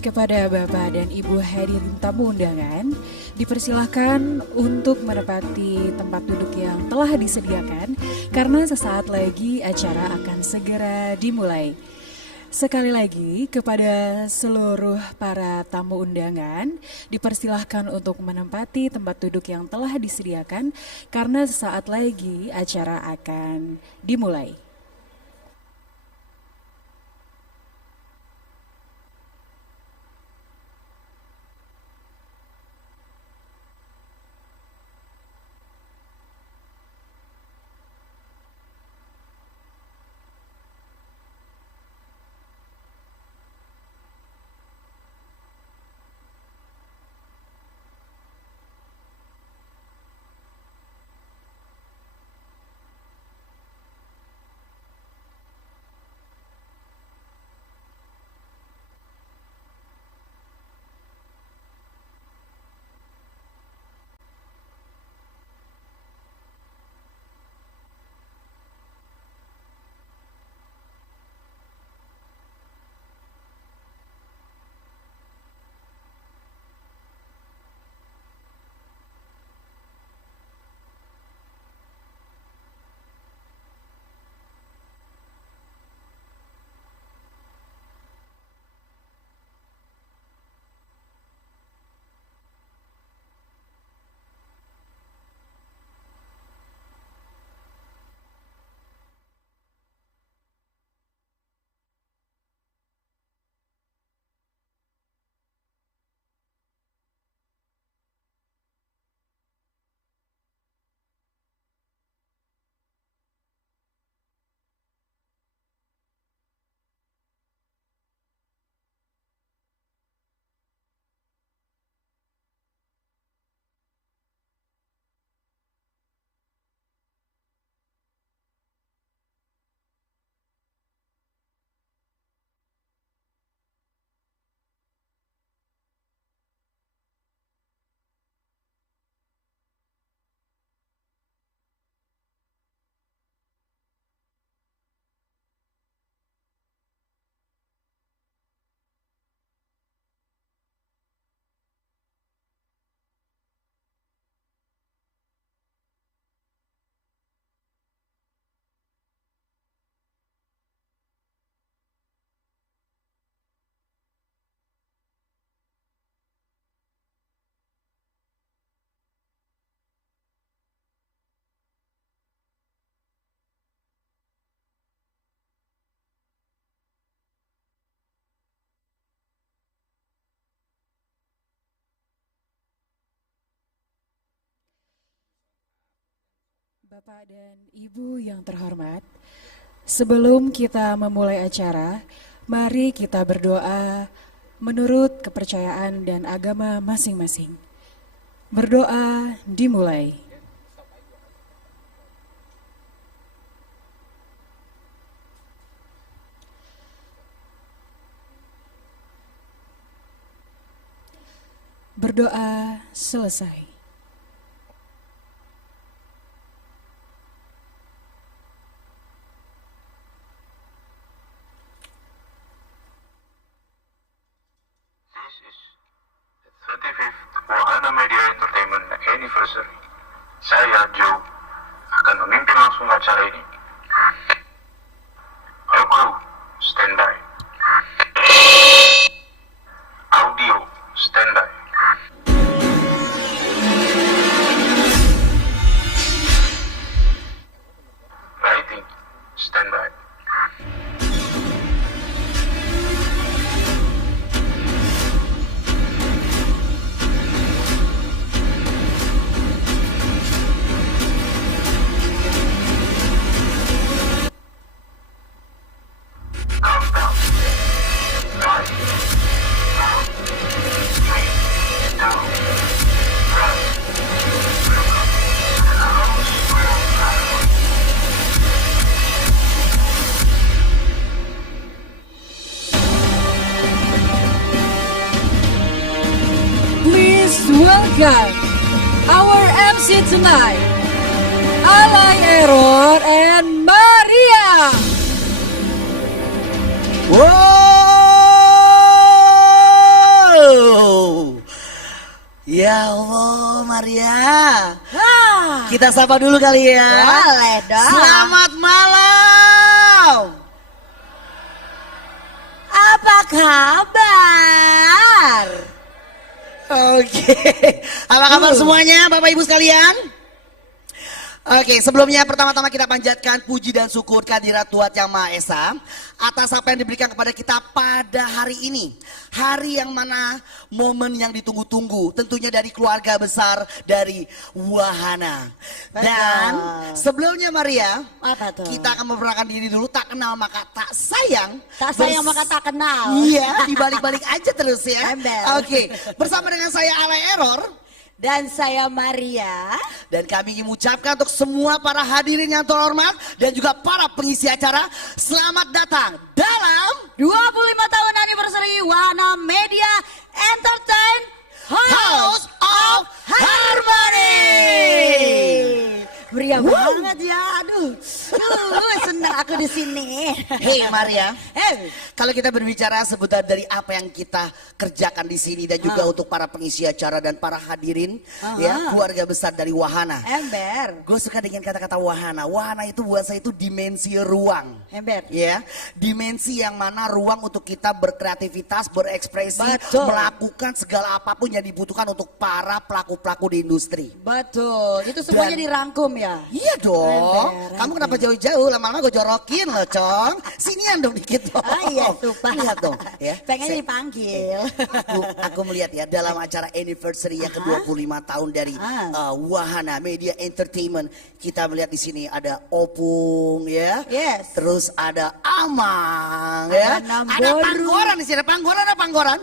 Kepada Bapak dan Ibu hadirin tamu undangan, dipersilahkan untuk menempati tempat duduk yang telah disediakan karena sesaat lagi acara akan segera dimulai. Sekali lagi kepada seluruh para tamu undangan, dipersilahkan untuk menempati tempat duduk yang telah disediakan karena sesaat lagi acara akan dimulai. Bapak dan Ibu yang terhormat, sebelum kita memulai acara, mari kita berdoa menurut kepercayaan dan agama masing-masing. Berdoa dimulai. Berdoa selesai. This is the 35th Wahana Media Entertainment Anniversary. Saya Joe akan memimpin langsung acara ini. All crew, stand by. Audio, stand by. Lighting, stand by. Countdown. 5, 4, 3, 2, 1. Please welcome our MC tonight, Alay Error and Maria. Wow! Ya Allah, Maria. Kita sapa dulu kali ya. Boleh dong. Selamat malam. Apa kabar? Oke. Apa kabar semuanya, Bapak Ibu sekalian? Oke, sebelumnya pertama-tama kita panjatkan puji dan syukur kehadirat Tuhan Yang Maha Esa atas apa yang diberikan kepada kita pada hari ini. Hari yang mana momen yang ditunggu-tunggu, tentunya dari keluarga besar dari Wahana. Dan sebelumnya Maria, Apa tuh? kita akan memperkenalkan diri dulu. Tak kenal maka tak sayang. Tak sayang maka tak kenal. Iya, dibalik-balik aja terus ya. Ember. Oke, bersama dengan saya Alay Error. Dan saya Maria. Dan kami ingin mengucapkan untuk semua para hadirin yang terhormat dan juga para pengisi acara, selamat datang dalam 25 tahun anniversary Wahana Media Entertain House of Harmony. Meriah banget ya, aduh, senang aku di sini. Hey Maria, Hey, kalau kita berbicara seputar dari apa yang kita kerjakan di sini dan juga untuk para pengisi acara dan para hadirin, ya keluarga besar dari Wahana. Ember, Gue suka dengan kata-kata wahana. Wahana itu buat saya itu dimensi ruang. Ember. Ya, dimensi yang mana ruang untuk kita berkreativitas, berekspresi, Betul. melakukan segala apapun yang dibutuhkan untuk para pelaku-pelaku di industri. Betul, itu semuanya Dan- dirangkum ya. Iya dong. Ember, Kamu kenapa jauh-jauh? Lama-lama gue jorokin loh, Cong. Sinian dong dikit dong. Ah iya, sumpah. Lihat dong. Ya, Pengen saya- dipanggil. aku melihat ya dalam acara anniversary yang ke-25 tahun dari Wahana Media Entertainment, kita melihat di sini ada Opung ya. Yes. Terus ada Amang Ada ya. Namboru. Ada Panggoran di sini. Ada Panggoran, ada Panggoran.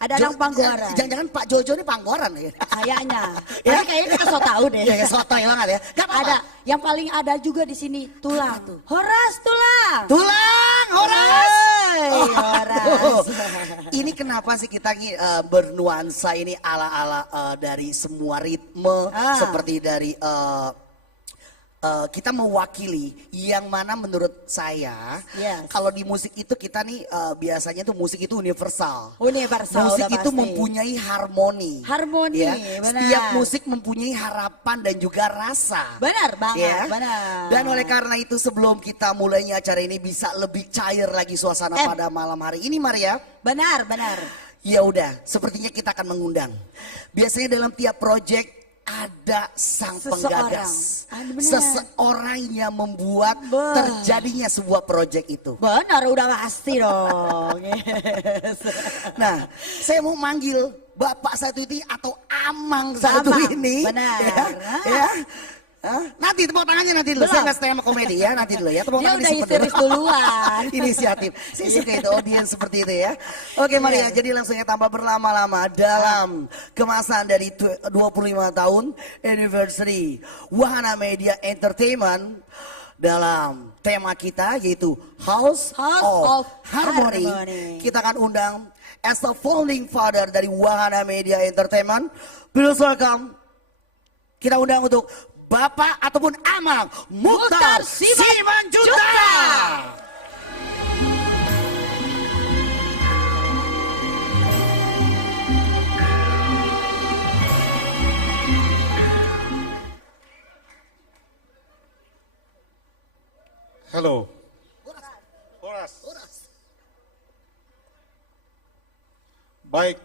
Ada anak Panggoran. Jangan-jangan Pak Jojo ini Panggoran ya. Kayaknya. Ya? Tapi kayaknya kita so tahu deh. Ya, sotoy banget ya. Gak apa-apa. Ada yang paling ada juga di sini tulang. Horas tulang. Tulang, Horas. Hey, Horas. aduh. Ini kenapa sih kita bernuansa ini ala-ala dari semua ritme seperti dari kita mewakili yang mana menurut saya Yes. kalau di musik itu kita nih biasanya tuh musik itu universal. Universal Musik udah itu pasti. mempunyai harmoni. Harmoni, Ya. benar. Setiap musik mempunyai harapan dan juga rasa. Benar banget, Ya. benar. Dan oleh karena itu sebelum kita mulainya acara ini bisa lebih cair lagi suasana pada malam hari ini Maria. Benar, benar. Ya udah, sepertinya kita akan mengundang. Biasanya dalam tiap proyek ada sang Seseorang. penggagas. Benar. Seseorang yang membuat terjadinya sebuah proyek itu. Benar, udah pasti dong. Yes. Nah, saya mau manggil Bapak satu ini atau Amang satu Amang, ini. benar. Ya. Hah? Nanti tepuk tangannya nanti dulu. Saya nggak stand up komedi ya, nanti dulu ya. Tepuk Dia tangan udah disimpan histeris duluan. Inisiatif. Saya suka itu audiens seperti itu ya. Oke Maria, jadi langsung kita tambah berlama-lama dalam kemasan dari 25 tahun anniversary Wahana Media Entertainment dalam tema kita yaitu House of Harmony. Kita akan undang as the founding father dari Wahana Media Entertainment. Please welcome. Kita undang untuk Bapak ataupun Amang Mukhtar Simanjuntak. Halo. Horas. Baik.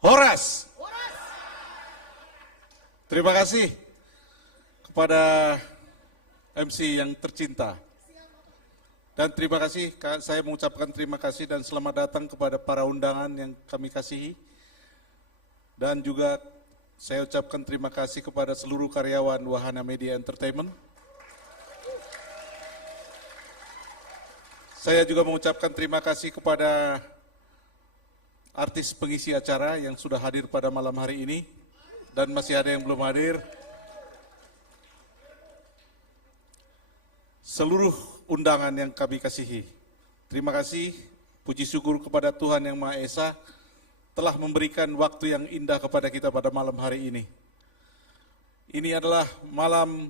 Horas. Terima kasih kepada MC yang tercinta. Dan terima kasih, saya mengucapkan terima kasih dan selamat datang kepada para undangan yang kami kasihi. Dan juga saya ucapkan terima kasih kepada seluruh karyawan Wahana Media Entertainment. Saya juga mengucapkan terima kasih kepada artis pengisi acara yang sudah hadir pada malam hari ini dan masih ada yang belum hadir. Seluruh undangan yang kami kasihi. Terima kasih, puji syukur kepada Tuhan Yang Maha Esa telah memberikan waktu yang indah kepada kita pada malam hari ini. Ini adalah malam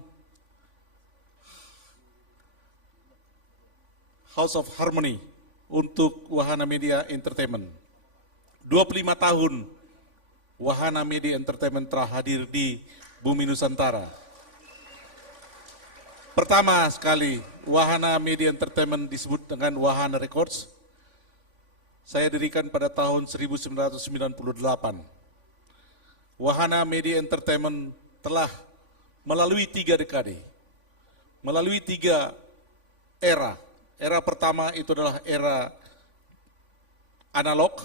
House of Harmony untuk Wahana Media Entertainment. 25 tahun Wahana Media Entertainment telah hadir di Bumi Nusantara. Pertama sekali, Wahana Media Entertainment disebut dengan Wahana Records. Saya dirikan pada tahun 1998. Wahana Media Entertainment telah melalui 3 dekade, melalui 3 era. Era pertama itu adalah era analog.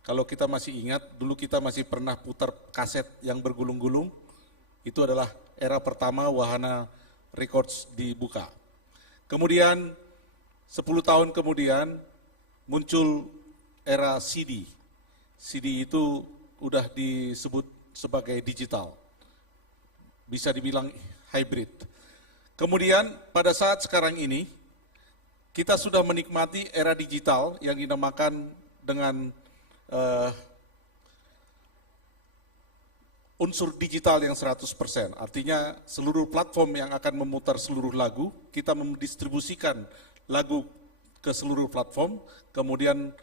Kalau kita masih ingat, dulu kita masih pernah putar kaset yang bergulung-gulung. Itu adalah era pertama Wahana Records dibuka. Kemudian 10 tahun kemudian muncul era CD. CD itu udah disebut sebagai digital. Bisa dibilang hybrid. Kemudian pada saat sekarang ini kita sudah menikmati era digital yang dinamakan dengan unsur digital yang 100%. Artinya seluruh platform yang akan memutar seluruh lagu, kita mendistribusikan lagu ke seluruh platform, kemudian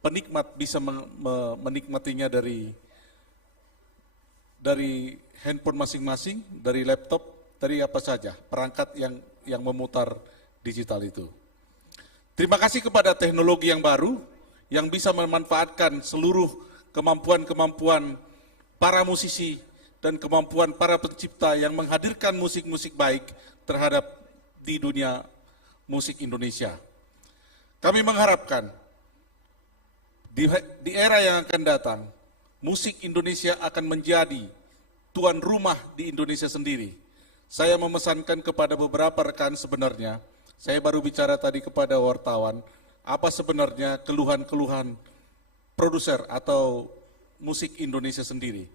penikmat bisa menikmatinya dari handphone masing-masing, dari laptop, dari apa saja, perangkat yang memutar digital itu. Terima kasih kepada teknologi yang baru, yang bisa memanfaatkan seluruh kemampuan-kemampuan para musisi dan kemampuan para pencipta yang menghadirkan musik-musik baik terhadap di dunia musik Indonesia. Kami mengharapkan di era yang akan datang, musik Indonesia akan menjadi tuan rumah di Indonesia sendiri. Saya memesankan kepada beberapa rekan sebenarnya, saya baru bicara tadi kepada wartawan, apa sebenarnya keluhan-keluhan produser atau musik Indonesia sendiri.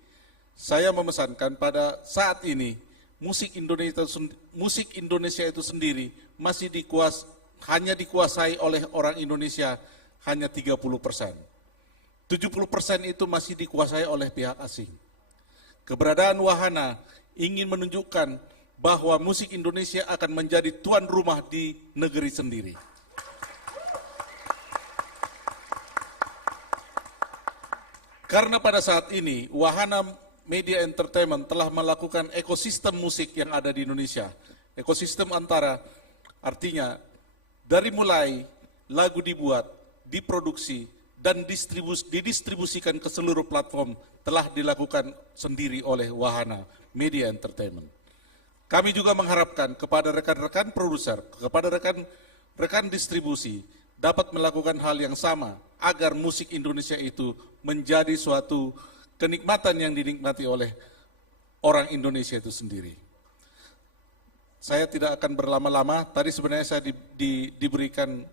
Saya memesankan pada saat ini musik Indonesia itu sendiri masih hanya dikuasai oleh orang Indonesia hanya 30%. 70% itu masih dikuasai oleh pihak asing. Keberadaan Wahana ingin menunjukkan bahwa musik Indonesia akan menjadi tuan rumah di negeri sendiri. Karena pada saat ini Wahana Media Entertainment telah melakukan ekosistem musik yang ada di Indonesia. Ekosistem antara artinya dari mulai lagu dibuat, diproduksi, dan didistribusikan ke seluruh platform telah dilakukan sendiri oleh Wahana Media Entertainment. Kami juga mengharapkan kepada rekan-rekan produser, kepada rekan distribusi dapat melakukan hal yang sama agar musik Indonesia itu menjadi suatu kenikmatan yang dinikmati oleh orang Indonesia itu sendiri. Saya tidak akan berlama-lama, tadi sebenarnya saya diberikan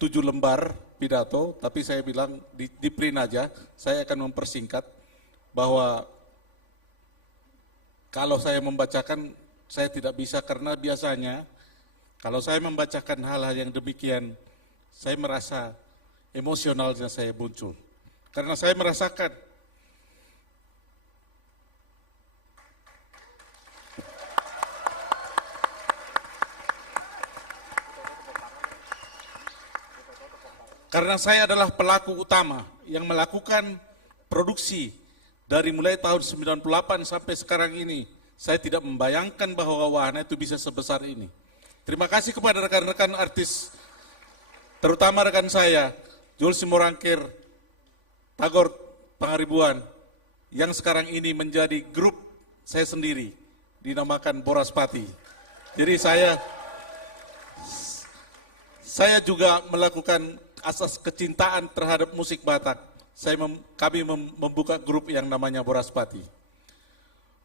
7 lembar pidato, tapi saya bilang di print aja, saya akan mempersingkat bahwa kalau saya membacakan, saya tidak bisa karena biasanya kalau saya membacakan hal-hal yang demikian, saya merasa emosionalnya saya muncul. Karena saya merasakan karena saya adalah pelaku utama yang melakukan produksi dari mulai tahun 98 sampai sekarang ini. Saya tidak membayangkan bahwa Wahana itu bisa sebesar ini. Terima kasih kepada rekan-rekan artis, terutama rekan saya, Jul Simorangkir, Tagor Pangaribuan, yang sekarang ini menjadi grup saya sendiri, dinamakan Boraspati. Jadi saya juga melakukan asas kecintaan terhadap musik Batak. Kami membuka grup yang namanya Boraspati.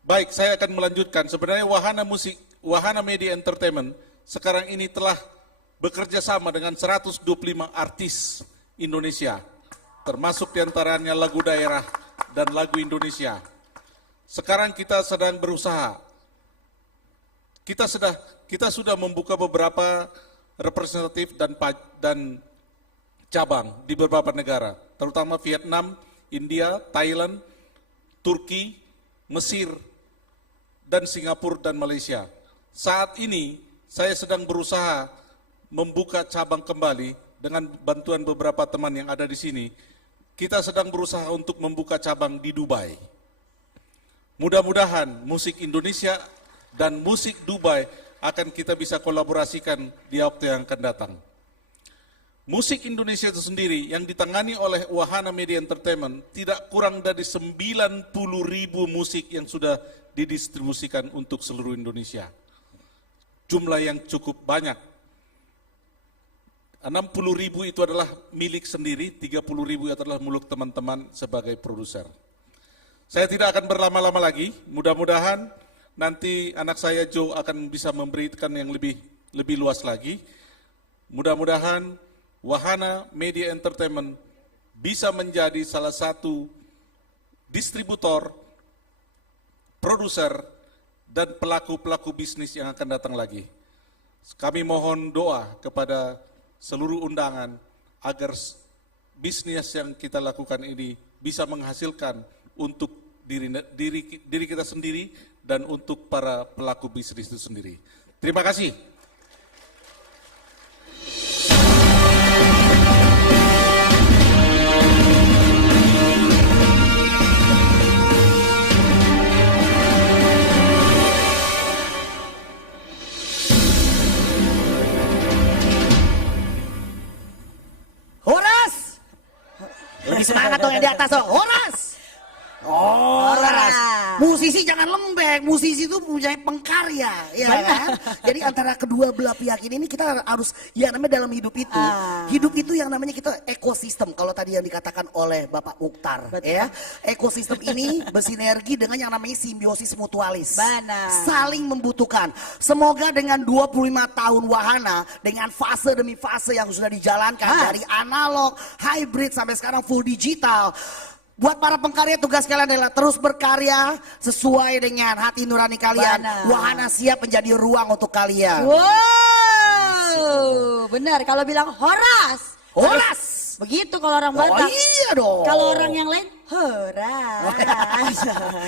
Baik, saya akan melanjutkan. Sebenarnya Wahana Media Entertainment sekarang ini telah bekerja sama dengan 125 artis Indonesia, termasuk diantaranya lagu daerah dan lagu Indonesia. Sekarang kita sedang berusaha. Kita sudah membuka beberapa representatif dan cabang di beberapa negara, terutama Vietnam, India, Thailand, Turki, Mesir, dan Singapura dan Malaysia. Saat ini saya sedang berusaha membuka cabang kembali dengan bantuan beberapa teman yang ada di sini, kita sedang berusaha untuk membuka cabang di Dubai. Mudah-mudahan musik Indonesia dan musik Dubai akan kita bisa kolaborasikan di waktu yang akan datang. Musik Indonesia itu sendiri yang ditangani oleh Wahana Media Entertainment tidak kurang dari 90.000 musik yang sudah didistribusikan untuk seluruh Indonesia. Jumlah yang cukup banyak. 60.000 itu adalah milik sendiri, 30.000 adalah milik teman-teman sebagai produser. Saya tidak akan berlama-lama lagi, mudah-mudahan nanti anak saya Joe akan bisa memberikan yang lebih luas lagi. Mudah-mudahan Wahana Media Entertainment bisa menjadi salah satu distributor, produser, dan pelaku-pelaku bisnis yang akan datang lagi. Kami mohon doa kepada seluruh undangan agar bisnis yang kita lakukan ini bisa menghasilkan untuk diri kita sendiri dan untuk para pelaku bisnis itu sendiri. Terima kasih. Horas! Lebih semangat dong yang di atas dong. Horas! Horas. Musisi jangan lembek, musisi itu punya pengkarya, ya kan? Jadi antara kedua belah pihak ini kita harus, ya namanya dalam hidup itu, hidup itu yang namanya kita ekosistem. Kalau tadi yang dikatakan oleh Bapak Mukhtar, ya, ekosistem ini bersinergi dengan yang namanya simbiosis mutualis, saling membutuhkan. Semoga dengan 25 tahun Wahana, dengan fase demi fase yang sudah dijalankan dari analog, hybrid sampai sekarang full digital. Buat para pengkarya tugas kalian adalah terus berkarya sesuai dengan hati nurani kalian. Wahana siap menjadi ruang untuk kalian. Wow, benar kalau bilang horas. Horas. Begitu kalau orang Batak. Oh iya dong. Kalau orang yang lain horas.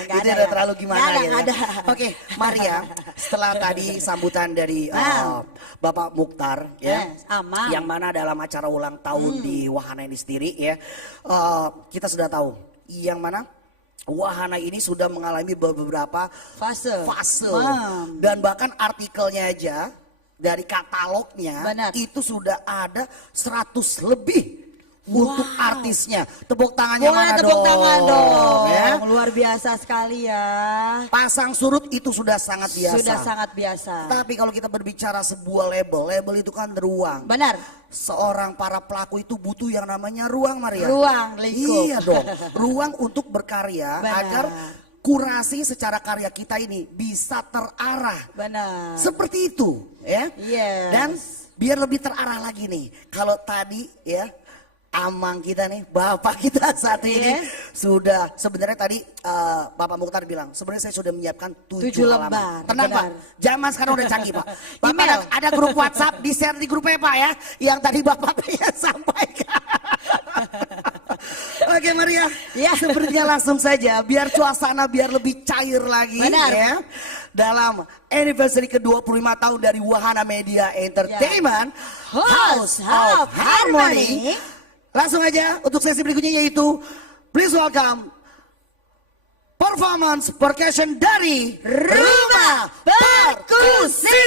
Itu udah terlalu gimana ya. Oke, Maria, setelah tadi sambutan dari Bapak Mukhtar, ya, yang mana dalam acara ulang tahun di Wahana ini sendiri, ya, kita sudah tahu yang mana Wahana ini sudah mengalami beberapa fase. Dan bahkan artikelnya aja dari katalognya itu sudah ada 100 lebih untuk artisnya. Tepuk tangannya mana dong? Tepuk tangan dong. Ya? Luar biasa sekali ya. Pasang surut itu sudah sangat biasa. Sudah sangat biasa. Tapi kalau kita berbicara sebuah label itu kan ruang. Benar. Seorang para pelaku itu butuh yang namanya ruang, Maria. Ruang, lingkup. Iya dong. Ruang untuk berkarya agar kurasi secara karya kita ini bisa terarah. Benar. Seperti itu, ya. Yes. Dan biar lebih terarah lagi nih. Kalau tadi ya Amang kita nih, Bapak kita saat ini sudah sebenarnya tadi Bapak Mukhtar bilang sebenarnya saya sudah menyiapkan 7 lembar. Tenang Pak, zaman sekarang udah canggih Pak. Bapak ada grup WhatsApp, di share di grupnya Pak ya, yang tadi Bapak pengen sampaikan. Oke Maria, ya sepertinya langsung saja biar suasana biar lebih cair lagi. Ya. Dalam anniversary ke-25 tahun dari Wahana Media Entertainment, House of Harmony. Langsung aja untuk sesi berikutnya yaitu please welcome performance percussion dari Rumah Perkusi.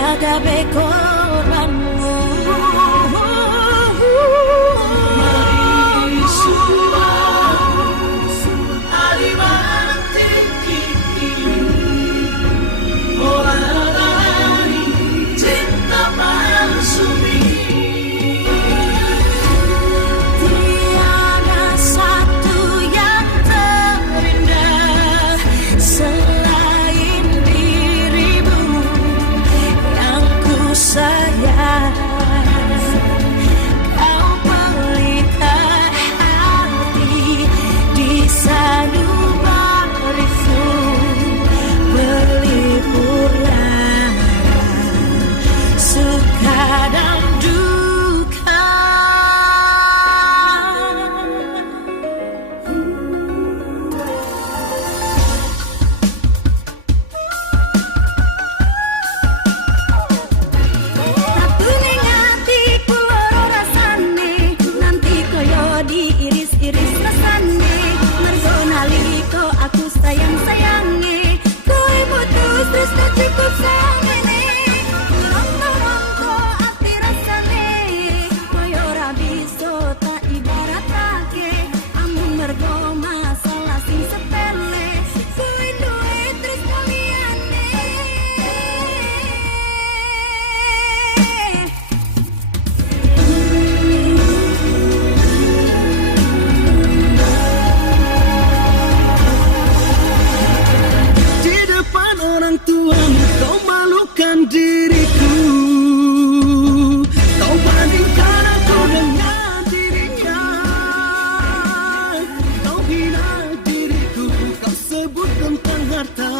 jaga bekorbanmu. Mari suatu hari nanti orang dari cinta palsu. Tiada satu yang terindah selain dirimu yang ku sayang. Kau pelita hati di sanubariku, melipur lara, suka dan duka. Satuning hatiku loro rasane, nanti koyo diiris-iris rasane. Mergo nalika aku sayang-sayange, kowe putus terus tak cukup samene. Ronto-ronto ati rasane, koyo ora bisa tak ibaratake. Amun mergo masalah sing sepele, kowe duwe tresno liyane. Di depan orang tuamu kau malukan diriku. Kau bandingkan aku dengan dirinya. Kau hina diriku, kau sebut tentang harta.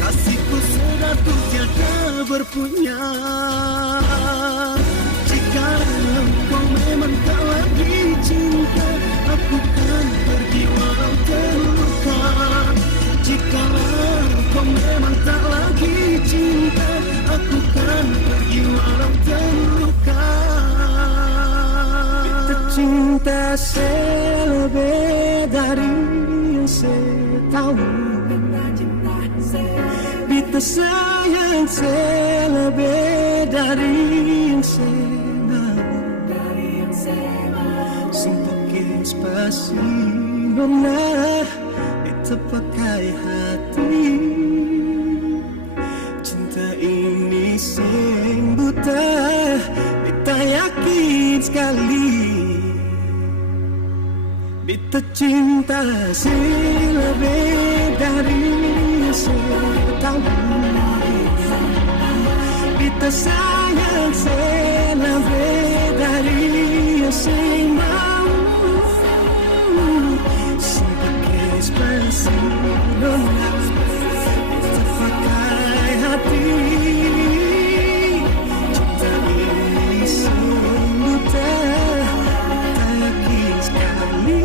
Kasihku sedatuk tiada berpunya. Jika kau memang tak lagi cinta, aku kan pergi walau terluka. Jika kau memang tak lagi cinta, aku kan pergi walau terluka. Kita cinta selebih dari yang saya tahu. Kita sayang selebih dari yang saya mau. Sumpah spasi nona itu pakai hati. Cinta ini sing buta, kita yakin sekali. Kita cinta selebih dari yang saya tahu. Kita sayang selebih dari yang saya mau. Sebagai spasi nona kita pakai hati. Cinta ini sing buta, kita yakin sekali.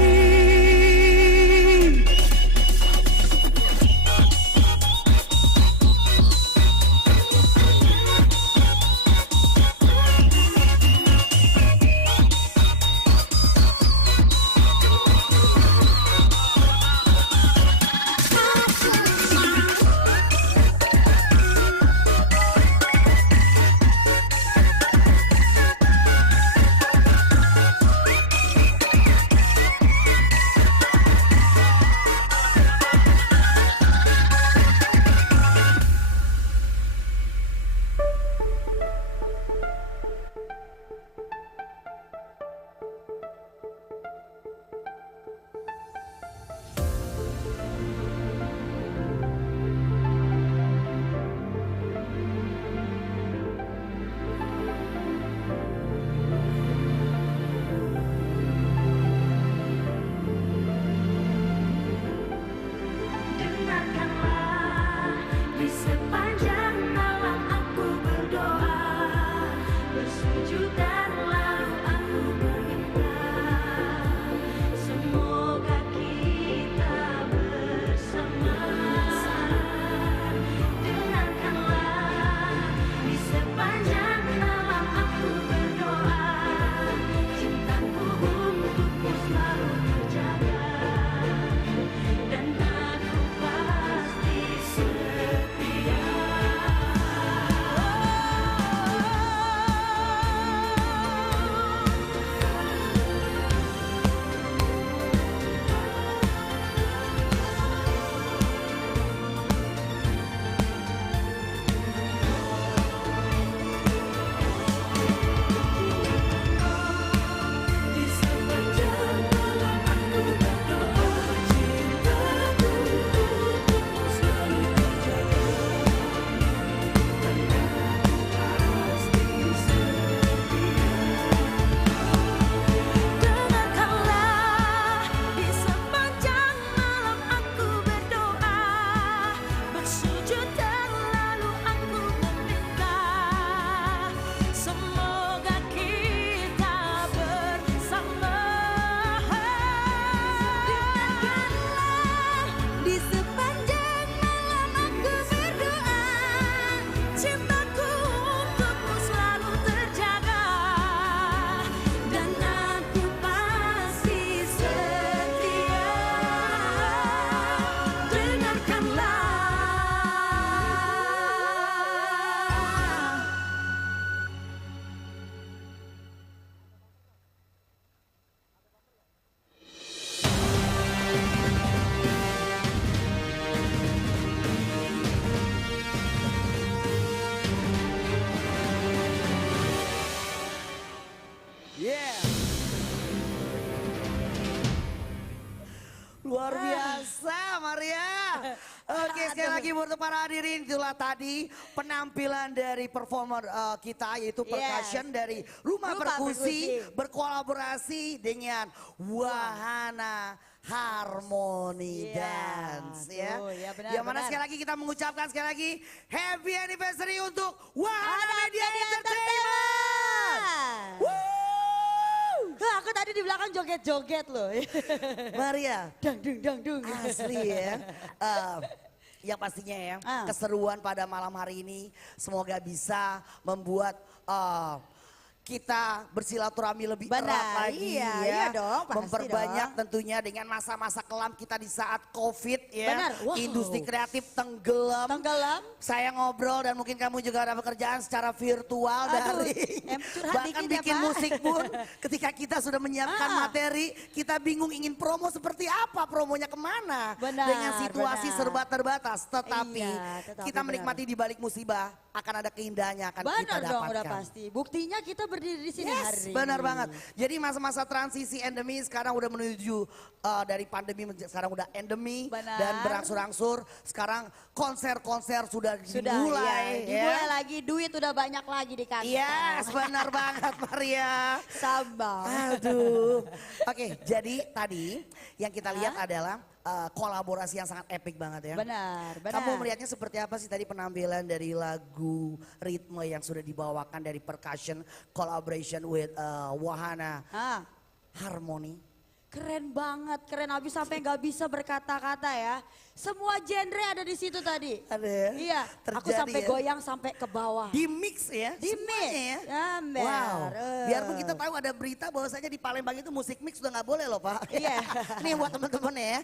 Yeah. Luar biasa Maria. Oke, sekali lagi untuk para hadirin, itulah tadi penampilan dari performer kita yaitu percussion dari Rumah Perkusi berkolaborasi dengan Wahana Harmony Dance ya. Ya, benar, yang mana sekali lagi kita mengucapkan sekali lagi happy anniversary untuk Wahana Media Entertainment. Aku tadi di belakang joget-joget loh. Maria. Dang dung dang dung. Asli ya. Yang pastinya ya, keseruan pada malam hari ini semoga bisa membuat kita bersilaturahmi lebih erat lagi iya dong, pasti memperbanyak dong. tentunya dengan masa-masa kelam kita di saat COVID ya. Benar, wow. Industri kreatif tenggelam. Saya ngobrol dan mungkin kamu juga ada pekerjaan secara virtual dari bahkan dikit ya, bikin Pak. musik pun ketika kita sudah menyiapkan materi kita bingung ingin promo seperti apa, promonya kemana Benar, dengan situasi benar. serba terbatas. Tetapi, Iya, tetapi kita benar. menikmati di balik musibah akan ada keindahannya akan kita Benar dong, dapatkan. udah pasti. Buktinya kita berdiri di sini hari ini. Benar banget. Jadi masa-masa transisi endemi sekarang udah menuju dari pandemi sekarang udah endemi Benar. dan berangsur-angsur. Sekarang konser-konser sudah Sudah dimulai. dimulai lagi, duit udah banyak lagi di kantong. Yes, benar banget Maria. Sambal. Aduh. Oke, jadi tadi yang kita lihat adalah kolaborasi yang sangat epic banget ya. Benar, benar. Kamu melihatnya seperti apa sih tadi penampilan dari lagu ritme yang sudah dibawakan dari percussion collaboration with Wahana Harmony? Keren banget, keren habis sampai nggak bisa berkata-kata ya. Semua genre ada di situ tadi. Ada ya? Iya, aku Terjadi sampai ya? goyang sampai ke bawah. Di mix ya? Di Semuanya mix. ya? Ember. Wow. Biarpun kita tahu ada berita bahwasanya di Palembang itu musik mix sudah nggak boleh loh Pak. Iya. Ini buat teman-teman ya.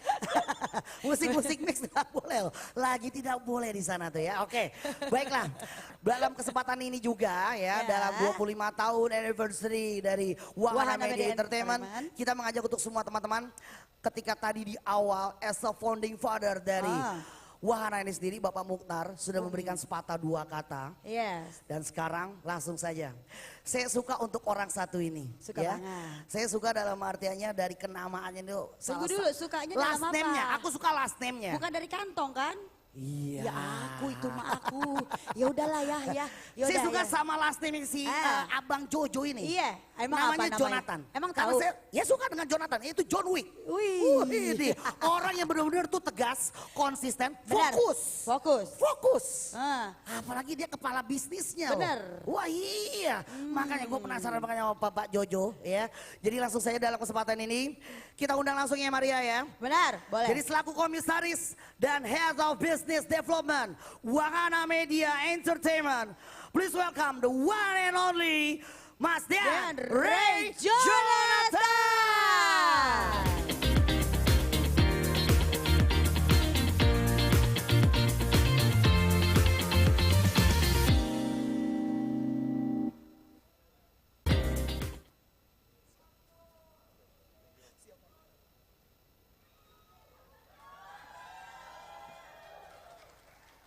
Musik-musik mix nggak boleh loh. Lagi tidak boleh di sana tuh ya. Oke, baiklah. Dalam kesempatan ini juga ya, dalam 25 tahun anniversary dari Wahana Media Entertainment, kita mengajak untuk semua teman-teman ketika tadi di awal as a founding father dari Wahana ini sendiri, Bapak Mukhtar sudah memberikan sepatah dua kata. Yes. Dan sekarang langsung saja. Saya suka untuk orang satu ini. Suka ya. banget. Saya suka dalam artiannya dari kenamaannya itu. Tunggu dulu, sukanya dalam last apa? name-nya. Aku suka last name-nya. Bukan dari kantong kan? Iya. Ya aku itu mah aku. Ya udahlah ya. Saya suka sama last name si Abang Jojo ini. Iya, emang namanya apa namanya? Jonathan. Emang Karena tahu? saya suka dengan Jonathan, itu John Wick. Wih. Ini orang yang benar-benar tuh tegas, konsisten, Benar. fokus. Fokus. Ah. Apalagi dia kepala bisnisnya. Benar. Wah iya. Makanya gue penasaran makanya sama Bapak Jojo ya. Jadi langsung saja dalam kesempatan ini kita undang langsung ya Maria ya. Benar, boleh. Jadi selaku komisaris dan head of business development Wahana Media Entertainment, please welcome the one and only Mas Dian Ray Jonathan.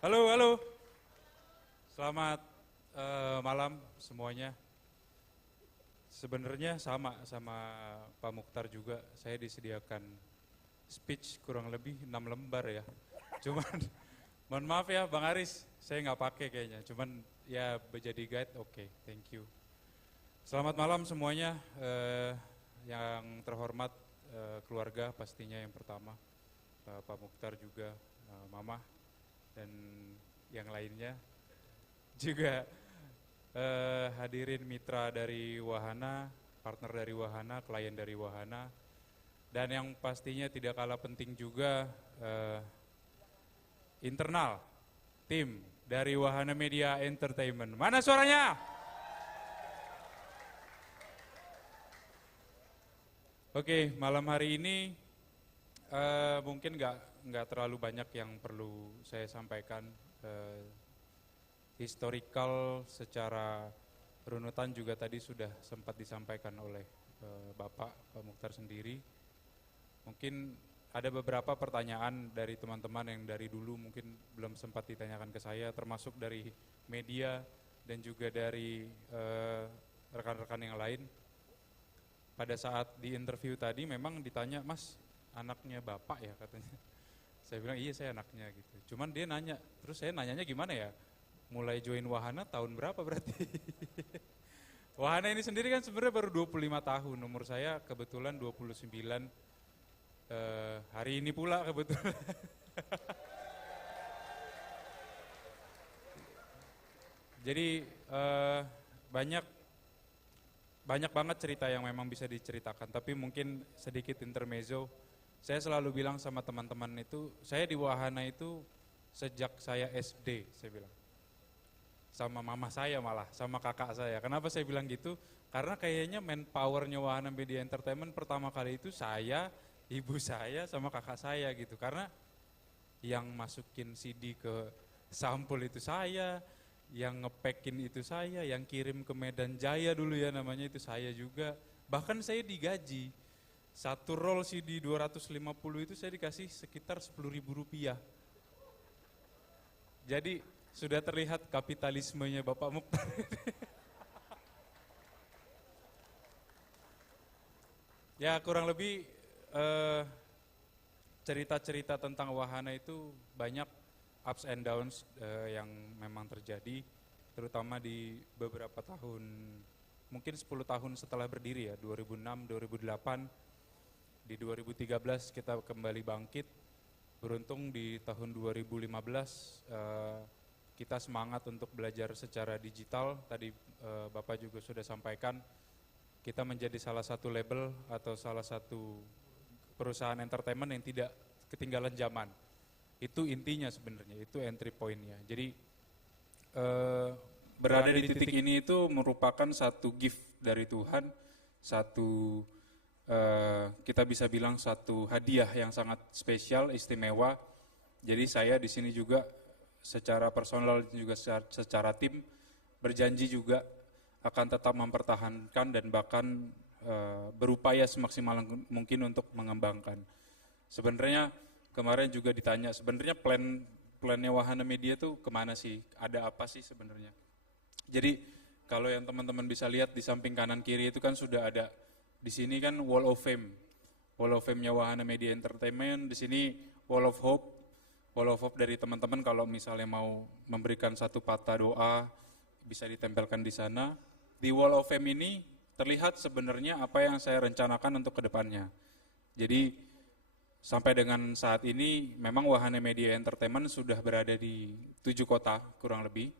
Halo. Selamat malam semuanya. Sebenarnya sama Pak Mukhtar juga, saya disediakan speech kurang lebih 6 lembar ya. Cuman, mohon maaf ya Bang Aris, saya nggak pakai kayaknya. Cuman ya jadi guide, oke, thank you. Selamat malam semuanya, yang terhormat keluarga pastinya yang pertama, Pak Mukhtar juga, Mama, dan yang lainnya. Juga hadirin mitra dari Wahana, partner dari Wahana, klien dari Wahana. Dan yang pastinya tidak kalah penting juga internal, tim dari Wahana Media Entertainment. Mana suaranya? Oke, malam hari ini mungkin nggak terlalu banyak yang perlu saya sampaikan. Historical secara runutan juga tadi sudah sempat disampaikan oleh Bapak Mukhtar sendiri. Mungkin ada beberapa pertanyaan dari teman-teman yang dari dulu mungkin belum sempat ditanyakan ke saya, termasuk dari media dan juga dari rekan-rekan yang lain. pada saat di interview tadi memang ditanya, Mas anaknya Bapak ya katanya. Saya bilang iya saya anaknya gitu. Cuman dia nanya, terus saya nanyanya gimana ya? Mulai join Wahana tahun berapa berarti? Wahana ini sendiri kan sebenarnya baru 25 tahun, umur saya kebetulan 29, hari ini pula kebetulan. Jadi banyak banget cerita yang memang bisa diceritakan, tapi mungkin sedikit intermezzo. Saya selalu bilang sama teman-teman itu, saya di Wahana itu sejak saya SD, saya bilang. Sama mama saya malah, sama kakak saya. Kenapa saya bilang gitu? Karena kayaknya manpowernya Wahana Media Entertainment pertama kali itu saya, ibu saya, sama kakak saya gitu. Karena yang masukin CD ke sampul itu saya, yang ngepackin itu saya, yang kirim ke Medan Jaya dulu ya namanya itu saya juga. Bahkan saya digaji, satu roll CD 250 itu saya dikasih sekitar 10.000 rupiah. Jadi sudah terlihat kapitalismenya Bapak Mukhtar. Ya kurang lebih cerita-cerita tentang Wahana itu banyak ups and downs yang memang terjadi, terutama di beberapa tahun, mungkin 10 tahun setelah berdiri ya, 2006, 2008, di 2013 kita kembali bangkit. Beruntung di tahun 2015 kita semangat untuk belajar secara digital. Tadi Bapak juga sudah sampaikan, kita menjadi salah satu label atau salah satu perusahaan entertainment yang tidak ketinggalan zaman. Itu intinya sebenarnya, itu entry point-nya. Jadi berada di titik ini itu merupakan satu gift dari Tuhan, satu kita bisa bilang satu hadiah yang sangat spesial, istimewa. Jadi saya di sini juga secara personal juga secara tim berjanji juga akan tetap mempertahankan dan bahkan berupaya semaksimal mungkin untuk mengembangkan. Sebenarnya kemarin juga ditanya, sebenarnya plannya Wahana Media tuh kemana sih? Ada apa sih sebenarnya? Jadi kalau yang teman-teman bisa lihat di samping kanan kiri itu kan sudah ada, di sini kan Wall of Fame. Wall of Fame-nya Wahana Media Entertainment, di sini Wall of Hope. Wall of Hope dari teman-teman kalau misalnya mau memberikan satu patah doa bisa ditempelkan di sana. Di Wall of Fame ini terlihat sebenarnya apa yang saya rencanakan untuk kedepannya. Jadi sampai dengan saat ini memang Wahana Media Entertainment sudah berada di 7 kota kurang lebih.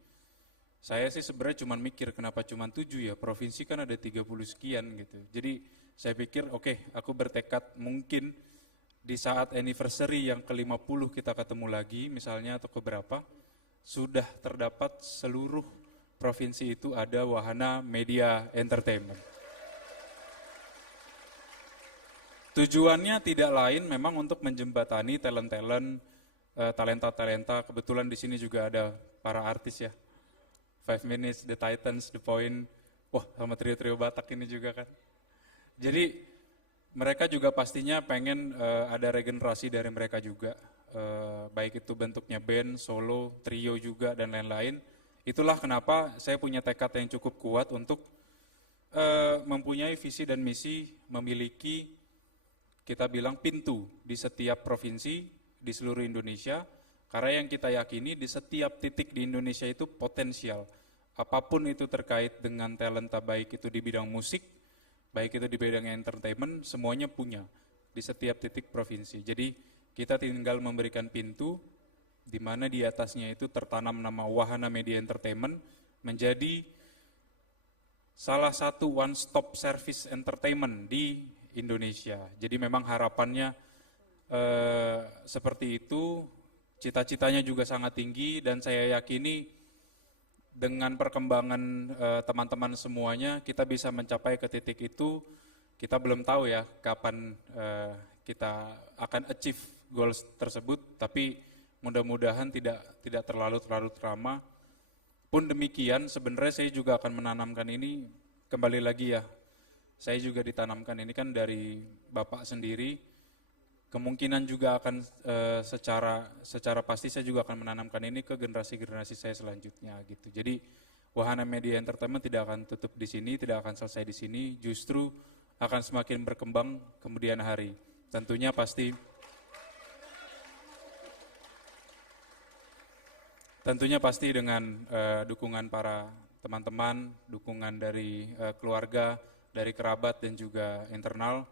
Saya sih sebenarnya cuma mikir kenapa cuma 7 ya, provinsi kan ada 30 sekian gitu. Jadi saya pikir oke, aku bertekad mungkin di saat anniversary yang ke-50 kita ketemu lagi misalnya atau keberapa, sudah terdapat seluruh provinsi itu ada Wahana Media Entertainment. Tujuannya tidak lain memang untuk menjembatani talenta-talenta. Kebetulan di sini juga ada para artis ya. 5 Minutes, The Titans, The Point, wah sama trio-trio Batak ini juga kan. Jadi mereka juga pastinya pengen ada regenerasi dari mereka juga, baik itu bentuknya band, solo, trio juga dan lain-lain. Itulah kenapa saya punya tekad yang cukup kuat untuk mempunyai visi dan misi, memiliki kita bilang pintu di setiap provinsi di seluruh Indonesia. Karena yang kita yakini di setiap titik di Indonesia itu potensial. Apapun itu terkait dengan talenta, baik itu di bidang musik, baik itu di bidang entertainment, semuanya punya di setiap titik provinsi. Jadi kita tinggal memberikan pintu di mana di atasnya itu tertanam nama Wahana Media Entertainment menjadi salah satu one stop service entertainment di Indonesia. Jadi memang harapannya seperti itu, cita-citanya juga sangat tinggi dan saya yakini dengan perkembangan teman-teman semuanya, kita bisa mencapai ke titik itu. Kita belum tahu ya kapan kita akan achieve goals tersebut, tapi mudah-mudahan tidak terlalu lama. Pun demikian, sebenarnya saya juga akan menanamkan ini, kembali lagi ya, saya juga ditanamkan ini kan dari Bapak sendiri. Kemungkinan juga akan secara pasti saya juga akan menanamkan ini ke generasi-generasi saya selanjutnya gitu. Jadi Wahana Media Entertainment tidak akan tutup di sini, tidak akan selesai di sini. Justru akan semakin berkembang kemudian hari. Tentunya pasti dengan dukungan para teman-teman, dukungan dari keluarga, dari kerabat dan juga internal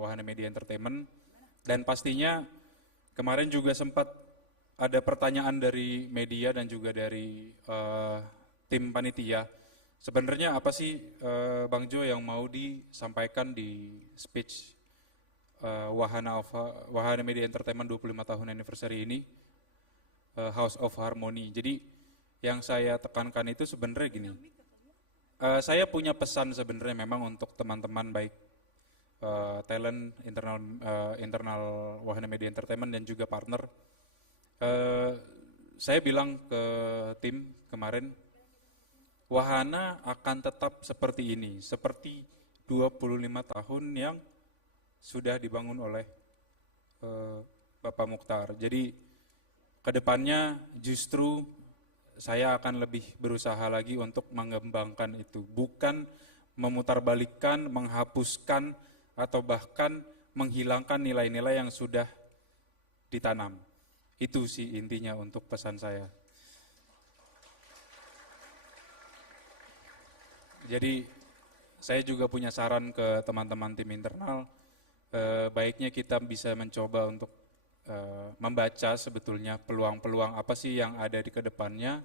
Wahana Media Entertainment. Dan pastinya kemarin juga sempat ada pertanyaan dari media dan juga dari tim panitia. Sebenarnya apa sih Bang Jo yang mau disampaikan di speech Wahana Media Entertainment 25 tahun anniversary ini, House of Harmony. Jadi yang saya tekankan itu sebenarnya gini, saya punya pesan sebenarnya memang untuk teman-teman baik talent internal Wahana Media Entertainment dan juga partner. Saya bilang ke tim kemarin, Wahana akan tetap seperti ini, seperti 25 tahun yang sudah dibangun oleh Bapak Mukhtar. Jadi kedepannya justru saya akan lebih berusaha lagi untuk mengembangkan itu, bukan memutarbalikkan, menghapuskan, atau bahkan menghilangkan nilai-nilai yang sudah ditanam. Itu sih intinya untuk pesan saya. Jadi saya juga punya saran ke teman-teman tim internal, baiknya kita bisa mencoba untuk membaca sebetulnya peluang-peluang apa sih yang ada di kedepannya,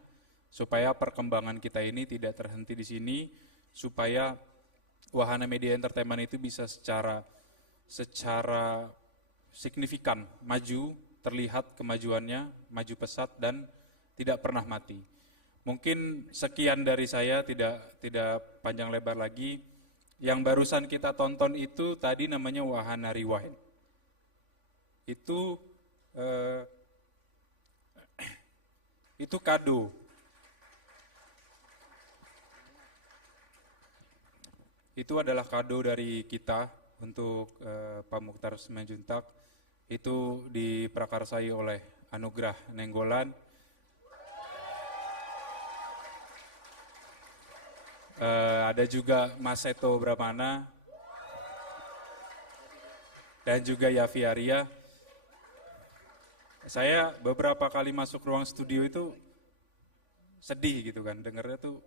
supaya perkembangan kita ini tidak terhenti di sini, supaya Wahana Media Entertainment itu bisa secara signifikan maju, terlihat kemajuannya, maju pesat dan tidak pernah mati. Mungkin sekian dari saya, tidak panjang lebar lagi. Yang barusan kita tonton itu tadi namanya Wahana Rewind. Itu kado. Itu adalah kado dari kita untuk Pak Mukhtar Simanjuntak. Itu diprakarsai oleh Anugerah Nenggolan. Ada juga Mas Seto Bramana dan juga Yafi Arya. Saya beberapa kali masuk ruang studio itu sedih gitu kan, dengarnya tuh,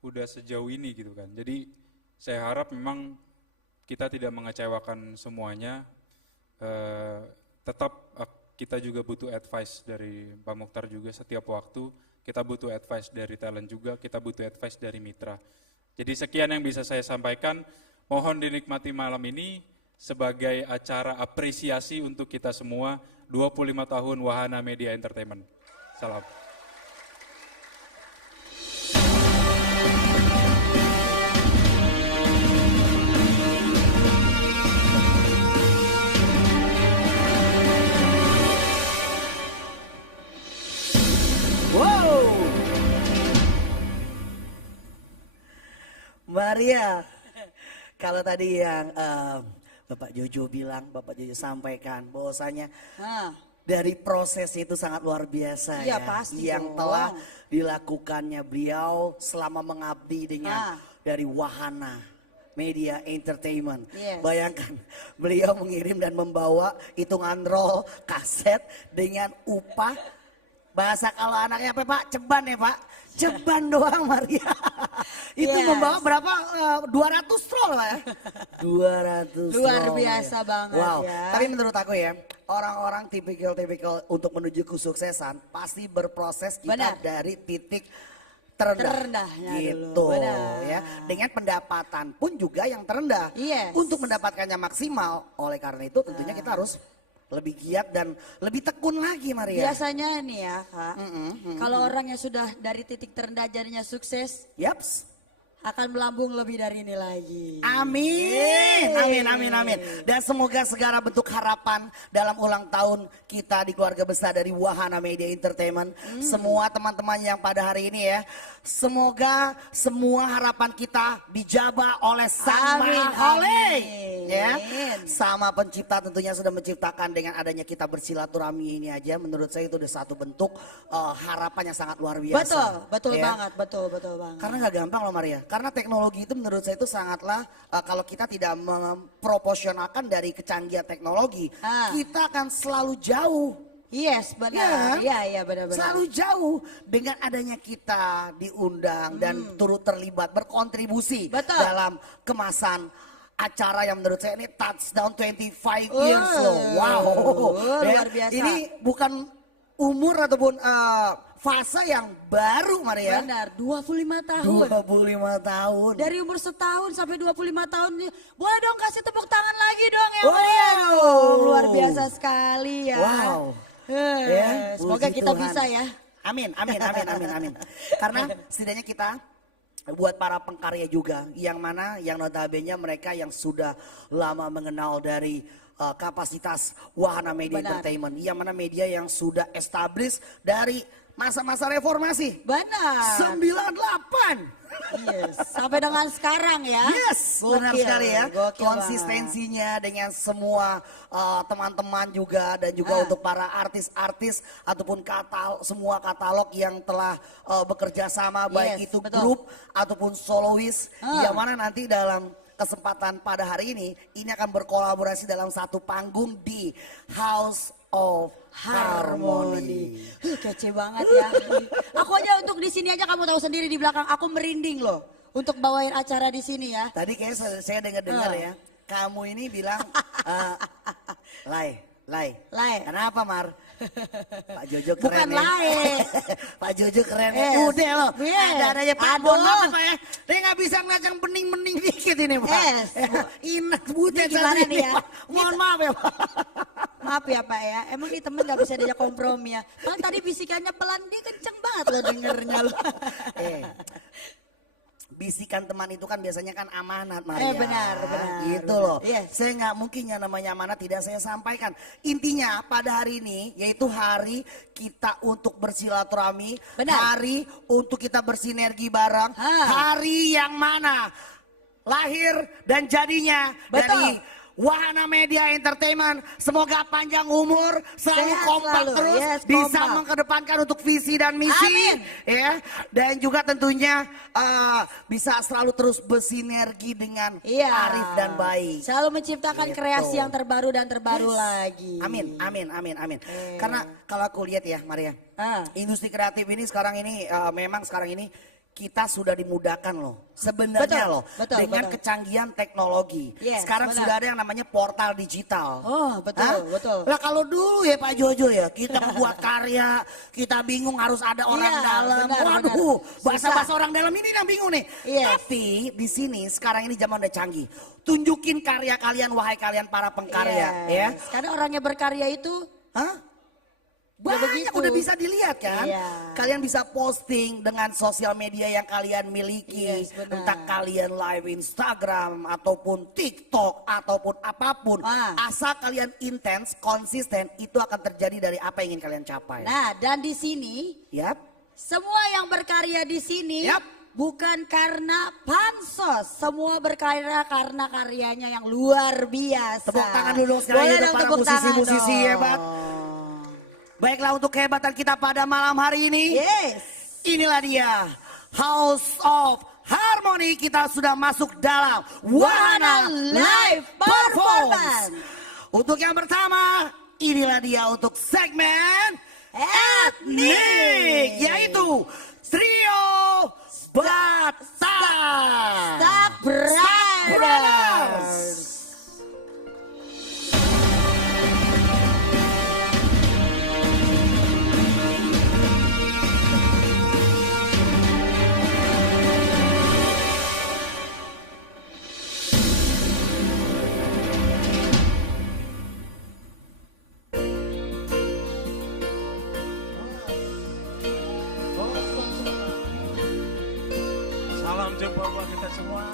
udah sejauh ini gitu kan. Jadi saya harap memang kita tidak mengecewakan semuanya, tetap kita juga butuh advice dari Pak Mukhtar juga setiap waktu, kita butuh advice dari talent juga, kita butuh advice dari mitra. Jadi sekian yang bisa saya sampaikan, mohon dinikmati malam ini sebagai acara apresiasi untuk kita semua 25 tahun Wahana Media Entertainment. Salam. Maria, kalau tadi yang Bapak Jojo bilang, Bapak Jojo sampaikan bahwasanya dari proses itu sangat luar biasa ya. Pasti yang telah dilakukannya beliau selama mengabdi dengan dari Wahana Media Entertainment. Yes. Bayangkan beliau mengirim dan membawa hitungan roll kaset dengan upah, bahasa kalau anaknya apa Pak? Ceban ya Pak? Ceban doang Maria. Itu membawa berapa? 200 roll ya? 200 Luar roll, biasa ya. banget wow. ya. Tapi menurut aku ya, orang-orang tipikal untuk menuju kesuksesan pasti berproses kita dari titik terendahnya gitu dulu. Ya. Dengan pendapatan pun juga yang terendah. Yes. Untuk mendapatkannya maksimal, oleh karena itu tentunya kita harus lebih giat dan lebih tekun lagi Maria. Biasanya nih ya Kak, kalau orang yang sudah dari titik terendah jadinya sukses, Yaps. akan melambung lebih dari ini lagi. Amin, amin, amin, amin. Dan semoga segala bentuk harapan dalam ulang tahun kita di keluarga besar dari Wahana Media Entertainment. Semua teman-teman yang pada hari ini ya, semoga semua harapan kita dijabah oleh Sang Maha Oleh. Ya, sama pencipta tentunya sudah menciptakan dengan adanya kita bersilaturahmi ini aja. Menurut saya itu udah satu bentuk harapan yang sangat luar biasa. Betul ya. banget, betul banget. Karena nggak gampang loh Maria. Karena teknologi itu menurut saya itu sangatlah kalau kita tidak memproporsionalkan dari kecanggihan teknologi, kita akan selalu jauh. Yes, benar. Iya, benar-benar. Selalu jauh dengan adanya kita diundang dan turut terlibat berkontribusi dalam kemasan acara yang menurut saya ini touchdown 25 years loh. Wow. Luar biasa. Ini bukan umur ataupun fase yang baru Maria. Benar, 25 tahun. 25 tahun. Dari umur setahun sampai 25 tahun. Boleh dong kasih tepuk tangan lagi dong ya Wow. Maria. Luar biasa sekali ya. Wow. Semoga puji kita Tuhan. bisa ya. Amin. Karena setidaknya kita buat para pengkarya juga yang notabene mereka yang sudah lama mengenal dari kapasitas Wahana Media Entertainment, yang mana media yang sudah established dari masa-masa reformasi. Benar. 98. Yes. Sampai dengan sekarang ya. Yes, benar Gokil, sekali ya. gokil Konsistensinya dengan semua teman-teman juga dan juga untuk para artis-artis ataupun semua katalog yang telah bekerja sama baik itu grup ataupun solois yang mana nanti dalam kesempatan pada hari ini akan berkolaborasi dalam satu panggung di House of Harmony. Kece banget ya. Aku aja untuk di sini aja kamu tahu sendiri di belakang aku merinding loh untuk bawain acara di sini ya. Tadi kayaknya saya dengar ya, kamu ini bilang Lai. Kenapa Mar? Pak Jojo keren Bukan ya. Lai. Pak Jojo keren Yes. ya. Udah loh. Yes. Ada Pak. Aduh. Mohon maaf Pak ya. Dia nggak bisa ngeliat yang bening-bening dikit ini Pak. Yes. Inak butet Ini gimana satu nih ya? Pak. Mohon maaf ya Pak. Maaf ya Pak ya, emang nih temen gak bisa diajak kompromi ya. Kan tadi bisikannya pelan, dia kenceng banget loh dengernya loh. Bisikan teman itu kan biasanya kan amanat Maria. Benar. Gitu loh. Yes. Saya nggak mungkin yang namanya amanat tidak saya sampaikan. Intinya pada hari ini yaitu hari kita untuk bersilaturahmi. Benar. Hari untuk kita bersinergi bareng. Hari yang mana lahir dan jadinya dari Wahana Media Entertainment. Semoga panjang umur, selalu Sehat kompak selalu. terus, Yes, bisa kompak. mengedepankan untuk visi dan misi. Amin. Ya, dan juga tentunya bisa selalu terus bersinergi dengan arif dan baik. Selalu menciptakan Gitu. kreasi yang terbaru dan terbaru lagi. Amin. Karena kalau aku lihat ya Maria, industri kreatif ini sekarang ini memang sekarang ini kita sudah dimudahkan loh. Sebenarnya dengan kecanggihan teknologi. Yes, sekarang benar. sudah ada yang namanya portal digital. Oh betul. Lah kalau dulu ya Pak Jojo ya, kita membuat karya, kita bingung harus ada orang dalam. Waduh, bahasa-bahasa orang dalam ini yang bingung nih. Yes. Tapi di sini sekarang ini zaman udah canggih. Tunjukin karya kalian, wahai kalian para pengkarya. Ya. Karena orangnya berkarya itu Banyak udah bisa dilihat kan. Iya. Kalian bisa posting dengan sosial media yang kalian miliki. Yes, benar. Entah kalian live Instagram ataupun TikTok ataupun apapun. Asal kalian intens, konsisten, itu akan terjadi dari apa yang ingin kalian capai. Nah, dan di sini semua yang berkarya di sini bukan karena pansos, semua berkarya karena karyanya yang luar biasa. Tepuk tangan dulu sekali Boleh untuk dong para tepuk tangan musisi-musisi dong. hebat. Baiklah untuk kehebatan kita pada malam hari ini. Yes. Inilah dia House of Harmony. Kita sudah masuk dalam Wahana Live Performance. Untuk yang pertama, inilah dia untuk segmen etnik, yaitu Trio Batak. Stuck Brothers. Salam jumpa buat kita semua.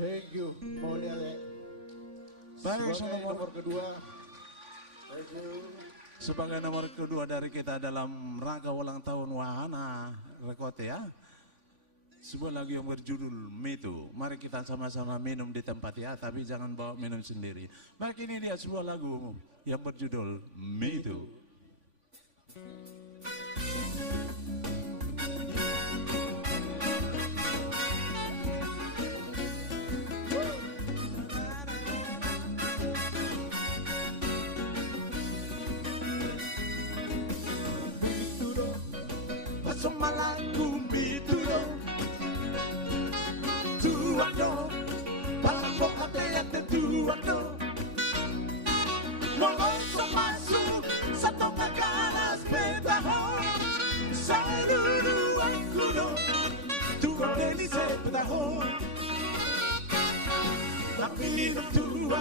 Thank you, Maulia Dek. Baik, Sebagai nomor kedua. Thank you. Sebagai nomor kedua dari kita dalam rangka ulang tahun Wahana Rekote ya. Sebuah lagu yang berjudul Mitu. Mari kita sama-sama minum di tempat ya, tapi jangan bawa minum sendiri. Baik, ini dia sebuah lagu yang berjudul Mitu. Malaku mituro tuano palako ate tuano moloso masu sato maganas petaho saruru ankuno tuko delice petaho lapino tua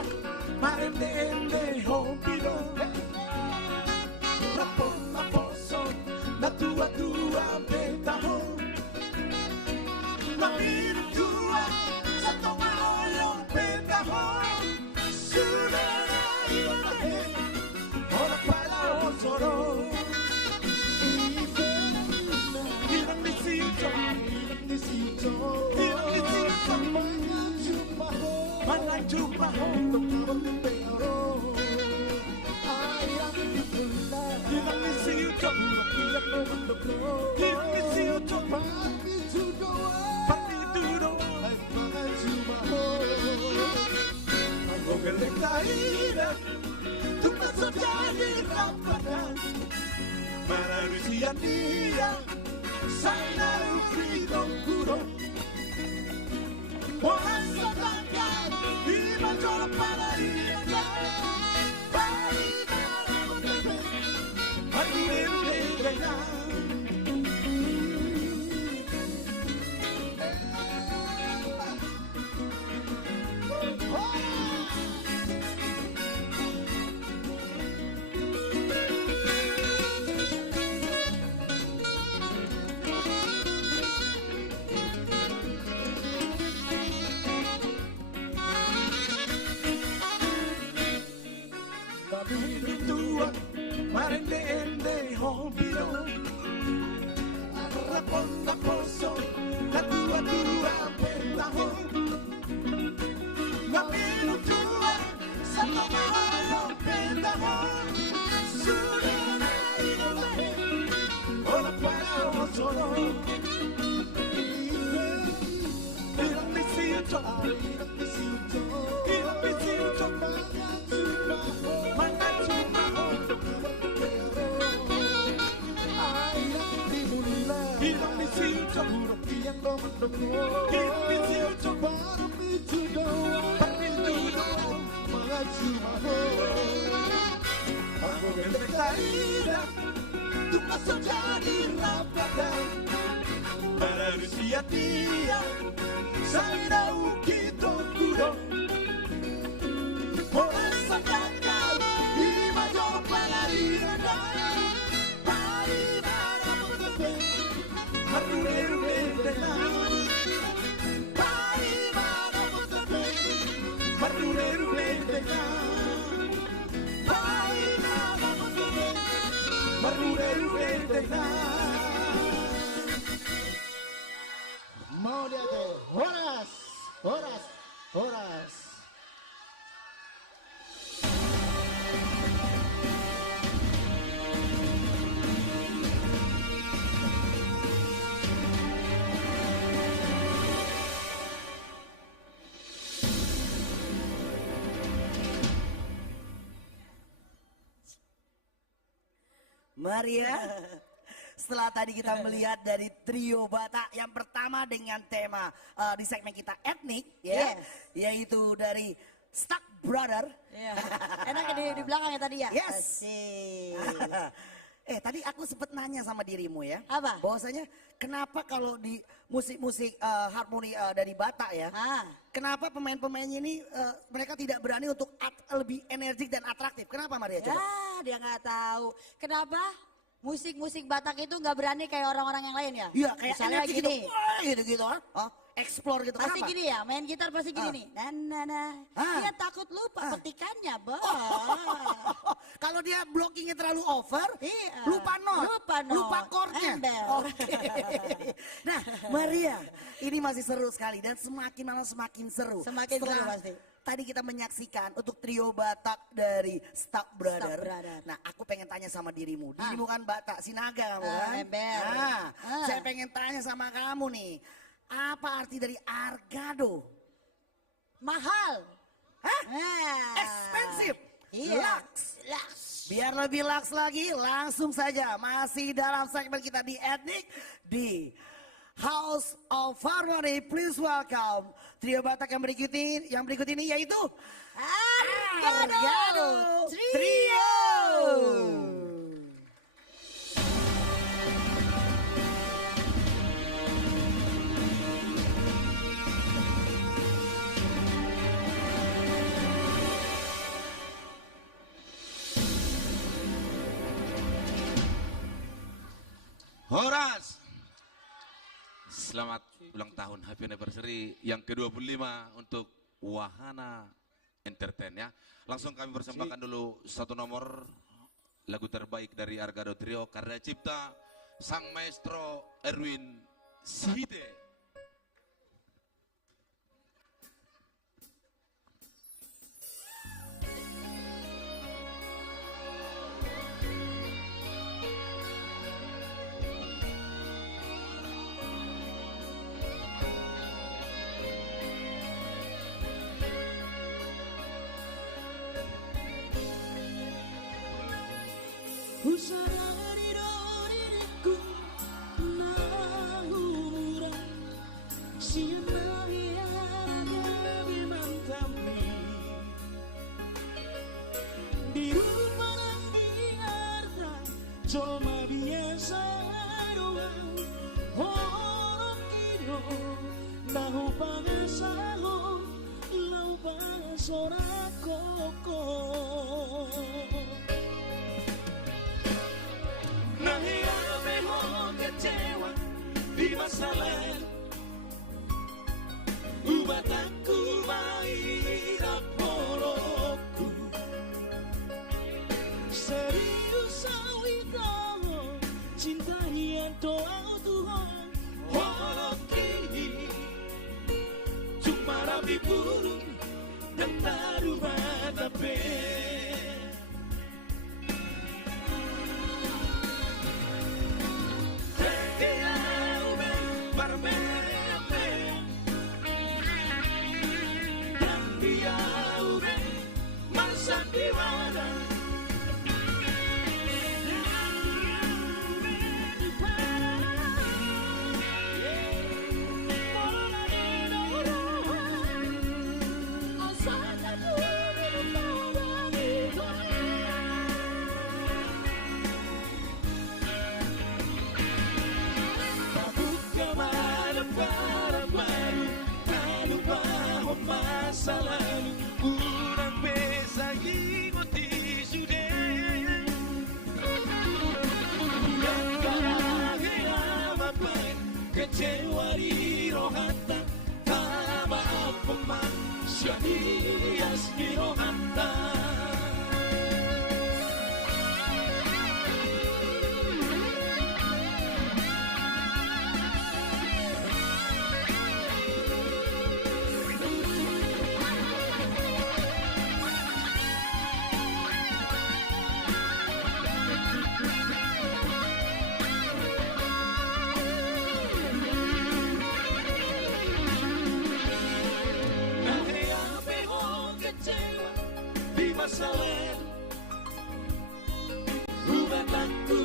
marende hompiro raposo na tua petaho na mira tua sa toma olho petaho surara ibahe ora para o soro irang nisito manang chupaho irang nisito tu paso jadi rapadan para Rusia dia sana ufrido kuro orang satangkan di majora para dia bari para bebe bari bebe marende hombiro raponda poso la tua pentaho ma meno tua sanno malo pentaho surana ibahe ora para solo irang nisito tu paso jadi rapadan para Rusia dia saya ukito kuro orang satangkal di major palarina pari para bebe maruru dena pari para bebe maruru dena pari para bebe maruru dena Mau dia teh, Horas. Maria, setelah tadi kita melihat dari trio Batak yang pertama dengan tema di segmen kita etnik, ya, yaitu dari Stuck Brother. Enak di belakangnya tadi ya? Yes. Tadi aku sempat nanya sama dirimu ya. Apa? Bahwasanya kenapa kalau di musik-musik harmoni dari Batak ya, kenapa pemain-pemainnya ini mereka tidak berani untuk lebih energik dan atraktif? Kenapa Maria? Coba. Ya, dia nggak tahu. Kenapa? Musik-musik Batak itu nggak berani kayak orang-orang yang lain ya? Iya, kayak misalnya energi gini. Gitu. Explore gitu. Pasti Kenapa? gini ya, main gitar pasti gini nih. Dia takut lupa petikannya, Bos. Kalau dia blockingnya terlalu over, lupa chordnya. Oke. Nah, Maria, ini masih seru sekali dan semakin malam semakin seru. Semakin seru pasti. Tadi kita menyaksikan untuk trio Batak dari Stuck Brother. Nah, aku pengen tanya sama dirimu. Dirimu kan Batak, Sinaga kamu kan? Ember. Saya pengen tanya sama kamu nih. Apa arti dari argado? Mahal. Hah? Expensive. Iya. Lux. Biar lebih lux lagi, langsung saja masih dalam segmen kita di etnik di House of Harmony. Please welcome trio Batak yang berikut ini yaitu Argado Trio. Horas, selamat ulang tahun, happy anniversary yang ke-25 untuk Wahana Entertain ya. Langsung kami persembahkan dulu satu nomor lagu terbaik dari Argado Trio karya cipta sang maestro Erwin Sihite. Ku sadari diriku nahura siapa yang dimantami di rumah biarta cuma biasa doang orang kiro nahu pangasaho lau pangasorakoko. Kecewa di masa lalu, ubat aku mahirap poloku. Serius awitamu, cinta yang doa Tuhan. Holoki, cuma rapi burung dan taruh hadapi. Selalu kurang bisa ikuti sudah yang karena apa kecewa di rohanta tak apa man syadias di rohanta. Masa lalu, umat aku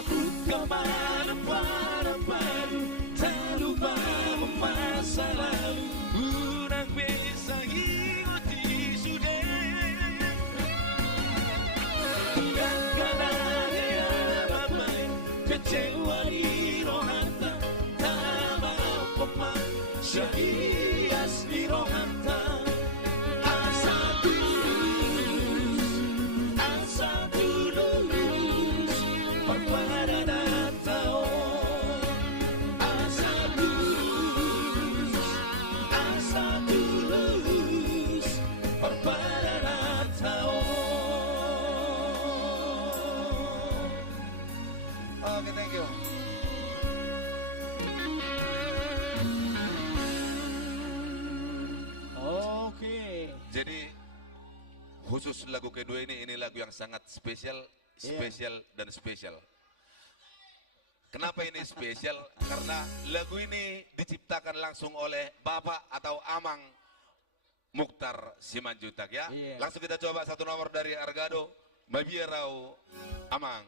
Sambut kemana baru tak lupa masa lalu. Urang bisa ikuti sudah. Dan kadangnya babai kecewa di rohanta. Tak mampu syahias di rohanta. Oke, thank you. Oke. Jadi khusus lagu kedua ini lagu yang sangat spesial, spesial dan spesial. Kenapa ini spesial? Karena lagu ini diciptakan langsung oleh Bapak atau Amang Mukhtar Simanjuntak ya. Langsung kita coba satu nomor dari Argado, Babierau Amang.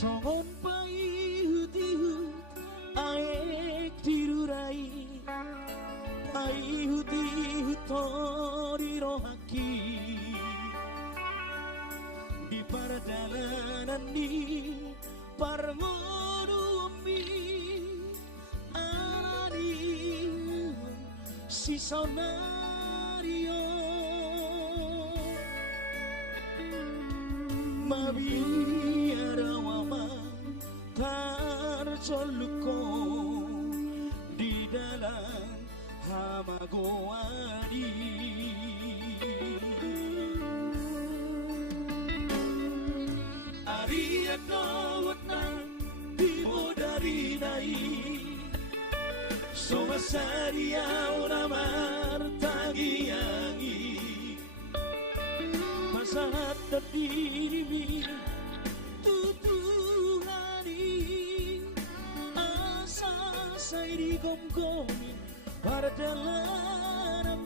Songon paihut-ihut aek dirurai, paihut-ihut torirohaki di paradalanan di parmonumi anani si sonario mabiarawa tercoluko di dalam hamagoani. Aria kawatna timo dari nai somasaria uramar tagiangi masahat diri saya digom-gomi perjalanan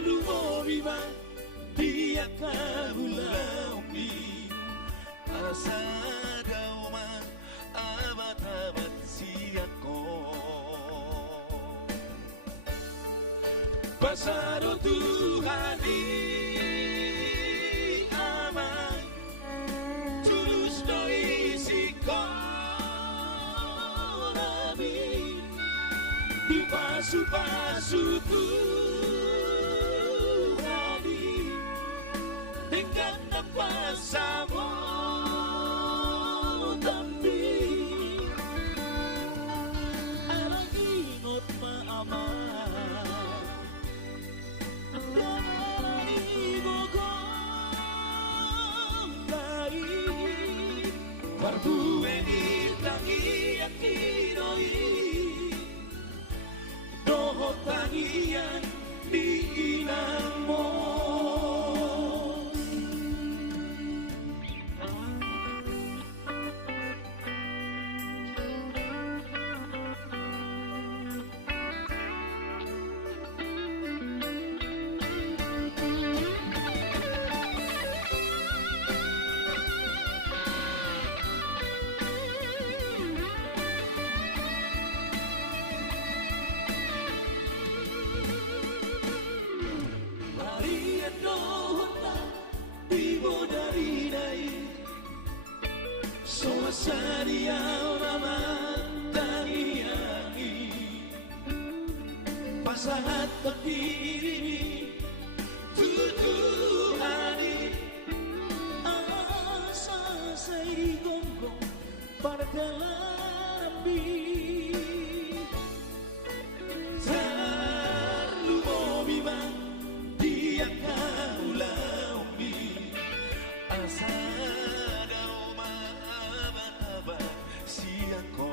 terlumomi bang dia kaulaumi asa dauman abad-abad siako pasado Tuhan di aman tulus doi di pasu-pasu Tuhani dengan napasamu tapi alaginot maamah dari bogong lain barbue tangi yakinoi doho tangian di inangmu. Saria naman tangiangi pasahat berdiri tutuhani asa saya gonggong pada dalam Selalu mau bimbang dia kaulah umi asa dau mahaba siang ko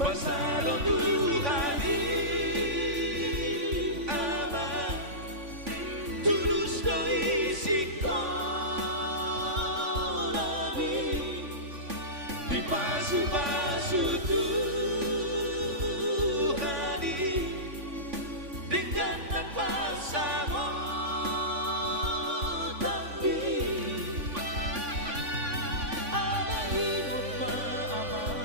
pasado Tuhan ama tulus do isi ko nabi di pasu-pasu Tuhan dengan tanpa sama tapi ada hidup beramal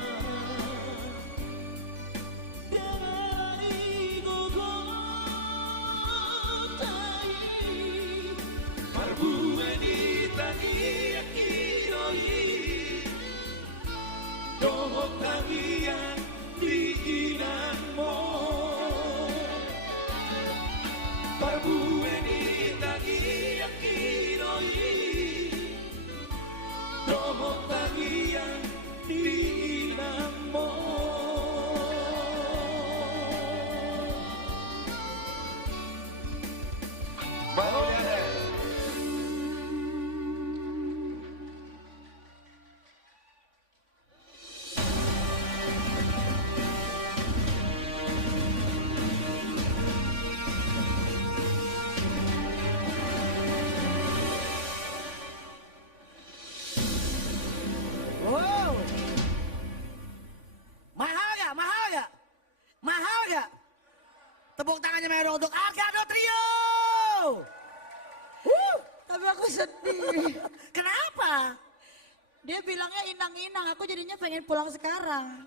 dari gogotai perbueni tadi akiroi dohok tangian diinanmu perbueni tadi akiroi dohok tangian diinanmu Wow. Mahal gak? Mahal gak? Mahal gak? Tepuk tangannya Mero untuk Argado Trio. Tapi aku sedih. Kenapa? Dia bilangnya inang-inang, aku jadinya pengen pulang sekarang.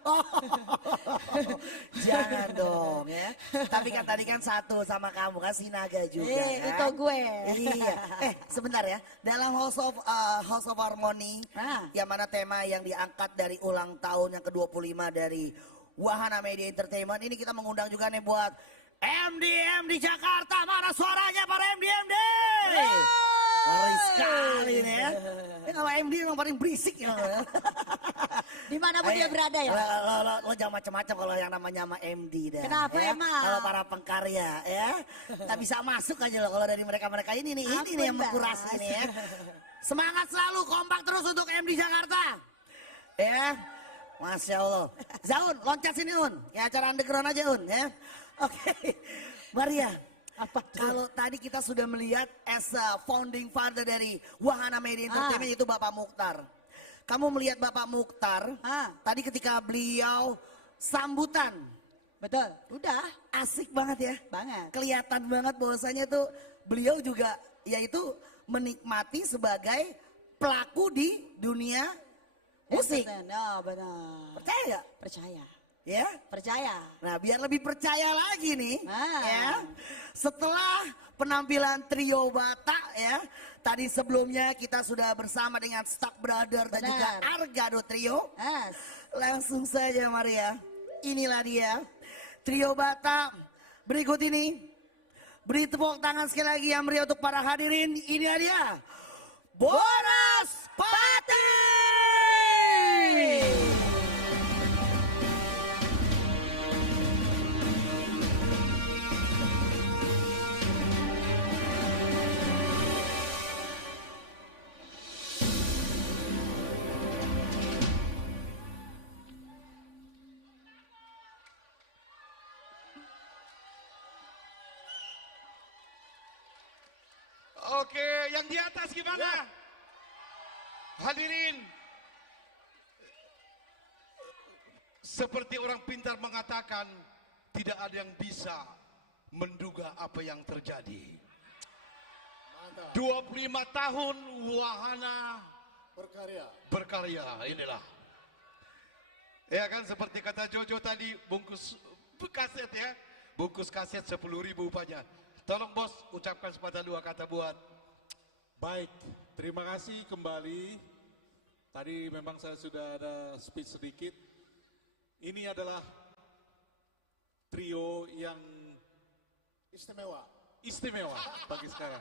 Jangan dong ya. Tapi kan tadi kan satu sama kamu kan si Naga juga kan. Itu gue. Iya. Sebentar ya. Dalam House of Harmony yang mana tema yang diangkat dari ulang tahun yang ke-25 dari Wahana Media Entertainment, ini kita mengundang juga nih buat MDM di Jakarta. Mana suaranya para MDMD? Ngeri sekali nih ya. Kalau MD memang paling berisik ya. Dimanapun dia berada ya. Lo jangan macam-macam kalau yang namanya sama MD dah. Kenapa ya? emang? Kalau para pengkarya ya. Tak bisa masuk aja loh kalau dari mereka-mereka ini nih. Ini nih yang mengkurasi nih ya. Semangat selalu, kompak terus untuk MD Jakarta. Ya. Masya Allah. Zaun, loncat sini Un. Ya acara underground aja Un ya. Oke. Maria. Apa tuh? Kalau tadi kita sudah melihat as a founding father dari Wahana Media Entertainment yaitu Bapak Mukhtar. Kamu melihat Bapak Mukhtar tadi ketika beliau sambutan. Betul, udah. Asik banget ya. Banget. Kelihatan banget bahwasanya tuh beliau juga yaitu menikmati sebagai pelaku di dunia musik. Oh, benar. Percaya gak? Percaya. Ya, percaya. Nah, biar lebih percaya lagi nih, ya. Setelah penampilan trio Batak ya, tadi sebelumnya kita sudah bersama dengan Stuck Brother dan juga Argado Trio. Langsung saja Maria, inilah dia trio Batak. Berikut ini, beri tepuk tangan sekali lagi yang meriah untuk para hadirin. Inilah dia, Boras Pati. Oke, yang di atas gimana? Hadirin, seperti orang pintar mengatakan, tidak ada yang bisa menduga apa yang terjadi. 25 tahun Wahana berkarya, inilah. Ya kan, seperti kata Jojo tadi, bungkus kaset ya, bungkus kaset 10.000 upahnya. Tolong bos, ucapkan sepatah dua kata buat. Baik, terima kasih kembali. Tadi memang saya sudah ada speech sedikit. Ini adalah trio yang istimewa bagi sekarang.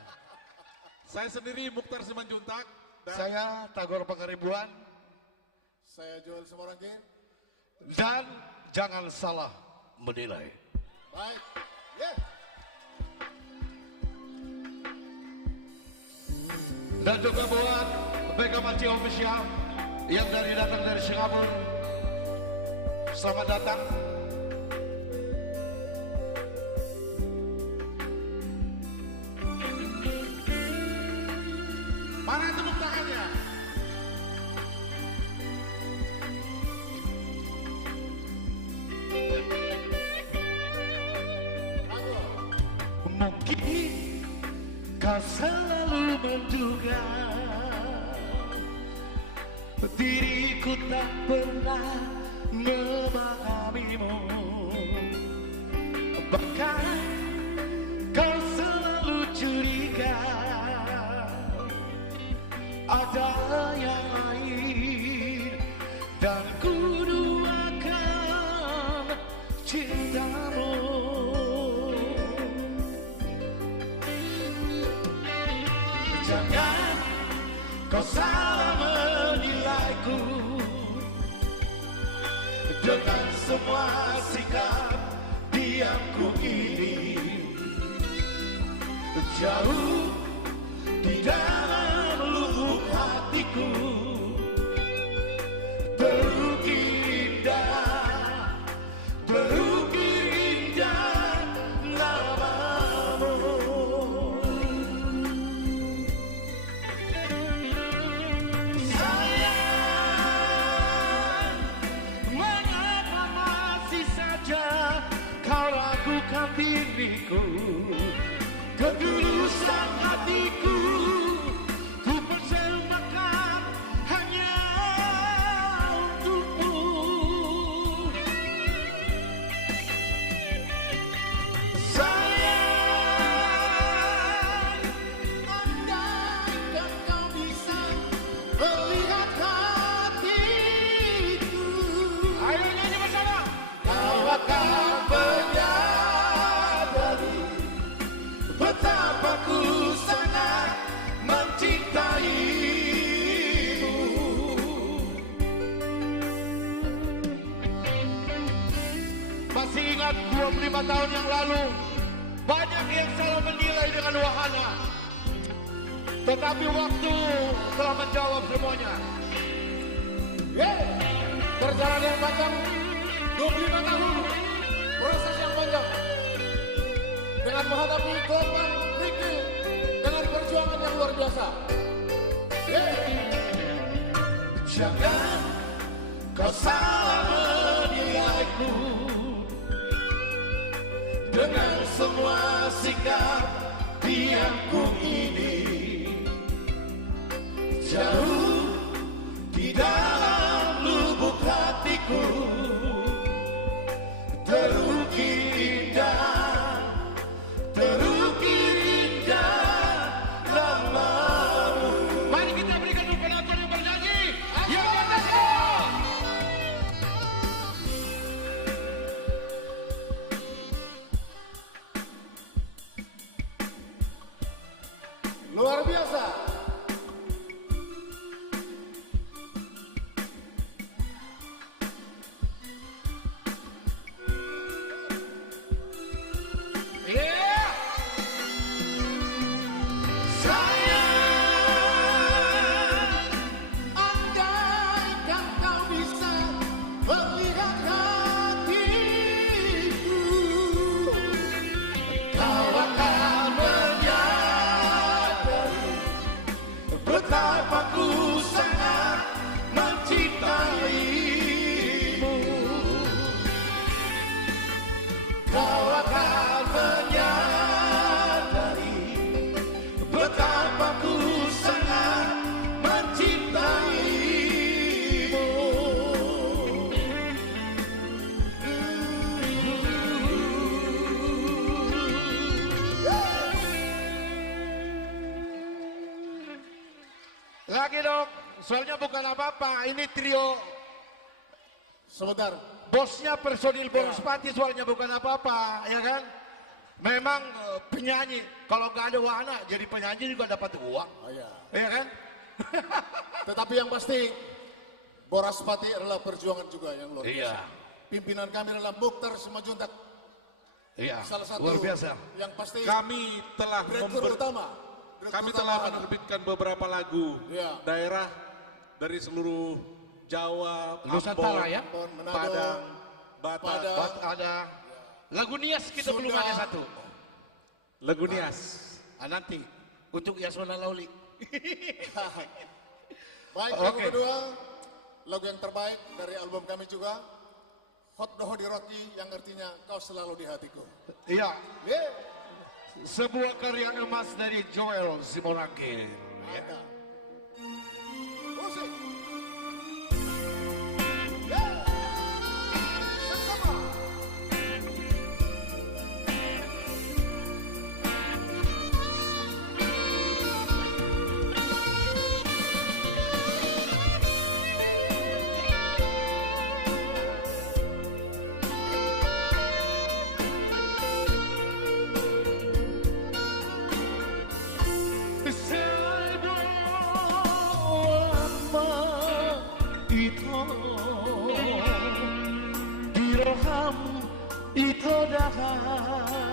Saya sendiri Mukhtar Simanjuntak. Saya Tagor Pangaribuan. Saya Joel Semorangge. Dan jangan salah menilai. Baik. Yeah. Dan juga buat Begamanci Official yang datang dari Singapura. Selamat datang. Mana tepuk tangannya? Mungkin kau selalu menduga diriku tak pernah memahamimu. Bahkan kau selalu curiga ada yang lain, dan ku duakan cintamu. Jangan kau salah menilaiku dengan semua sikap diamku ini. Jauh di dalam lubuk hatiku terukir indah, terukir indah namamu. Sayang, mengapa masih saja kau ragukan diriku? Ketulusan hatiku ku persembahkan hanya untukmu. Sayang, andaikan kau bisa melihat hatiku, ayo nyanyi bersama. Kau akan menyadari betapa ku sangat mencintaimu. Masih ingat 25 tahun yang lalu, banyak yang salah menilai dengan wahana. Tetapi waktu telah menjawab semuanya. Perjalanan yang panjang, 25 tahun, proses yang panjang. Dengan menghadapi gelombang kerikil dengan perjuangan yang luar biasa. Jangan kau salah menilaiku dengan semua sikap diamku ini. Jauh di dalam lubuk hatiku terukir indah, terukir indah namamu. Mari kita berikan untuk penonton yang bernyanyi. Yang kata luar biasa. Aku sangat mencintaimu. Kau akan menyadari betapa ku sangat mencintaimu. Lagi dong, soalnya bukan apa-apa, ini trio. Sebentar. Bosnya personil Borospati, soalnya bukan apa-apa, ya kan? Memang penyanyi, kalau nggak ada wahana, jadi penyanyi juga dapat uang. Oh, iya. Ya kan? Tetapi yang pasti, Boraspati adalah perjuangan juga yang luar biasa. Iya. Pimpinan kami adalah Mukhtar Simajuntak. Iya. Salah satu Luar biasa. yang pasti Kami telah direktur utama. Kami telah menerbitkan beberapa lagu Iya. daerah dari seluruh Jawa, Nusantara ya. Manado, Padang, Batak, Padang. Ada lagu Nias kita belum Sunda. ada satu. Lagu Nias. Nanti untuk Yasona Lauli. Baik, lagu Oke. kedua, lagu yang terbaik dari album kami juga, Hot Doho di Roti, yang artinya kau selalu di hatiku. Iya. Yeah. Sebuah karya emas dari Joel Simonangkir. Ada. Musik. Yeah. Sama-sama. Dirham itu rahasia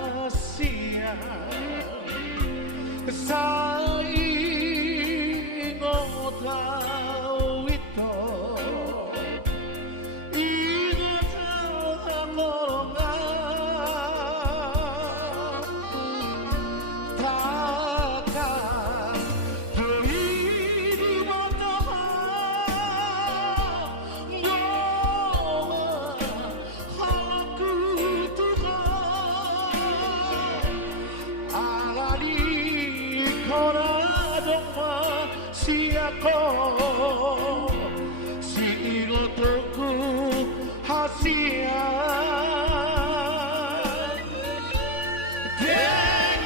saingo tahu itu ingat golongan takkan beri matahari aku Tuhan alali koradoma siako sinigotoku hasia dengan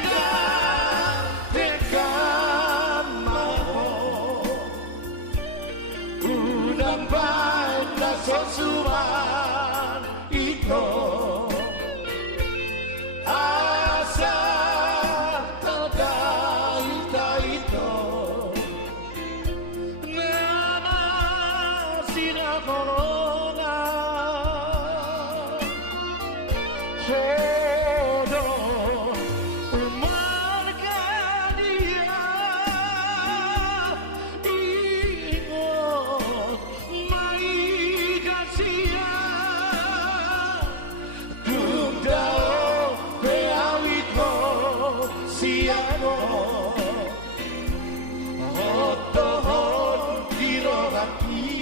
mau udang banda sosuman itu asa terdaita itu nama sinar corona jodoh umarga dia ingat mai kasia tundao beawiko siano otohon diroraki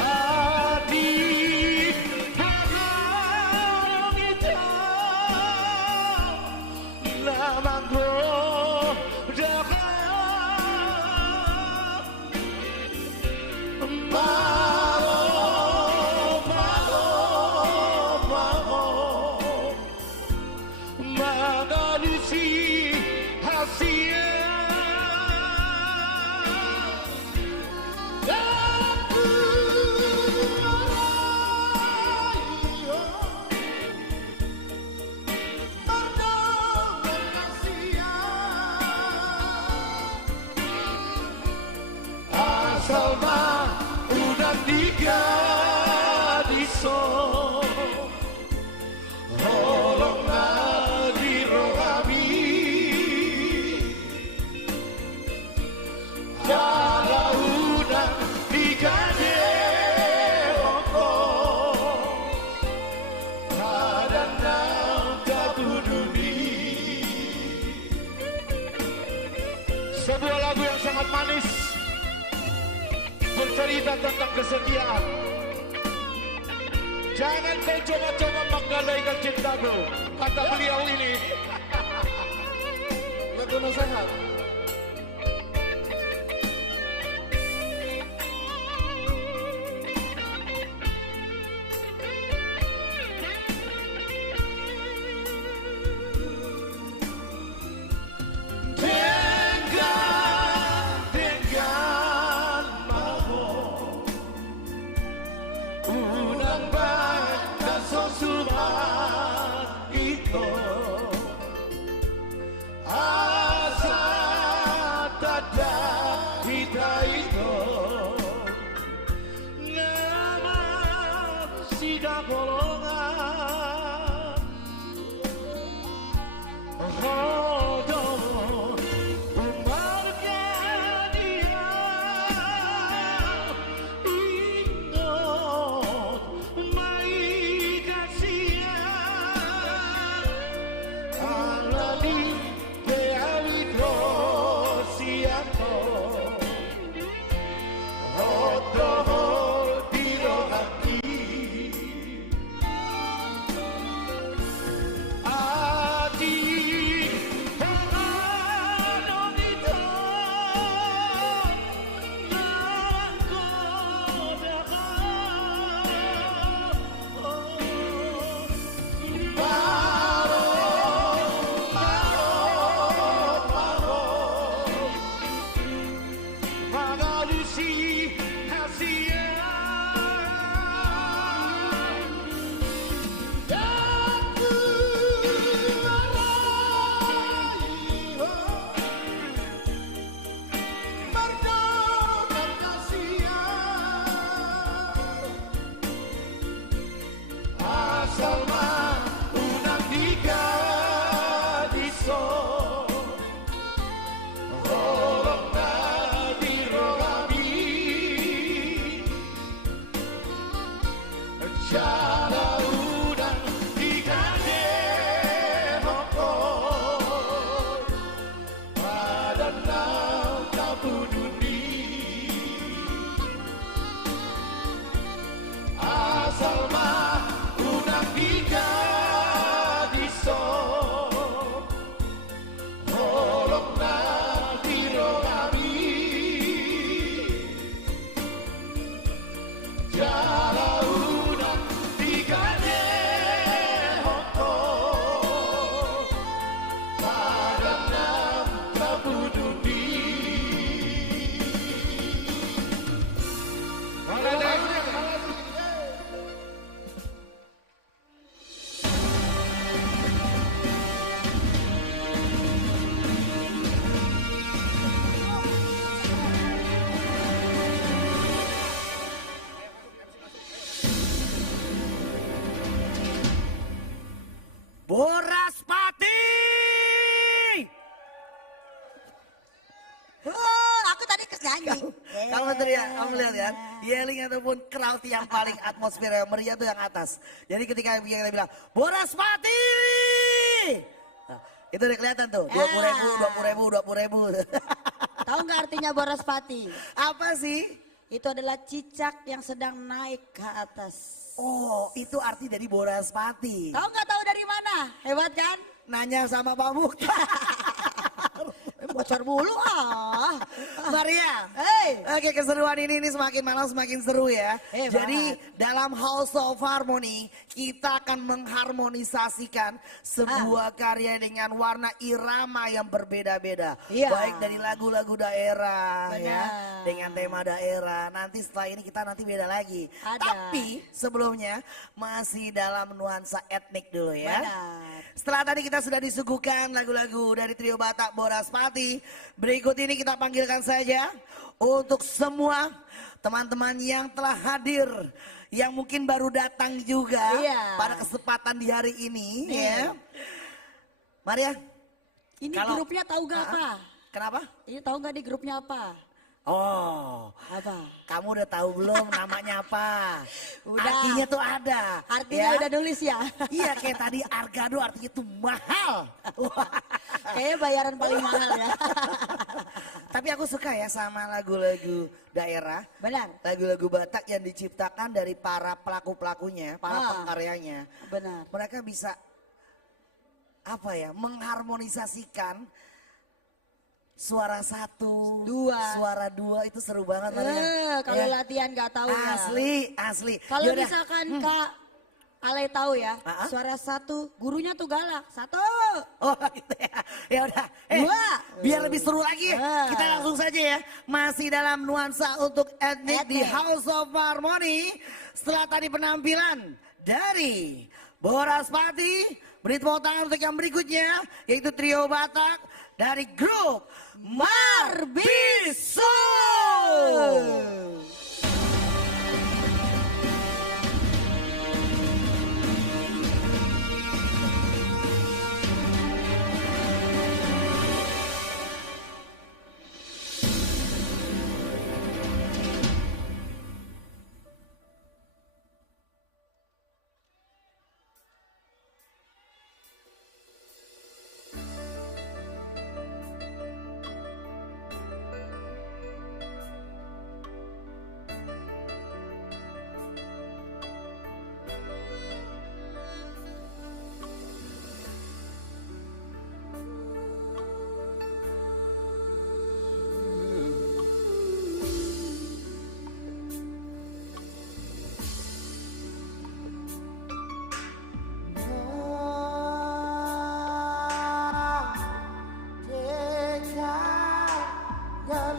adik bagarang kita lamang mengalisi hasil aku merayu mendengar asal mah udah tiga diso tolong nadi rohami jala udah tiga deoko ada nangka buduni. Sebuah lagu yang sangat manis bercerita tentang kesetiaan. Jangan kau coba-coba menggadaikan cintaku, kata beliau ini. Lagu nasihat. Dengan mau udang banda sosuman itu asa kaito nama sida golongan hodomo umarga dia ingot mai kasihan aladi bealitro siato hodomo dirogati adi hanonito nangkodaga Magalusi hasia Daku alaiho Mardona kasia Asal mah unang tiga diso Rolong na dirogami Jala udang digade hokoi Padan nang tabununi Asal mah unang tiga diso Rolong na dirogami Jala udang digade hokoi Padan nang tabununi Boraspati. Aku tadi nyanyi. Kamu teriak, kamu lihat kan? Yelling ataupun crowd yang paling atmosfer yang meriah itu yang atas. Jadi ketika kita bilang Boraspati, nah, itu udah kelihatan tuh. 20.000. Tahu nggak artinya Boraspati? Apa sih? Itu adalah cicak yang sedang naik ke atas. Oh, itu arti dari Boraspati. Tahu nggak tahu dari mana? Hebat kan? Nanya sama Pak Mukhtar. Bocor mulu ah. Maria, Hey. oke keseruan ini semakin malam semakin seru ya. Hebat. Jadi dalam House of Harmony kita akan mengharmonisasikan sebuah karya dengan warna irama yang berbeda-beda. Iya. Baik dari lagu-lagu daerah ya, Benar. dengan tema daerah. Nanti setelah ini kita nanti beda lagi. Ada. Tapi sebelumnya masih dalam nuansa etnik dulu ya. Benar. Setelah tadi kita sudah disuguhkan lagu-lagu dari trio Batak Boraspati, berikut ini kita panggilkan saja untuk semua teman-teman yang telah hadir, yang mungkin baru datang juga Iya. pada kesempatan di hari ini ya. Maria, Ini Kalau- grupnya tahu gak apa? kenapa? Ini tahu nggak di grupnya apa? Oh, Apa? kamu udah tahu belum namanya apa? Udah. Artinya tuh ada. Artinya ya. udah nulis ya? Iya kayak tadi Argado artinya tuh mahal. Kayaknya bayaran paling mahal ya. Tapi aku suka ya sama lagu-lagu daerah. Benar. Lagu-lagu Batak yang diciptakan dari para pelaku-pelakunya, para pengkaryanya. Benar. Mereka bisa apa ya, mengharmonisasikan suara satu, suara dua itu seru banget. Kalau Ya. latihan nggak tahu ya. Asli. Kalau Yaudah. misalkan Kak Ale tahu ya, suara satu, gurunya tuh galak. Satu. Oh gitu ya. Ya udah. Dua. Biar lebih seru lagi, kita langsung saja ya. Masih dalam nuansa untuk etnik di House of Harmony. Setelah tadi penampilan dari Boraspati, beri tepuk tangan untuk yang berikutnya, yaitu trio Batak dari grup Marbisu.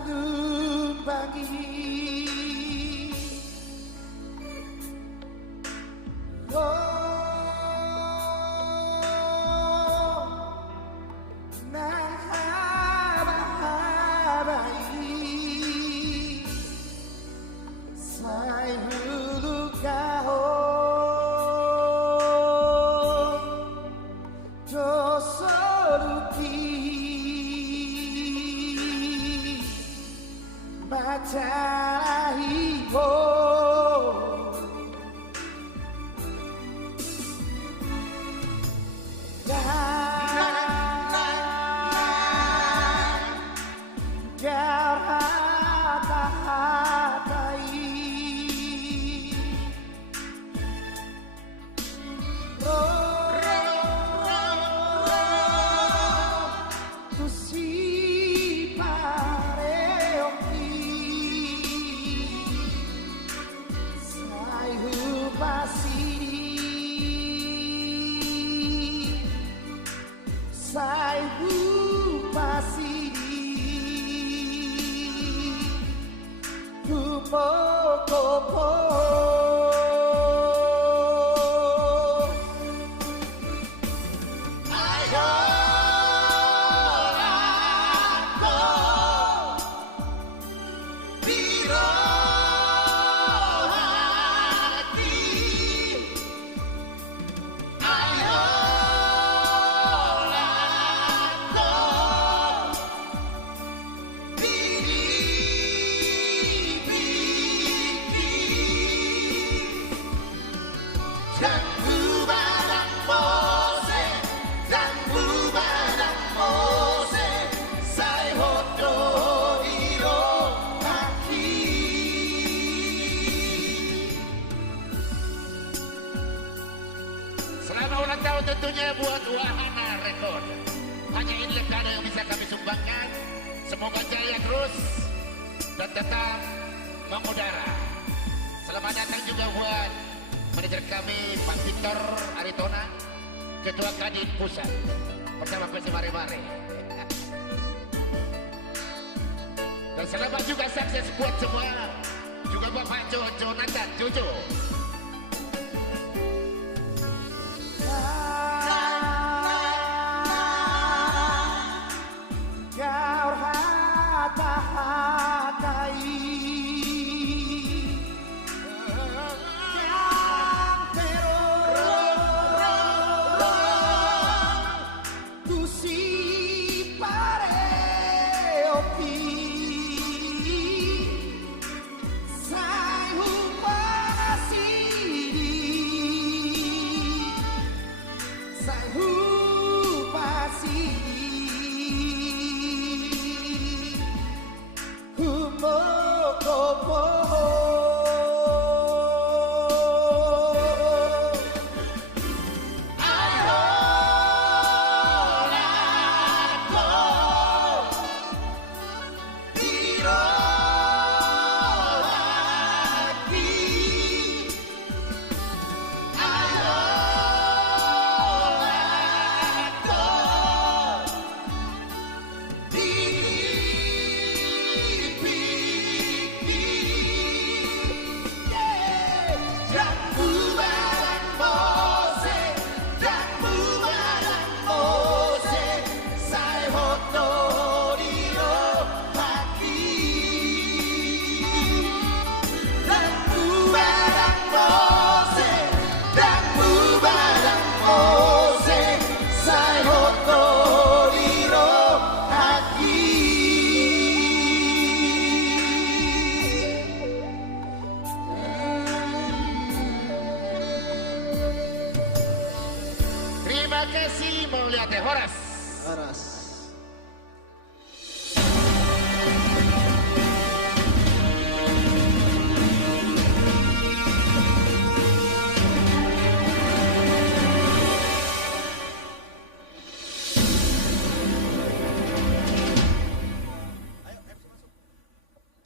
Bandung pagi. Tentunya buat Wahana Record. Hanya ini karya yang bisa kami sumbangkan. Semoga jaya terus dan tetap mengudara. Selamat datang juga buat manajer kami Pak Victor Aritona, Ketua Kadin Pusat. Bersama Kusi Mare-Mare. Dan selamat juga sukses buat semua. Juga Bapak Jonathan Jojo.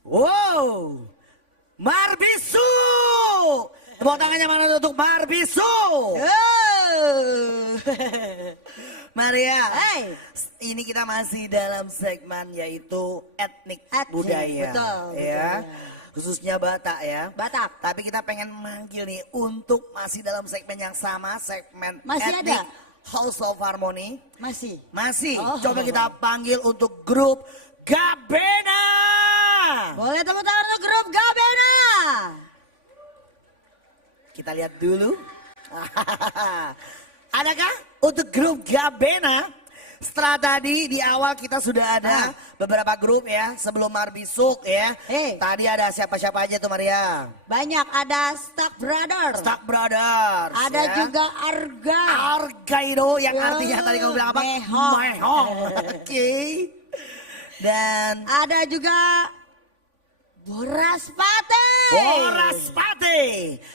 Wow, Marbisu. Tepuk tangannya mana untuk Marbisu? Maria, Hey. ini kita masih dalam segmen yaitu etnik budaya. Betul, Ya. betul. Khususnya Batak ya. Batak. Tapi kita pengen manggil nih untuk masih dalam segmen yang sama, segmen Masih etnik ada? House of Harmony. Masih. Masih. Oh. Coba kita panggil untuk grup Gabena. Boleh tepuk tangan untuk grup Gabena. Kita lihat dulu. Adakah untuk grup Gabena? Setelah tadi di awal kita sudah ada beberapa grup ya sebelum Marbisuk ya. Tadi ada siapa-siapa aja tuh Maria? Banyak, ada Stuck Brothers. Stuck Brothers. Ada ya. juga Arga. Arga itu yang artinya tadi kamu bilang apa? Mehong. Mehong. Oke. Dan ada juga Boras Pate. Boras Pate.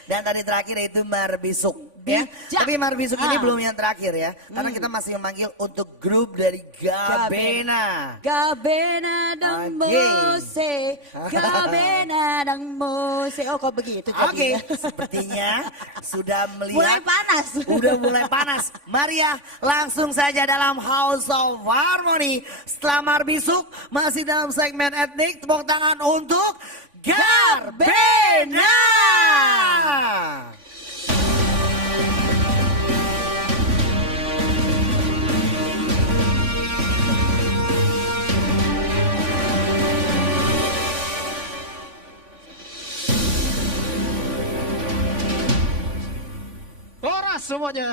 Dan tadi terakhir itu Marbisuk. Ya. Tapi Marbisuk ini belum yang terakhir ya. Karena kita masih memanggil untuk grup dari Gabena. Gabena dan Mose. Gabena dan Mose. Oh kok begitu Oke, jadinya? sepertinya sudah melihat. Mulai panas. Udah mulai panas. Maria, langsung saja dalam House of Harmony. Setelah Marbisuk, masih dalam segmen etnik. Tepuk tangan untuk Gabena. Boras semuanya.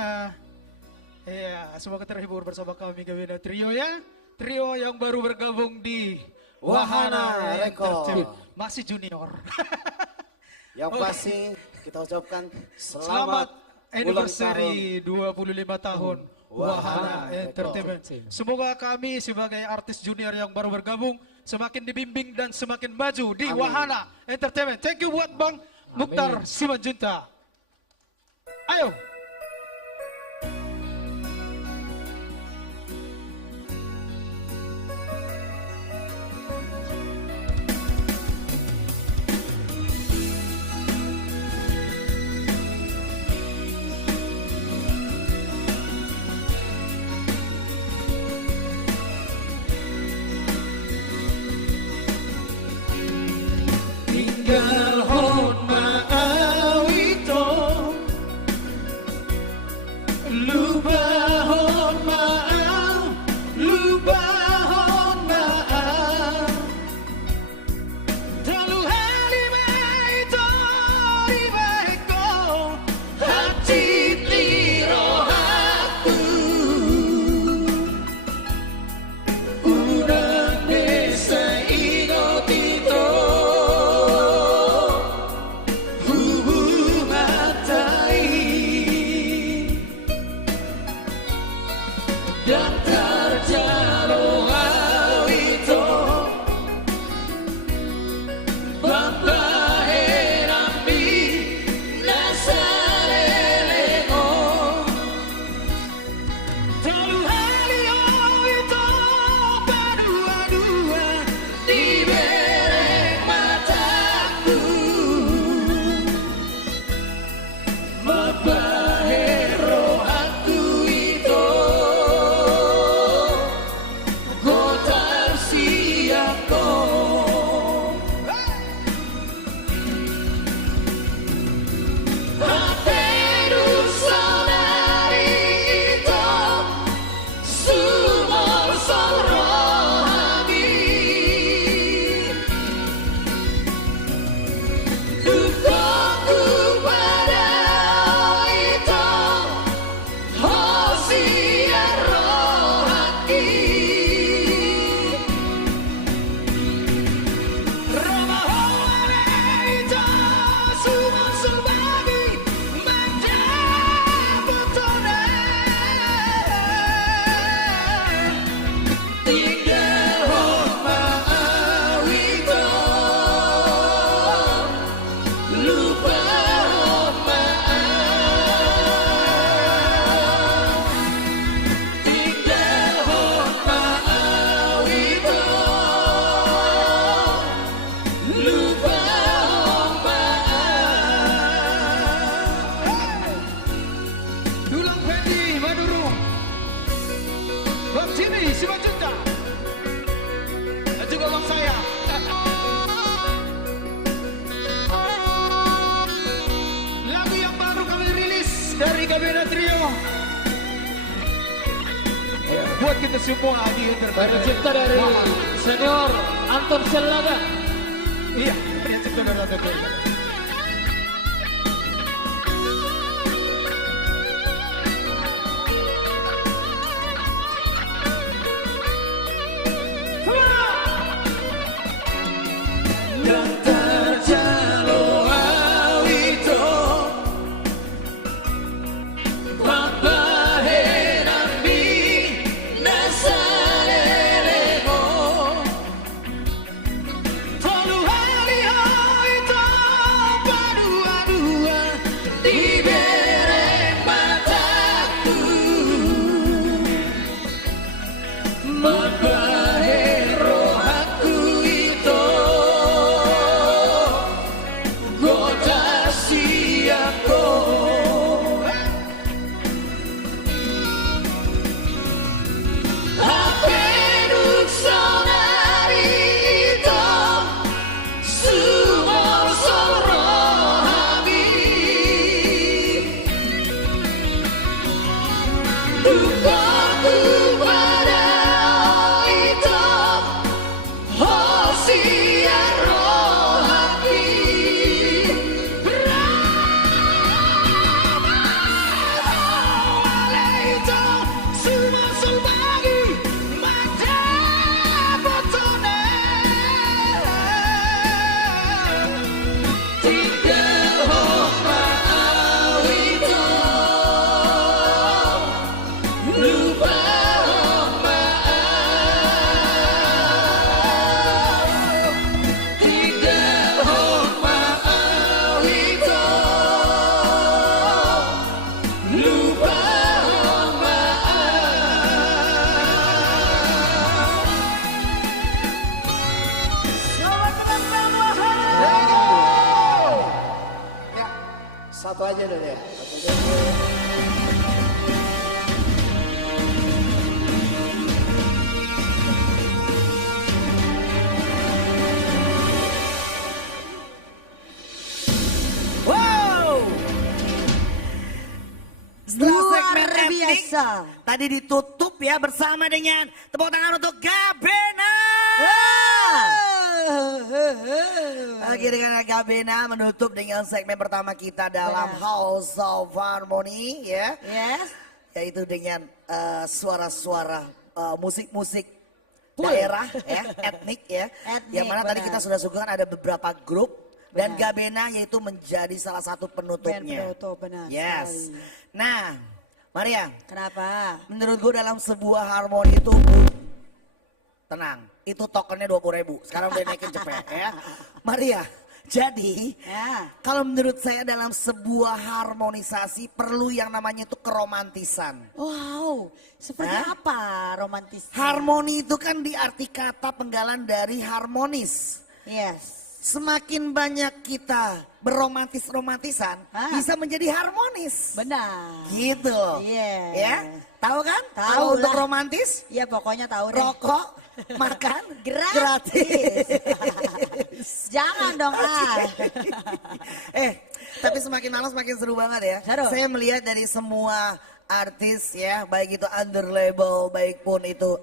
Iya, semoga terhibur bersama kami Gabena Trio ya. Trio yang baru bergabung di Wahana Record. Masih junior. Yang pasti kita ucapkan Selamat anniversary 25 tahun Wahana Entertainment. Semoga kami sebagai artis junior yang baru bergabung semakin dibimbing dan semakin maju di Wahana Entertainment. Thank you buat Bang Mukhtar Simanjunta. Ayo. Tinggal hon maawito lubahon maaf lubahon maaf terlalu halimah itu ribahko hati tirohaku udah desa ingot itu kita semua di entertainment. Karya cipta dari senior Anton Selaga. Iya, karya cipta dari Anton Selaga. Satu aja deh ya. Wow. Setelah segmen etnik, tadi ditutup ya bersama dengan tepuk tangan untuk Gabena. Lagi dengan Gabena menutup dengan segmen pertama kita dalam House of Harmony ya. Yes. Yaitu dengan suara-suara musik-musik daerah ya, etnik ya. Yang mana tadi kita sudah suguhkan ada beberapa grup dan Gabena yaitu menjadi salah satu penutupnya. Penutup, benar. Yes. Nah, Maria. Kenapa? Menurut gue dalam sebuah harmoni itu tenang, itu tokennya 20.000. Sekarang udah naikin cepet ya. Maria, jadi kalau menurut saya dalam sebuah harmonisasi perlu yang namanya itu keromantisan. Wow, seperti apa romantis? Harmoni itu kan di arti kata penggalan dari harmonis. Yes. Semakin banyak kita beromantis-romantisan, bisa menjadi harmonis. Benar. Gitu loh. Iya. Ya, tahu kan? Tahu untuk lah. romantis? Iya pokoknya tahu deh. Rokok, makan, gratis. Jangan dong tapi semakin malam semakin seru banget ya. Seru. Saya melihat dari semua artis ya, baik itu under label, baik pun itu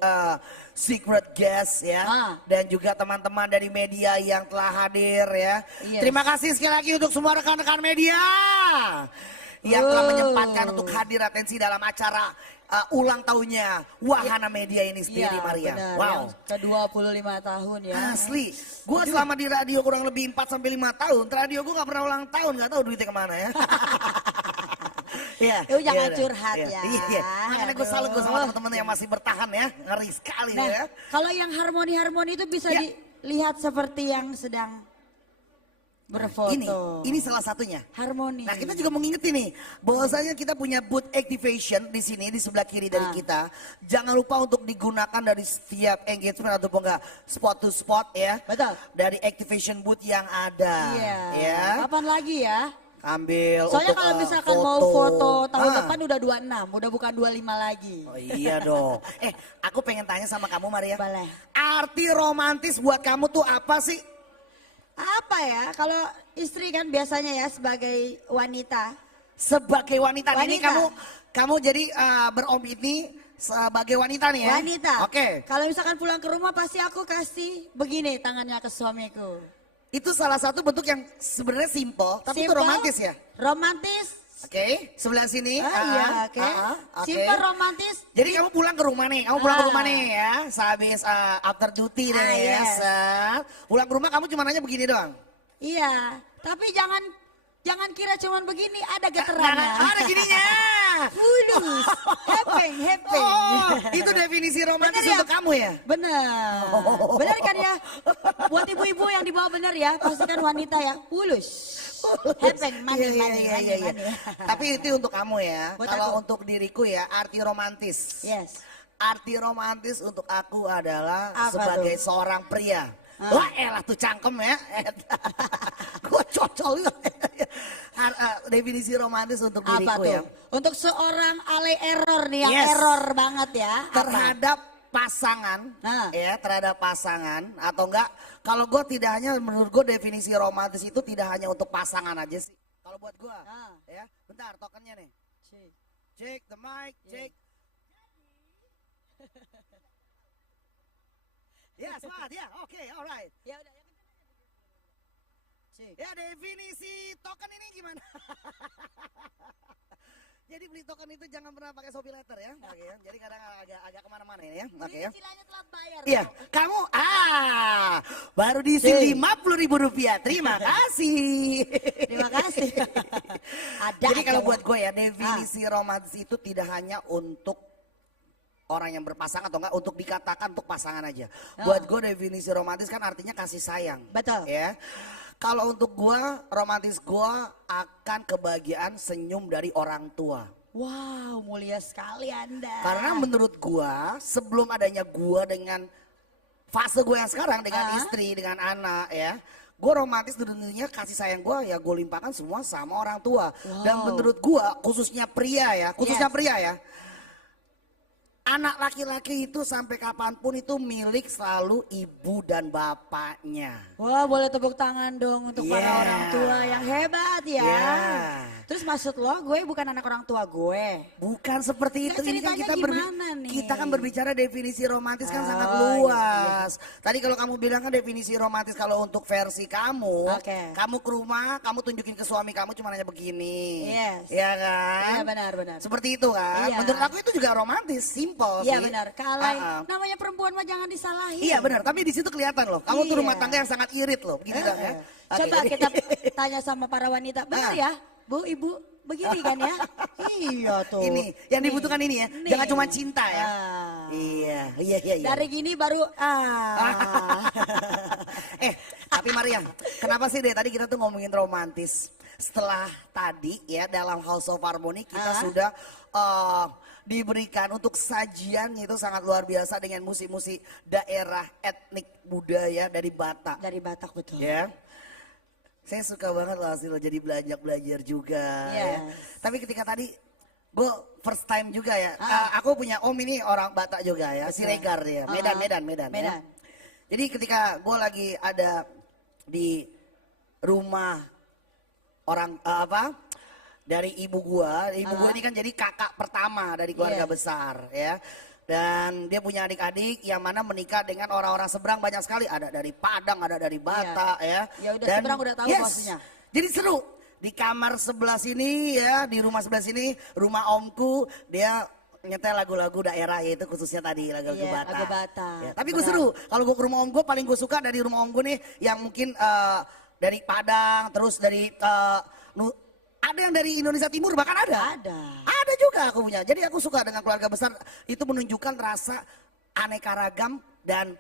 secret guest ya, dan juga teman-teman dari media yang telah hadir ya. Yes. Terima kasih sekali lagi untuk semua rekan-rekan media yang telah menyempatkan untuk hadir atensi dalam acara ulang tahunnya Wahana Media ini sendiri, Maria. Benar, wow. Ke-25 tahun ya. Asli, gue selama di radio kurang lebih 4-5 tahun, radio gue gak pernah ulang tahun, gak tahu duitnya kemana ya. Iya, jangan curhat ya. Iya, makanya gue salut gue sama teman-teman yang masih bertahan ya, ngeri sekali ya. Kalau yang harmoni-harmoni itu bisa dilihat seperti yang sedang berfoto. Ini salah satunya. Harmoni. Nah, kita juga mau ngingetin nih, bahwasanya kita punya booth activation di sini di sebelah kiri dari kita. Jangan lupa untuk digunakan dari setiap engagement ataupun enggak spot to spot ya. Betul. Dari activation booth yang ada. Iya. Ya. Kapan lagi ya? Ambil Soalnya untuk kalau misalkan mau foto tahun depan udah 26, udah bukan 25 lagi. Oh iya dong. Aku pengen tanya sama kamu, Maria. Boleh. Arti romantis buat kamu tuh apa sih? Apa ya, kalau istri kan biasanya ya sebagai wanita. Sebagai wanita. Ini kamu jadi berom ini sebagai wanita nih ya? Wanita. Oke. Kalau misalkan pulang ke rumah pasti aku kasih begini tangannya ke suamiku. Itu salah satu bentuk yang sebenarnya simple, tapi itu romantis ya? Romantis. Oke, sebelah sini. Iya, oke. Simple romantis. Jadi kamu pulang ke rumah nih, ya, sehabis after duty deh ya. Yes. Pulang ke rumah kamu cuma nanya begini doang? Iya, tapi jangan kira cuman begini, ada getarannya. Ada gininya. Fulus, hepeng. Oh, itu definisi romantis Bener ya? untuk kamu ya? Bener. Bener kan ya? Buat ibu-ibu yang di bawah bener ya, pastikan wanita ya, fulus. Hepeng, mani. Tapi itu untuk kamu ya. Buat Kalau aku. untuk diriku ya, arti romantis. Yes. Arti romantis untuk aku adalah Apa sebagai tuh? seorang pria. Wah elah tuh cangkem ya. Gue cocol juga. Definisi romantis untuk Apa diriku tuh? ya. Untuk seorang ale error nih, yang Yes. error banget ya. Terhadap pasangan, ya terhadap pasangan atau enggak. Kalau gue tidak hanya, menurut gue definisi romantis itu tidak hanya untuk pasangan aja sih. Kalau buat gue, ya bentar tokennya nih. Check the mic, check. Ya semangat ya, oke, alright. Ya udah. Ya definisi token ini gimana? Jadi beli token itu jangan pernah pakai Shopee Letter ya. Oke ya. Jadi kadang agak kemana-mana ini ya. Oke ya. Istilahnya telat bayar. Iya, kamu baru diisi Rp50.000. Terima kasih. Terima kasih. Jadi kalau buat gue ya definisi romantis itu tidak hanya untuk orang yang berpasangan atau enggak untuk dikatakan untuk pasangan aja. Buat gue definisi romantis kan artinya kasih sayang. Betul. Ya. Kalau untuk gue romantis gue akan kebahagiaan senyum dari orang tua. Wow, mulia sekali Anda. Karena menurut gue sebelum adanya gue dengan fase gue yang sekarang dengan istri, dengan anak ya. Gue romantis dunia kasih sayang gue ya gue limpahkan semua sama orang tua. Wow. Dan menurut gue khususnya pria ya, pria ya. Anak laki-laki itu sampai kapanpun itu milik selalu ibu dan bapaknya. Wah, boleh tepuk tangan dong untuk para orang tua yang hebat ya. Terus maksud lo, gue bukan anak orang tua gue. Bukan seperti itu. Ini kan kita kan berbicara definisi romantis kan sangat luas. Tadi kalau kamu bilang kan definisi romantis kalau untuk versi kamu, kamu ke rumah, kamu tunjukin ke suami kamu cuma nanya begini. Yes. Iya kan? Iya benar. Seperti itu kan? Iya. Menurut aku itu juga romantis, simple Iya sih. benar. Kalau namanya perempuan mah jangan disalahin. Iya benar, tapi di situ kelihatan loh. Kamu tuh rumah tangga yang sangat irit loh, begini kan ya. Coba kita tanya sama para wanita, benar ya? Bu, ibu, begini kan ya? Iya tuh. Ini, yang dibutuhkan ini ya. Jangan cuma cinta ya. Iya. Dari gini baru Tapi Maria, kenapa sih dari tadi kita tuh ngomongin romantis? Setelah tadi ya dalam House of Harmony kita sudah diberikan untuk sajian itu sangat luar biasa dengan musik-musik daerah etnik budaya dari Batak. Dari Batak betul. Ya. Saya suka banget loh hasil jadi belajar juga. Ya. Tapi ketika tadi gue first time juga ya. Aku punya om ini orang Batak juga ya, Siregar dia, Medan. Ya. Jadi ketika gue lagi ada di rumah orang dari ibu gua ini kan jadi kakak pertama dari keluarga besar ya. Dan dia punya adik-adik yang mana menikah dengan orang-orang seberang banyak sekali. Ada dari Padang, ada dari Batak ya. Ya udah seberang udah tahu maksudnya. Jadi seru. Di kamar sebelah sini ya, di rumah sebelah sini, rumah omku dia nyetel lagu-lagu daerah yaitu khususnya tadi lagu-lagu Batak. Lagu Batak. Ya, tapi gue seru. Kalau gue ke rumah om gue paling gue suka dari rumah om gue nih yang mungkin dari Padang, terus dari ada yang dari Indonesia Timur bahkan ada. Ada juga aku punya. Jadi aku suka dengan keluarga besar itu menunjukkan rasa aneka ragam dan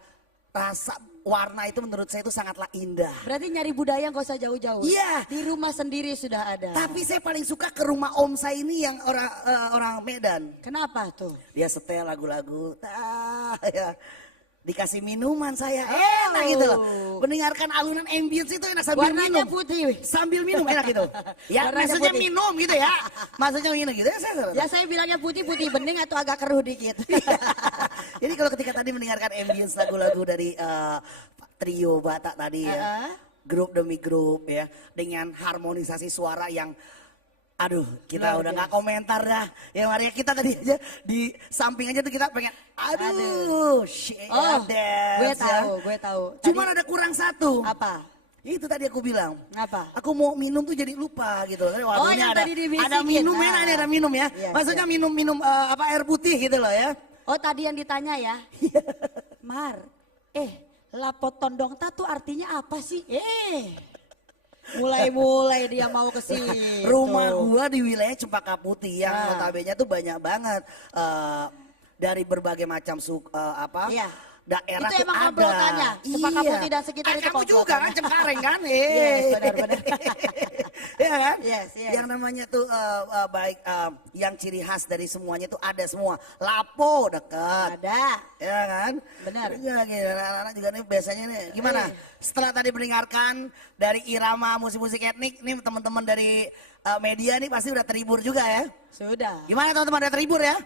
rasa warna itu menurut saya itu sangatlah indah. Berarti nyari budaya nggak usah jauh-jauh. Iya. Di rumah sendiri sudah ada. Tapi saya paling suka ke rumah om saya ini yang orang Medan. Kenapa tuh? Dia setel lagu-lagu. Ya. Dikasih minuman saya enak gitu loh. Mendengarkan alunan ambience itu enak sambil warnanya minum. Putih. Sambil minum enak gitu. Ya Warnanya maksudnya putih. minum gitu ya. Maksudnya minum gitu ya. Ya saya bilangnya putih bening atau agak keruh dikit. Jadi kalau ketika tadi mendengarkan ambience lagu-lagu dari trio Batak tadi ya. Grup demi grup ya. Dengan harmonisasi suara yang Aduh, kita udah nggak komentar dah. Ya Maria, kita tadi aja di samping aja tuh kita pengen, Gue tahu. Cuman ada kurang satu. Apa? Itu tadi aku bilang. Apa? Aku mau minum tuh jadi lupa gitu. Yang tadi dibisikin. Ada minum ya, ada minum ya. Yes, Maksudnya minum air putih gitu loh ya. Oh tadi yang ditanya ya. Mar, lapot tondong tatu artinya apa sih? Mulai dia mau ke sini. Rumah gua di wilayah Cempaka Putih yang notabene tuh banyak banget dari berbagai macam daerah itu tuh emang ada. komplotannya, Cempaka Putih dan sekitar itu kamu juga kan Cengkareng kan? Yes, benar-benar. Ya kan? Yes. Yang namanya tuh baik yang ciri khas dari semuanya tuh ada semua. Lapo dekat. Ada. Ya kan? Benar. Ya, anak-anak juga nih biasanya nih gimana? Setelah tadi mendengarkan dari irama musik-musik etnik, nih teman-teman dari media nih pasti udah terhibur juga ya? Sudah. Gimana teman-teman, udah terhibur ya?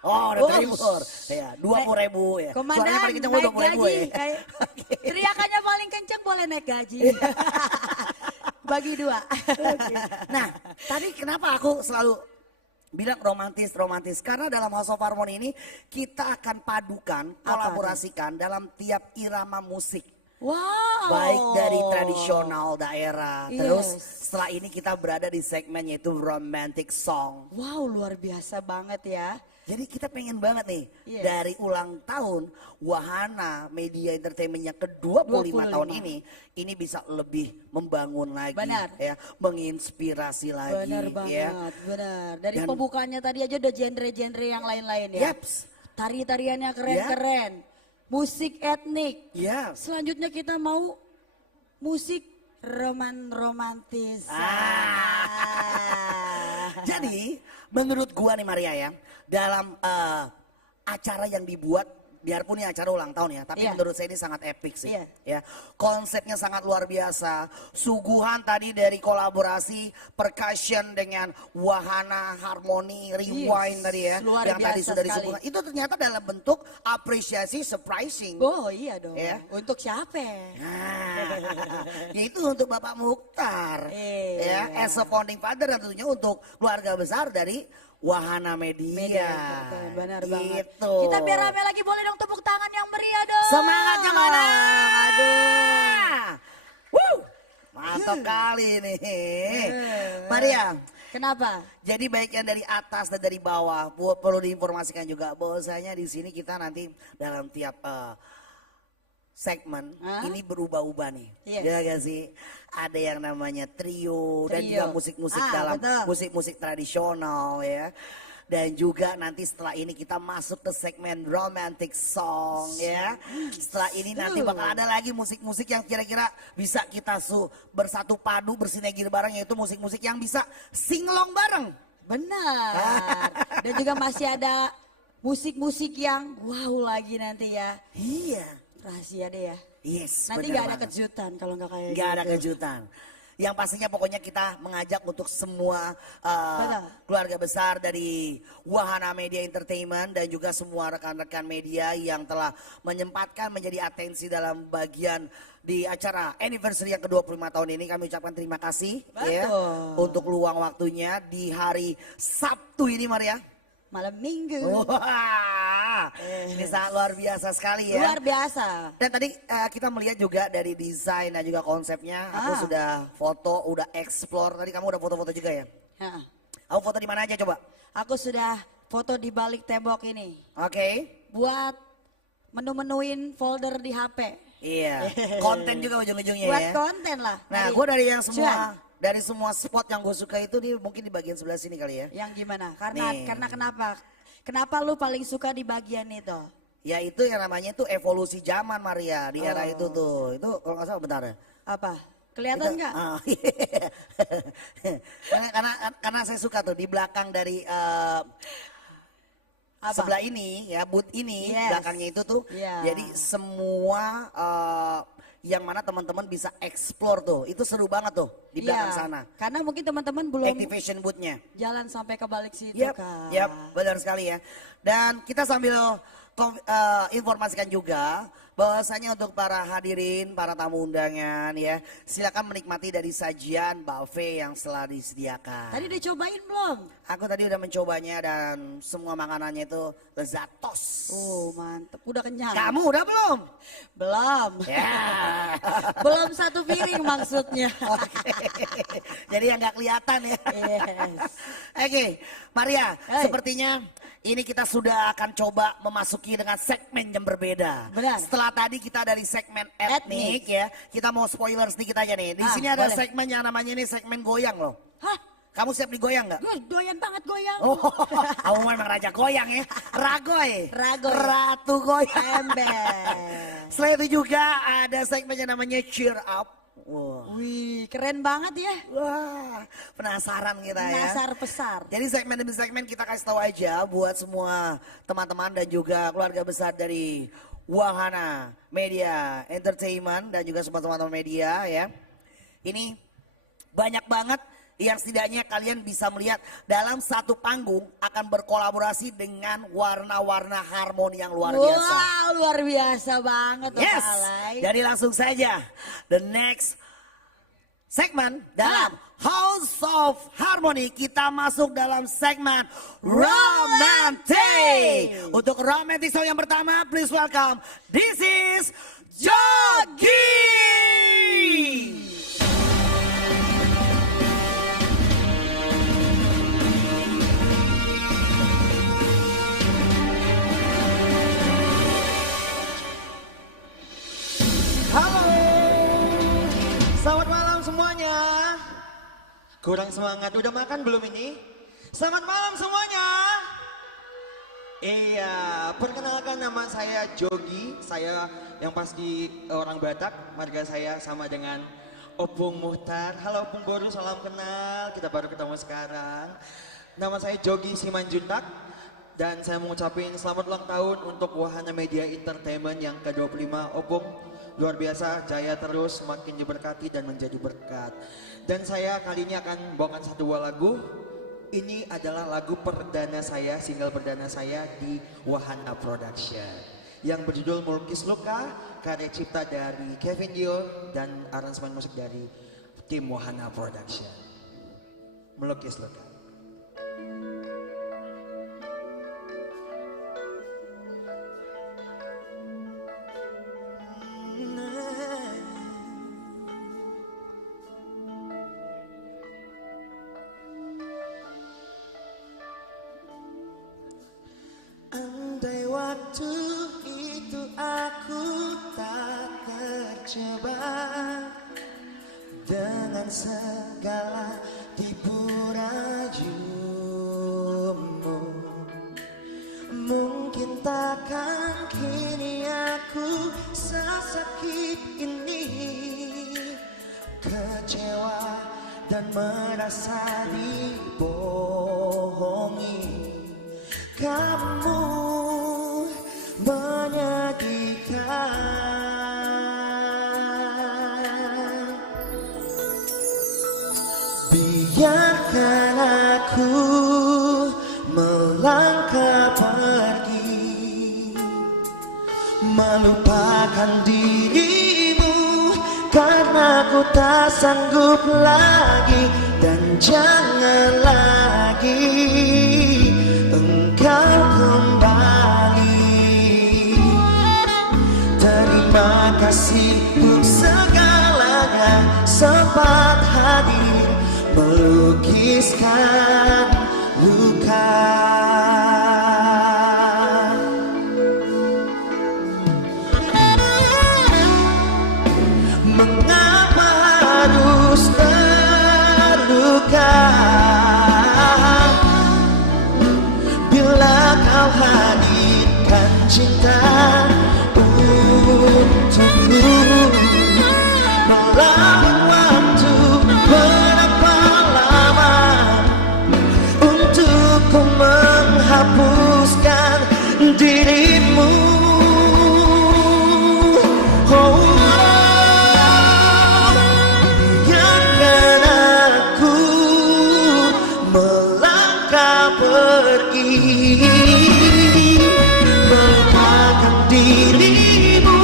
Oh, udah terhibur. Ya, 20.000 ya. Komandan, suaranya paling kenceng 20.000 ya. Teriakannya paling kenceng boleh naik gaji. Bagi 2. Nah, tadi kenapa aku selalu bilang romantis? Karena dalam House of Harmony ini kita akan padukan, kolaborasikan dalam tiap irama musik. Wow. Baik dari tradisional daerah. Terus setelah ini kita berada di segmen yaitu romantic song. Wow, luar biasa banget ya. Jadi kita pengen banget nih dari ulang tahun Wahana Media Entertainment yang ke-25 tahun ini bisa lebih membangun lagi. Benar. Ya, menginspirasi lagi. Benar banget, benar. Dari pembukaannya tadi aja udah genre-genre yang lain-lain ya. Tari-tariannya keren-keren. Musik etnik. Selanjutnya kita mau musik romantis. Jadi menurut gua nih Maria ya, dalam acara yang dibuat, biarpun ini acara ulang tahun ya, tapi menurut saya ini sangat epic sih. Ya, konsepnya sangat luar biasa. Suguhan tadi dari kolaborasi percussion dengan Wahana Harmony Rewind tadi ya, yang tadi sudah disuguhkan. Itu ternyata dalam bentuk apresiasi surprising. Oh iya dong. Ya. Untuk siapa? Yaitu untuk Bapak Mukhtar. Ya, as a founding father dan tentunya untuk keluarga besar dari Wahana Media. Benar banget. Gitu. Kita biar rame lagi, boleh dong tepuk tangan yang meriah dong. Semangatnya mana? Mantap kali nih. Maria. Kenapa? Jadi baik yang dari atas dan dari bawah, perlu diinformasikan juga bahwasanya di sini kita nanti dalam tiap segmen ini berubah-ubah nih. Ya gak sih? Ada yang namanya trio dan juga musik-musik dalam musik-musik tradisional ya. Dan juga nanti setelah ini kita masuk ke segmen romantic song ya. Setelah ini nanti bakal ada lagi musik-musik yang kira-kira bisa kita bersatu padu, bersinergi bareng, yaitu musik-musik yang bisa singlong bareng. Benar. Dan juga masih ada musik-musik yang wow lagi nanti ya. Iya. Rahasia deh ya. Yes. Nanti gak ada kejutan kalau gak kayak gitu. Gak ada kejutan. Yang pastinya pokoknya kita mengajak untuk semua keluarga besar dari Wahana Media Entertainment dan juga semua rekan-rekan media yang telah menyempatkan menjadi atensi dalam bagian di acara anniversary yang ke-25 tahun ini. Kami ucapkan terima kasih ya untuk luang waktunya di hari Sabtu ini Maria. Malam Minggu. Ini sangat luar biasa sekali ya. Luar biasa. Dan tadi kita melihat juga dari desain dan juga konsepnya. Aku sudah foto, udah explore. Tadi kamu udah foto-foto juga ya? Aku foto di mana aja coba? Aku sudah foto di balik tembok ini. Oke. Buat menu-menuin folder di HP. Iya. Konten juga ujung-ujungnya ya. Buat konten lah. Nah, gue dari yang semua. Dari semua spot yang gue suka itu mungkin di bagian sebelah sini kali ya. Yang gimana? Karena kenapa? Kenapa lu paling suka di bagian itu? Ya itu yang namanya itu evolusi zaman Maria di era itu tuh. Itu kalau nggak salah bentar ya. Apa? Kelihatan nggak? Karena saya suka tuh di belakang dari sebelah ini ya, booth ini belakangnya itu tuh. Jadi semua yang mana teman-teman bisa explore tuh. Itu seru banget tuh. di belakang sana. Karena mungkin teman-teman belum activation booth-nya. Jalan sampai ke balik situ kan. Yap, benar sekali ya. Dan kita sambil informasikan juga bahwasanya untuk para hadirin, para tamu undangan ya, silakan menikmati dari sajian buffet yang telah disediakan. Tadi udah cobain belum? Aku tadi udah mencobanya dan semua makanannya itu lezatos. Oh mantep, udah kenyang. Kamu udah belum? Belum. Ya. Belum satu piring maksudnya. Jadi yang nggak kelihatan ya. Yes. Oke, Maria, sepertinya ini kita sudah akan coba memasuki dengan segmen yang berbeda. Benar. Setelah tadi kita dari segmen etnik ya, kita mau spoiler sedikit aja nih. Di sini ada segmen yang namanya ini segmen goyang loh. Hah? Kamu siap digoyang nggak? Doyan banget goyang. Oh, kamu memang raja goyang ya. Ragoy. Ratu goyang. Ember. Selain itu juga ada segmen yang namanya cheer up. Wow. Wih, keren banget ya. Wah, penasaran kita ya. Penasaran besar. Jadi segmen demi segmen kita kasih tahu aja buat semua teman-teman dan juga keluarga besar dari Wahana Media Entertainment dan juga semua teman-teman media ya. Ini banyak banget yang setidaknya kalian bisa melihat dalam satu panggung akan berkolaborasi dengan warna-warna harmoni yang luar biasa. Wow, luar biasa banget. Yes, jadi langsung saja the next segmen dalam House of Harmony, kita masuk dalam segmen Romantic. Untuk romantic song yang pertama, please welcome, this is Jogi. Halo, selamat malam semuanya. Kurang semangat, udah makan belum ini? Selamat malam semuanya. Iya, perkenalkan nama saya Jogi. Saya yang pasti orang Batak, marga saya sama dengan Opung Muhtar. Halo Opung Boru, salam kenal, kita baru ketemu sekarang. Nama saya Jogi Simanjuntak. Dan saya mengucapkan selamat ulang tahun untuk Wahana Media Entertainment yang ke-25. Opung, luar biasa, jaya terus, semakin diberkati dan menjadi berkat. Dan saya kali ini akan bawakan satu buah lagu. Ini adalah lagu perdana saya, single perdana saya di Wahana Production. Yang berjudul Melukis Luka, karya cipta dari Kevin Dio dan aransemen musik dari tim Wahana Production. Melukis Luka. Andai waktu itu aku tak terjebak dengan segala tipu rayumu, mungkin takkan kini aku sesakit ini, kecewa dan merasa dibohongi. Kamu menyedihkan. Biarkan aku melangkah pergi, melupakan dirimu karena ku tak sanggup lagi. Dan jangan lagi engkau kembali. Terima kasih untuk segalanya, sempat hadir melukiskan luka. Mengapa harus terluka bila kau hadirkan cinta untukku? Melawan waktu berapa lama untuk ku menghapuskan dirimu. Oh, biarkan melupakan dirimu,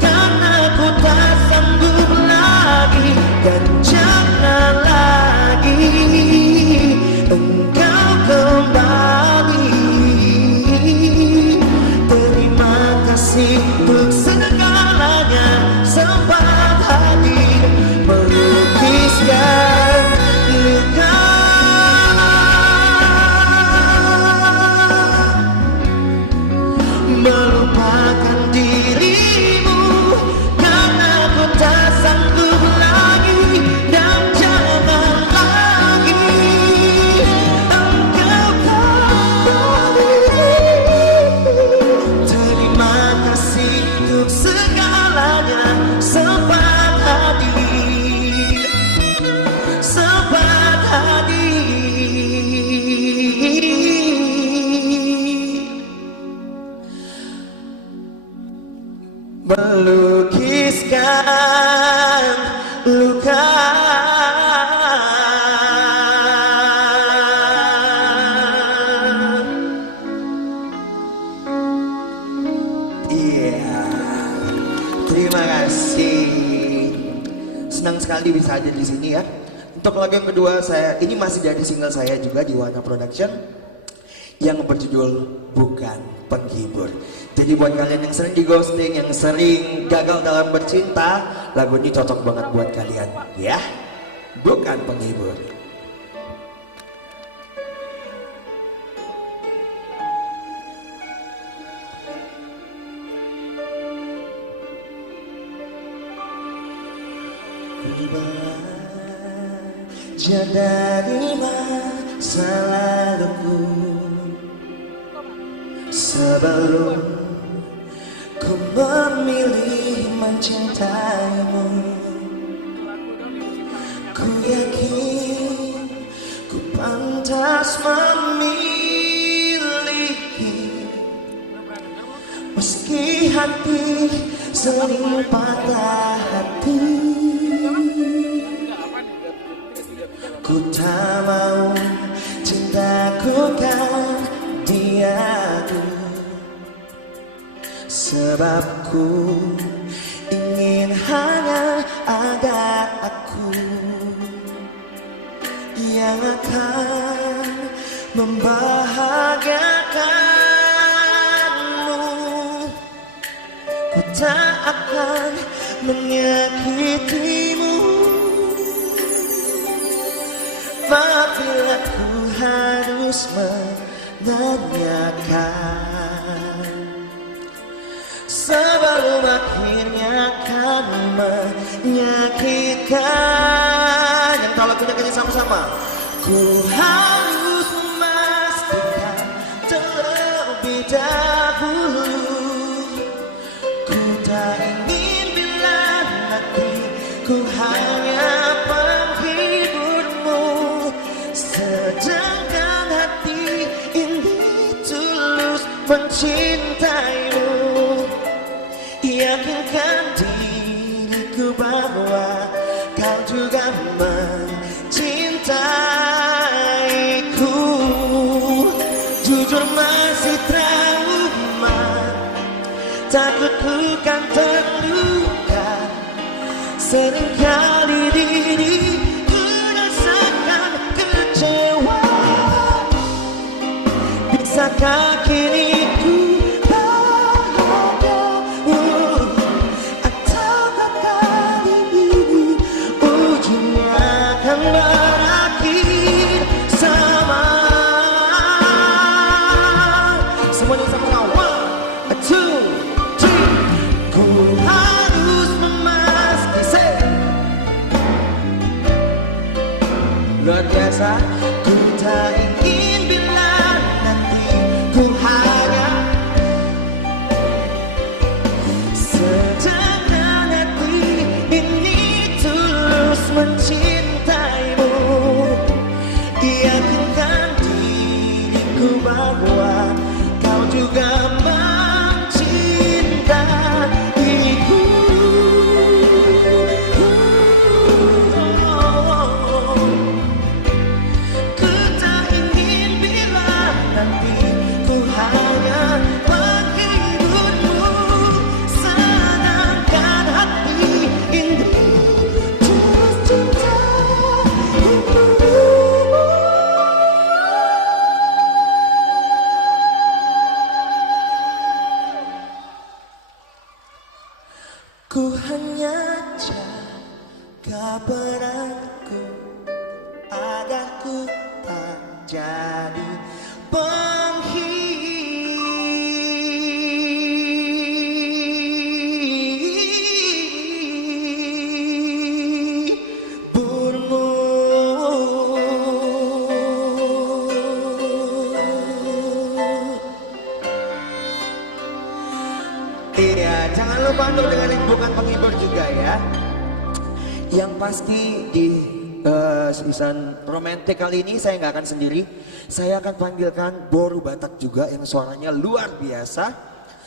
karena ku tak sanggup lagi. Dan jangan lagi engkau kembali. Terima kasih untuk segalanya, sempat hadir melukiskan luka. Melupakan dirimu, karena ku tak sanggup lagi. Dan jangan lagi engkau kembali. Terima kasih untuk segalanya, sempat hadir, sempat hadir. Melukiskan luka. Iya, terima kasih. Senang sekali bisa hadir di sini ya. Untuk lagu yang kedua ini masih dari single saya juga di Wahana Production yang berjudul Bukan Penghibur. Jadi buat kalian yang sering di ghosting, yang sering gagal dalam bercinta, lagu ini cocok banget buat kalian ya. Bukan Penghibur. Belajar dari masa laluku, sebelum ku memilih mencintaimu. Ku yakin ku pantas memiliki, meski hati sering patah hati. Ku tak mau cintaku kan diadu, sebab ku ingin hanya ada aku yang akan membahagiakanmu. Ku tak akan menyakitimu. Maaf bila ku harus menanyakan, sebelum akhirnya akan menyakitkan. Yang tahu lagunya nyanyi sama-sama. Ku harus memastikan terlebih dahulu. Ku tak ingin bila nanti ku hanya penghiburmu, sedangkan hati ini tulus mencintaimu. Yakinkan diriku bahwa kau juga mencintaiku. Jujur masih trauma, takut ku kan terluka. Seringkali diriku rasakan kecewa. Bisakah kini ku berakhir sama. Semuanya sama-sama. 1, 2, 3. Ku harus memastikan. Luar biasa. Ku tak ingin bila nanti ku hanya, sedangkan hati ini tulus mencintaimu. Yakinkan diriku bahwa kau juga mencintaiku. Ku tak ingin bila nanti peranku agar ku tak jadi penghiburmu. Iya, jangan lupa untuk dengerin bukan penghibur juga ya. Yang pasti di season romantik kali ini saya nggak akan sendiri. Saya akan panggilkan Boru Batak juga yang suaranya luar biasa.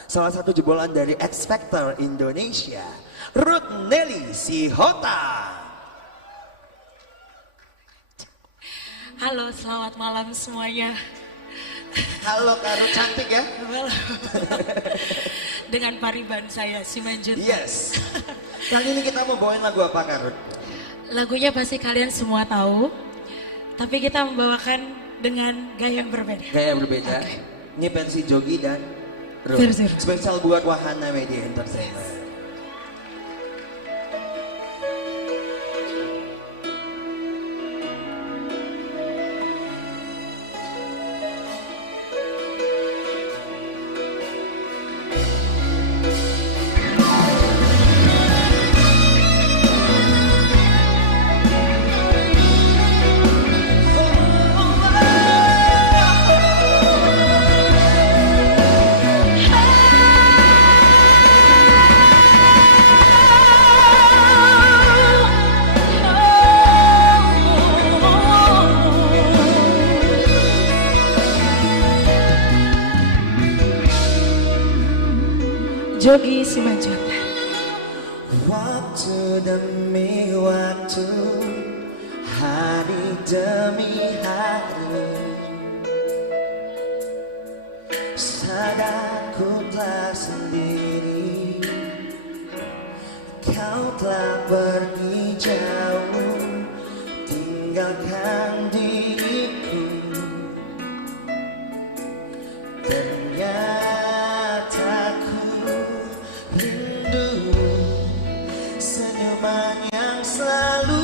Salah satu jebolan dari X Factor Indonesia, Ruth Nelly Sihota. Halo, selamat malam semuanya. Halo Kak Ruth, cantik ya. Dengan pariban saya, Simanjuntak. Yes. Kali ini kita mau bawain lagu apa Kak Ruth? Lagunya pasti kalian semua tahu, tapi kita membawakan dengan gaya yang berbeda. Gaya berbeda. Okay. Ini versi Jogi dan Ruth. Versi. Spesial buat Wahana Media Entertainment. Jogi Simanjuntak. Waktu demi waktu, hari demi hari, sadar ku telah sendiri. Kau telah pergi jauh, tinggalkan diriku. Ternyata ku rindu senyuman yang selalu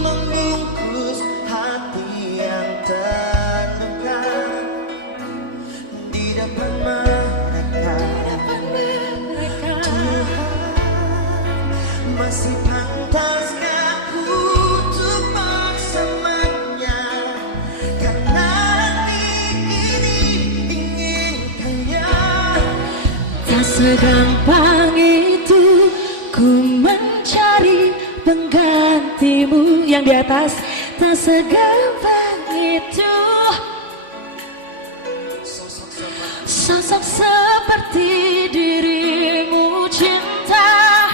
membungkus hati yang terluka di depan mereka. Tuhan, masih pantaskah ku untuk bersamanya? Karena hati ini inginkannya. Tak segampang itu ku mencari penggantimu yang di atas. Tak segampang itu sosok seperti dirimu cinta.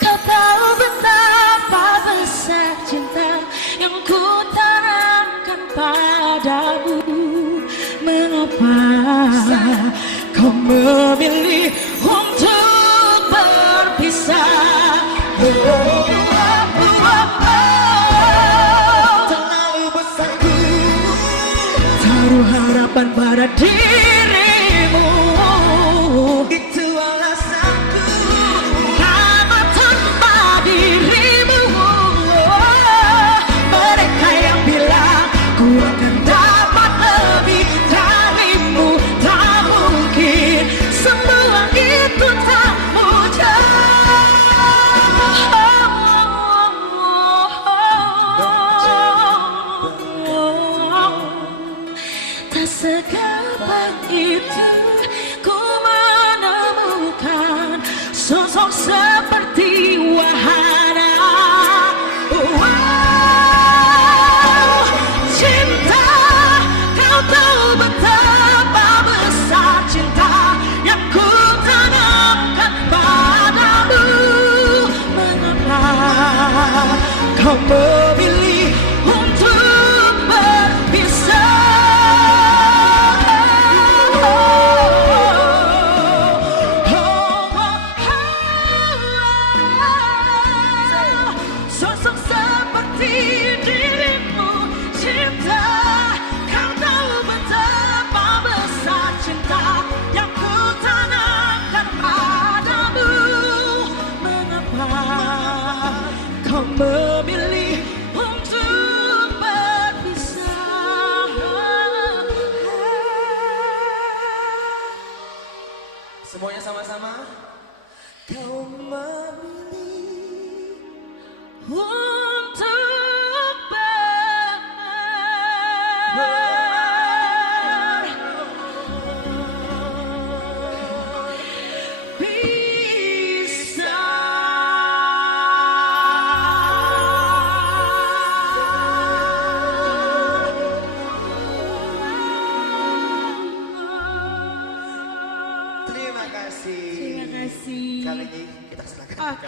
Kau tahu betapa besar cinta yang ku tanamkan padamu. Mengapa kau memilih untuk berpisah? Terlalu besar ku taruh harapan pada dirimu. Itu alasanku Karena tanpa dirimu, mereka yang bilang ku akan dapat lebih darimu. Tak mungkin, semua itu tak mudah. Tak segampang itu ku menemukan sosok seperti Wahana. Wow, cinta, kau tahu betapa besar cinta yang ku tanamkan padamu. Mengapa kau memilih untuk berpisah? Sosok seperti dirimu cinta, kau tahu betapa besar cinta yang ku tanamkan padamu. Mengapa kau memilih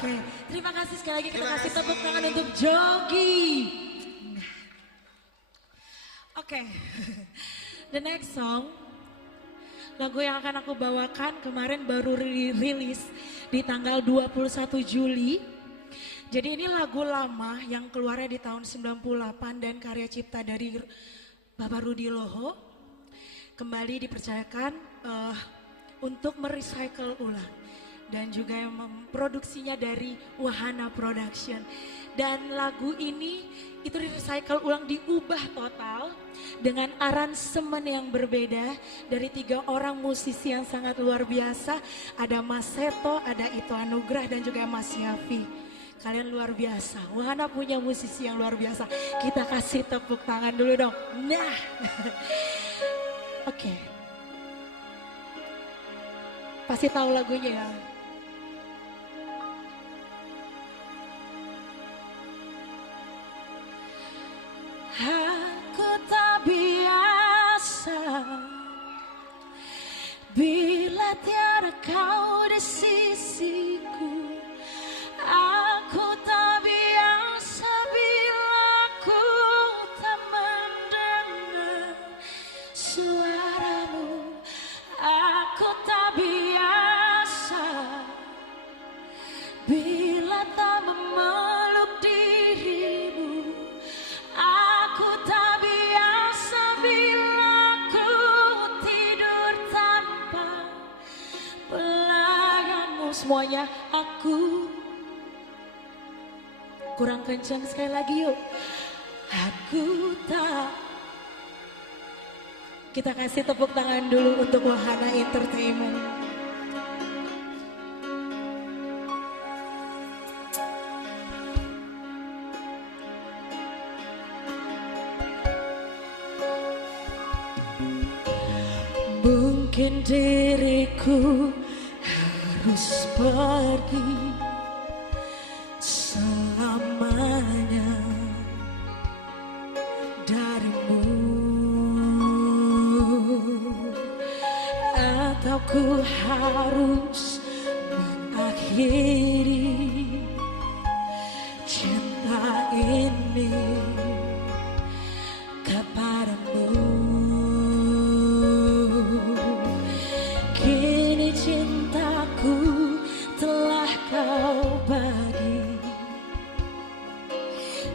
Oke, terima kasih sekali lagi. Kita kasih tepuk tangan untuk Jogi. Oke, the next song, lagu yang akan aku bawakan kemarin baru rilis di tanggal 21 Juli. Jadi ini lagu lama yang keluarnya di tahun 98 dan karya cipta dari Bapak Rudi Loho. Kembali dipercayakan untuk merecycle ulang. Dan juga yang memproduksinya dari Wahana Production. Dan lagu ini itu recycle ulang, diubah total dengan aransemen yang berbeda dari 3 orang musisi yang sangat luar biasa. Ada Mas Seto, ada Ito Anugrah dan juga Mas Yafi. Kalian luar biasa, Wahana punya musisi yang luar biasa. Kita kasih tepuk tangan dulu dong. Nah, oke. Pasti tahu lagunya ya. Aku tak biasa bila tiada kau di sisiku. Aku tak biasa bila ku tak mendengar suaramu. Aku tak biasa bila tak memeluk dirimu. Aku tak biasa bila ku tidur tanpa pelayanmu. Semuanya aku kurang kencang sekali lagi yuk. Aku tak. Kita kasih tepuk tangan dulu untuk Wahana Entertainment. Mungkin diriku harus pergi selamanya darimu, atau ku harus mengakhiri cinta ini kepadamu. Kini cintaku telah kau bagi,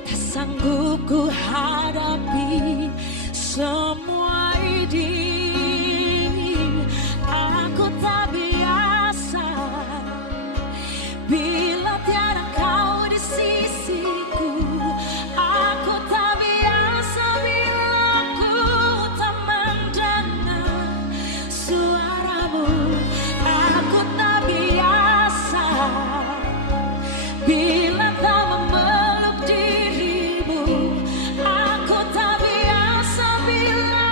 tak sanggup ku hadapi semua ini. Aku tak biasa bila tiada kau di sisiku. Aku tak biasa bila ku tak mendengar suaramu. Aku tak biasa bila tak memeluk dirimu. Aku tak biasa bila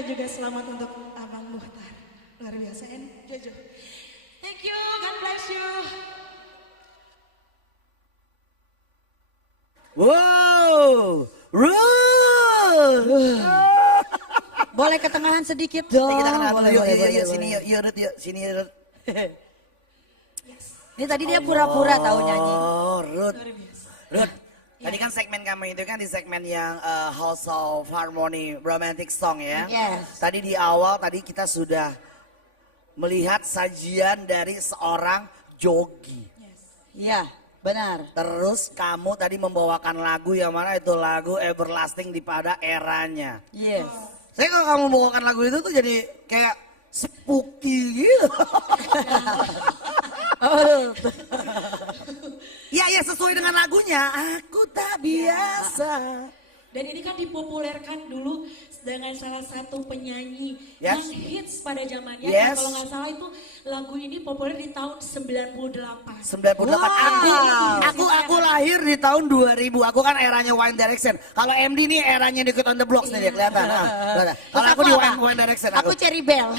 dan juga selamat untuk Abang Muhtar. Luar biasa, and Jojo. Thank you, God bless you. Wow, Ruth. Boleh ketengahan sedikit dong. Kita kenal dulu, yuk, boleh. sini yuk, Ruth, yuk, sini Ruth. Ini tadi dia pura-pura tahu nyanyi. Oh, Ruth. Ruth, tadi kan segmen kamu itu kan di segmen yang House of Harmony Romantic Song ya. Yes. Tadi di awal tadi kita sudah melihat sajian dari seorang Jogi. Iya, benar. Terus kamu tadi membawakan lagu yang mana itu lagu Everlasting di pada eranya. Yes. Saya kalau kamu membawakan lagu itu tuh jadi kayak spooky gitu. Ya sesuai dengan lagunya. Aku tak biasa. Dan ini kan dipopulerkan dulu dengan salah satu penyanyi Yes. yang hits pada zamannya. Yes. Kalau nggak salah itu lagu ini populer di tahun 98. 98. Aku lahir di tahun 2000. Aku kan eranya One Direction. Kalau MD nih eranya New Kid on the Blocks nih dia kelihatan. Kalau aku di One Direction. Aku Cherry Bell.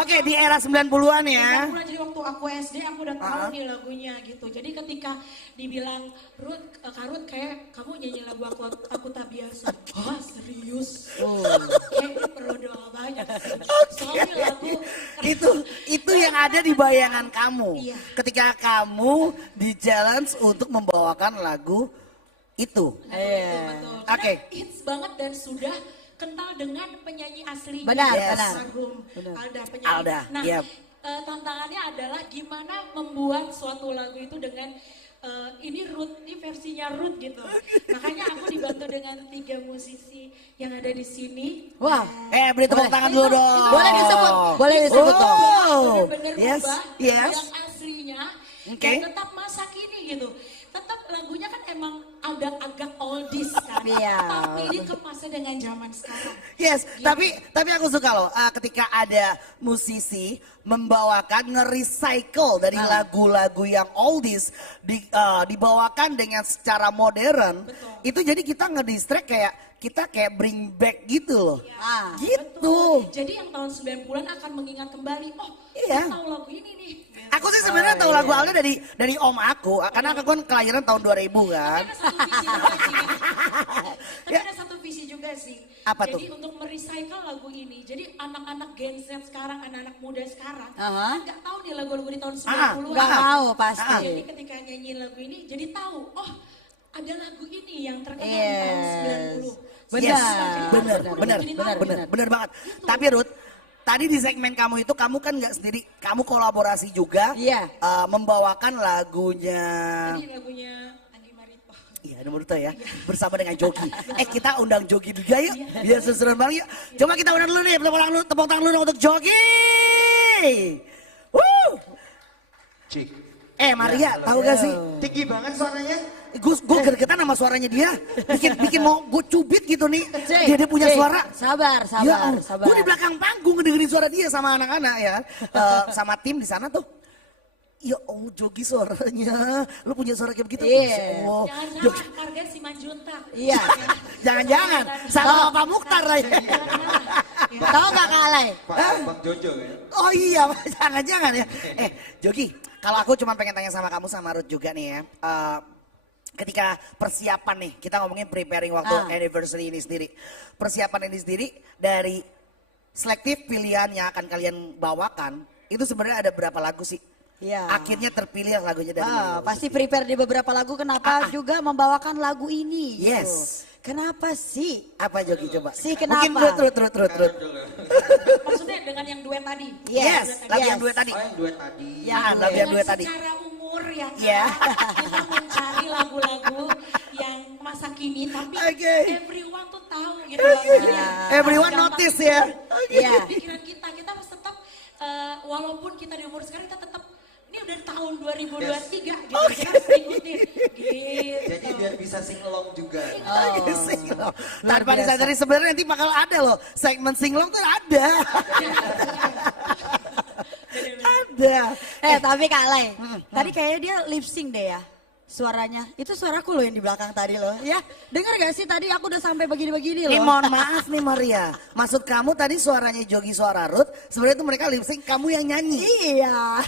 Oke, di era 90-an ya. Jadi waktu aku SD aku udah tahu nih lagunya gitu. Jadi ketika dibilang Kak Ruth kayak kamu nyanyi lagu aku tak biasa. Wah serius? Kayak ini perlu doa banyak sih. Soalnya lagu Itu yang ada di bayangan kamu. Ketika kamu di challenge untuk membawakan lagu itu. Betul. Oke. Hits banget dan sudah kental dengan penyanyi aslinya. Benar. Almarhum Alda penyanyi. Alda, Nah, yep. tantangannya adalah gimana membuat suatu lagu itu dengan ini versinya Ruth gitu. Makanya aku dibantu dengan 3 musisi yang ada di sini. Wah, beri tepuk tangan dulu dong. Boleh disebut dong. Bener-bener Yes. yang aslinya dan tetap masa kini gitu. Tetap lagunya kan emang agak oldies kan. Tapi dikemasnya dengan zaman sekarang. Yes, tapi aku suka loh ketika ada musisi membawakan nge-recycle dari lagu-lagu yang oldies dibawakan dengan secara modern. Itu jadi kita ngedistract kayak bring back gitu loh. Gitu. Jadi yang tahun 90-an akan mengingat kembali, Iya. tahu lagu ini nih. Aku sih sebenarnya tahu lagu Alda dari om aku, karena aku kan kelahiran tahun 2000 kan. Tapi ada satu visi juga sih. Apa Jadi tuh? untuk merecycle lagu ini. Jadi anak-anak Gen Z sekarang, anak-anak muda sekarang, kan nggak tahu nih lagu-lagu di tahun 90-an. Nggak tahu pasti. Jadi ketika nyanyi lagu ini, jadi tahu, ada lagu ini yang terkenal di tahun 90. Benar banget. Tapi Ruth, tadi di segmen kamu itu kamu kan nggak sendiri, kamu kolaborasi juga, membawakan lagunya. Ini lagunya Andi Marito. Iya, nomor itu ya, bersama dengan Jogi. Kita undang Jogi juga yuk, biar seru banget yuk. Coba kita undang dulu nih, tepuk tangan dulu untuk Jogi. Cik. Maria, tahu gak sih? Tinggi banget suaranya. Gue gergetan sama suaranya dia, bikin mau gue cubit gitu nih. Dia punya suara. Sabar. Gue di belakang panggung ngedengerin suara dia sama anak-anak ya, sama tim di sana tuh. Ya Allah, Jogi suaranya, lu punya suara kayak begitu. Jangan salah, Marga Simanjuntak. Iya. Jangan, sama Pak Mukhtar lah ya. Tahu gak Kak Alay? Bang Jojo ya. Oh iya, jangan ya. Jogi, kalau aku cuma pengen tanya sama kamu sama Ruth juga nih ya. Ketika persiapan nih, kita ngomongin preparing waktu anniversary ini sendiri. Persiapan ini sendiri dari selektif pilihan yang akan kalian bawakan, itu sebenarnya ada berapa lagu sih? Iya. Akhirnya terpilih lagunya dari mana? Pasti prepare di beberapa lagu, kenapa juga membawakan lagu ini? Yes. Gitu. Kenapa sih? Apa Jogi coba? Kenapa? Mungkin Ruth. Maksudnya dengan yang duet tadi? Yes, lagu yang duet tadi. Yang duet tadi. Lagu yang duet tadi. Secara umur ya kan, Iya. kita mencari lagu-lagu yang masa kini, tapi everyone tuh tahu gitu lagunya. Everyone notice ya. Iya. Pikiran kita harus tetap, walaupun kita di umur sekarang, kita tetap, ini udah tahun 2023 gitu, kita harus ikutin. Gitu. Jadi biar bisa sing along juga. Tanpa disadari sebenarnya nanti bakal ada loh, segmen singlong tuh ada. Tapi Kak Alay, tadi kayaknya dia lip sync deh ya. suaranya. Itu suaraku loh yang di belakang tadi loh. Ya, dengar gak sih tadi aku udah sampai begini-begini loh. Ini mohon maaf nih Maria. Maksud kamu tadi suaranya Jogi suara Ruth, sebenarnya itu mereka lip sync, kamu yang nyanyi. Iya.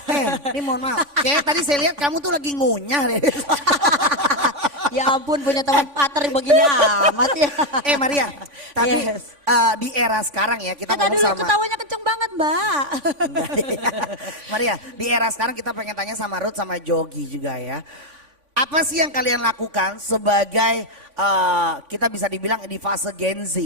Ini mohon maaf. Kayak tadi saya lihat kamu tuh lagi ngunyah deh. Ya ampun punya teman partner begini amat ya. Maria, tapi di era sekarang ya kita ngomong sama. Ketawanya kenceng banget Mbak. Maria, di era sekarang kita pengen tanya sama Ruth sama Jogi juga ya. Apa sih yang kalian lakukan sebagai kita bisa dibilang di fase Gen Z,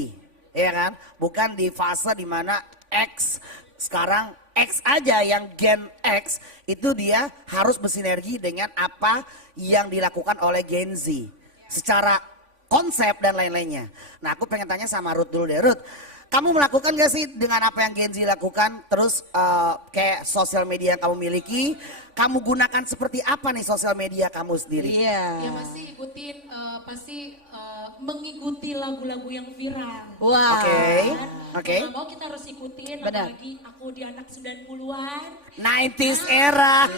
ya kan? Bukan di fase dimana X, sekarang X aja yang Gen X itu dia harus bersinergi dengan apa yang dilakukan oleh Gen Z. Secara konsep dan lain-lainnya. Nah aku pengen tanya sama Ruth dulu deh. Ruth, kamu melakukan gak sih dengan apa yang Gen Z lakukan? Terus kayak sosial media yang kamu miliki, kamu gunakan seperti apa nih sosial media kamu sendiri? Ya masih ikutin, pasti mengikuti lagu-lagu yang viral. Wah. Oke. Mau kita harus ikutin, Benar. apalagi aku di anak 90-an. 90s era.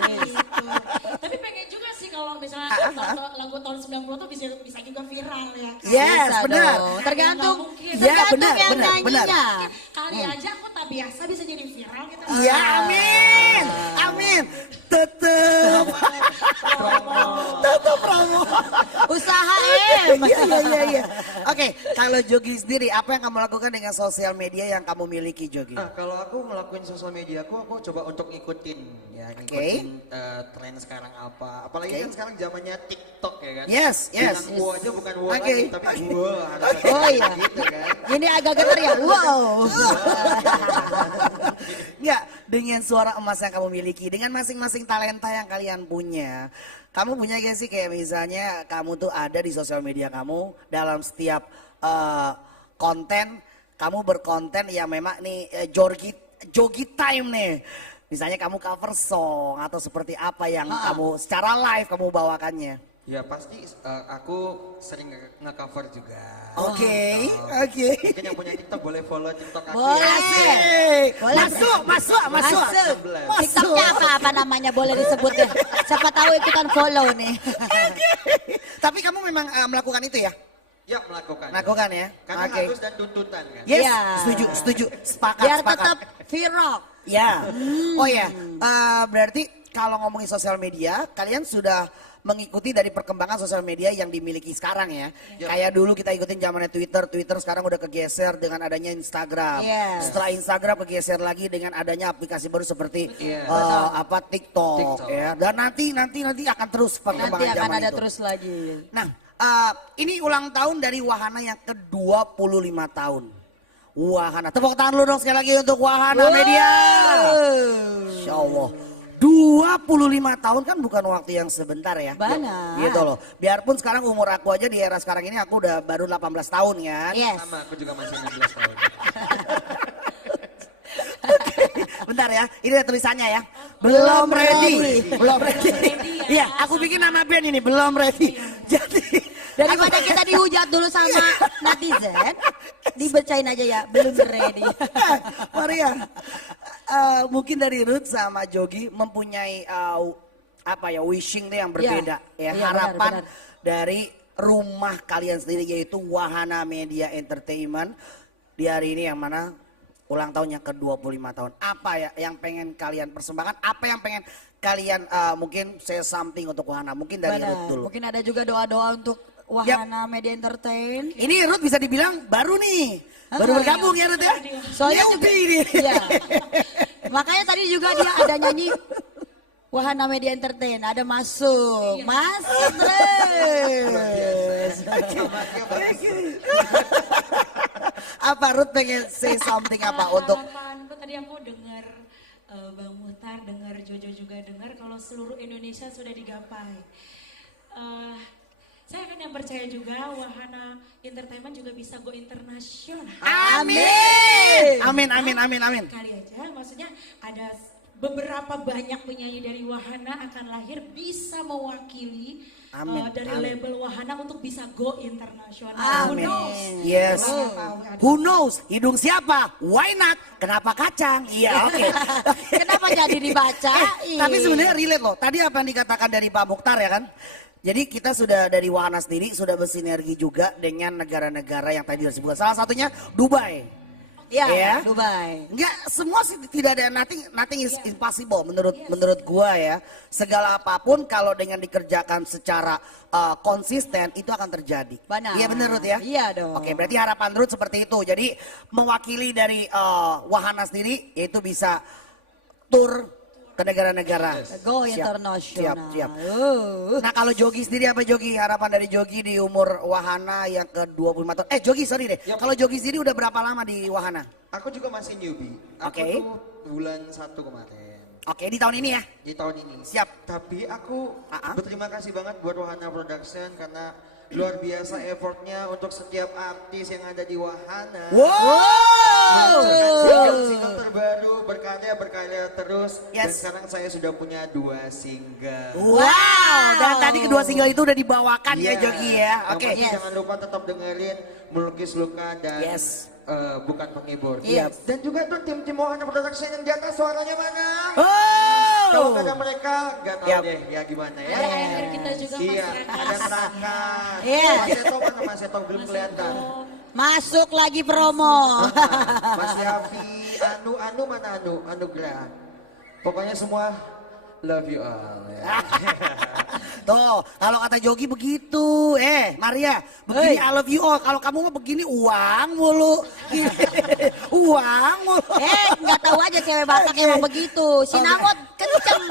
Tapi pengen juga sih kalau misalnya lagu tahun 90 tuh bisa juga viral ya. Yes, Bisa benar. dong. Tergantung Ya, benar, yang benar, nyanyinya. benar. Kali aja aku tak biasa bisa jadi viral gitu. Ya amin, amin. Tetep promo. Usaha Iya. Oke, kalau Jogi sendiri apa yang kamu lakukan dengan sosial media yang kamu miliki Jogi? Kalau aku ngelakuin sosial media aku coba untuk ngikutin tren sekarang apa. Apalagi kan sekarang zamannya TikTok ya kan. Yes. Bilang aja bukan lagi, tapi harus Oh iya. gitu kan. Ini agak getar ya. Wow. Enggak, dengan suara emas yang kamu miliki, dengan masing-masing talenta yang kalian punya. Kamu punya gak sih kayak misalnya kamu tuh ada di sosial media kamu dalam setiap konten, kamu berkonten yang memang nih Jogi time nih. Misalnya kamu cover song atau seperti apa yang kamu secara live kamu bawakannya. Ya pasti aku sering nge-cover juga. Oke. Mungkin yang punya TikTok boleh follow TikTok aku. Boleh. Masuk. TikToknya apa namanya boleh disebut ya. Siapa tahu ikutan follow nih. Tapi kamu memang melakukan itu ya? Ya melakukan. Melakukan ya? Karena harus dan tuntutan kan. Yes, setuju. Sepakat. Biar tetap viral. Ya. Oh ya, berarti kalau ngomongin sosial media, kalian sudah mengikuti dari perkembangan sosial media yang dimiliki sekarang ya. Kayak dulu kita ikutin zamannya Twitter sekarang udah kegeser dengan adanya Instagram. Setelah Instagram kegeser lagi dengan adanya aplikasi baru seperti TikTok. Ya. Dan nanti akan terus perkembangan zaman itu. Nanti akan ada terus lagi. Nah, ini ulang tahun dari Wahana yang ke-25 tahun. Wahana, tepuk tangan dulu dong sekali lagi untuk Wahana Media. Insya Allah. 25 tahun kan bukan waktu yang sebentar ya. Benar. Gitu loh. Biarpun sekarang umur aku aja di era sekarang ini aku udah baru 18 tahun kan. Yes. Sama aku juga masih 16 tahun. Bentar ya, ini ada tulisannya ya. Belum ready. Iya, aku bikin nama band ini, belum ready. Jadi daripada kita dihujat dulu sama netizen, dibacain aja ya, belum ready. Maria, mungkin dari Ruth sama Jogi mempunyai wishing yang berbeda ya, harapan benar. Dari rumah kalian sendiri yaitu Wahana Media Entertainment di hari ini yang mana ulang tahun yang ke-25 tahun. Apa ya yang pengen kalian persembahkan? Apa yang pengen kalian mungkin say something untuk Wahana? Mungkin dari Ruth dulu. Mungkin ada juga doa-doa untuk Wahana Media Entertain. Ini Ruth bisa dibilang baru nih. Baru bergabung ya Ruth ya. Soalnya juga ya. Makanya tadi juga dia ada nyanyi Wahana Media Entertain, ada masuk terus. Apa Ruth pengen say something apa untuk? Tadi aku dengar Bang Muhtar, dengar Jojo juga dengar kalau seluruh Indonesia sudah digapai. Saya akan yang percaya juga Wahana Entertainment juga bisa go internasional. Amin. Kali aja, maksudnya ada beberapa banyak penyanyi dari Wahana akan lahir bisa mewakili dari label Wahana untuk bisa go internasional. Amin. Yes. Who knows? Hidung siapa? Why not? Kenapa kacang? Iya, oke. Kenapa jadi dibaca? Tapi sebenarnya relate loh. Tadi apa yang dikatakan dari Pak Mukhtar ya kan? Jadi kita sudah dari Wahana sendiri sudah bersinergi juga dengan negara-negara yang tadi disebutkan. Salah satunya Dubai. Ya, Dubai. Enggak, semua sih tidak ada, nothing is impossible menurut gua ya. Segala apapun kalau dengan dikerjakan secara konsisten itu akan terjadi. Benar. Iya benar Ruth ya? Iya dong. Oke, berarti harapan Ruth seperti itu. Jadi mewakili dari Wahana sendiri yaitu bisa tur ke negara-negara. Go internasional. Siap. Nah kalau Jogi sendiri apa Jogi? Harapan dari Jogi di umur Wahana yang ke 25 tahun. Jogi sorry deh. Kalau Jogi sendiri udah berapa lama di Wahana? Aku juga masih newbie. Aku tuh bulan 1 kemarin. Oke, di tahun ini ya? Di tahun ini. Siap. Tapi aku berterima kasih banget buat Wahana Production karena luar biasa effortnya untuk setiap artis yang ada di Wahana. Single terbaru, berkarya terus. Dan sekarang saya sudah punya 2 single. Wow, dan tadi kedua single itu udah dibawakan ya Jogi ya. Oke. Jangan lupa tetap dengerin Melukis Luka dan Bukan Penghibur. Dan juga tuh tim-tim Wahana Production yang di atas suaranya mana? Kalau nggak ada mereka, nggak tahu deh ya gimana ya. Ada air kita juga ada Raka. Mas Seto mana Mas Seto belum kelihatan. Masuk lagi promo. Mas Yafi, Anu mana Anugrah. Pokoknya semua love you all. Tuh, kalau kata Jogi begitu. Maria, begini I love you all. Kalau kamu mah begini uang mulu. Uang mulu. Nggak tahu aja cewek Batak emang begitu. Sinangot kenceng.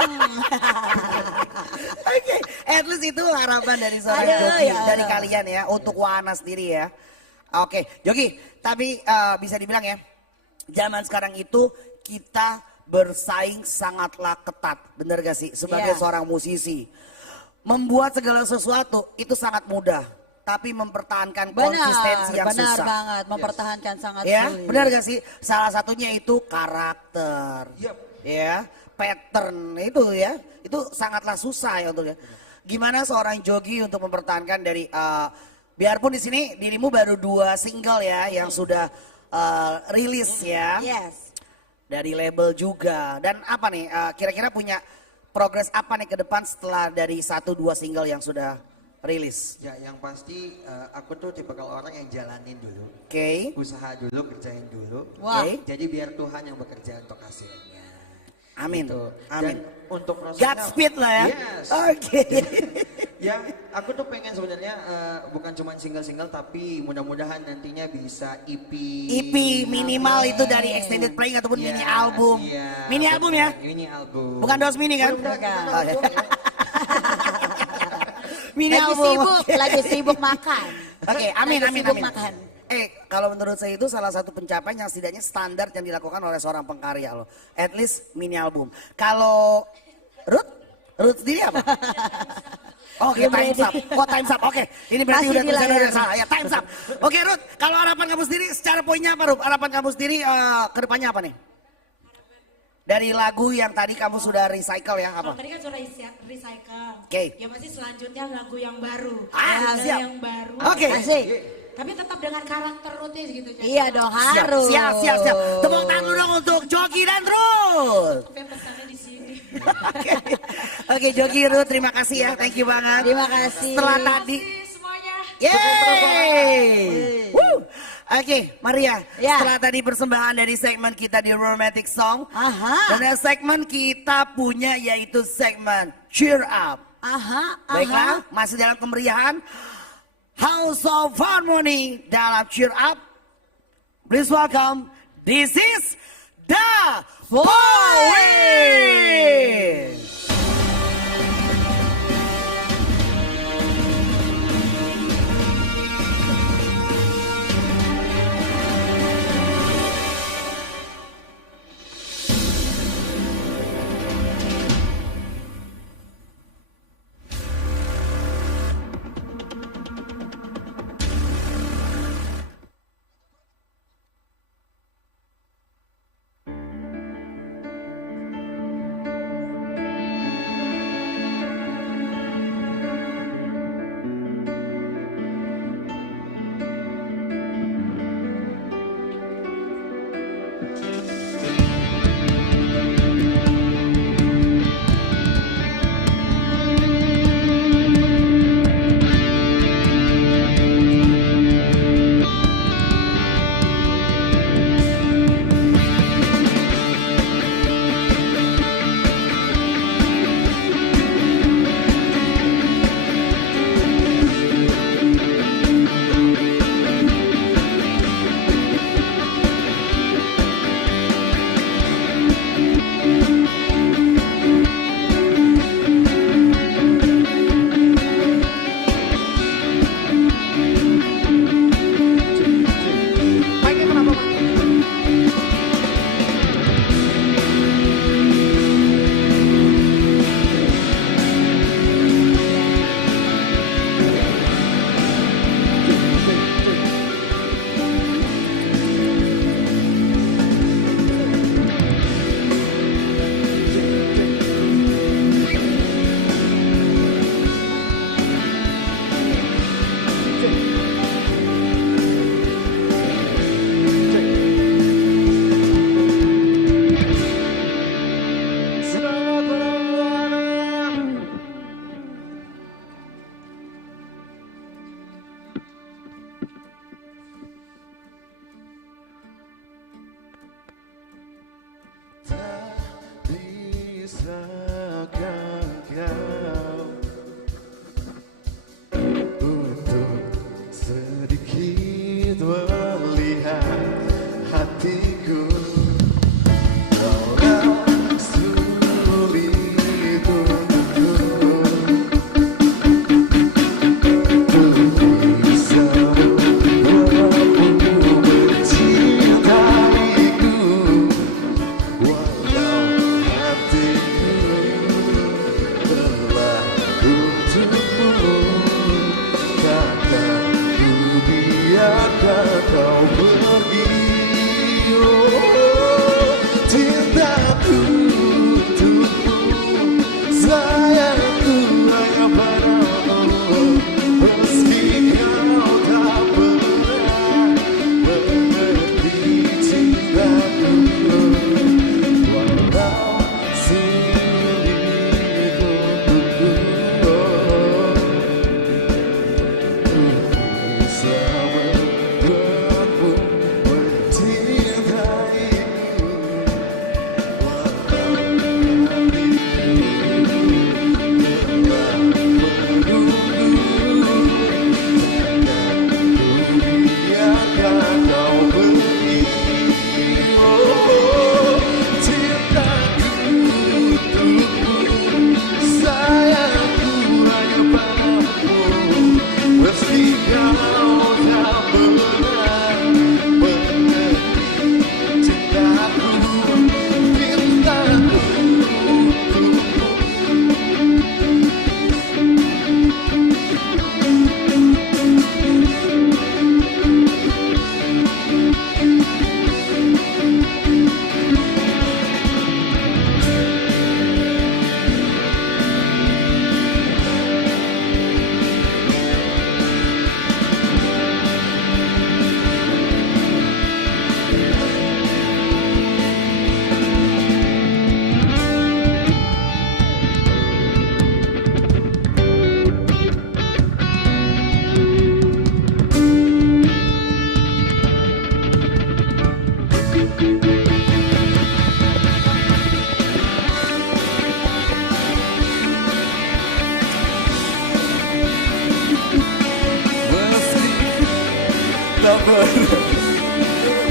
Oke, at least itu harapan dari seorang Jogi, dari kalian ya, untuk Wahana sendiri ya. Oke, Jogi, tapi bisa dibilang ya, zaman sekarang itu kita bersaing sangatlah ketat, bener gak sih? Sebagai seorang musisi, membuat segala sesuatu itu sangat mudah, tapi mempertahankan konsistensi yang susah. Benar banget, mempertahankan sangat ya, sulit. Benar gak sih? Salah satunya itu karakter, ya, pattern itu ya, itu sangatlah susah ya untuk ya. Gimana seorang Jogi untuk mempertahankan dari, biarpun di sini dirimu baru 2 single ya yang sudah rilis ya. Dari label juga. Dan apa nih, kira-kira punya progres apa nih ke depan setelah dari 1-2 single yang sudah rilis? Ya yang pasti aku tuh tipikal orang yang jalanin dulu. Usaha dulu, kerjain dulu. Jadi biar Tuhan yang bekerja untuk hasilnya. Amin. Gitu. Amin. Dan untuk prosesnya. Godspeed lah ya. Oke. Ya aku tuh pengen sebenarnya bukan cuma single-single tapi mudah-mudahan nantinya bisa EP. EP minimal itu dari extended playing ataupun mini album. Mini album ya? Mini album. Bukan dos mini kan? Mini lagi album. Lagi sibuk makan. Oke, amin. Makan. Kalau menurut saya itu salah satu pencapaian yang setidaknya standar yang dilakukan oleh seorang pengkarya loh. At least mini album. Kalau Ruth sendiri apa? Oke, time's up. Time's up. Oke, ini berarti udah salah. Ya, time's up. Oke, Ruth, kalau harapan kamu sendiri secara poinnya apa, Ruth? Harapan kamu sendiri ke depannya apa nih? Dari lagu yang tadi kamu sudah recycle ya apa? Kalau tadi kan sudah recycle. Ya pasti selanjutnya lagu yang baru. Siap. Yang baru. Oke. Tapi tetap dengan karakter Ruth gitu. Iya dong, harus. Siap. Tepuk tangan dong untuk Jogi dan Ruth. Pesannya di sini. Oke, Jogi, Ruth, terima kasih ya. Thank you banget. Terima kasih. Setelah tadi. Semuanya. Yeay. Oke, Maria. Setelah tadi persembahan dari segmen kita di Romantic Song. Dan segmen kita punya yaitu segmen Cheer Up. Baiklah, masih dalam kemeriahan House of Harmony dalam Cheer Up. Please welcome, this is The Voice.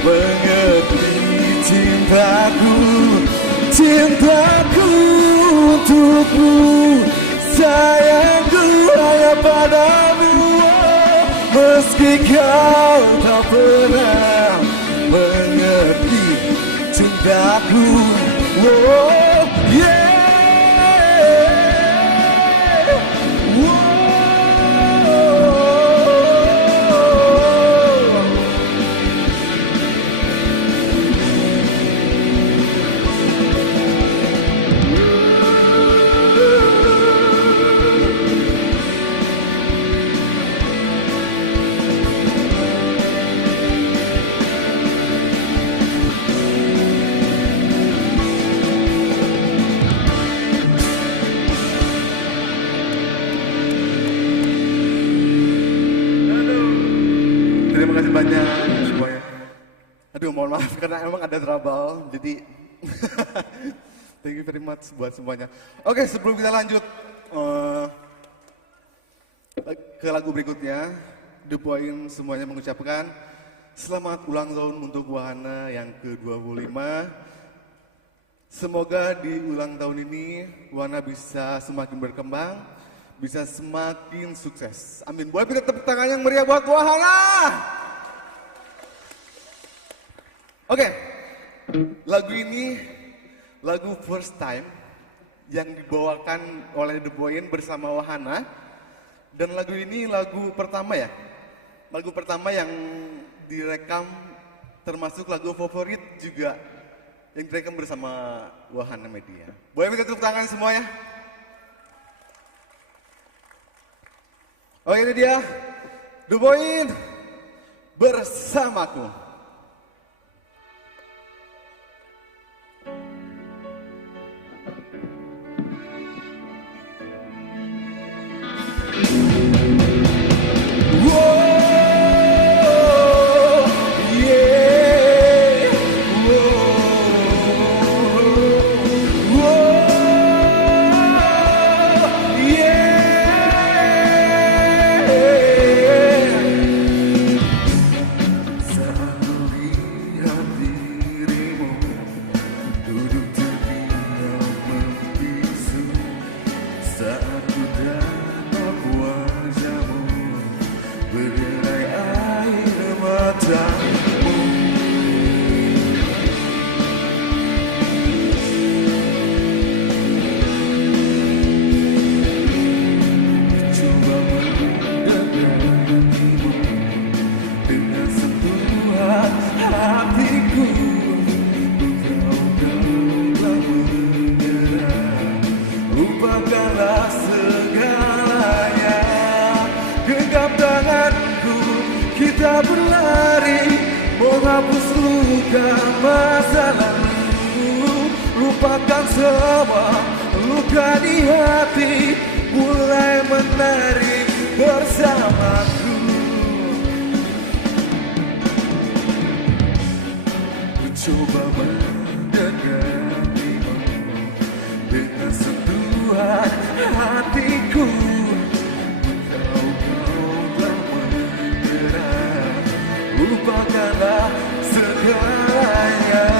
mengerti cintaku, cintaku untukmu, sayangku hanya padamu. Meski kau tak pernah mengerti cintaku, oh yeah. Terima kasih banyak semuanya. Aduh, mohon maaf karena emang ada trouble, jadi thank you very much buat semuanya. Oke, sebelum kita lanjut ke lagu berikutnya, The Point semuanya mengucapkan selamat ulang tahun untuk Wahana yang ke-25. Semoga di ulang tahun ini Wahana bisa semakin berkembang, bisa semakin sukses. Amin. Boleh beri tepuk tangan yang meriah buat Wahana. Oke, lagu ini lagu first time yang dibawakan oleh The Point bersama Wahana. Dan lagu ini lagu pertama ya, lagu pertama yang direkam termasuk lagu favorit juga yang direkam bersama Wahana Media. Boleh minta tepuk tangan semuanya? Oh ini dia, The Point bersamaku. Lupakanlah segalanya, genggam tanganku, kita berlari, menghapus luka masa lalu. Lupakan semua luka di hati, mulai menari bersamaku. Ku coba mendekatimu dengan sentuhan hatiku. Kau telah menyerah, lupakanlah segalanya.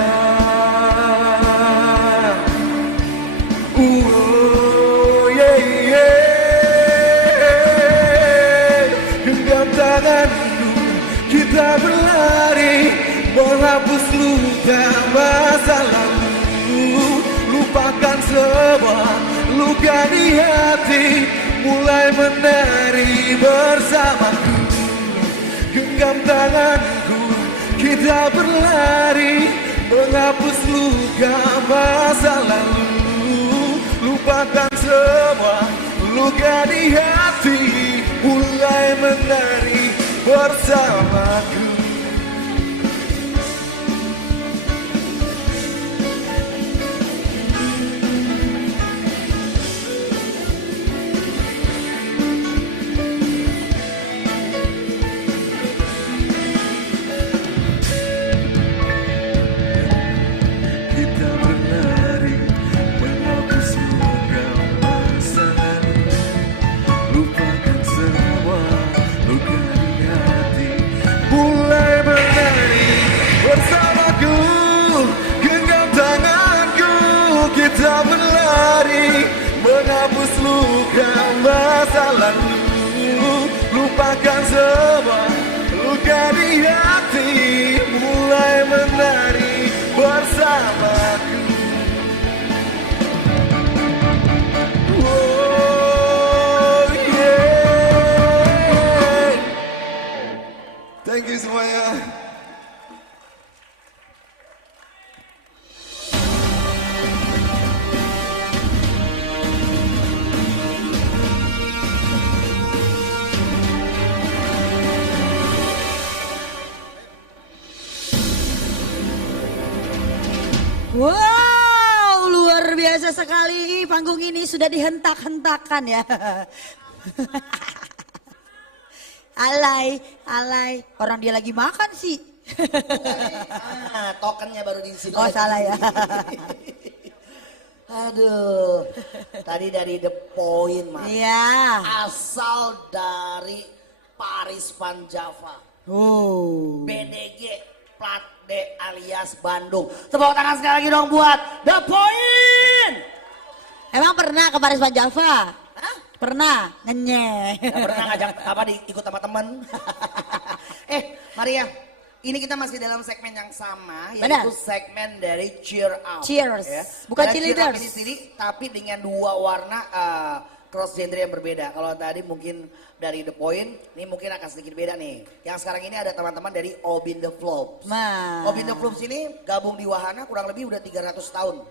Oh yeah yeah, genggam tanganku, kita berlari, menghapus luka masa lalu. Lupakan semua luka di hati, mulai menari bersamaku. Genggam tanganku, kita berlari, menghapus luka masa lalu. Lupakan semua luka di hati, mulai menari bersamaku. Lupakan semua luka di hati, lupakan masa lalu, lupakan semua luka di hati, mulai menari bersamaku. Oh yeah. Thank you semuanya. Wow, luar biasa sekali. Panggung ini sudah dihentak-hentakan ya. Alay, alay. Orang dia lagi makan sih. Tokennya baru di sini. Oh salah ya. Aduh, tadi dari The Point, Mas. Iya. Asal dari Paris Van Java. Oh. BDG plat D alias Bandung. Tepuk tangan sekali lagi dong buat The Point. Emang pernah ke Paris Van Java? Hah? Pernah? Ngenyeh. Gak pernah ngajak apa ikut sama temen. Maria, ini kita masih dalam segmen yang sama, yaitu segmen dari Cheer Up. Cheers, ya. bukan Cheer Up cheerleaders. ini sendiri, tapi dengan dua warna cross gender yang berbeda. Kalau tadi mungkin dari The Point, ini mungkin akan sedikit beda nih. Yang sekarang ini ada teman-teman dari Obin the Flops. Obin the Flops ini gabung di Wahana kurang lebih udah 300 tahun.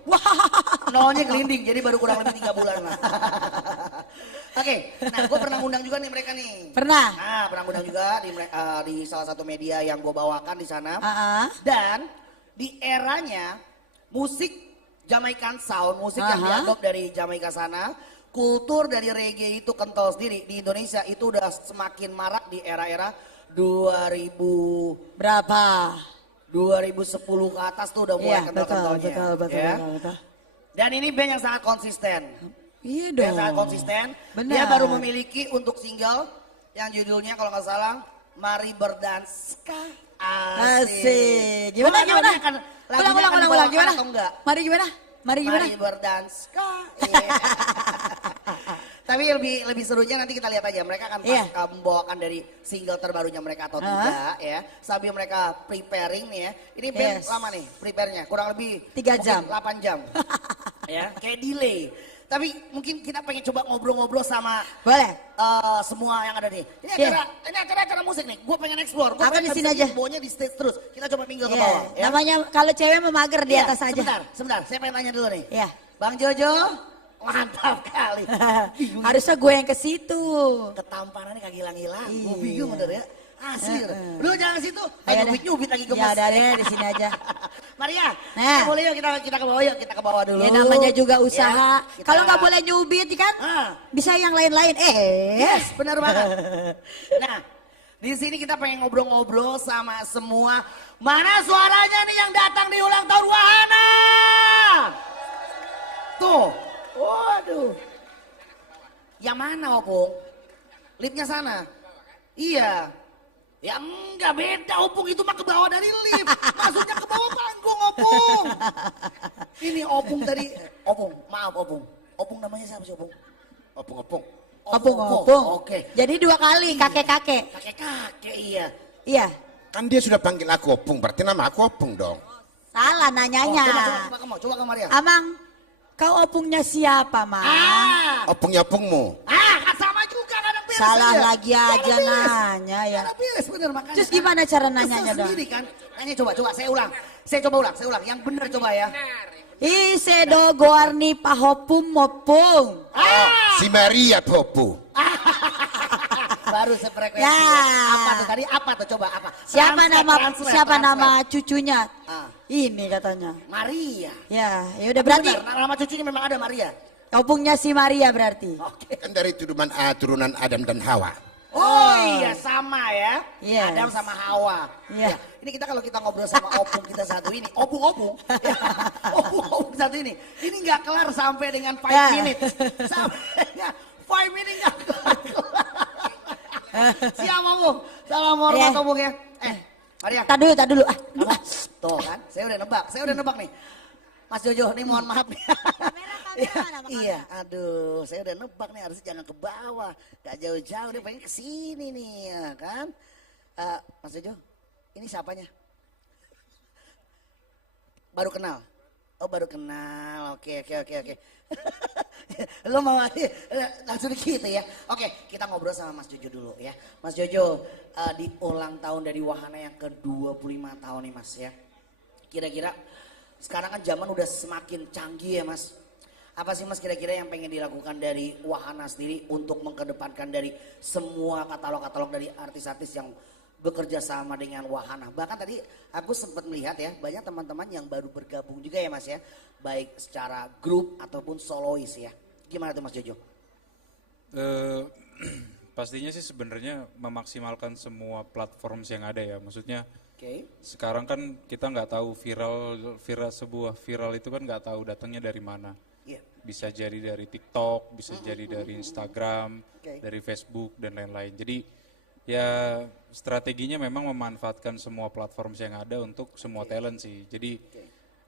Nolnya gelinding, jadi baru kurang lebih 3 bulan lah. Oke, nah gue pernah ngundang juga nih mereka nih. Pernah? Nah, pernah ngundang juga di salah satu media yang gue bawakan di sana. Dan di eranya musik Jamaican Sound, musik yang diadop dari Jamaika sana, kultur dari reggae itu kental sendiri di Indonesia itu udah semakin marak di era-era 2000 berapa? 2010 ke atas tuh udah mulai kental-kentalnya. Betul. Dan ini band yang sangat konsisten. Iya Band dong. yang sangat konsisten. Benar. Dia baru memiliki untuk single yang judulnya kalau nggak salah Mari Berdansa. Asik. Gimana? Ulang. Gimana? Atau enggak? Mari gimana? Mari berdansa. Tapi lebih serunya nanti kita lihat aja. Mereka akan membawakan dari single terbarunya mereka atau tidak ya. Sambil mereka preparing nih ya. Ini band lama nih prepare-nya. Kurang lebih 3 jam. 8 jam. Ya, kayak delay. Tapi mungkin kita pengen coba ngobrol-ngobrol sama semua yang ada nih. Ini acara musik nih. Gue pengen explore. Gue pengen di sini aja. Bawanya di stage terus. Kita coba minggir ke bawah. Ya. Namanya kalau cewek memager di atas aja. Sebentar. Saya pengen tanya dulu nih. Iya. Bang Jojo, mantap kali. Harusnya gue yang ke situ. Ketampanannya kagak hilang-hilang. Gue bingung bener ya. Asli. Lu jangan ke situ. Nyubit lagi gemes. Ya udah deh di sini aja. Maria, kita boleh yuk kita ke bawah yuk. Kita ke bawah dulu. Ya namanya juga usaha. Ya, kalau nggak boleh nyubit kan, bisa yang lain-lain. Yes, benar banget. Nah, di sini kita pengen ngobrol-ngobrol sama semua. Mana suaranya nih yang datang di ulang tahun Wahana? Tuh, waduh. Yang mana Opung? Liftnya sana. Iya. Ya enggak beda Opung itu mah ke bawah dari lift. Maksudnya ke bawah panggung Opung. Ini Opung tadi. Opung, maaf Opung. Opung namanya siapa sih Opung? Opung. Oke. Jadi 2 kali kakek-kakek. Kakek-kakek iya. Iya. Kan dia sudah panggil aku Opung, berarti nama aku Opung dong. Salah nanyanya. Coba ke Maria. Amang, kau opungnya siapa, Mang? Opungnya opungmu. Sama juga kadang beres. Salah lagi aja nanya ya. Beres bener makanya. Terus gimana cara nanyanya dong? Sendiri kan. Nanya coba saya ulang. Saya ulang. Yang benar coba ya. Isedo goarni pahopum mopung. Si Maria Popu. Baru sefrekuensi. Ya. Apa tuh tadi? Apa tuh coba apa? Siapa nama cucunya? Ini katanya. Maria. Ya udah berarti. Benar, nama cucunya memang ada Maria. Opungnya si Maria berarti. Kan dari turunan Adam dan Hawa. Oh iya sama ya. Yes. Adam sama Hawa. Iya. Ya, ini kita kalau kita ngobrol sama opung kita satu ini, opung satu ini nggak kelar sampai dengan 5 minutes. Sampainya 5 minutes nggak kelar. Siap opung. Salam hormat opung ya. Maria. Tak dulu. Tuh kan, saya udah nebak nih. Mas Jojo, nih mohon maaf nih. Iya, aduh, saya udah nebak nih harusnya jangan ke bawah, gak jauh-jauh, dia pengen ke sini nih, ya kan? Mas Jojo, ini siapanya? Baru kenal? Oh baru kenal, oke. Lo mau langsung gitu ya? Oke, kita ngobrol sama Mas Jojo dulu ya. Mas Jojo, di ulang tahun dari Wahana yang ke-25 tahun nih Mas ya. Kira-kira sekarang kan zaman udah semakin canggih ya Mas. Apa sih Mas kira-kira yang pengen dilakukan dari Wahana sendiri untuk mengedepankan dari semua katalog-katalog dari artis-artis yang bekerja sama dengan Wahana. Bahkan tadi aku sempat melihat ya, banyak teman-teman yang baru bergabung juga ya Mas ya. Baik secara grup ataupun solois ya. Gimana tuh Mas Jojo? Pastinya sih sebenarnya memaksimalkan semua platform yang ada ya. Maksudnya sekarang kan kita nggak tahu sebuah viral itu kan nggak tahu datangnya dari mana. Bisa jadi dari TikTok, bisa jadi dari Instagram, dari Facebook dan lain-lain. Jadi ya strateginya memang memanfaatkan semua platform yang ada untuk semua talent sih. Jadi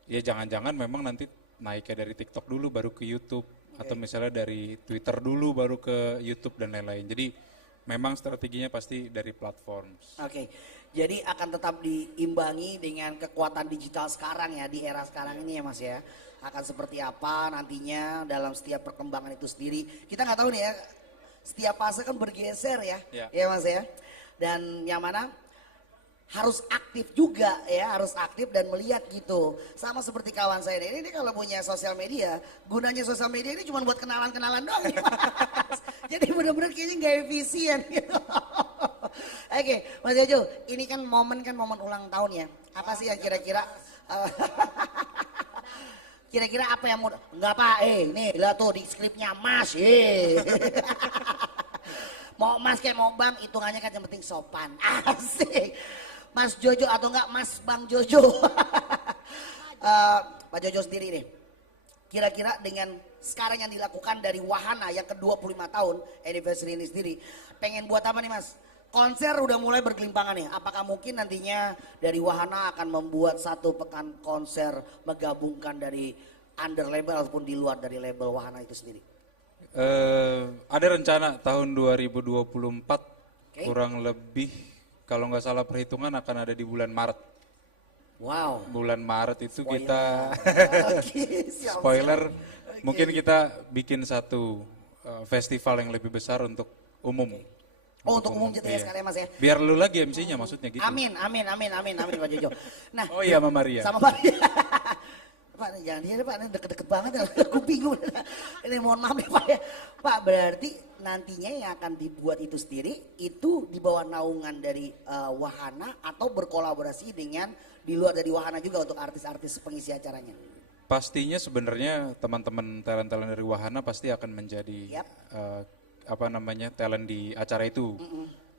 ya jangan-jangan memang nanti naiknya dari TikTok dulu baru ke YouTube atau misalnya dari Twitter dulu baru ke YouTube dan lain-lain. Jadi memang strateginya pasti dari platform. Jadi akan tetap diimbangi dengan kekuatan digital sekarang ya, di era sekarang ini ya Mas ya. Akan seperti apa nantinya dalam setiap perkembangan itu sendiri. Kita nggak tahu nih ya, setiap fase kan bergeser ya, ya Mas ya. Dan yang mana harus aktif juga ya, harus aktif dan melihat gitu. Sama seperti kawan saya ini kalau punya sosial media, gunanya sosial media ini cuma buat kenalan-kenalan doang ya Mas. Jadi benar-benar kayaknya nggak efisien gitu. Oke, Mas Jojo, ini kan momen ulang tahun ya. Apa sih yang kira-kira apa yang mau, enggak Pak, nih lihat tuh di skripnya Mas, mau Mas kayak mau Bang, hitungannya kan yang penting sopan, asik. Mas Jojo atau enggak Mas Bang Jojo. Pak Jojo sendiri nih, kira-kira dengan sekarang yang dilakukan dari Wahana yang ke-25 tahun anniversary ini sendiri, pengen buat apa nih Mas? Konser udah mulai bergelimpangan nih, apakah mungkin nantinya dari Wahana akan membuat satu pekan konser menggabungkan dari under label ataupun di luar dari label Wahana itu sendiri? Ada rencana tahun 2024 kurang lebih kalau nggak salah perhitungan akan ada di bulan Maret. Wow. Bulan Maret itu kita spoiler, mungkin kita bikin satu festival yang lebih besar untuk umum. Untuk umum gitu ya sekarang ya Mas ya. Biar lu lagi MC-nya maksudnya gitu. Amin Pak Jojo. Nah, oh iya sama Maria. Sama Maria. Pak jangan dia Pak, ini deket-deket banget ya. Aku bingung. Ini mohon maaf ya Pak ya. Pak berarti nantinya yang akan dibuat itu sendiri itu di bawah naungan dari Wahana atau berkolaborasi dengan di luar dari Wahana juga untuk artis-artis pengisi acaranya? Pastinya sebenarnya teman-teman talent-talent dari Wahana pasti akan menjadi talent di acara itu.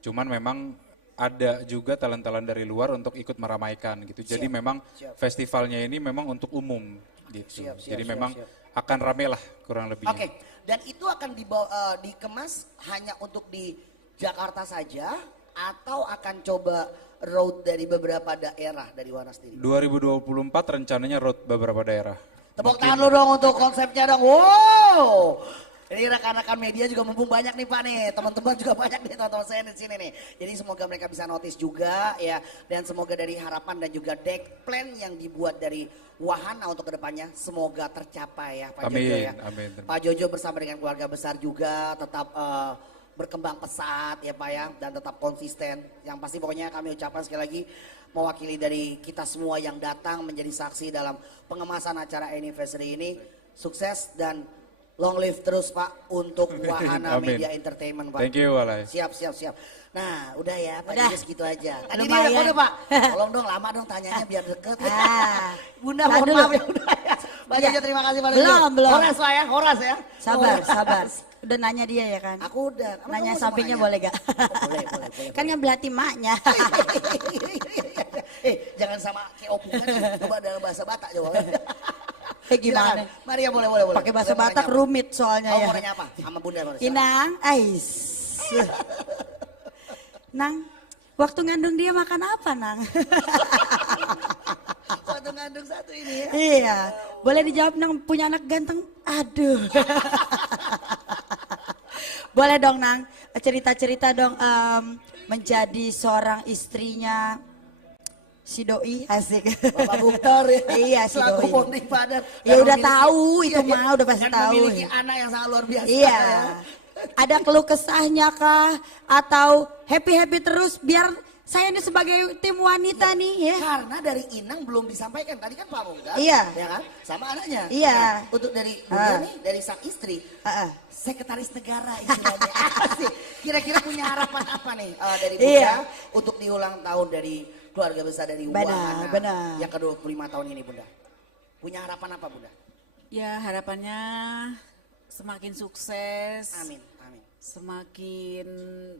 Cuman memang ada juga talent-talent dari luar untuk ikut meramaikan gitu. Jadi memang festivalnya ini memang untuk umum gitu. Jadi memang akan rame lah kurang lebih. Dan itu akan dikemas hanya untuk di Jakarta saja atau akan coba road dari beberapa daerah dari Wahana sendiri? 2024 rencananya road beberapa daerah. Tepuk tangan lu dong untuk konsepnya dong. Wow. Ini rekan-rekan media juga mumpung banyak nih Pak nih, teman-teman juga banyak nih teman-teman saya di sini nih. Jadi semoga mereka bisa notice juga ya, dan semoga dari harapan dan juga deck plan yang dibuat dari Wahana untuk kedepannya semoga tercapai ya Pak Jojo ya. Amin. Pak Jojo bersama dengan keluarga besar juga tetap berkembang pesat ya Pak ya, dan tetap konsisten. Yang pasti pokoknya kami ucapkan sekali lagi mewakili dari kita semua yang datang menjadi saksi dalam pengemasan acara anniversary ini, sukses dan long live terus Pak untuk Wahana Media Entertainment Pak. Thank you Walai. Siap. Nah udah ya Pak, jadi segitu aja. Kan ini udah Pak, tolong dong lama dong tanyanya biar deket. Bunda mohon maaf ya udah ya. Pak Jojo terima kasih Pak Jojo. Belum. Horas ya. Sabar. Udah nanya dia ya kan? Aku udah. Nanya sampingnya boleh gak? Boleh. Kan yang belati maknya. Jangan sama kayak opung kan, coba dalam bahasa Batak coba. Gimana? Maria boleh. Pakai bahasa Batak rumit soalnya ya. Mau nanya apa? Sama Bunda. Inang, Nang, waktu ngandung dia makan apa Nang? Waktu ngandung satu ini ya. Iya, boleh dijawab Nang, punya anak ganteng? Aduh. Boleh dong Nang, cerita-cerita dong menjadi seorang istrinya si Doi, asik. Bapak Mukhtar ya. Iya si Selaku Doi. Ponding Padat. Ya udah tahu, itu iya, mah udah pasti dan tahu. memiliki anak yang sangat luar biasa. Iya. Ya. Ada keluh kesahnya kah? Atau happy-happy terus biar saya ini sebagai tim wanita nih ya. Karena dari Inang belum disampaikan. Tadi kan Pak Mukhtar. Iya. Ya kan? Sama anaknya. Iya. Nah, untuk dari Bunda nih, dari sang istri. Sekretaris negara istilahnya. Asik. Kira-kira punya harapan apa nih dari Bunda Iya. untuk di ulang tahun dari keluarga besar dari Wahana. Benar. Yang ke-25 tahun ini Bunda. Punya harapan apa Bunda? Ya harapannya semakin sukses. Amin, amin. Semakin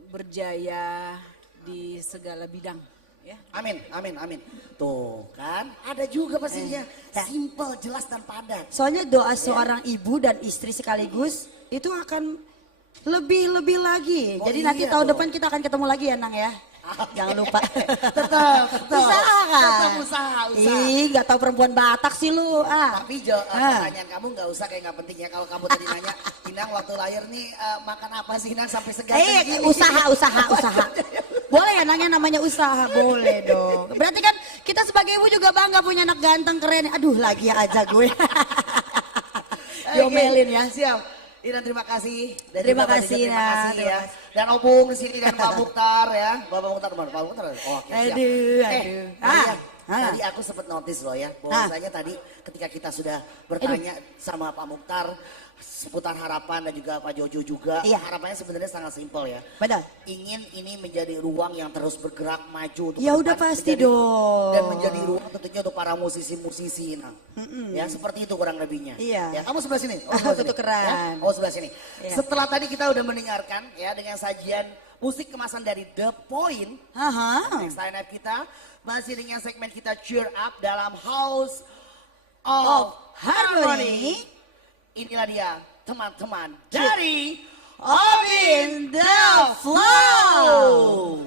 berjaya di segala bidang. Ya. Amin, amin, amin. Tuh kan, ada juga pastinya. Simple, jelas dan padat. Soalnya doa seorang ibu dan istri sekaligus itu akan lebih lagi. Jadi nanti tahun depan kita akan ketemu lagi ya Nang ya. Jangan lupa. Tetap. Usaha kan? Tetap usaha. Ih, gak tahu perempuan Batak sih lu. Tapi pertanyaan kamu gak usah kayak gak penting ya. Kalau kamu tadi nanya, Inang waktu lahir nih makan apa sih Inang sampai seganteng gini? Usaha. Boleh ya nanya namanya usaha, boleh dong. Berarti kan kita sebagai ibu juga bangga punya anak ganteng keren. Aduh lagi aja gue. Diomelin ya. Siap. Inan terima kasih. Dan Terima juga kasih, Terima Nah. kasih ya. Dan Opung di sini dan Pak Mukhtar ya. Bapak Mukhtar teman Pak Mukhtar. Oh, oke, siap. Aduh. Tadi aku sempat notice loh ya. Bahwasanya tadi ketika kita sudah bertanya sama Pak Mukhtar seputar harapan dan juga Pak Jojo juga. Iya. Harapannya sebenarnya sangat simpel ya. Benar. Ingin ini menjadi ruang yang terus bergerak maju untuk Ya ke udah depan, pasti menjadi- dong. Dan menjadi ruang tentunya untuk para musisi-musisi. Nah. Ya seperti itu kurang lebihnya. Iya. Ya, kamu sebelah sini. Tukeran. Ya, oh sebelah sini. Iya. Setelah tadi kita udah mendengarkan ya dengan sajian musik kemasan dari The Point. Next line up kita masih dengan segmen kita Cheer Up dalam House of Harmony. Inilah dia teman-teman dari Obin The Flow.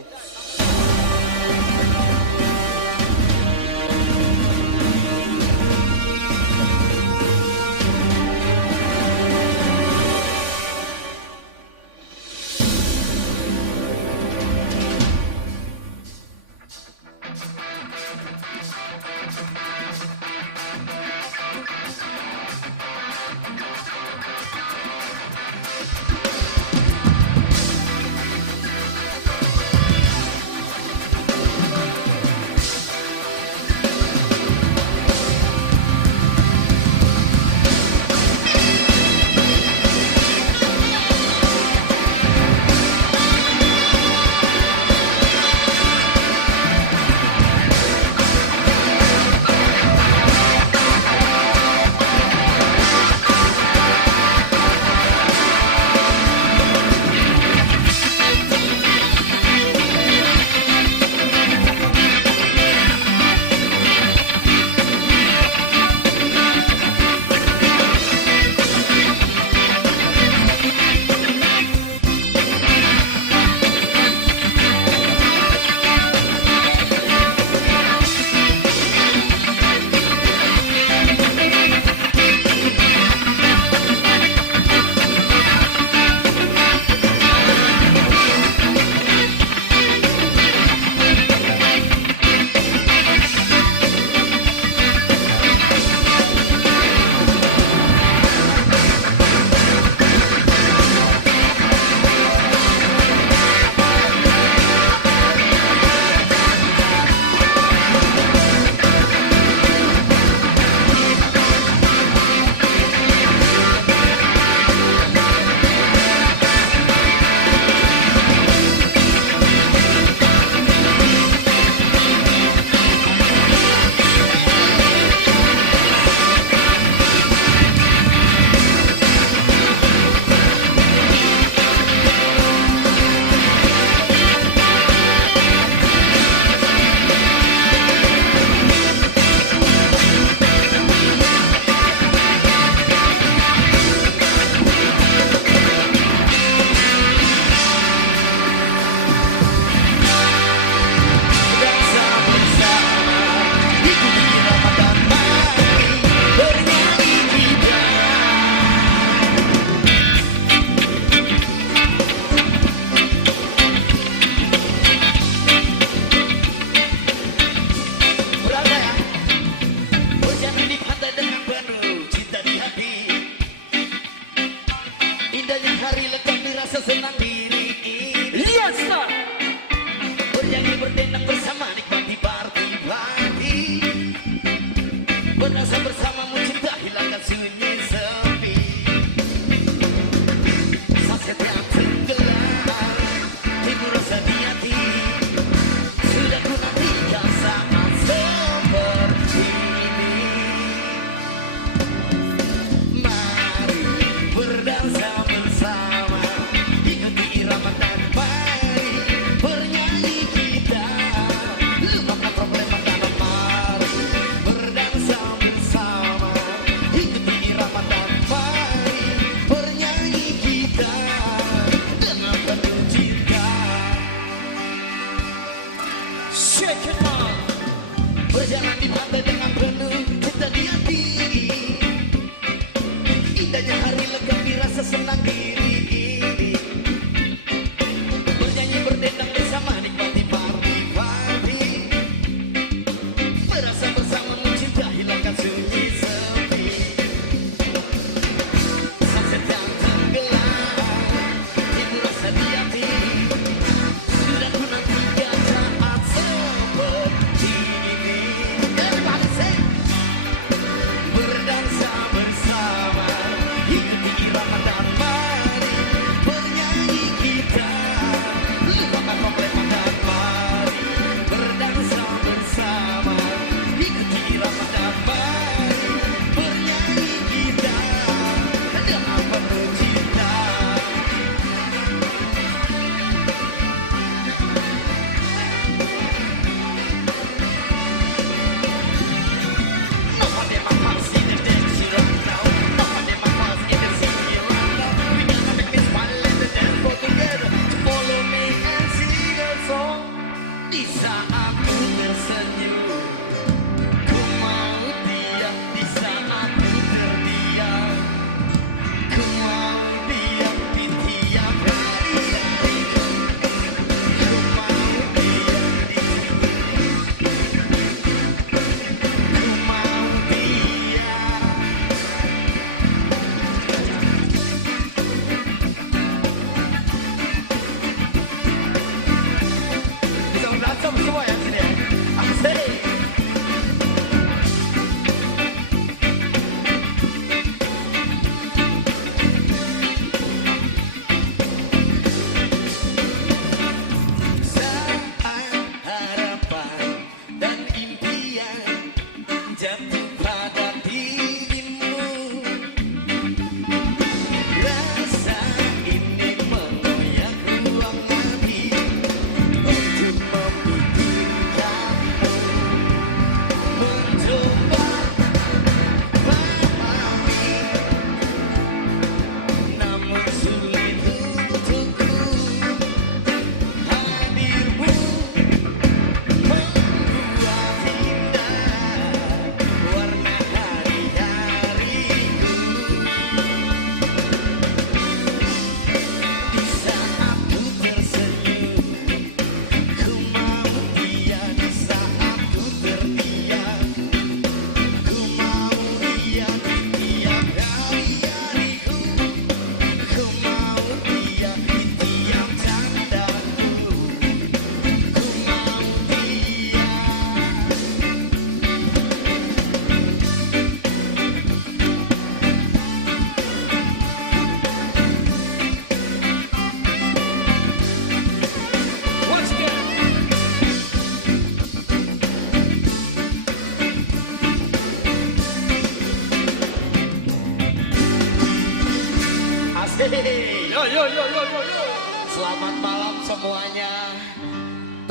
Selamat malam semuanya.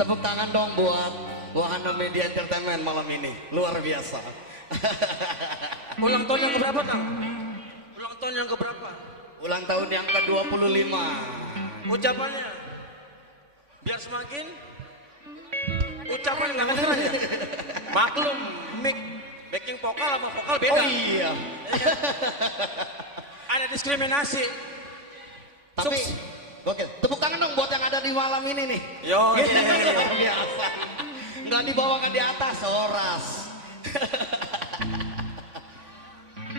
Tepuk tangan dong buat Wahana Media Entertainment malam ini. Luar biasa. Ulang tahun yang keberapa, Kang? Ulang tahun yang keberapa? Ulang tahun yang ke-25. Ucapannya biar semakin ucapan nggak kedengeran ya. Maklum, mic backing vokal sama vokal beda. Oh iya. Ada diskriminasi. Tapi oke, tepuk tangan dong buat yang ada di malam ini nih. Yo, luar biasa. Nggak dibawakan di atas, Horas.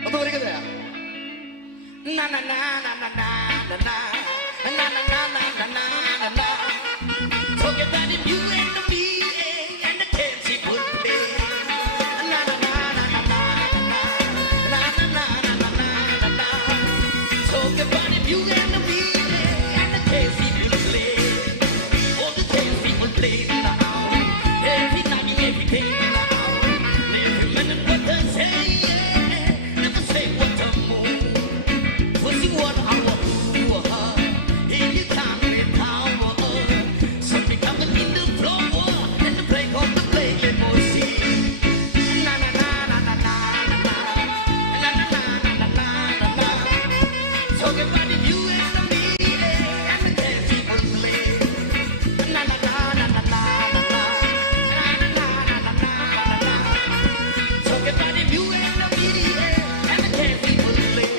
Untuk berikutnya. Na na na na na na na na na na na na na na na. Talk about it, you and me and the dance it would play. Na na na na na na na na na na na na na. Talk about it, you and me and the dance it would play. Oh, the dance it would play now. Every night, every day now. Every minute what they say, never say what to move. Pussy what I want to anytime, anytime. Something coming in the floor and the play of the play limousine. Na na na na na na na na na na na na na na. Talking about the you and me and the dance people play. Na na na na na na na na na na na na na. Talking about the you and me and the dance people play.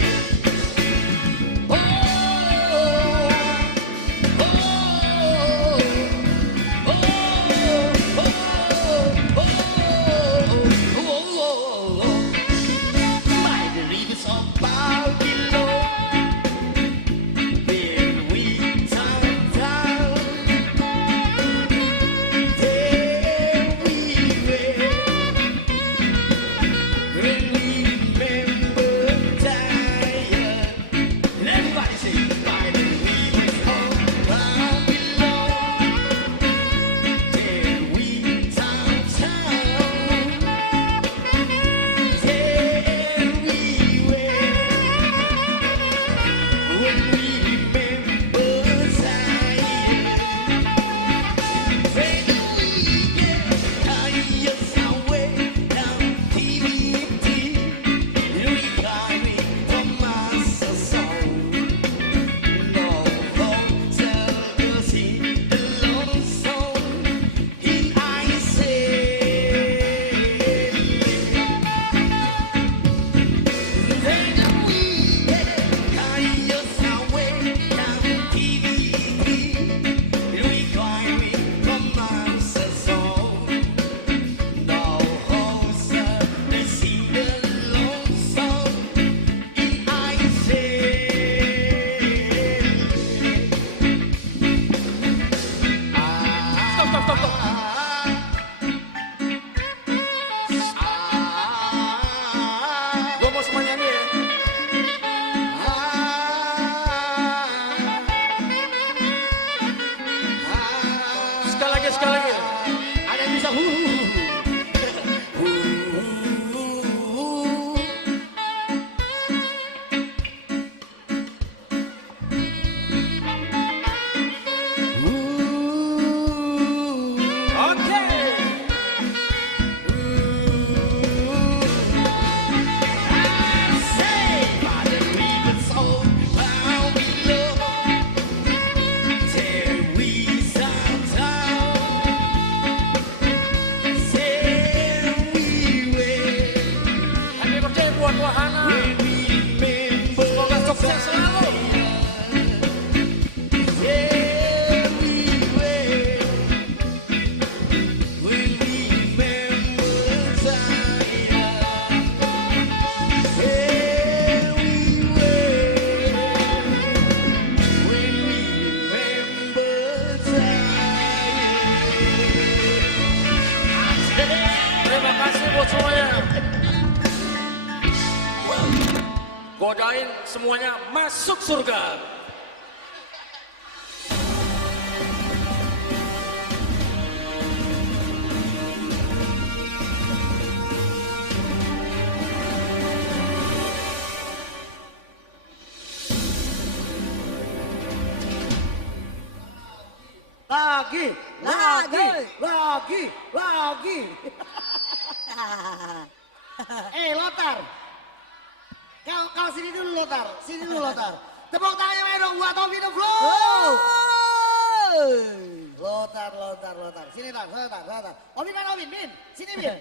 Gua mau semua nyanyi ya. Sekali lagi, sekali lagi. Ada yang bisa Buat Wahana. Semoga sukses selalu. Terima kasih buat semuanya. Godain semuanya masuk surga. lagi. Lothar. Kau sini dulu Lothar. Tepuk tangannya dong buat Obin The Flow. Lothar. Sini Lothar. Obin, Bin. Sini Bin.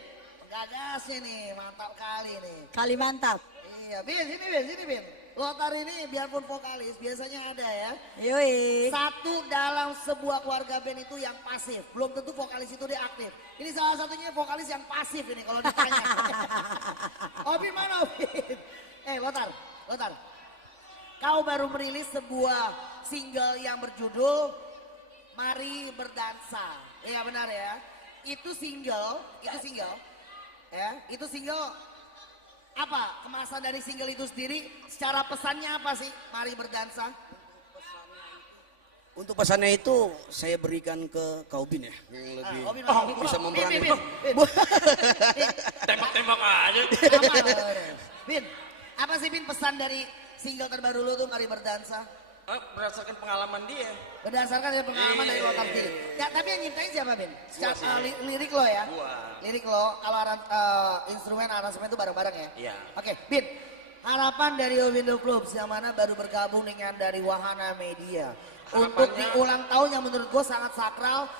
Gagas ini, mantap kali nih. Kali mantap. Iya, sini Bin. Lothar ini biarpun vokalis biasanya ada ya. Yoi. Satu dalam sebuah keluarga band itu yang pasif. Belum tentu vokalis itu dia aktif. Ini salah satunya vokalis yang pasif ini kalau ditanya. Obin mana Obin? Lothar. Kau baru merilis sebuah single yang berjudul Mari Berdansa. Iya benar ya. Itu single. Ya, itu single. Apa kemasan dari single itu sendiri? Secara pesannya apa sih Mari Berdansa? Untuk pesannya itu saya berikan ke Obin ya, yang lebih bisa memberani. Tembak-tembak aja. Bin, apa sih Bin pesan dari single terbaru lu tuh Mari Berdansa? Berdasarkan pengalaman dia. Berdasarkan dari pengalaman dari Lothar sendiri. Ya, tapi yang nyiptain siapa Bin? Lirik lo ya? Lirik lo, kalau instrumen aransemen itu bareng-bareng ya? Iya. Oke, Bin, harapan dari Obin The Flow yang mana baru bergabung dengan dari Wahana Media. Untuk di ulang tahun yang menurut gue sangat sakral,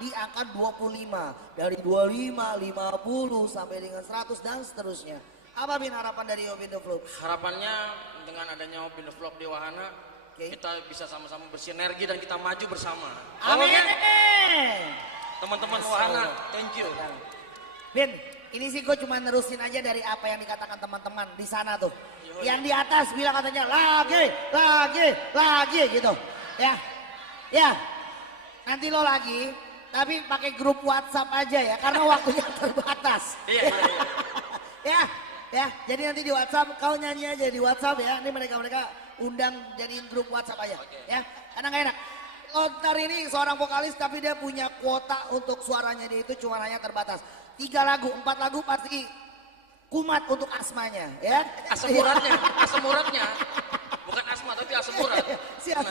di angka 25. Dari 25, 50, sampai dengan 100 dan seterusnya. Apa Bin harapan dari Obin The Flow? Harapannya dengan adanya Obin The Flow di Wahana, kita bisa sama-sama bersinergi dan kita maju bersama. Amin. Teman-teman Wahana, thank you. Bin, ini sih gue cuma nerusin aja dari apa yang dikatakan teman-teman di sana tuh. Yang di atas bilang katanya lagi gitu. Ya. Nanti lo lagi, tapi pakai grup WhatsApp aja ya, karena waktunya terbatas. Ya, jadi nanti di WhatsApp kau nyanyi aja di WhatsApp ya. Ini mereka undang jadiin grup WhatsApp aja. Ya, karena nggak enak. Lothar ini seorang vokalis tapi dia punya kuota untuk suaranya dia itu cuma hanya terbatas. 3 lagu, 4 lagu pasti kumat untuk asmanya ya. Asam uratnya. Bukan asma tapi asam urat. Siap.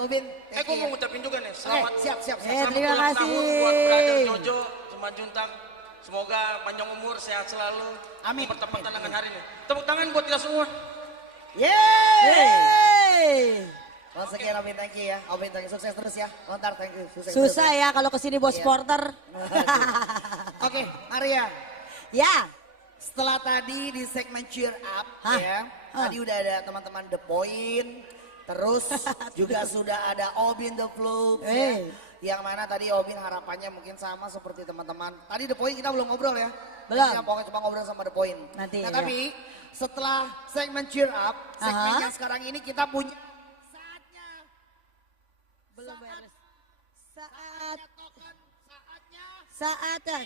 Obin, gue mau ngucapin juga nih. Selamat. Siap. Terima kasih. Buat brother Jojo, Cuma Juntang. Semoga panjang umur, sehat selalu. Amin. Mempertemukan tangan hari ini. Tepuk tangan buat kita semua. Yeay. Once again Obin, thank you ya. Obin, thank you. Sukses terus ya. Lontar, thank you. Susah ya kalau kesini bos supporter. Oke, Maria. Ya. Setelah tadi di segmen cheer up ya. Tadi udah ada teman-teman The Point. Terus juga sudah ada Obin The Flow ya. Yang mana tadi Obin harapannya mungkin sama seperti teman-teman. Tadi The Point kita belum ngobrol ya. Belum. Pokoknya cuma ngobrol sama The Point. Nanti, nah tapi setelah segmen cheer up, segmen yang sekarang ini kita punya saatnya. Belum beres. Saatnya.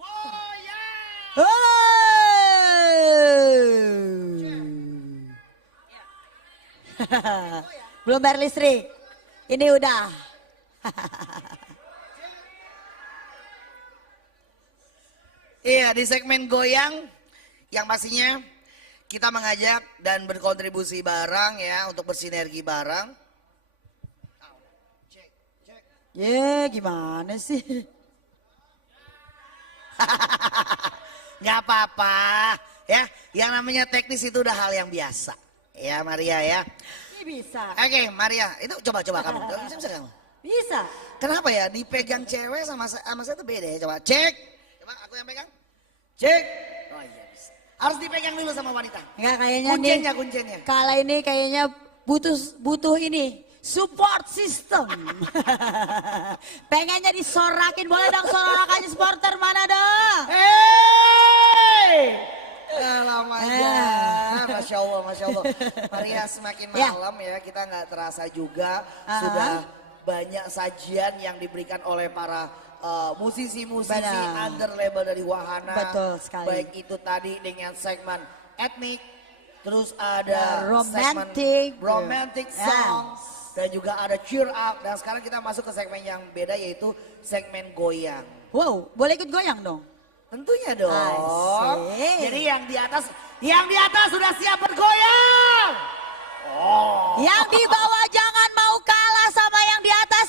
Goyang. Belum bayar listrik. Ini udah. Iya, di segmen goyang yang pastinya kita mengajak dan berkontribusi bareng ya untuk bersinergi bareng. Gimana sih? Nggak apa-apa ya, yang namanya teknis itu udah hal yang biasa ya Maria ya. Ini bisa. Oke Maria, itu coba kamu, bisa kamu? Bisa. Kenapa ya dipegang cewek sama saya itu beda ya, coba cek. Coba aku yang pegang. Cek. Oh iya bisa. Harus dipegang dulu sama wanita. Enggak kayaknya kuncinya. Kala ini kayaknya butuh ini support system. Pengennya disorakin, boleh dong sorakannya supporter mana dong? Lama aja. Masya Allah. Maria semakin malam ya, kita nggak terasa juga sudah banyak sajian yang diberikan oleh para musisi-musisi under label dari Wahana. Betul sekali. Baik itu tadi dengan segmen etnik, terus ada romantic songs, dan juga ada cheer up. Dan sekarang kita masuk ke segmen yang beda yaitu segmen goyang. Wow, boleh ikut goyang dong? Tentunya dong. Jadi yang di atas sudah siap bergoyang. Yang di bawah jangan mau kalah sama yang di atas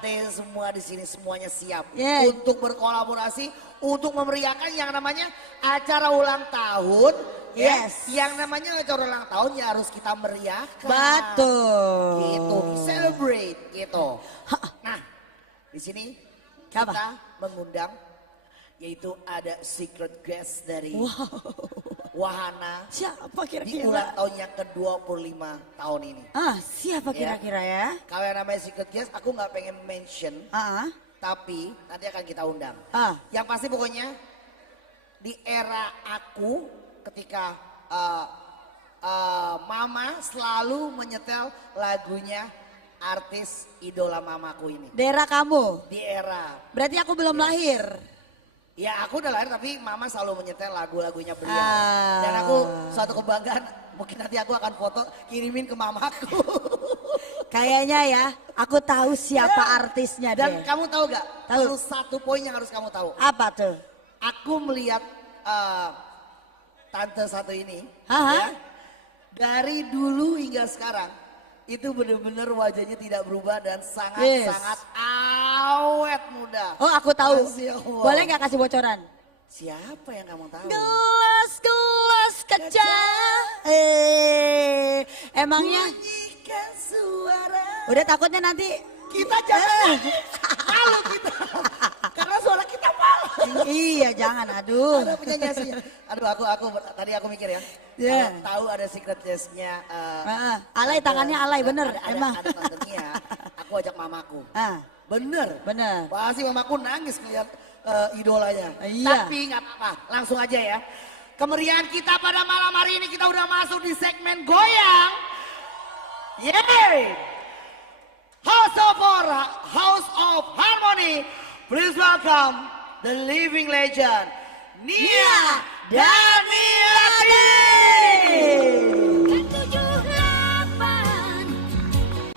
artis semua di sini semuanya siap untuk berkolaborasi untuk memeriahkan yang namanya acara ulang tahun. Yang namanya acara ulang tahun ya harus kita meriahkan. Betul. Gitu, celebrate gitu. Nah, di sini kita mengundang yaitu ada secret guest dari Wahana. Siapa Di kira-kira? ulang tahun yang ke-25 tahun ini. Siapa kira-kira ya? Kalau yang namanya secret guest aku nggak pengen mention. Tapi nanti akan kita undang. Yang pasti pokoknya di era aku ketika mama selalu menyetel lagunya artis idola mamaku ini. Di era kamu? Di era. Berarti aku belum lahir. Ya aku udah lahir tapi mama selalu menyetel lagu-lagunya beliau. Dan aku suatu kebanggaan mungkin nanti aku akan foto kirimin ke mamaku. Kayaknya ya aku tahu siapa artisnya Dan deh. kamu tahu gak? Tahu. Terus satu poin yang harus kamu tahu. Apa tuh? Aku melihat tante satu ini. Ya, dari dulu hingga sekarang. Itu benar-benar wajahnya tidak berubah dan sangat-sangat awet muda. Oh aku tahu. Masya Allah. Boleh gak kasih bocoran? Siapa yang kamu tahu? Gelas kaca. Emangnya? Bunyikan suara. Udah takutnya nanti. Kita jangan malu kita. Karena suara kita malu. Iya jangan aduh. Ada penyanyi aslinya. Aduh tadi aku mikir ya. Kalau tahu ada secret guest-nya. Alay tangannya alay bener emang. Ada tantenya. Aku ajak mamaku. Bener. Pasti mamaku nangis ngeliat idolanya. Tapi nggak apa-apa. Langsung aja ya. Kemeriahan kita pada malam hari ini kita udah masuk di segmen goyang. Yeay. House of Harmony. Please welcome the living legend Nia Danielati.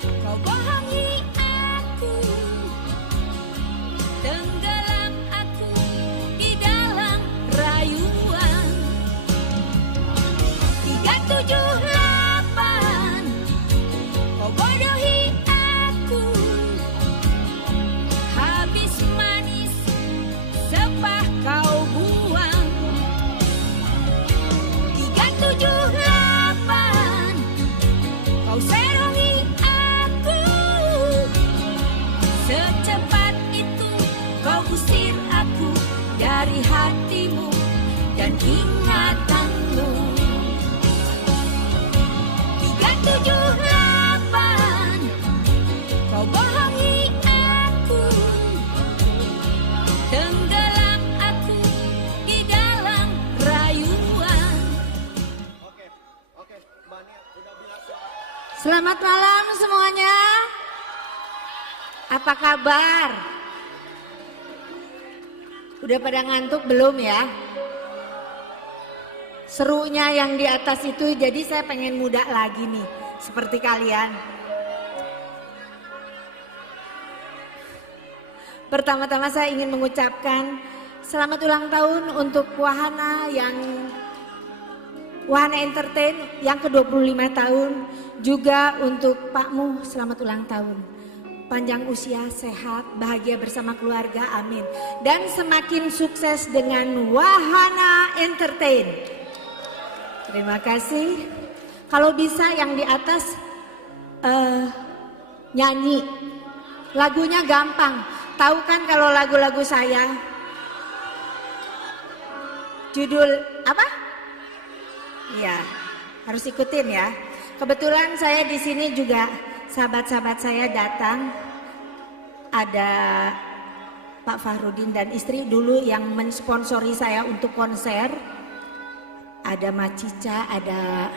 Kau bohongi aku, tenggelam aku di dalam rayuan. 378 kau bodohi aku, habis manis sepah kau buang. 378 kau serongi aku, secepat itu kau usir aku dari hatimu dan ingatanmu. 378 kau bohongi aku, tenggelam aku di dalam rayuan. Selamat malam semuanya. Apa kabar? Udah pada ngantuk belum ya? Serunya yang di atas itu, jadi saya pengen muda lagi nih, seperti kalian. Pertama-tama saya ingin mengucapkan selamat ulang tahun untuk Wahana Entertain yang ke-25 tahun. Juga untuk Pakmu selamat ulang tahun. Panjang usia, sehat, bahagia bersama keluarga, amin. Dan semakin sukses dengan Wahana Entertain. Terima kasih. Kalau bisa yang di atas nyanyi. Lagunya gampang. Tahu kan kalau lagu-lagu saya? Judul apa? Iya, harus ikutin ya. Kebetulan saya di sini juga sahabat-sahabat saya datang. Ada Pak Fahrudin dan istri dulu yang mensponsori saya untuk konser. Ada Macica, ada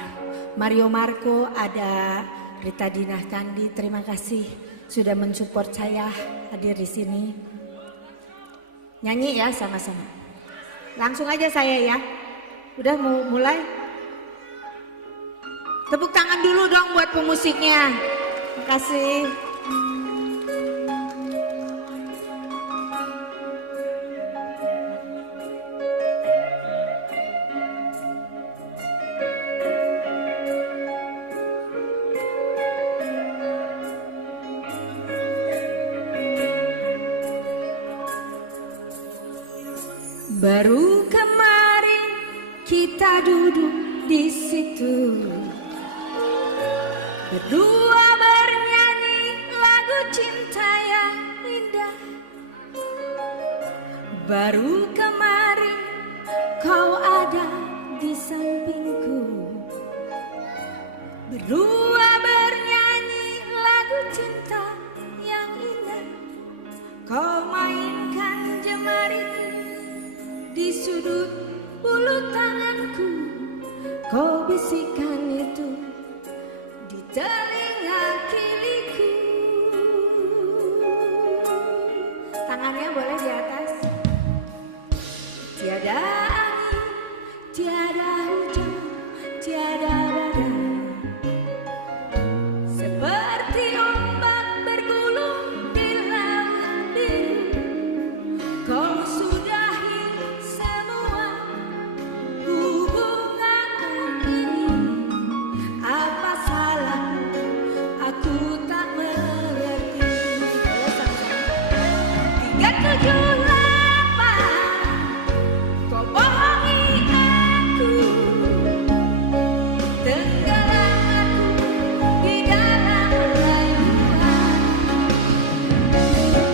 Mario Marco, ada Rita Dinah Kandi. Terima kasih sudah mensupport saya hadir di sini. Nyanyi ya sama-sama. Langsung aja saya ya. Udah mau mulai? Tepuk tangan dulu dong buat pemusiknya. Terima kasih. di situ. Berdua bernyanyi lagu cinta yang indah. Baru kemarin kau ada di sampingku. Berdua bernyanyi lagu cinta yang indah. Kau mainkan jemarimu di sudut ulu tanganku. Kau bisikan itu di telinga kiriku. Tangannya boleh di atas. Tiada angin, tiada hujan, tiada badai. Seperti ombak bergulung di laut biru. Kau sudahi semua hubunganmu ini. Apa salahku? Aku tak mengerti. 378 kau bohongi aku. Tenggelam aku di dalam rayuan.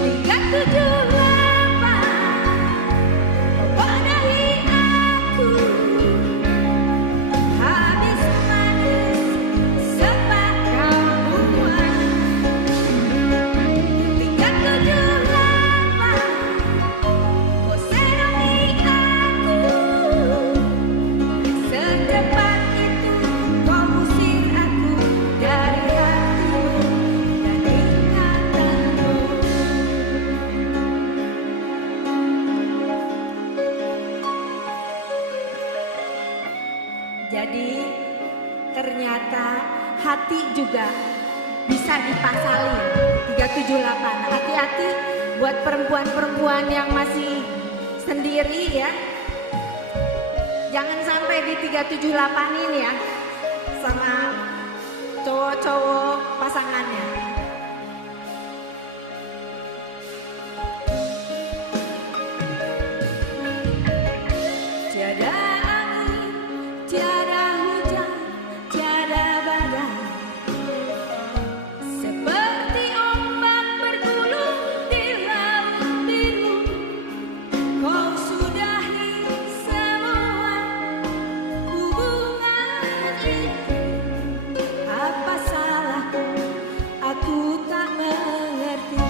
378 kau bodohi aku. Habis manis sempat kau buang. 378 kau senangi aku. Secepat itu kau usir aku dari hatimu dan ingatanmu. Jadi ternyata hati juga bisa dipasalin. 378. Hati-hati buat perempuan-perempuan yang masih sendiri ya. Jangan sampai di 378 ini ya sama cowok-cowok pasangannya. Tiada angin, tiada hujan, tiada badai. Seperti ombak bergulung di laut biru. Kau sudahi semua hubungan itu. Apa salahku? Aku tak mengerti.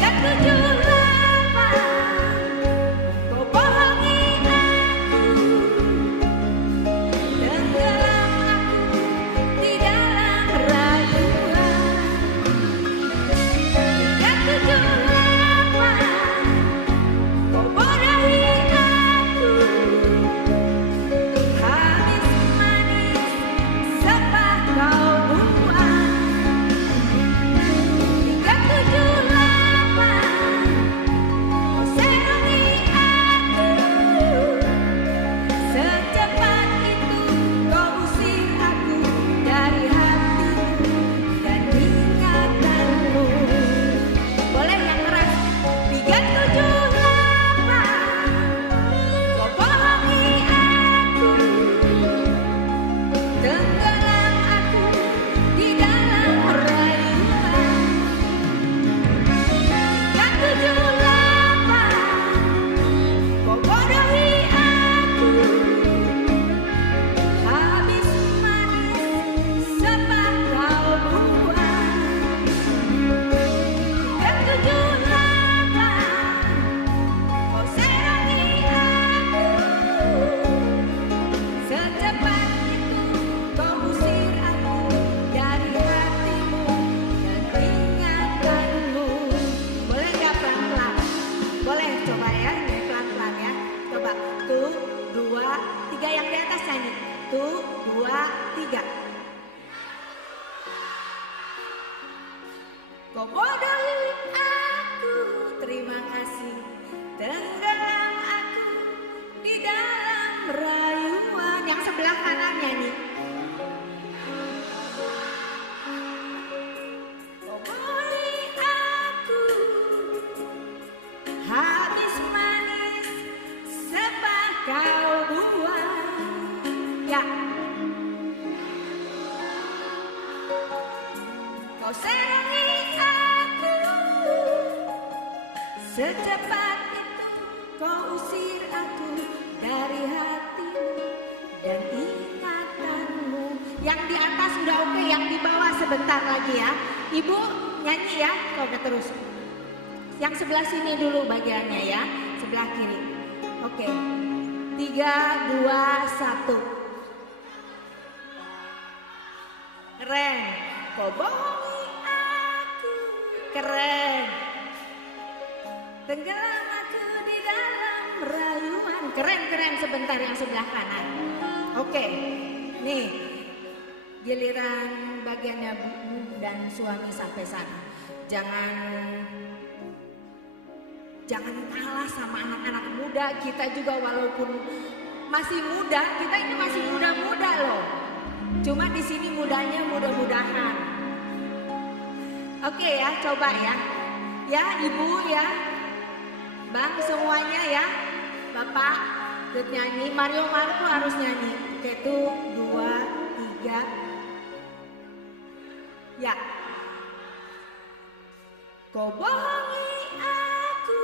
378 kau bohongi aku. Tenggelam aku di dalam rayuan. 378 kau bodohi aku. Habis manis sempat kau buang. 378 kau senangi aku. Secepat itu kau usir aku dari hatimu dan ingatanmu. Boleh yang keras. 378 kau bohongi aku. Tenggelam aku di dalam rayuan. 378 kau bodohi aku. Habis manis sempat kau buang. 378 kau senangi aku. Secepat itu kau usir aku dari hatimu dan ingatanmu. Boleh nggak pelan-pelan? Boleh coba ya, ini pelan-pelan ya. Coba, 1, 2, 3 yang di atas nyanyi. 1, 2, 3. Kau bodohi aku, terima kasih. Tenggelam aku di dalam rayuan. Yang sebelah kanan nyanyi. Kau bodohi aku. Habis manis sebab kau buang. Ya. Kau serangi aku, secepat itu kau usir aku dari hatimu dan ingatanmu. Yang di atas udah oke, yang di bawah sebentar lagi ya. Ibu nyanyi ya, kau udah terus. Yang sebelah sini dulu bagiannya ya, sebelah kiri. Oke, 3, 2, 1. Keren, kau bohongi aku. Keren. Tenggelam aku di dalam rayuan. Keren sebentar yang sebelah kanan. Oke, nih giliran bagiannya bu dan suami sampai sana. Jangan kalah sama anak-anak muda. Kita juga walaupun masih muda, kita ini masih muda-muda loh. Cuma di sini mudanya mudah-mudahan. Oke ya, coba ya. Ya, Ibu ya. Bang semuanya ya. Bapak ikut nyanyi. Mario Marco harus nyanyi. Oke, itu 2, 3. Ya. Kau bohongi aku,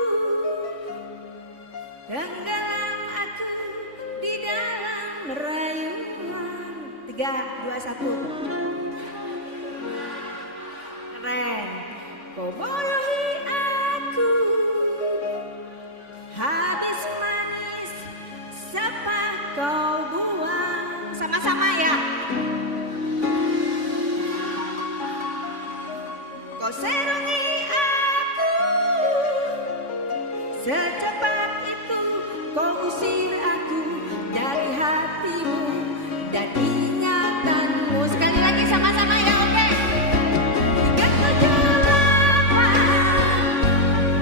tenggelam aku di dalam rayuan. 3, 2, 1. Keren. Kau bohongi aku, habis manis sepah kau buang. Sama-sama ya. Kau serangi aku, secepat itu kau usir aku dari hatimu dan ingatanmu. Sekali lagi sama-sama ya, oke? 3, 7, 8.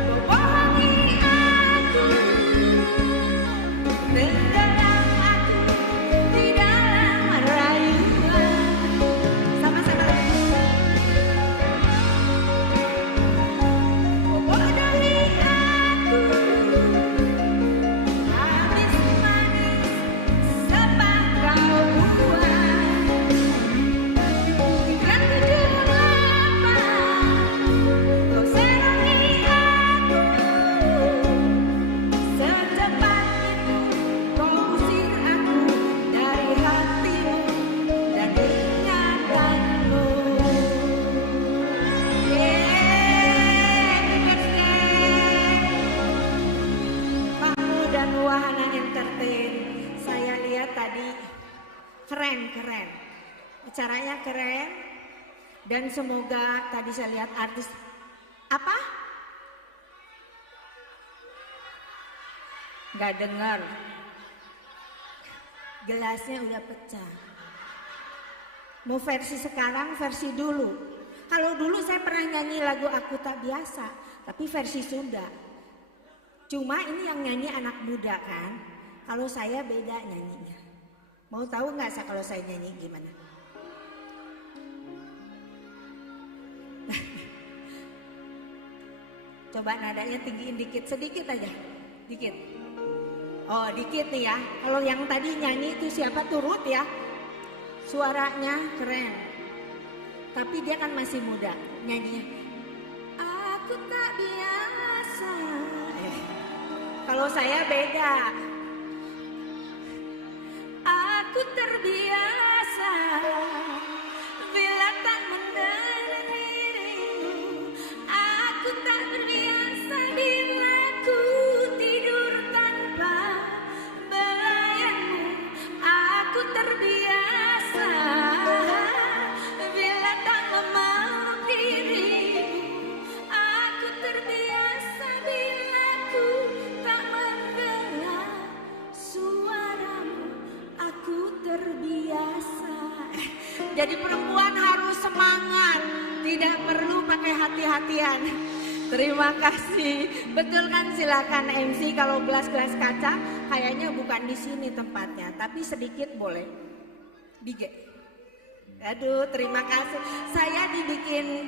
Kau bohongi aku, tenggelam aku di dalam rayuan. Sama-sama. Kau bodohi aku, habis manis sepah kau buang. 3, 7, 8. Kau serangi aku, secepat itu kau usir aku dari hatimu dan ingatanmu. Kamu dan Wahana Entertain, saya lihat tadi keren. Acaranya keren. Dan semoga tadi saya lihat artis apa? Gak dengar. Gelasnya udah pecah. Mau versi sekarang, versi dulu. Kalau dulu saya pernah nyanyi lagu Aku Tak Biasa, tapi versi Sunda. Cuma ini yang nyanyi anak muda kan. Kalau saya beda nyanyinya. Mau tahu nggak kalau saya nyanyi gimana? Coba nadanya tinggiin dikit, sedikit aja. Dikit. Oh, dikit nih ya. Kalau yang tadi nyanyi itu siapa turut ya? Suaranya keren. Tapi dia kan masih muda nyanyinya. Aku tak biasa. Kalau saya beda. Aku terbiasa bila tak mendengar dirimu. Aku tak terbiasa bila ku tidur tanpa bayangmu. Aku terbiasa bila tak memeluk dirimu. Aku terbiasa bila ku tak mendengar suaramu. Aku terbiasa. Jadi perempuan harus semangat, tidak perlu pakai hati-hatian. Terima kasih. Betul kan, silakan MC. Kalau gelas-gelas kaca kayaknya bukan di sini tempatnya, tapi sedikit boleh. Aduh, terima kasih. Saya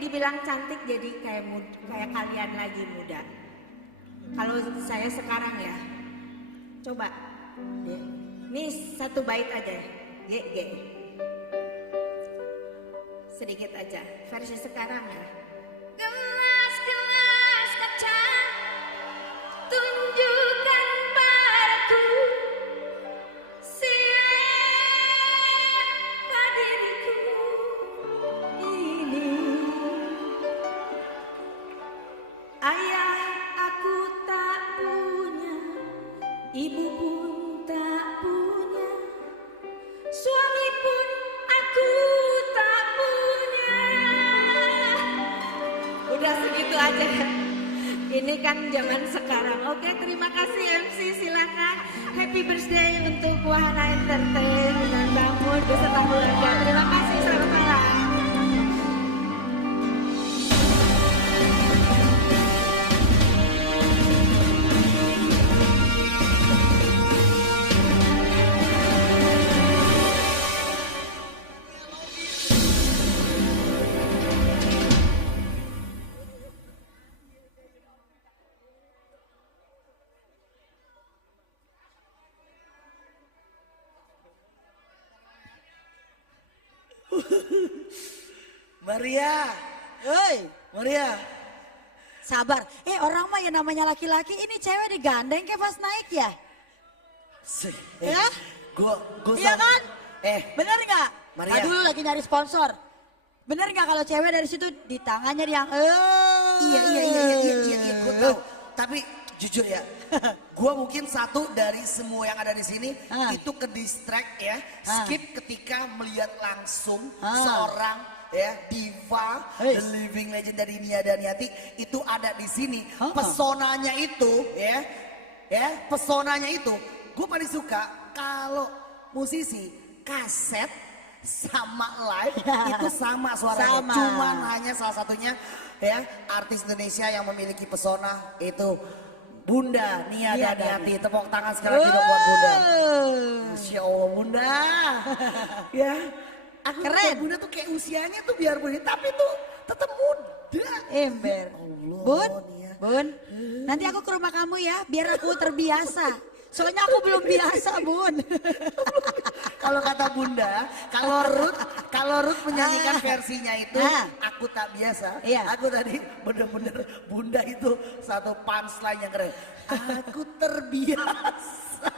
dibilang cantik jadi kayak kalian lagi muda. Kalau saya sekarang ya, coba. Nih 1 bait aja. GG. Sedikit aja, versi sekarang ya. Gelas-gelas kaca, tunjukkan padaku siapa diriku ini. Ayah aku tak punya, ibu pun tak punya, suami pun aku tak punya. Udah segitu aja. Ini kan zaman sekarang. Oke, terima kasih MC, silakan. Happy birthday untuk Wahana Entertain dan Bang Mun beserta keluarga. Terima kasih, selamat malam. Maria, Hei, Maria. sabar. Orang mah ya namanya laki-laki, ini cewek digandeng kayak pas naik ya? Ya? Gua Iya kan? Bener nggak? Maria. Dulu lagi nyari sponsor. Bener nggak kalau cewek dari situ di tangannya yang Iya, gue tahu. Tapi jujur ya, gue mungkin satu dari semua yang ada di sini itu ke distract ya, skip ketika melihat langsung seorang ya diva, the living legend dari Nia Daniati itu ada di sini. Pesonanya itu ya pesonanya itu gue paling suka kalau musisi kaset sama live itu sama suaranya. Sama. Cuman hanya salah satunya ya artis Indonesia yang memiliki pesona itu Bunda Nia Daniati. Tepuk tangan sekali lagi dong buat Bunda. Masya Allah Bunda. Ya. Aku keren. Bunda tuh kayak usianya tuh biarpun ini tapi tuh tetap muda. Ember. Bun, nanti aku ke rumah kamu ya biar aku terbiasa. Soalnya aku belum biasa, Bun. Kalau kata Bunda, kalau Ruth menyanyikan versinya itu aku tak biasa. Aku tadi bener-bener Bunda itu satu punchline yang keren. Aku terbiasa.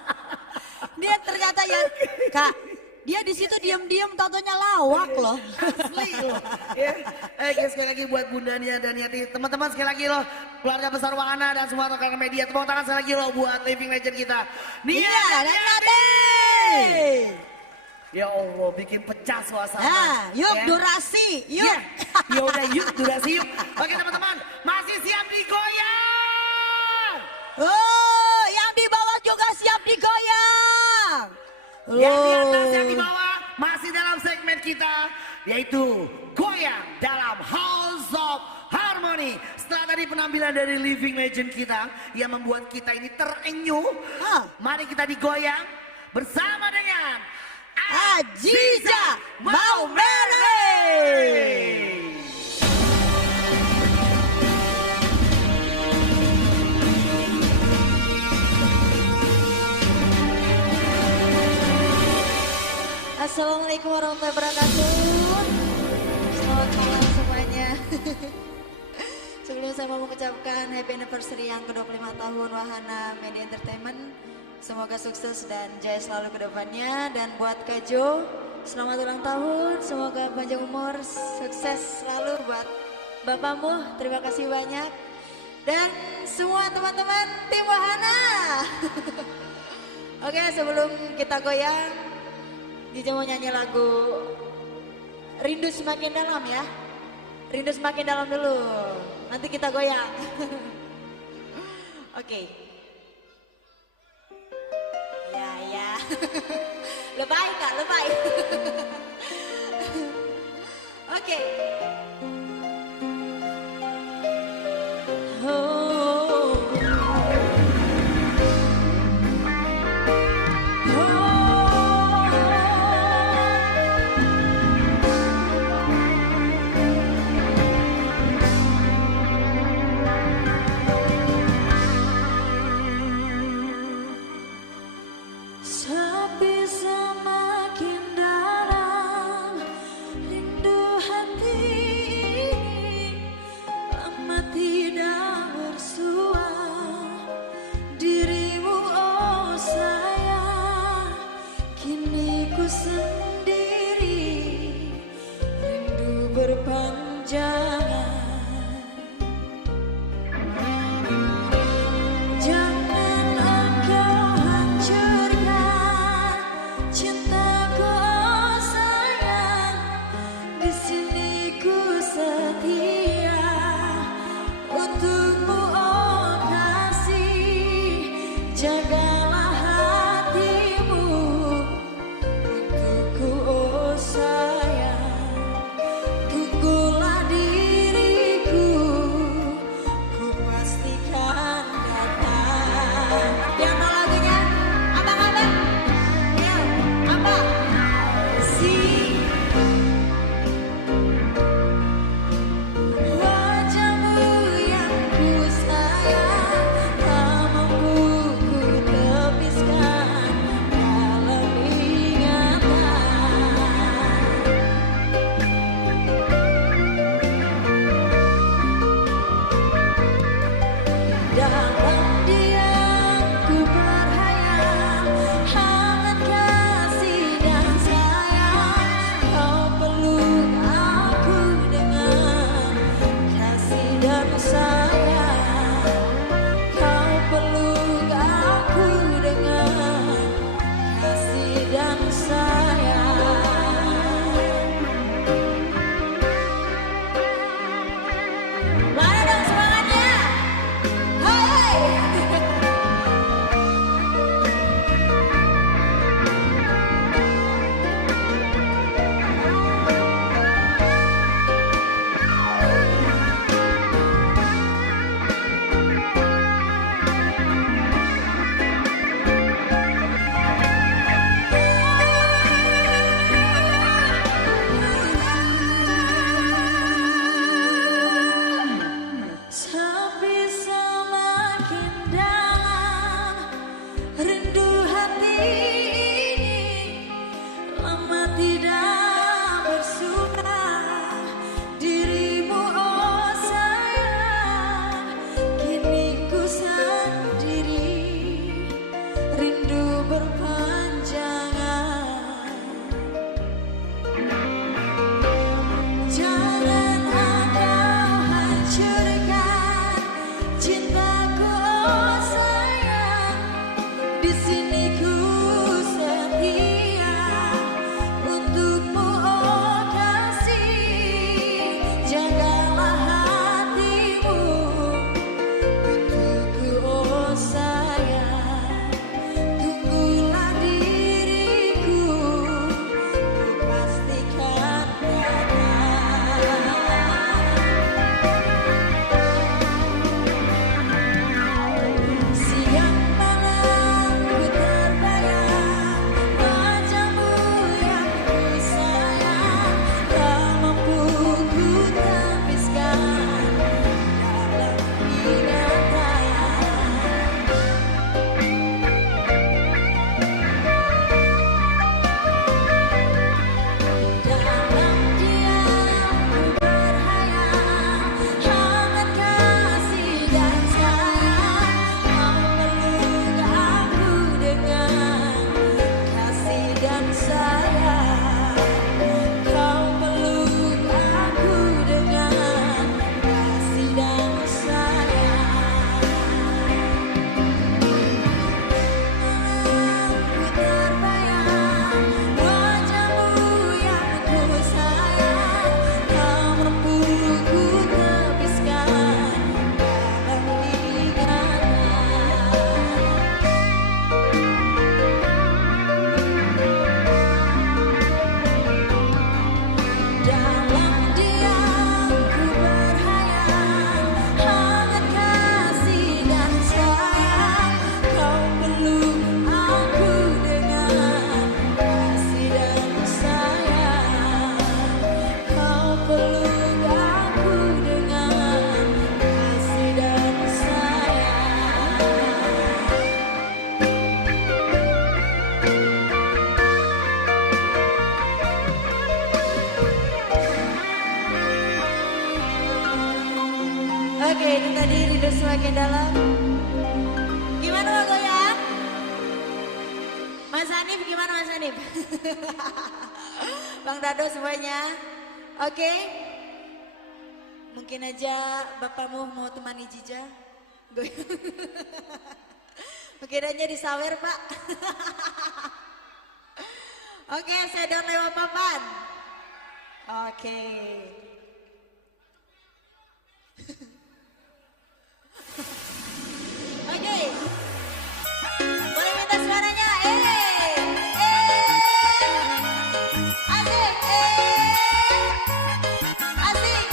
Dia ternyata ya, Kak, dia di situ diam-diam tatonya lawak loh. Asli loh. Ya. Sekali lagi buat Bunda Nia Daniati. Teman-teman sekali lagi loh. Keluarga besar Wahana dan semua rekan media. Tepuk tangan sekali lagi loh buat living legend kita. Nia Daniati. Ya Allah bikin pecah suasana. Yuk durasi, yuk. Ya udah yuk durasi yuk. Oke teman-teman masih siap digoyang. Oh yang di bawah juga siap digoyang. Yang di atas yang di bawah masih dalam segmen kita yaitu goyang dalam House of Harmony. Setelah tadi penampilan dari living legend kita yang membuat kita ini terenyuh, mari kita digoyang bersama dengan Aziza Maumere. Assalamualaikum warahmatullahi wabarakatuh. Selamat malam semuanya. Sebelum saya mau mengucapkan happy anniversary yang ke-25 tahun Wahana Media Entertainment. Semoga sukses dan jaya selalu ke depannya. Dan buat Kak Jo, selamat ulang tahun. Semoga panjang umur, sukses selalu buat bapakmu. Terima kasih banyak. Dan semua teman-teman tim Wahana. Oke, sebelum kita goyang, Dija mau nyanyi lagu Rindu Semakin Dalam ya. Rindu Semakin Dalam dulu. Nanti kita goyang. Oke. Ya. Lebay Kak, lebay. Oke. Sepi semakin sendiri, rindu berpanjangan. Jangan engkau hancurkan cintaku, oh sayang. Di sini ku setia untukmu, oh kasih. Jagalah hatimu untukku, oh sayang. Tunggulah diriku, ku pastikan datang. Yang tahu lagunya? Abang-abang? Ya, apa? Wajahmu yang ku sayang, tak mampu ku tepiskan dalam ingatan. Dalam diam ku berhayal, hangat kasih dan sayang. Kau peluk aku dengan kasih dan sayang. Kau peluk aku dengan kasih dan sayang. Mana dong semangatnya? Hai! Tapi semakin dalam rindu hati ini, lama tidak bersuka dirimu, oh sayang. Kini ku sendiri, rindu berpanjangan. Jangan engkau hancurkan cintaku, oh sayang. Di sini ku setia untukmu, oh kasih. Jagalah hatimu untukku, oh sayang. Tunggulah diriku, ku pastikan datang. Siang malam ku terbayang wajahmu yang ku sayang. Tak mampu ku tepiskan dalam ingatan. Dalam diam ku berhayal, hangat kasih dan sayang. Kau peluk aku dengan kasih dan sayang. Kau peluk aku dengan kasih dan sayang. Ku terbayang wajahmu yang ku sayang. Tak mampu ku tepiskan dalam ingatan. Dalam diam ku berhayal, hangat kasih dan sayang. Kau peluk aku dengan kasih dan sayang. Kau peluk aku dengan kasih dan sayang. Oke, itu tadi rindu semakin dalam. Gimana Bang Goyang? Mas Hanif Hanif gimana Mas Hanif? Bang Dado semuanya. Oke. Mungkin aja bapakmu mau temani Jija. Mungkin aja disawer Pak. Oke, sedot lewat papan. Oke. Oke. Boleh minta suaranya? Asik. Asik.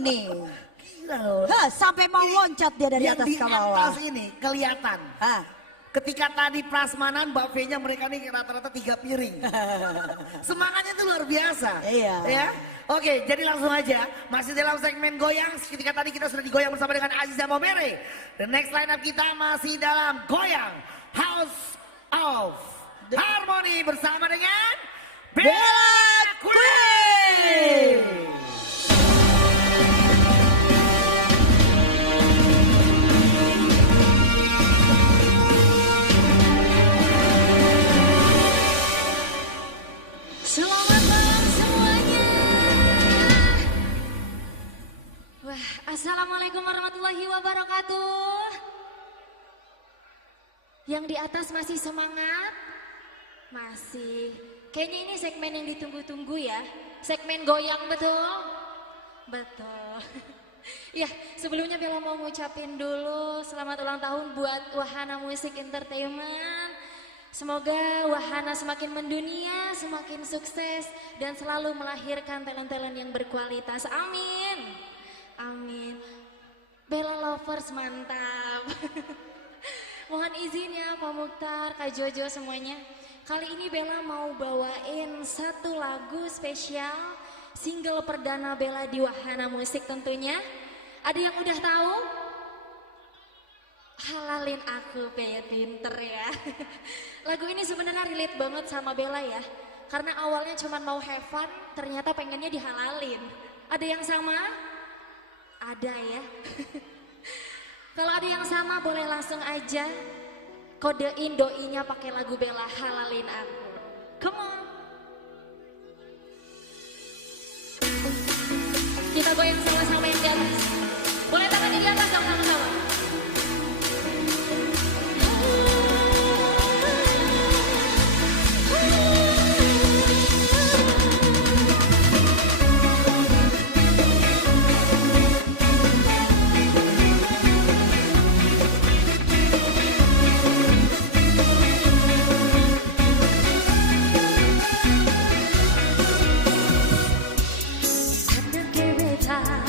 ini. Gila loh. Sampai mau loncat dia dari atas ke bawah. Yang di atas ini kelihatan. Ketika tadi prasmanan buffetnya mereka nih rata-rata 3 piring. Semangatnya itu luar biasa. Iya. Ya. Oke, jadi langsung aja. Masih dalam segmen goyang. Ketika tadi kita sudah digoyang bersama dengan Aziza Momere. The next lineup kita masih dalam goyang House of Harmony bersama dengan Bella Queen. Selamat malam semuanya. Wah, assalamualaikum warahmatullahi wabarakatuh. Yang di atas masih semangat? Masih. Kayaknya ini segmen yang ditunggu-tunggu ya. Segmen goyang betul? Betul. Ya, sebelumnya Bella mau ngucapin dulu selamat ulang tahun buat Wahana Music Entertainment. Semoga Wahana semakin mendunia, semakin sukses, dan selalu melahirkan talent-talent yang berkualitas. Amin. Amin. Bella Lovers mantap. Mohon izin ya Pak Mukhtar, Kak Jojo semuanya. Kali ini Bella mau bawain satu lagu spesial, single perdana Bella di Wahana Musik tentunya. Ada yang udah tahu? Halalin aku, kayak pinter ya. Lagu ini sebenarnya relate banget sama Bella ya. Karena awalnya cuma mau have fun, ternyata pengennya dihalalin. Ada yang sama? Ada ya. Kalau ada yang sama boleh langsung aja kodein doinya pakai lagu Bella, Halalin Aku. Come on. Kita goyang sama-sama yang di atas. Boleh tangan di atas dong sama-sama. Ada gebetan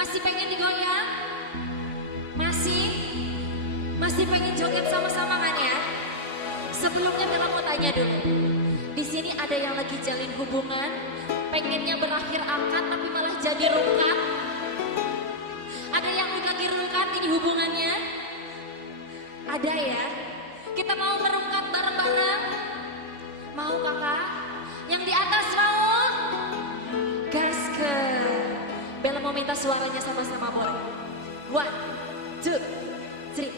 Masih pengen digoyang? Masih pengen joget sama-sama kan ya? Sebelumnya Bella mau tanya dulu. Di sini ada yang lagi jalin hubungan, pengennya berakhir angkat tapi malah jadi rungkat. Ada yang udah dirungkat ini hubungannya? Ada ya? Kita mau merungkat bareng-bareng? Mau kakak? Yang di atas mau? Gas ke. Bella mau minta suaranya sama-sama boleh? 1, 2, 3.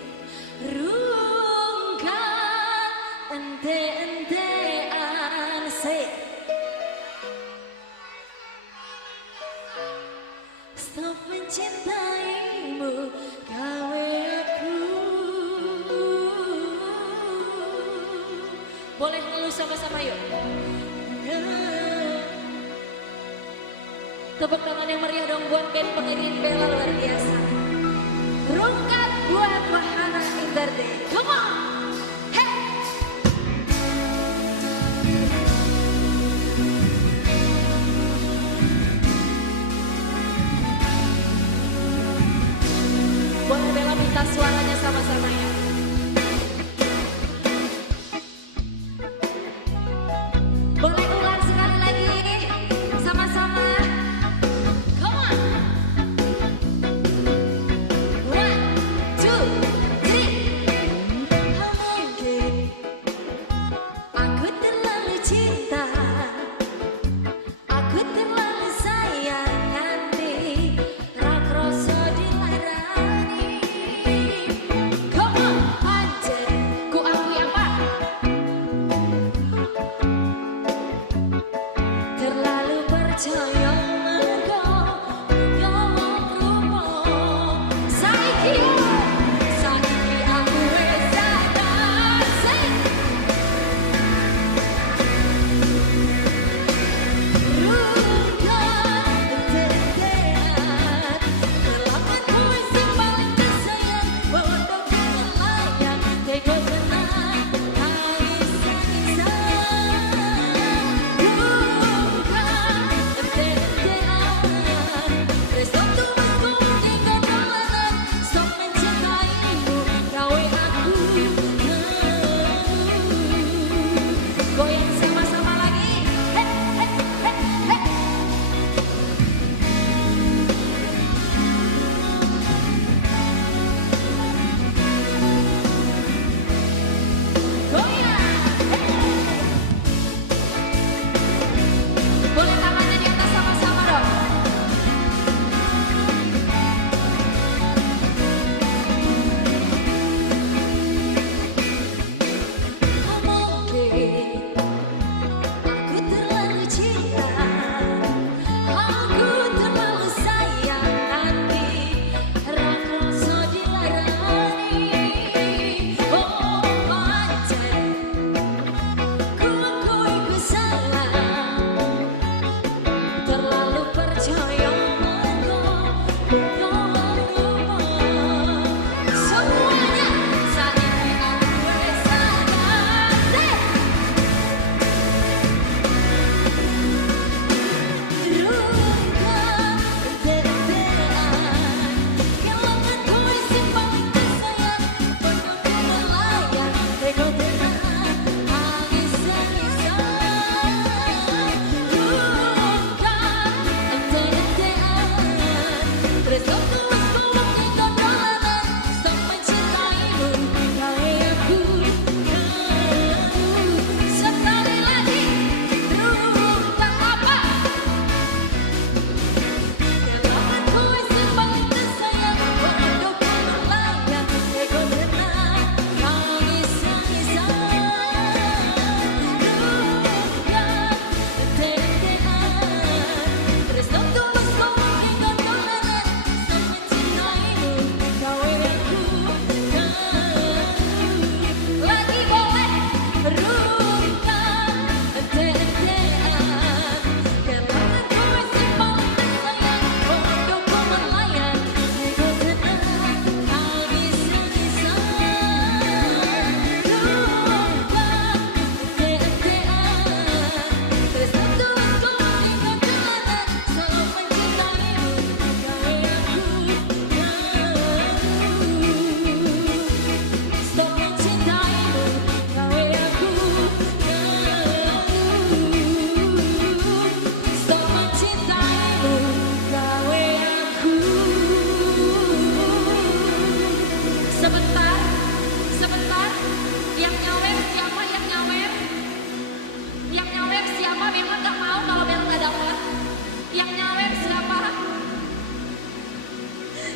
Rungkat ente-entean say. Stop mencintaimu gawe aku. Boleh ngeluh sama-sama yuk. Tepuk tangan yang meriah dong buat band pengiring Bella luar biasa. Rungkat buat Wahana Entertainment. Come on. Hey. Boleh Bella minta suaranya sama-sama ya. Boleh ulang sekali lagi sama-sama. Come on. 1, 2, 3.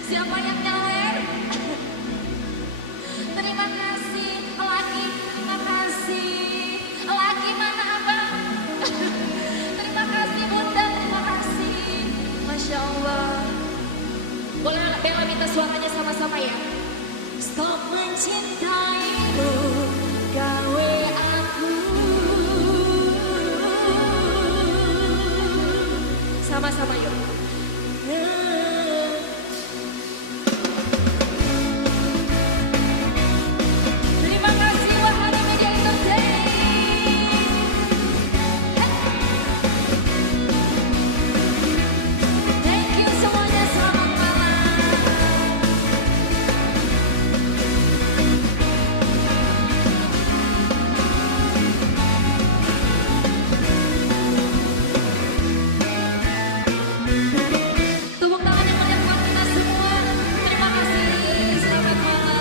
Siapa yang nyawer? Terima kasih. Laki, terima kasih. Laki mana abang? Terima kasih Bunda, terima kasih. Masya Allah. Boleh Bella minta suaranya sama-sama ya? Stop mencintaimu, gawe aku. Sama-sama yuk. Terima kasih Wahana Media Entertain. Thank you semuanya, selamat malam. Tepuk tangan yang meriah buat kita semua. Terima kasih, selamat malam.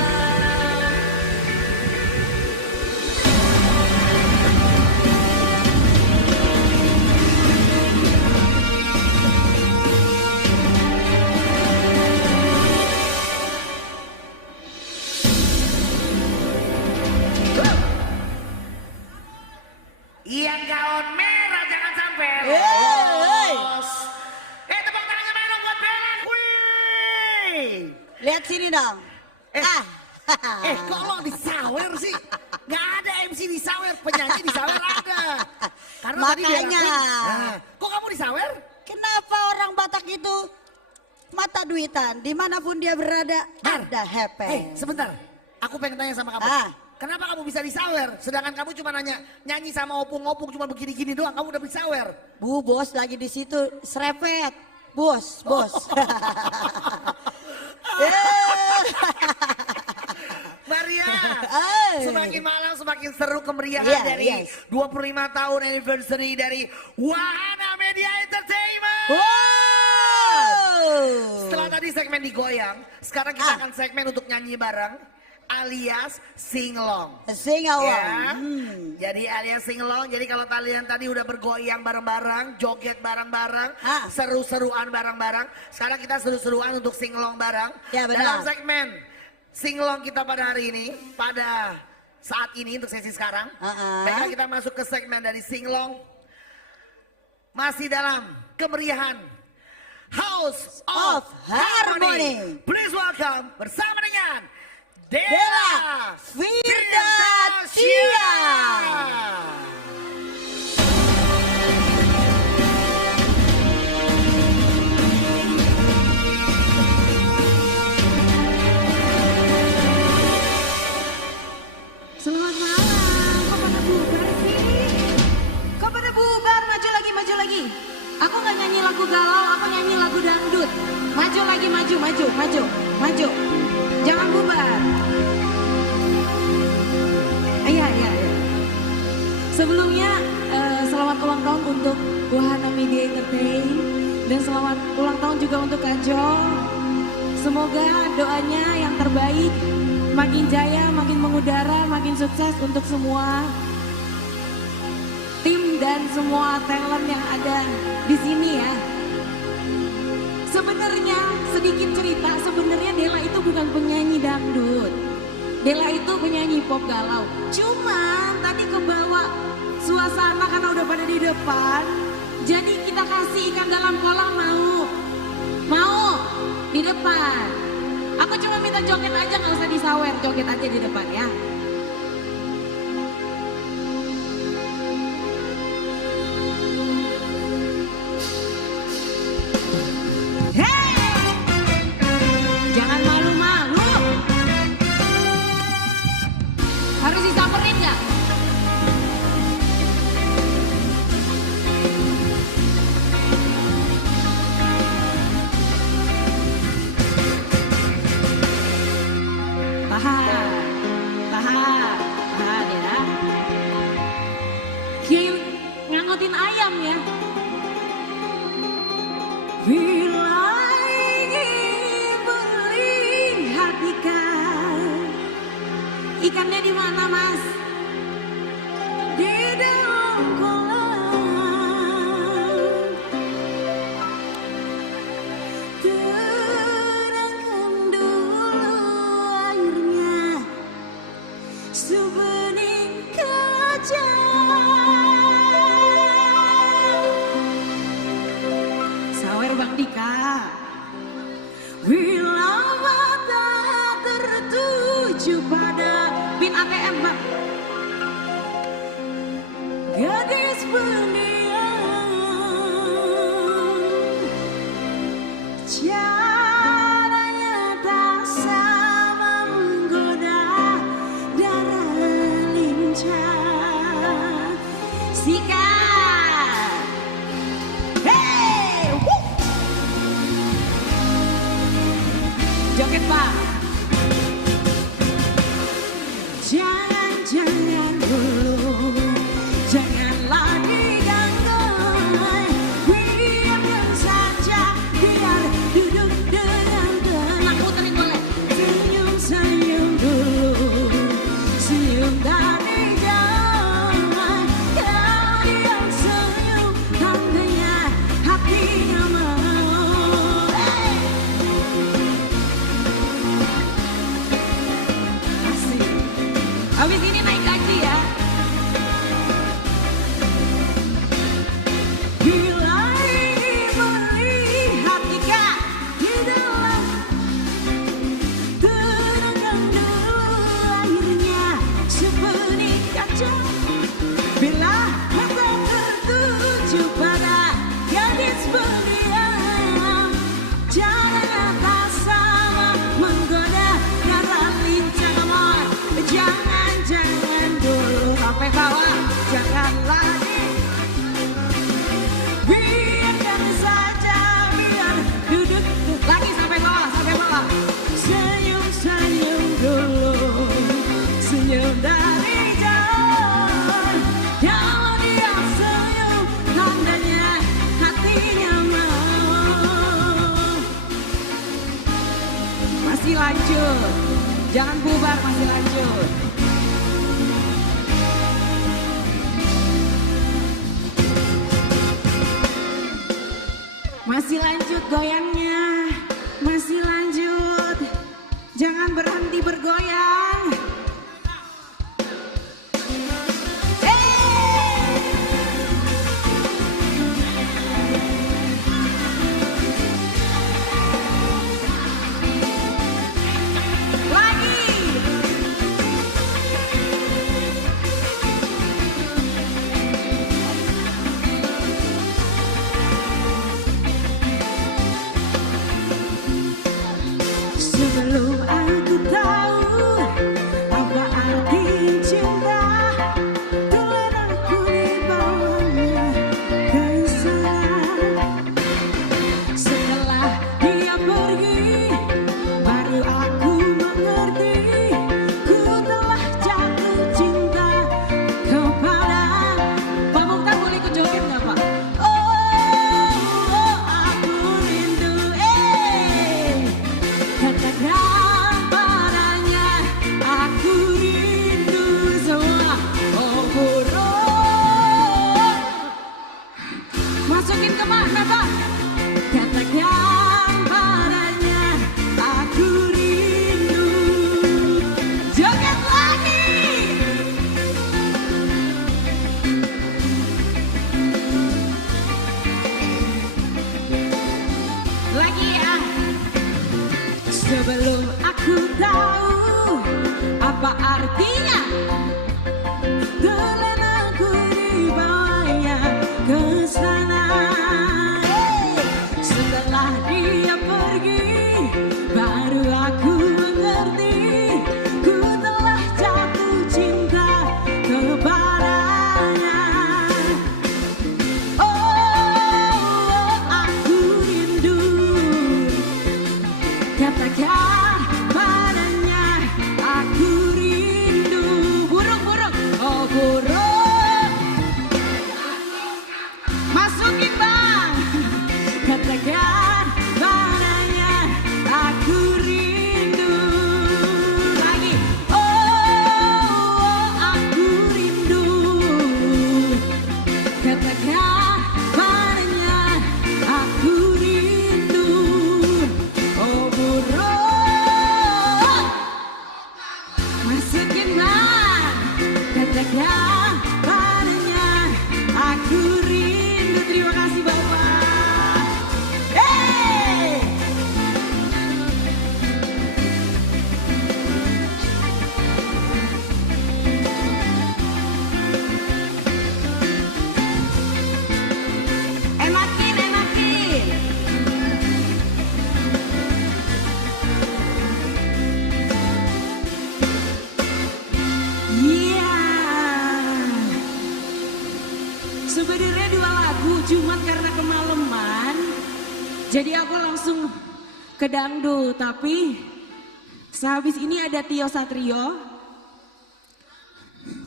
Yang gaun merah jangan sampai Hey. lolos. Tepuk tangannya main dong buat Bella Queen. Lihat sini dong. Kok lo disawer sih? Gak ada MC disawer, penyanyi disawer ada. Karena tadi Bella Makanya. Queen. Nah, kok kamu disawer? Kenapa orang Batak itu mata duitan, dimanapun dia berada, ada happy. Sebentar, aku pengen tanya sama kamu. Kenapa kamu bisa disawer? Sedangkan kamu cuma nyanyi sama opung-opung cuma begini-gini doang, kamu udah disawer. Bu bos lagi di situ serepet. Bos. Maria, semakin malam semakin seru kemeriahan Iya, dari 25 tahun anniversary dari Wahana Media Entertainment. Setelah tadi segmen digoyang, sekarang kita akan segmen untuk nyanyi bareng alias singlong. Singalong. Ya. Jadi alias singlong. Jadi kalau kalian tadi udah bergoyang bareng-bareng, joget bareng-bareng, seru-seruan bareng-bareng. Sekarang kita seru-seruan untuk singlong bareng. Ya, benar. Dalam segmen singlong kita pada hari ini, pada saat ini untuk sesi sekarang. Baiklah kita masuk ke segmen dari singlong. Masih dalam kemeriahan House of Harmony. Please welcome bersama dengan Della Firdacia. Selamat malam, kok pada bubar sih? Kok pada bubar, maju lagi. Aku gak nyanyi lagu galau, aku nyanyi lagu dangdut. Maju lagi, maju. Jangan bubar. Iya. Sebelumnya, selamat ulang tahun untuk Wahana Media Entertain. Dan selamat ulang tahun juga untuk Kak Jo. Semoga doanya yang terbaik, makin jaya, makin mengudara, makin sukses untuk semua tim dan semua talent yang ada di sini ya. Sebenarnya sedikit cerita, sebenarnya Della itu bukan penyanyi dangdut. Della itu penyanyi pop galau. Cuma tadi kebawa suasana karena udah pada di depan. Jadi kita kasih ikan dalam kolam mau di depan. Aku cuma minta joget aja, nggak usah disawer, joget aja di depan ya. Jangan malu-malu. Harus disamperin nggak? Tahan ya. Kiai ngangkutin ayam ya. Bila ingin melihat ikannya di mana mas? Di dalam kolam. Terangkan Bila mata tertuju pada pin ATM, Bang. Gadis pendiam, caranya tak sama menggoda darah lincah. Sikat, hey, woo. Joget, Pak. Jangan dulu, janganlah diganggu, biarkan saja, biar duduk dengan tenang. Puterin boleh. Senyum dulu, senyum dari jauh. Kalau dia senyum, tandanya hatinya mau. Asik. Habis ini naik lagi ya. Bila ingin melihat Ika di dalam, tenangkan dulu akhirnya sebenih kaca. Bila mata tertuju pada gadis pendiam, jangan tak sama menggoda darah lincah. Jangan dulu sampai bawah, jangan lagi. Biarkan saja, biar duduk lagi sampai bawah, sampai bawah. Senyum dulu, senyum dari jauh. Kalau dia senyum, tandanya hatinya mau. Masih lanjut, jangan bubar, masih lanjut. Masih lanjut goyangnya, masih lanjut. Jangan berhenti bergoyang. Sebelum aku tahu apa arti cinta, telah aku dibawanya ke sana. Setelah dia pergi, baru aku mengerti, ku telah jatuh cinta kepada. Pak Mukhtar boleh ikut joget nggak, Pak? Aku rindu, katakan padanya, aku rindu semua. Oh burung, masukin ke mana, Pak? Katakan padanya, aku rindu. Joget lagi. Lagi ya. Sebelum aku tahu apa artinya, telah aku dibawanya ke sana. Setelah dia pergi, baru aku mengerti, ku telah jatuh cinta kepadanya. Oh, aku rindu. Katakan padanya, aku rindu. Burung, burung, oh burung. Jadi aku langsung ke dangdut, tapi sehabis ini ada Tio Satrio.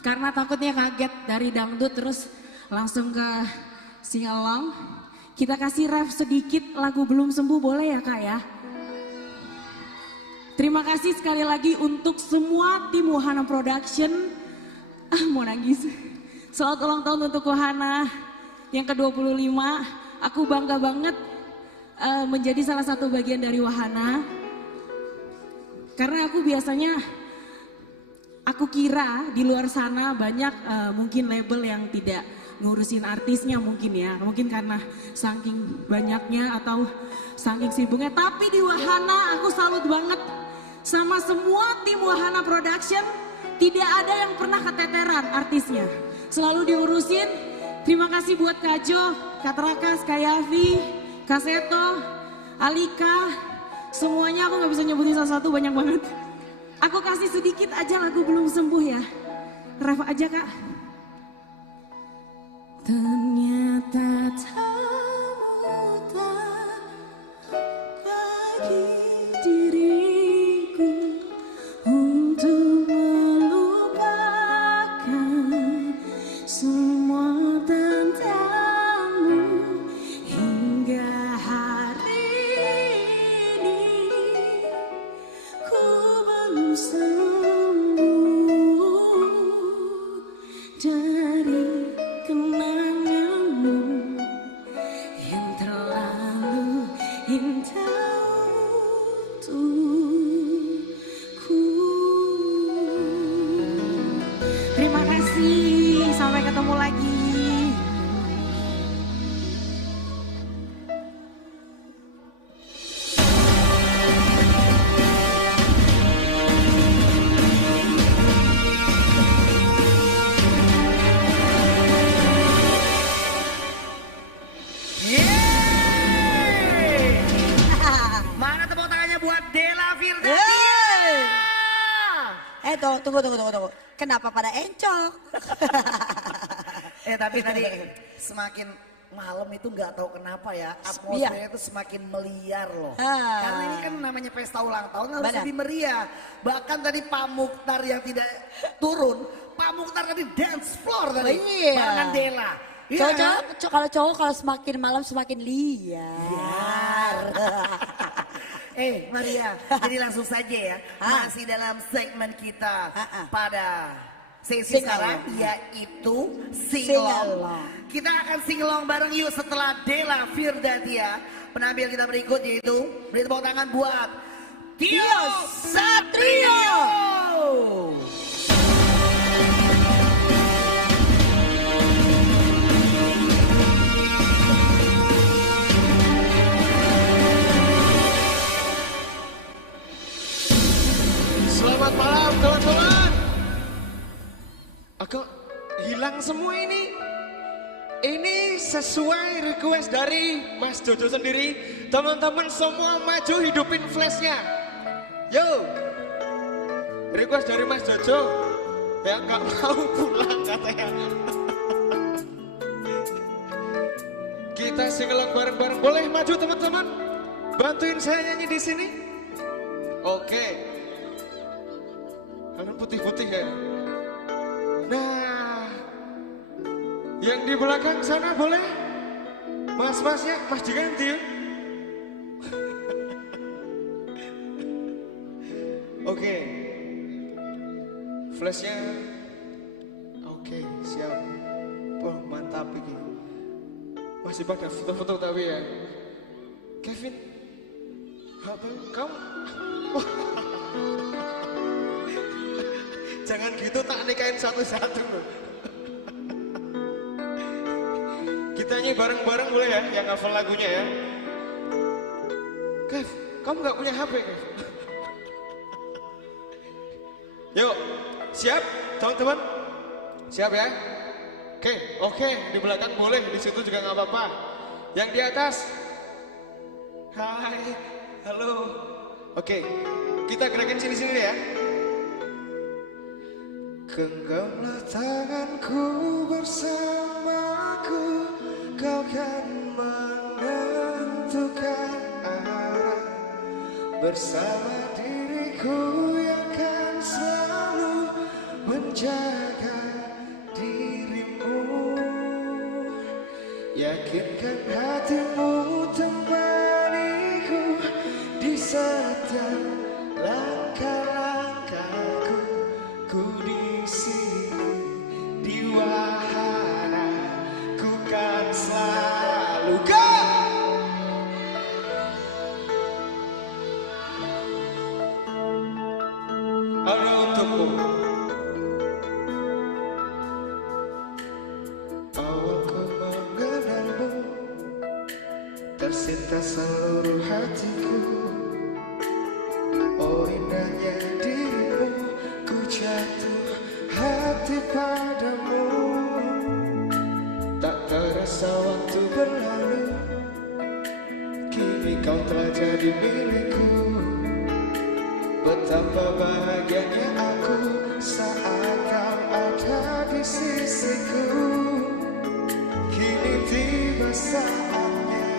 Karena takutnya kaget dari dangdut terus langsung ke singalong. Kita kasih ref sedikit lagu Belum Sembuh boleh ya Kak ya? Terima kasih sekali lagi untuk semua tim Wahana Production. Mau nangis. Selamat ulang tahun untuk Wahana yang ke-25. Aku bangga banget menjadi salah satu bagian dari Wahana. Karena aku biasanya, aku kira di luar sana banyak mungkin label yang tidak ngurusin artisnya mungkin ya. Mungkin karena saking banyaknya atau saking sibuknya. Tapi di Wahana aku salut banget sama semua tim Wahana Production. Tidak ada yang pernah keteteran artisnya. Selalu diurusin. Terima kasih buat Kak Jo, Kak Trakas, Kak Yavi, Kak Seto, Alika. Semuanya aku gak bisa nyebutin satu-satu, banyak banget. Aku kasih sedikit aja lagu Belum Sembuh ya. Ref aja Kak. Ternyata tak mudah bagi diriku untuk melupakan semua tentangmu hingga hari ini ku belum sembuh dari kenanganmu yang terlalu indah untukku. Terima kasih, sampai ketemu lagi. Mana tepuk tangannya buat Della Firda? Tunggu. Kenapa pada encok? Tapi tadi semakin malam itu nggak tahu kenapa ya atmosfernya itu semakin meliar loh. Karena ini kan namanya pesta ulang tahun harus lebih meriah. Bahkan tadi Pak Mukhtar yang tidak turun, Pak Mukhtar tadi dance floor tadi barengan Della. Kalau cowok semakin malam semakin liar. Maria, jadi langsung saja ya. Masih dalam segmen kita pada sesi sekarang yaitu singlong. Kita akan singlong bareng yuk setelah Della Firdatia. Penampil kita berikut yaitu beri tepuk tangan buat Tio Satrio. Selamat malam teman-teman. Agak hilang semua ini. Ini sesuai request dari Mas Jojo sendiri. Teman-teman semua maju hidupin flashnya. Yo. Request dari Mas Jojo. Ya nggak mau pulang katanya. Kita singelong bareng-bareng. Boleh maju teman-teman? Bantuin saya nyanyi di sini. Oke. Kalian putih-putih ya. Nah, yang di belakang sana boleh? Mas-masnya, Mas diganti ya. Oke. Flashnya. Oke, siap. Oh, mantap ini. Masih pada foto-foto tapi ya. Kevin, apa kamu? Jangan gitu, tak nikahin satu-satu. Kita nyanyi bareng-bareng boleh ya, yang hafal lagunya ya. Kev, kamu gak punya HP Kev? Yuk, siap teman-teman? Siap ya? Oke, di belakang boleh, di situ juga gak apa-apa. Yang di atas, hai, halo. Oke, kita gerakin sini-sini ya. Genggamlah tanganku bersamaku, kau kan menentukan bersama diriku yang akan selalu menjaga dirimu. Yakinkan hatimu temaniku di setiap langkah-langkahku. Ku di sini di wahana, ku kan selalu Hanya untukmu. Awal ku mengenalmu, tersinta seluruh hatiku. Oh indahnya dirimu, ku jatuh hati padamu. Tak terasa waktu berlalu, kini kau telah jadi milikku. Betapa bahagianya aku saat kau ada di sisiku. Kini tiba saatnya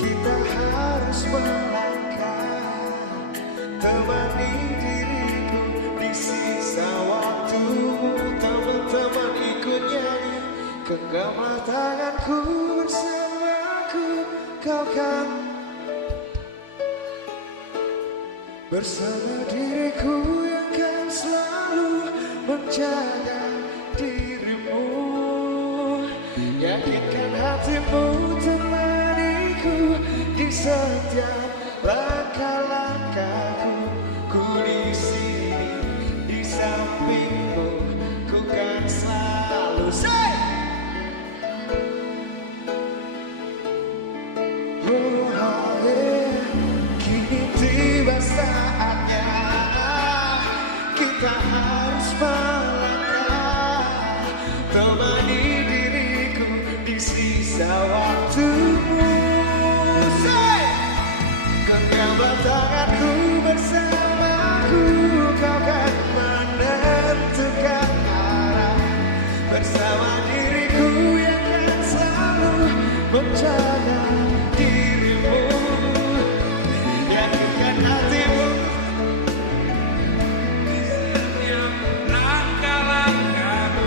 kita harus melangkah. Temani diriku di sisa waktu. Teman-teman ikut nyanyi, genggamlah tanganku bersamaku. Kau kan bersama diriku yang kan selalu menjaga dirimu. Yakinkan hatimu temaniku di setiap langkah-langkahku. Ku di sini di sampingmu, ku kan selalu say. Oh, yeah. Kini tiba saatnya kita harus melangkah. Temani diriku di sisa waktumu. Say! Genggamlah tanganku bersamaku. Kau kan menentukan arah. Bersama diriku yang kan selalu menjaga dirimu. Yakinkan hatimu Di setiap langkah-langkahku.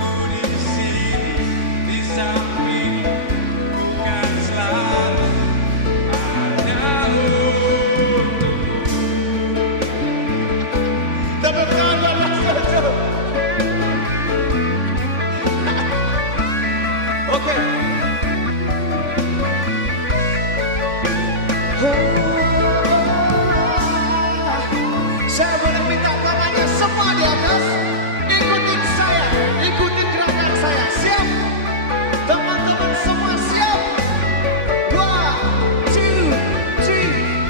Ku di sini di sampingmu, ku kan selalu ada untukmu. Tepuk tangan buat Mas Jojo. Oke. Saya boleh minta tangannya semua di atas. Ikutin saya, ikutin gerakan saya. Siap? Teman-teman semua siap? 1, 2, 3.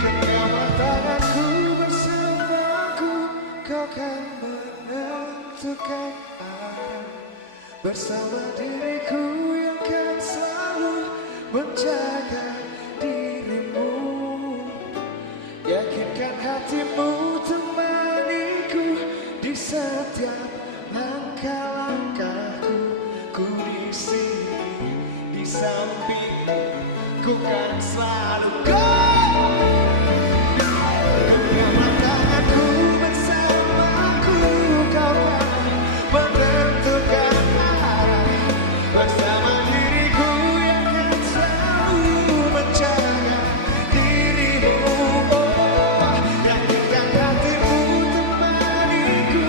Genggamlah tanganku bersamaku. Kau kan menentukan arah. Bersama diriku yang kan selalu menjaga dirimu. Yakinkan hatimu temaniku di setiap langkah-langkahku. Ku di sini di sampingmu, ku kan selalu genggamlah tanganku bersamaku. Kau kan menentukan arah. Bersama diriku yang kan selalu menjaga dirimu. Oh, yakinkan hatimu temaniku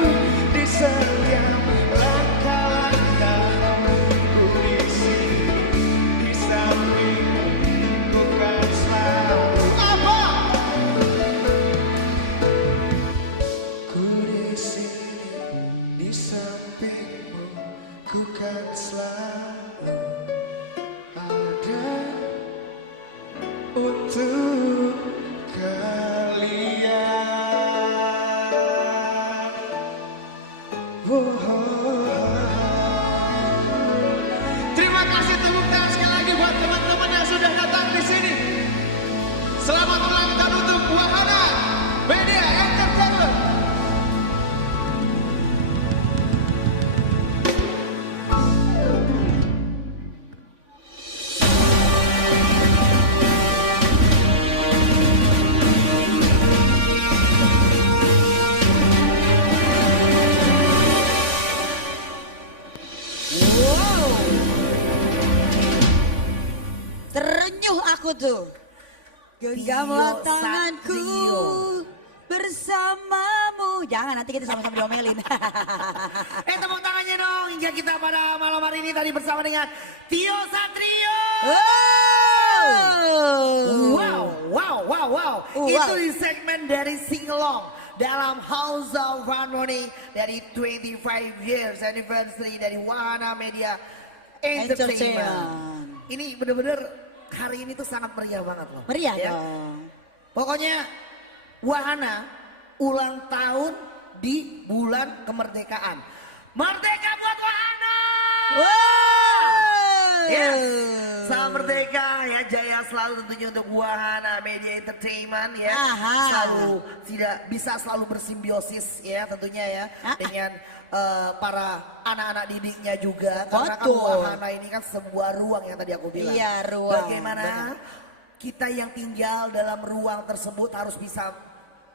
di setiap langkah-langkahku. Ku di sini di sampingmu, ku kan selalu tuh? Genggamlah tanganku bersamamu. Jangan nanti kita sama-sama diomelin. Tepuk tangannya dong hingga kita pada malam hari ini tadi bersama dengan Tio Satrio. Wow. Itu di segmen dari singalong dalam House of Harmony dari 25 years anniversary dari Wahana Media Entertainment. Ini bener-bener hari ini tuh sangat meriah banget loh. Meriah ya. dong. Pokoknya Wahana ulang tahun di bulan kemerdekaan. Merdeka buat Wahana! Yes. Salam merdeka ya, jaya selalu tentunya untuk Wahana Media Entertainment ya. Selalu selalu bersimbiosis ya tentunya ya dengan para anak-anak didiknya juga. Karena kan Wahana ini kan sebuah ruang yang tadi aku bilang. Iya, ruang. Bagaimana kita yang tinggal dalam ruang tersebut harus bisa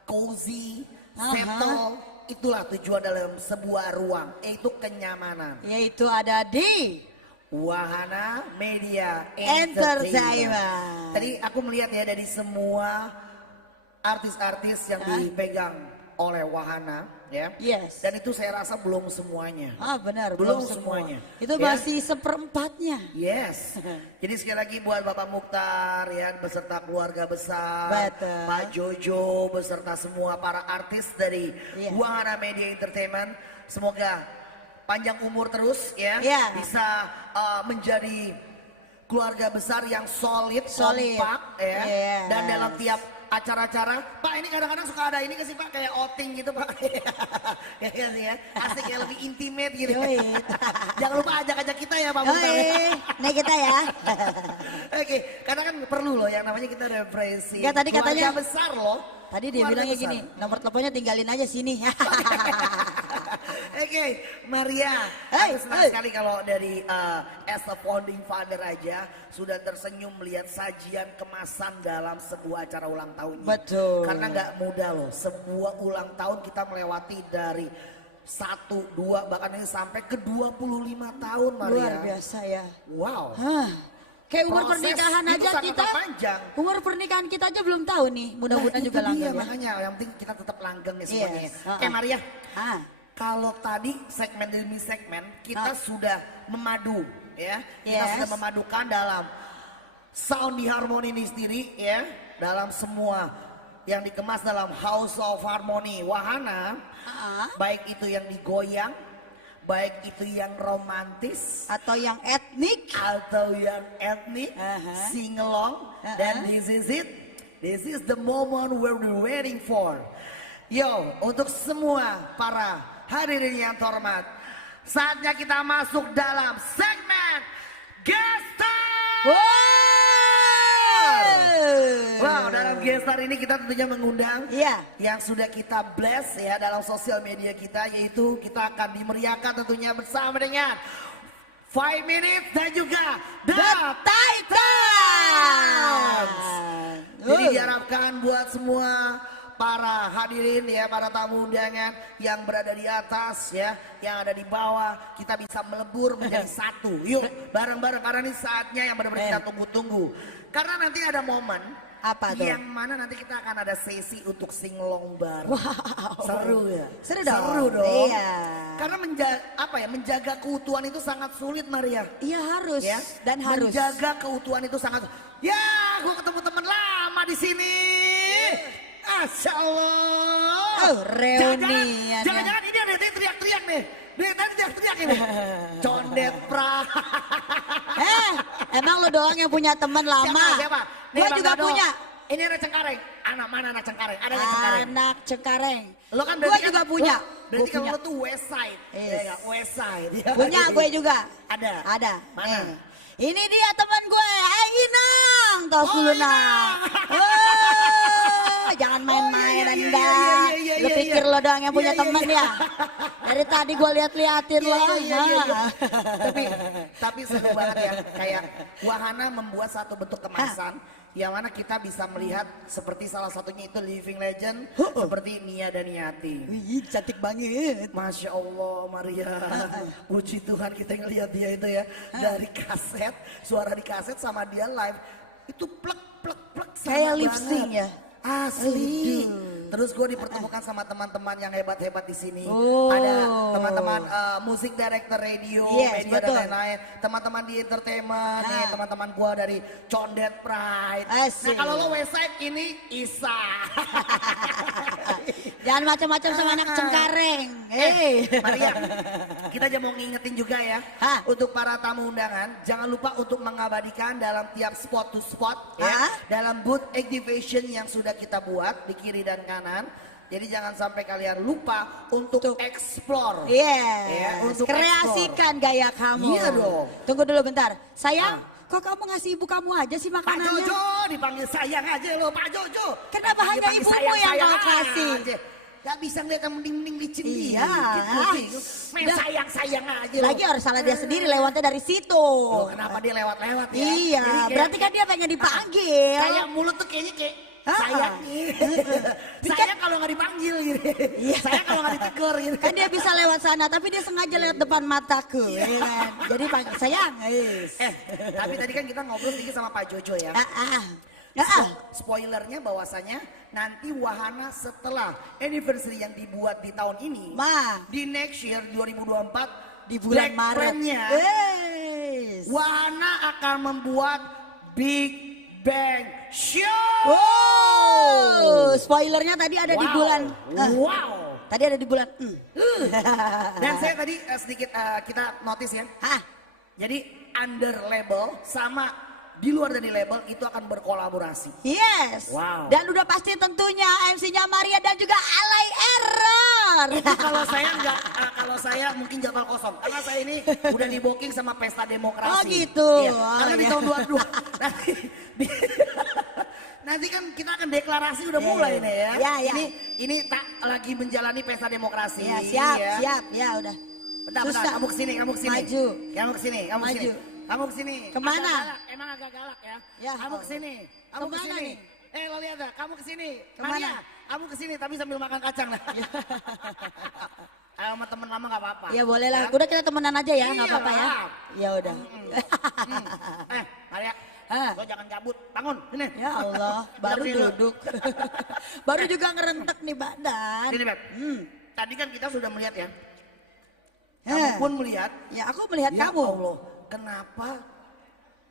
cozy, settle. Itulah tujuan dalam sebuah ruang, yaitu kenyamanan. Yaitu ada di Wahana Media Entertainment. Tadi aku melihat ya dari semua artis-artis yang dipegang oleh Wahana ya. Yes. Dan itu saya rasa belum semuanya. Benar, belum semuanya. Itu masih seperempatnya. Yes. Jadi sekali lagi buat Bapak Mukhtar ya beserta keluarga besar, Pak Jojo beserta semua para artis dari Wahana Media Entertainment, semoga panjang umur terus ya, bisa menjadi keluarga besar yang solid. Kompak ya. Dan dalam tiap acara-acara, Pak ini kadang-kadang suka ada ini ke sih Pak kayak outing gitu Pak. Ya sih ya, asik kayak lebih intimate gitu. Jangan lupa ajak-ajak kita ya Pak Mukhtar. Nah kita ya. Oke, karena kan perlu loh yang namanya kita referensi. Ya tadi katanya keluarga besar loh. Tadi dia bilangnya gini, nomor teleponnya tinggalin aja sini. Oke, Maria, aku senang sekali kalau dari as a founding father aja sudah tersenyum melihat sajian kemasan dalam sebuah acara ulang tahun. Betul. Karena nggak mudah loh, sebuah ulang tahun kita melewati dari 1, 2, bahkan ini sampai ke 25 tahun Maria. Luar biasa ya. Wow. Kayak umur pernikahan aja kita, umur pernikahan kita aja belum tahu nih, mudah-mudahan juga langgeng ya. Makanya yang penting kita tetap langgeng nih semuanya. Oke Maria, kalau tadi segmen demi segmen kita sudah memadu ya, kita sudah memadukan dalam sound di Harmony ini sendiri ya, dalam semua yang dikemas dalam House of Harmony Wahana, baik itu yang digoyang, baik itu yang romantis atau yang etnik, sing along, dan this is it. This is the moment where we're waiting for. Yo, untuk semua para hadirin yang terhormat, saatnya kita masuk dalam segmen Guest Star. Wow, dalam Guest Star ini kita tentunya mengundang yang sudah kita bless ya dalam sosial media kita, yaitu kita akan dimeriahkan tentunya bersama dengan 5 Minutes dan juga The Titans. Jadi diharapkan buat semua para hadirin ya, para tamu undangan yang berada di atas ya, yang ada di bawah, kita bisa melebur menjadi satu. Yuk bareng-bareng karena ini saatnya yang benar-benar kita tunggu-tunggu. Karena nanti ada momen yang mana nanti kita akan ada sesi untuk singlong bareng. Seru ya? Seru dong. Seru dong. Iya. Karena menjaga keutuhan itu sangat sulit Maria. Iya harus ya? Dan harus. Menjaga keutuhan itu sangat. Ya, gue ketemu teman lama di sini. Masya Allah. Reunian. Jangan-jangan ini ada yang teriak-teriak nih. Dia tadi teriak-teriak ini. Condet pra. Emang lo doang yang punya teman lama? Siapa? Gue juga punya. Ini anak Cengkareng. Anak mana anak Cengkareng? Ada anak Cengkareng. Anak Cengkareng. Lo kan gue juga punya. Berarti kalau lo tuh West Side. Iya West Side. Punya gue juga. Ada. Mana? Ini dia teman gue, Inang. Tau dulu Nang. Jangan main-main Anda. Lu pikir lo doang yang punya teman ya? Dari tadi gue liatin lo. Tapi seru banget ya. Kayak Wahana membuat satu bentuk kemasan yang mana kita bisa melihat seperti salah satunya itu living legend seperti Nia Daniati. Wih, cantik banget. Masya Allah Maria. Puji Tuhan kita ngelihat dia itu ya dari kaset, suara di kaset sama dia live. itu plek Kayak lip sync ya? Asli. Terus gue dipertemukan sama teman-teman yang hebat-hebat di sini. Oh. Ada teman-teman musik director radio, Yes, media betul. dan lain-lain. Teman-teman di entertainment, nih teman-teman gue dari Condet Pride. Asik. Nah kalau lo Westside ini Isa. Jangan macam-macam sama anak Cengkareng. Maria, kita aja mau ngingetin juga ya. Untuk para tamu undangan, jangan lupa untuk mengabadikan dalam tiap spot to spot. Ya, dalam booth activation yang sudah kita buat di kiri dan kanan. Jadi jangan sampai kalian lupa untuk explore. Yes, untuk kreasikan gaya kamu. Iya dong. Tunggu dulu bentar. Sayang, kok kamu ngasih ibu kamu aja sih makanannya? Pak Jojo, dipanggil sayang aja lo Pak Jojo. Kenapa hanya Dipanggil ibumu yang kau sayang kasih? aja. Gak bisa ngeliat yang mending-mending licin Iya. Main sayang-sayang aja lo. Lagi harus salah dia sendiri lewatnya dari situ. Loh, kenapa dia lewat-lewat ya? Iya, berarti kan dia pengen dipanggil. Kayak mulut tuh kayaknya kayak sayang saya kalau nggak dipanggil gitu. Saya kalau nggak ditegur gitu. Kan dia bisa lewat sana, tapi dia sengaja lewat depan mataku. Ya kan? Jadi panggil sayang. Tapi tadi kan kita ngobrol sedikit sama Pak Jojo ya. Spoilernya bahwasanya nanti wahana setelah anniversary yang dibuat di tahun ini, di next year 2024 di bulan Maret, wahana akan membuat Big Bang Show. Oh, spoilernya tadi ada di bulan. Wow. Tadi ada di bulan. Dan saya tadi sedikit kita notice ya. Jadi under label sama di luar dari label itu akan berkolaborasi. Yes. Wow. Dan udah pasti tentunya MC-nya Maria dan juga Alay Error. Itu kalau saya enggak, kalau saya mungkin jadwal kosong. Karena saya ini udah di booking sama Pesta Demokrasi. Oh gitu. Iya. Karena di tahun 22 nanti kan kita akan deklarasi udah mulai nih ya. Ya. Ini tak lagi menjalani Pesta Demokrasi. Ya, siap. Ya udah. Bentar, kamu kesini. Maju. Kamu kesini. Kamu kesini. Kemana? Emang agak galak ya. Ya. Kamu kesini. Kamu Kemana kesini. nih? Lo lihat dah, kamu kesini. Kemana? Maria, kamu kesini tapi sambil makan kacang lah. Sama temen lama gak apa-apa. Ya boleh lah. Udah kita temenan aja ya, nggak apa-apa ya. Ya udah. Maria, lo jangan cabut. Bangun, sini. Ya Allah, baru duduk. Baru juga ngerentek nih badan. Sini, Beb. Tadi kan kita sudah melihat ya. Kamu pun melihat. Ya aku melihat ya kamu. Allah, kenapa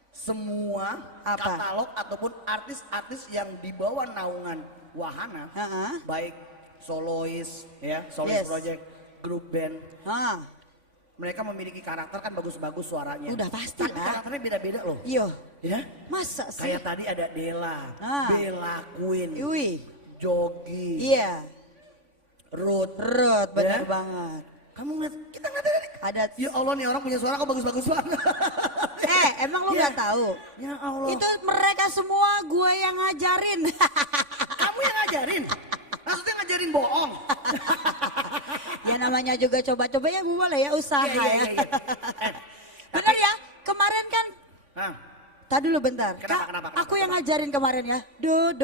semua katalog ataupun artis-artis yang di bawah naungan wahana, baik solois, ya, solois project, grup band, mereka memiliki karakter kan bagus-bagus suaranya. Udah pasti lah. Karakternya beda-beda loh. Iya. Ya? Masa sih? Kayak tadi ada Della, Bella Queen, Jogi, iya, Ruth, benar banget. Kamu ngeliat, kita ngeliat ada. Ya Allah nih orang punya suara kok bagus-bagus banget. Emang lu nggak tahu? Ya Allah. Itu mereka semua gue yang ngajarin. Kamu yang ngajarin? Maksudnya ngajarin bohong? Ya namanya juga coba-coba ya boleh ya usaha ya. Bener ya, kemarin kan. Tadi dulu bentar. Kenapa? Aku yang ngajarin kemarin ya. Do.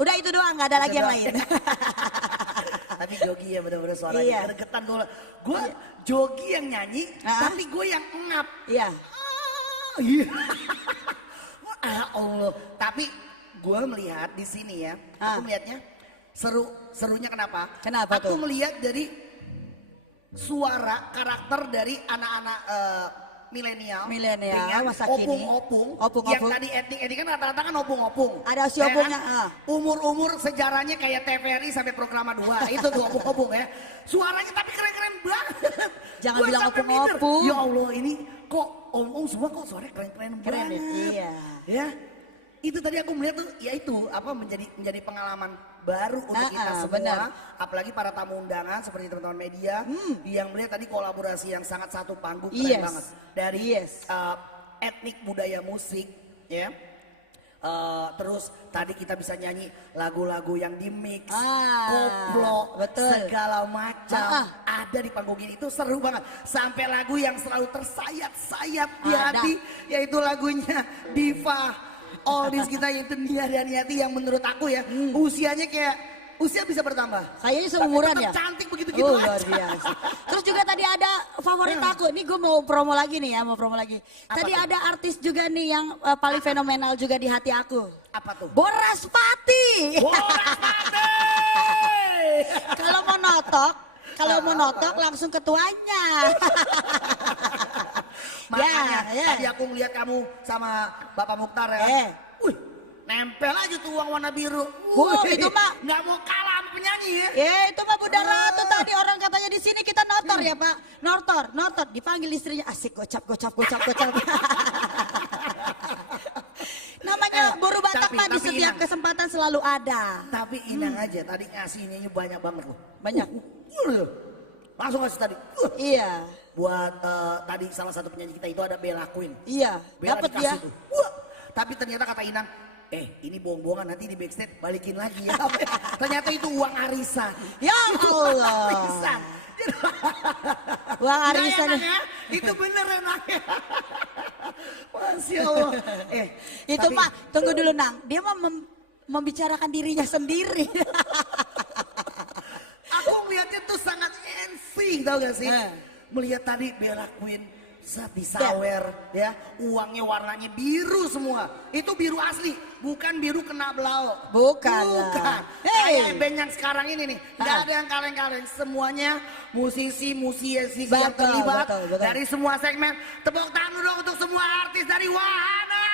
Udah itu doang, nggak ada lagi yang lain. Tapi Jogi ya bener-bener suaranya gregetan gue Jogi yang nyanyi, tapi gue yang ngap. Iya. Allah. Tapi gue melihat di sini ya, aku melihatnya serunya kenapa? Kenapa tuh? Aku melihat dari suara karakter dari anak-anak milenial, masa kini, opung, yang tadi etnik kan rata-rata kan opung. Ada si opungnya, umur sejarahnya kayak TVRI sampai Programa 2, itu tuh opung ya. Suaranya tapi keren-keren banget. Jangan bilang opung. Ya Allah ini kok om semua kok suaranya keren banget. Iya. Ya, itu tadi aku melihat tuh, ya itu apa menjadi pengalaman baru untuk kita semua, benar. Apalagi para tamu undangan seperti teman-teman media yang melihat tadi kolaborasi yang sangat satu panggung keren banget dari etnik budaya musik, ya. Terus tadi kita bisa nyanyi lagu-lagu yang di mix, koplo, segala macam ada di panggung ini, itu seru banget. Sampai lagu yang selalu tersayat-sayat di hati, yaitu lagunya Diva. Oldies kita itu Nia dan Yati yang menurut aku ya usianya kayak usia bisa bertambah. Kayaknya seumuran Tetap ya. cantik begitu-gitu Oh, aja. luar biasa. Terus juga tadi ada favorit aku. Ini gue mau promo lagi nih ya, mau promo lagi. Tadi ada artis juga nih yang paling fenomenal juga di hati aku. Apa tuh? Boraspati. Kalau mau notok langsung ketuanya. Makanya Ya. tadi aku ngeliat kamu sama Bapak Mukhtar ya. Wih, nempel aja tuh uang warna biru. Wow, itu mah nggak mau kalah sama penyanyi ya. Itu mah Bunda Ratu tadi orang katanya di sini kita notor ya Pak. Notor, dipanggil istrinya asik gocap. Namanya buru Batak mah di setiap kesempatan selalu ada. Tapi Inang aja tadi ngasihnya banyak banget loh. Banyak. Langsung ngasih tadi. Iya. Buat tadi salah satu penyanyi kita itu ada Bella Queen. Iya, Bella dapat dikasih dia. tuh. Wah, tapi ternyata kata Inang, ini bohong-bohongan nanti di backstage balikin lagi ya. Ternyata itu uang arisan. Ya Allah. Arisan. Uang arisan. Nah, ya, itu bener enaknya. Masya Allah. Itu tapi, mah tunggu dulu Nang. Dia mah membicarakan dirinya sendiri. Aku melihatnya tuh sangat envy, tau gak sih? Melihat tadi Bella Queen disawer ya, uangnya warnanya biru semua. Itu biru asli, bukan biru kena belau. Bukan. Kayak band yang sekarang ini nih, nggak ada yang kaleng-kaleng. Semuanya musisi yang terlibat betul. dari semua segmen. Tepuk tangan dong untuk semua artis dari Wahana.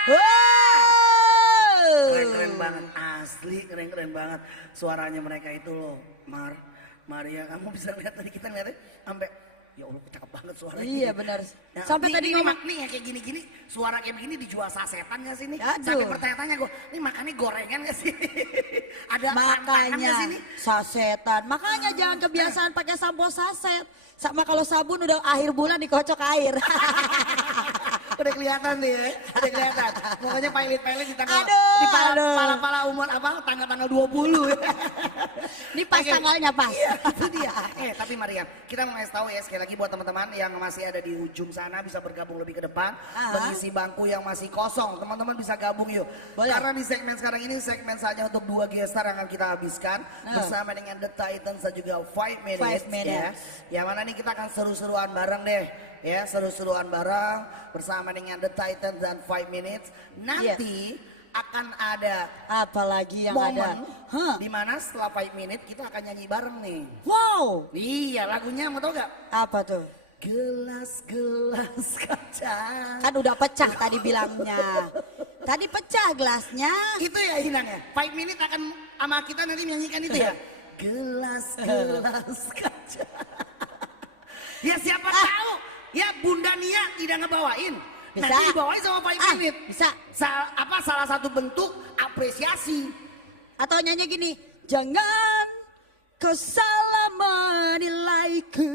Keren-keren banget, asli keren-keren banget. Suaranya mereka itu loh, Maria, kamu bisa lihat tadi kita ngeliatnya sampai ya Allah cakep banget suaranya. Iya benar. Ya, Sampai tadi ngomong nih ya kayak gini-gini, suara kayak begini dijual sasetan gak sih nih? Aduh. Sampai bertanya-tanya gue, ini makannya gorengan gak sih? Ada makanya gak sih nih? sasetan. Makanya jangan kebiasaan pakai sampo saset. Sama kalau sabun udah akhir bulan dikocok air. Udah kelihatan nih ya, udah kelihatan. Pokoknya pilot di tanggal, Aduh, di pala-pala umur apa, tanggal-tanggal 20 ya. Ini pas tanggalnya pas. Iya, itu dia. Tapi Maria, kita mau ngasih tahu ya sekali lagi buat teman-teman yang masih ada di ujung sana bisa bergabung lebih ke depan. Mengisi bangku yang masih kosong, teman-teman bisa gabung yuk. Boleh. Karena di segmen sekarang ini segmen saja untuk 2 gestar yang akan kita habiskan. Bersama dengan The Titans dan juga 5 Minutes. Ya. Yang mana nih kita akan seru-seruan bareng deh. Ya, seru-seruan bareng bersama dengan The Titans dan 5 Minutes. Nanti akan ada apalagi yang momen ada di mana setelah 5 Minutes kita akan nyanyi bareng nih. Wow. Iya, lagunya mau tau gak? Apa tuh? Gelas-gelas kaca. Kan udah pecah tadi bilangnya. Tadi pecah gelasnya. Itu ya Hinangnya. 5 Minutes akan sama kita nanti menyanyikan itu ya. Gelas-gelas kaca. Ya siapa tahu. Ya Bunda Nia tidak ngebawain. Bisa. Nanti dibawain sama 5 Minutes. Bisa. Salah satu bentuk apresiasi. Atau nyanyi gini. Jangan kau salah menilaiku.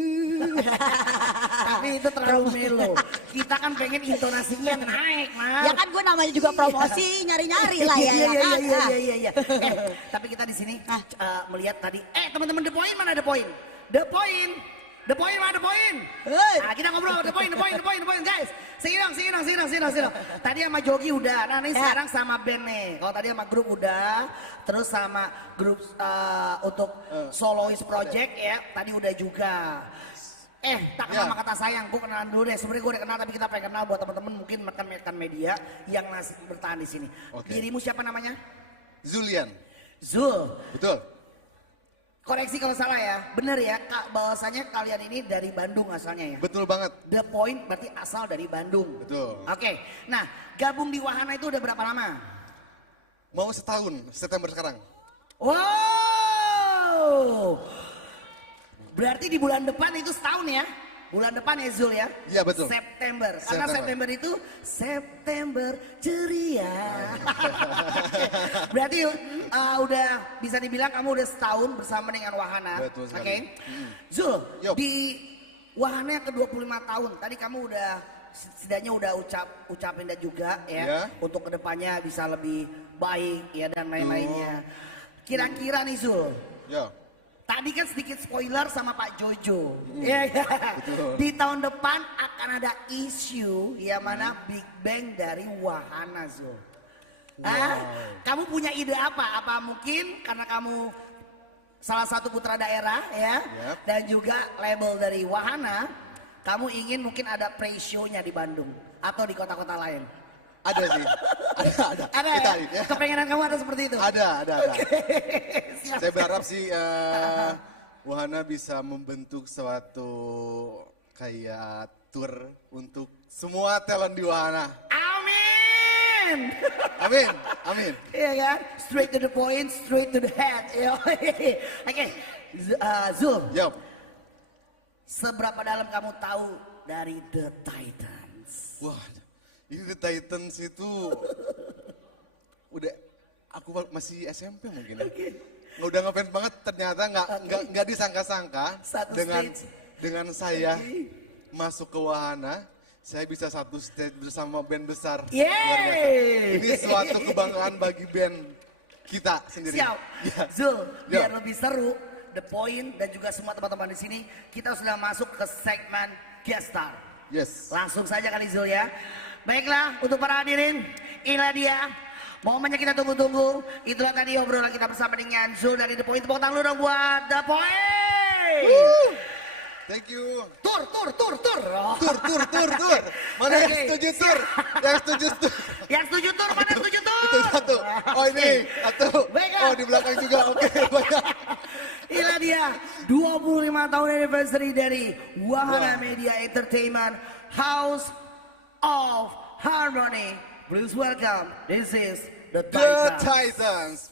Tapi itu terlalu melo. Kita kan pengen intonasinya naik, Mas. Ya kan gue namanya juga promosi, nyari-nyari lah ya. Iya. Tapi kita di sini melihat tadi. Teman-teman The Point mana The Point? The Point mana The Point? Nah, kita ngobrol The Point guys. Sini dong. Tadi sama Jogi udah. Nah, ini sekarang sama band nih. Kalau tadi sama grup udah, terus sama grup untuk soloist project ya, tadi udah juga. Tak kenal kata sayang, gue kenalan dulu deh. Sebenarnya gue udah kenal tapi kita pengen kenal buat teman-teman mungkin rekan media yang masih bertahan di sini. Dirimu siapa namanya? Zulian. Zul. Betul. Koreksi kalau salah ya, bener ya Kak, bahwasanya kalian ini dari Bandung asalnya ya? Betul banget. The Point berarti asal dari Bandung? Betul. Oke, nah gabung di Wahana itu udah berapa lama? Mau setahun, September sekarang. Wow, berarti di bulan depan itu setahun ya? Bulan depan ya Zul ya? Iya betul. September. Karena September itu September ceria. Berarti udah bisa dibilang kamu udah setahun bersama dengan Wahana. Betul sekali. Oke. Zul, di Wahana yang ke-25 tahun. Tadi kamu udah setidaknya udah ucapin dan juga ya. Untuk kedepannya bisa lebih baik ya dan lain-lainnya. Kira-kira nih Zul. Tadi kan sedikit spoiler sama Pak Jojo. Di tahun depan akan ada isu yang mana Big Bang dari Wahana Zul. Kamu punya ide apa? Apa mungkin karena kamu salah satu putra daerah ya, dan juga label dari Wahana, kamu ingin mungkin ada pre-show-nya di Bandung atau di kota-kota lain? Ada sih, ada. Ada Kita ya? Kepengenan kamu ada seperti itu? Ada. Saya berharap sih Wahana bisa membentuk suatu kayak tour untuk semua talent di Wahana. Amin. Amin. Iya kan? Straight to the point, straight to the head. Oke, Zul. Yup. Seberapa dalam kamu tahu dari The Titans? Wah, ini The Titans itu udah aku masih SMP mungkin ya. Udah ngefans banget, ternyata nggak disangka-sangka dengan saya masuk ke Wahana. Saya bisa satu stage bersama band besar. Yeay! Ini suatu kebanggaan bagi band kita sendiri. Siap. Ya. Zul, biar lebih seru, The Point dan juga semua teman-teman di sini, kita sudah masuk ke segmen guest star. Yes. Langsung saja kali Zul ya. Baiklah, untuk para hadirin, inilah dia momennya kita tunggu-tunggu. Itulah tadi obrolan kita bersama dengan Zul dari The Point. Tepuk tangan dulu dong buat The Point. Thank you. Tur. Mana yang setuju tur? Yang setuju tur. Yang setuju tur, mana yang setuju tur? Itu satu. Oh ini, satu. Oh di belakang juga, oke banyak. Inilah dia 25 tahun anniversary dari Wahana Media Entertainment, House of Harmony. Please welcome, this is The Titans.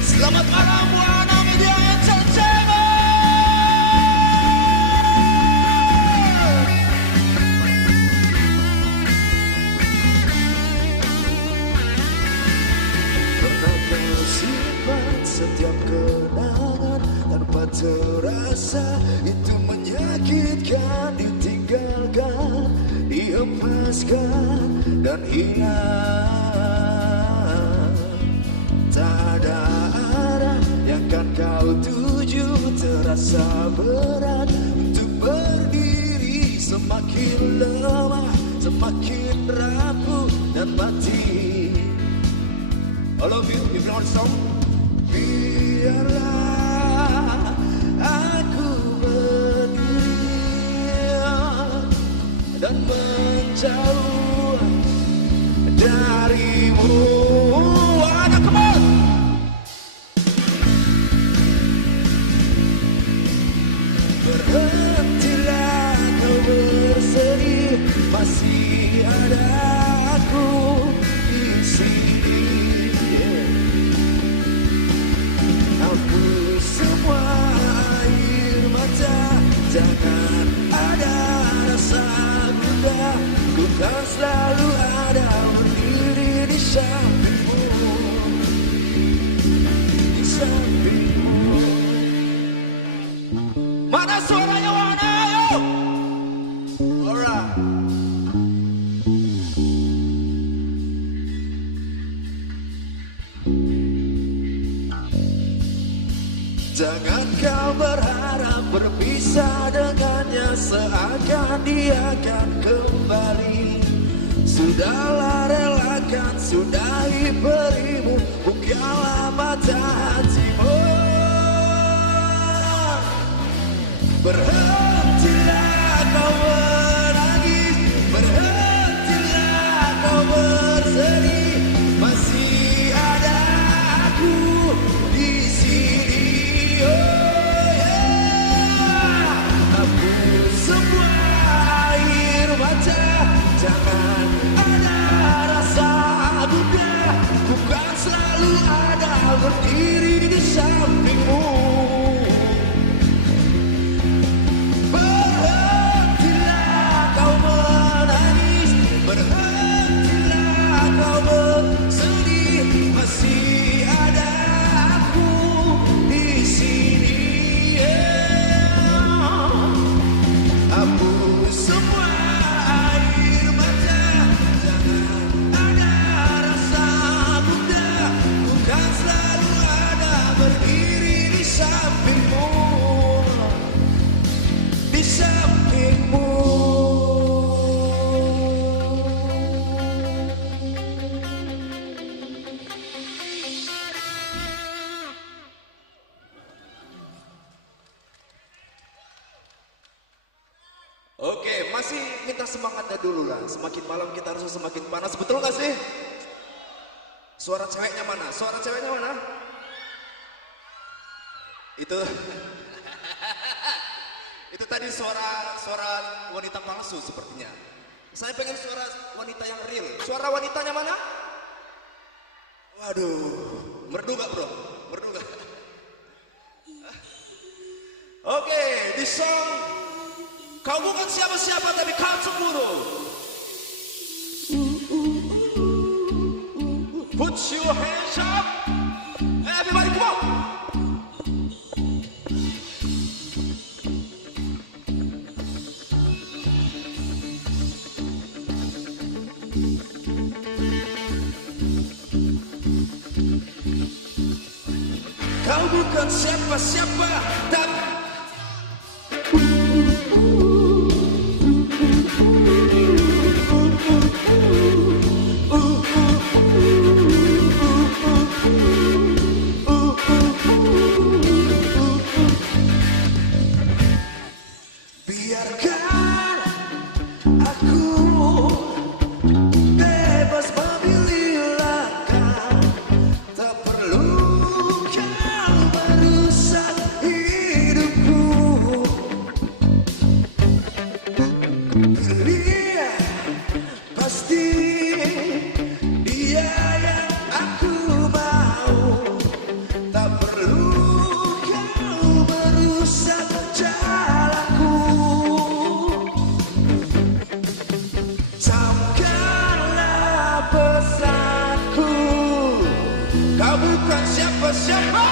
Selamat malam Wahana Media Entertainment. Pernah kau simpan setiap kenangan tanpa terasa itu menyakitkan, ditinggalkan, dihempaskan dan hilang. Tak ada arah yang kan kau tuju, terasa berat untuk berdiri, semakin lemah, semakin rapuh dan mati. All of you, if you want song, biarlah aku berdiri dan menjauh darimu. Berhentilah kau bersedih, masih ada aku di sini. Hapus semua air mata, jangan ada rasa gundah. Ku kan selalu ada berdiri di sampingmu, di sampingmu. Mana suaranya Wahana, ayo! Alright. Jangan kau berharap berpisah dengannya, seakan dia akan kembali. Sudahlah relakan, sudahi perimu, bukalah mata hatimu. Berhentilah kau menangis, berhentilah kau bersedih, masih ada aku di sini. Oh yeah. Hapus semua air mata, jangan ada rasa gundah. Bukan selalu ada berdiri di sampingmu. Berhentilah Oke, masih minta semangatnya dulu lah. Semakin malam kita harus semakin panas, betul gak sih? Suara ceweknya mana? Suara ceweknya mana? Itu itu tadi suara wanita palsu sepertinya. Saya pengen suara wanita yang real. Suara wanitanya mana? Waduh, merdu gak bro? Merdu gak? Oke, di song kau bukan siapa-siapa tapi kau cemburu. Put your hands up, everybody come on. Kau bukan siapa-siapa tapi biarkan aku bebas memilih langkah, tak perlu kau merusak hidupku. Pilih pasti dia yang aku mau, tak perlu kau merusak jalanku. Camkanlah pesanku, kau bukan siapa-siapa.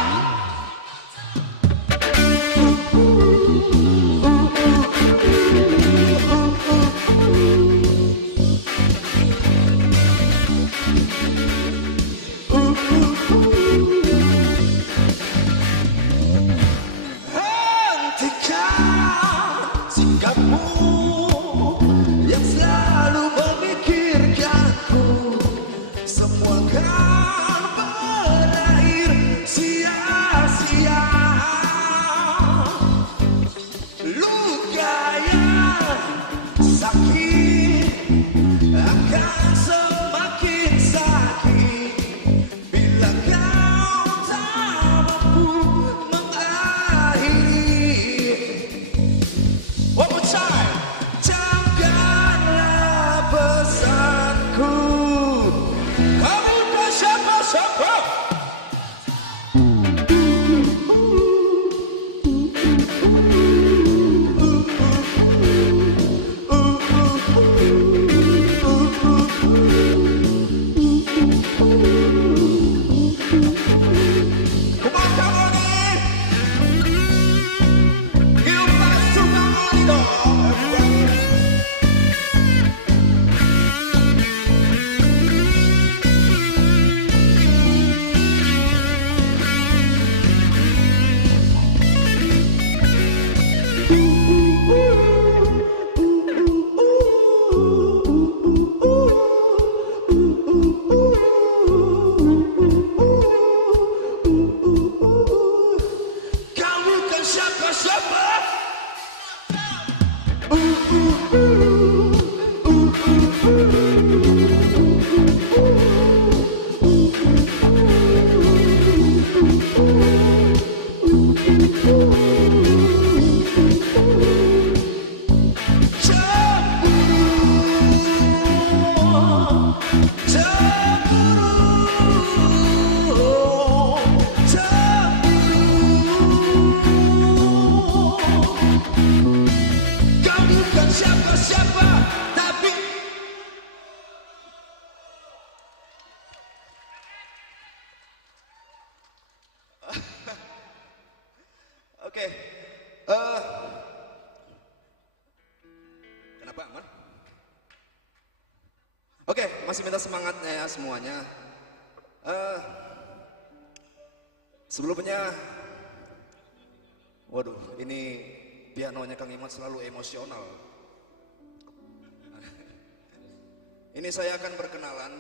Hentikan sikapmu yang selalu memikirkanku. Semua kan berakhir sia-sia. Luka yang sakit akan semakin sakit bila kau tak mampu mengakhiri. One more time. Camkanlah pesanku, kau bukan siapa-siapa. Come on, come on in. You must survive it all. Kau bukan siapa-siapa. Kau bukan siapa-siapa tapi oke. Kenapa aman? Oke, masih minta semangatnya ya semuanya. Sebelumnya, waduh, ini pianonya Kang Iman selalu emosional. Ini saya akan berkenalan.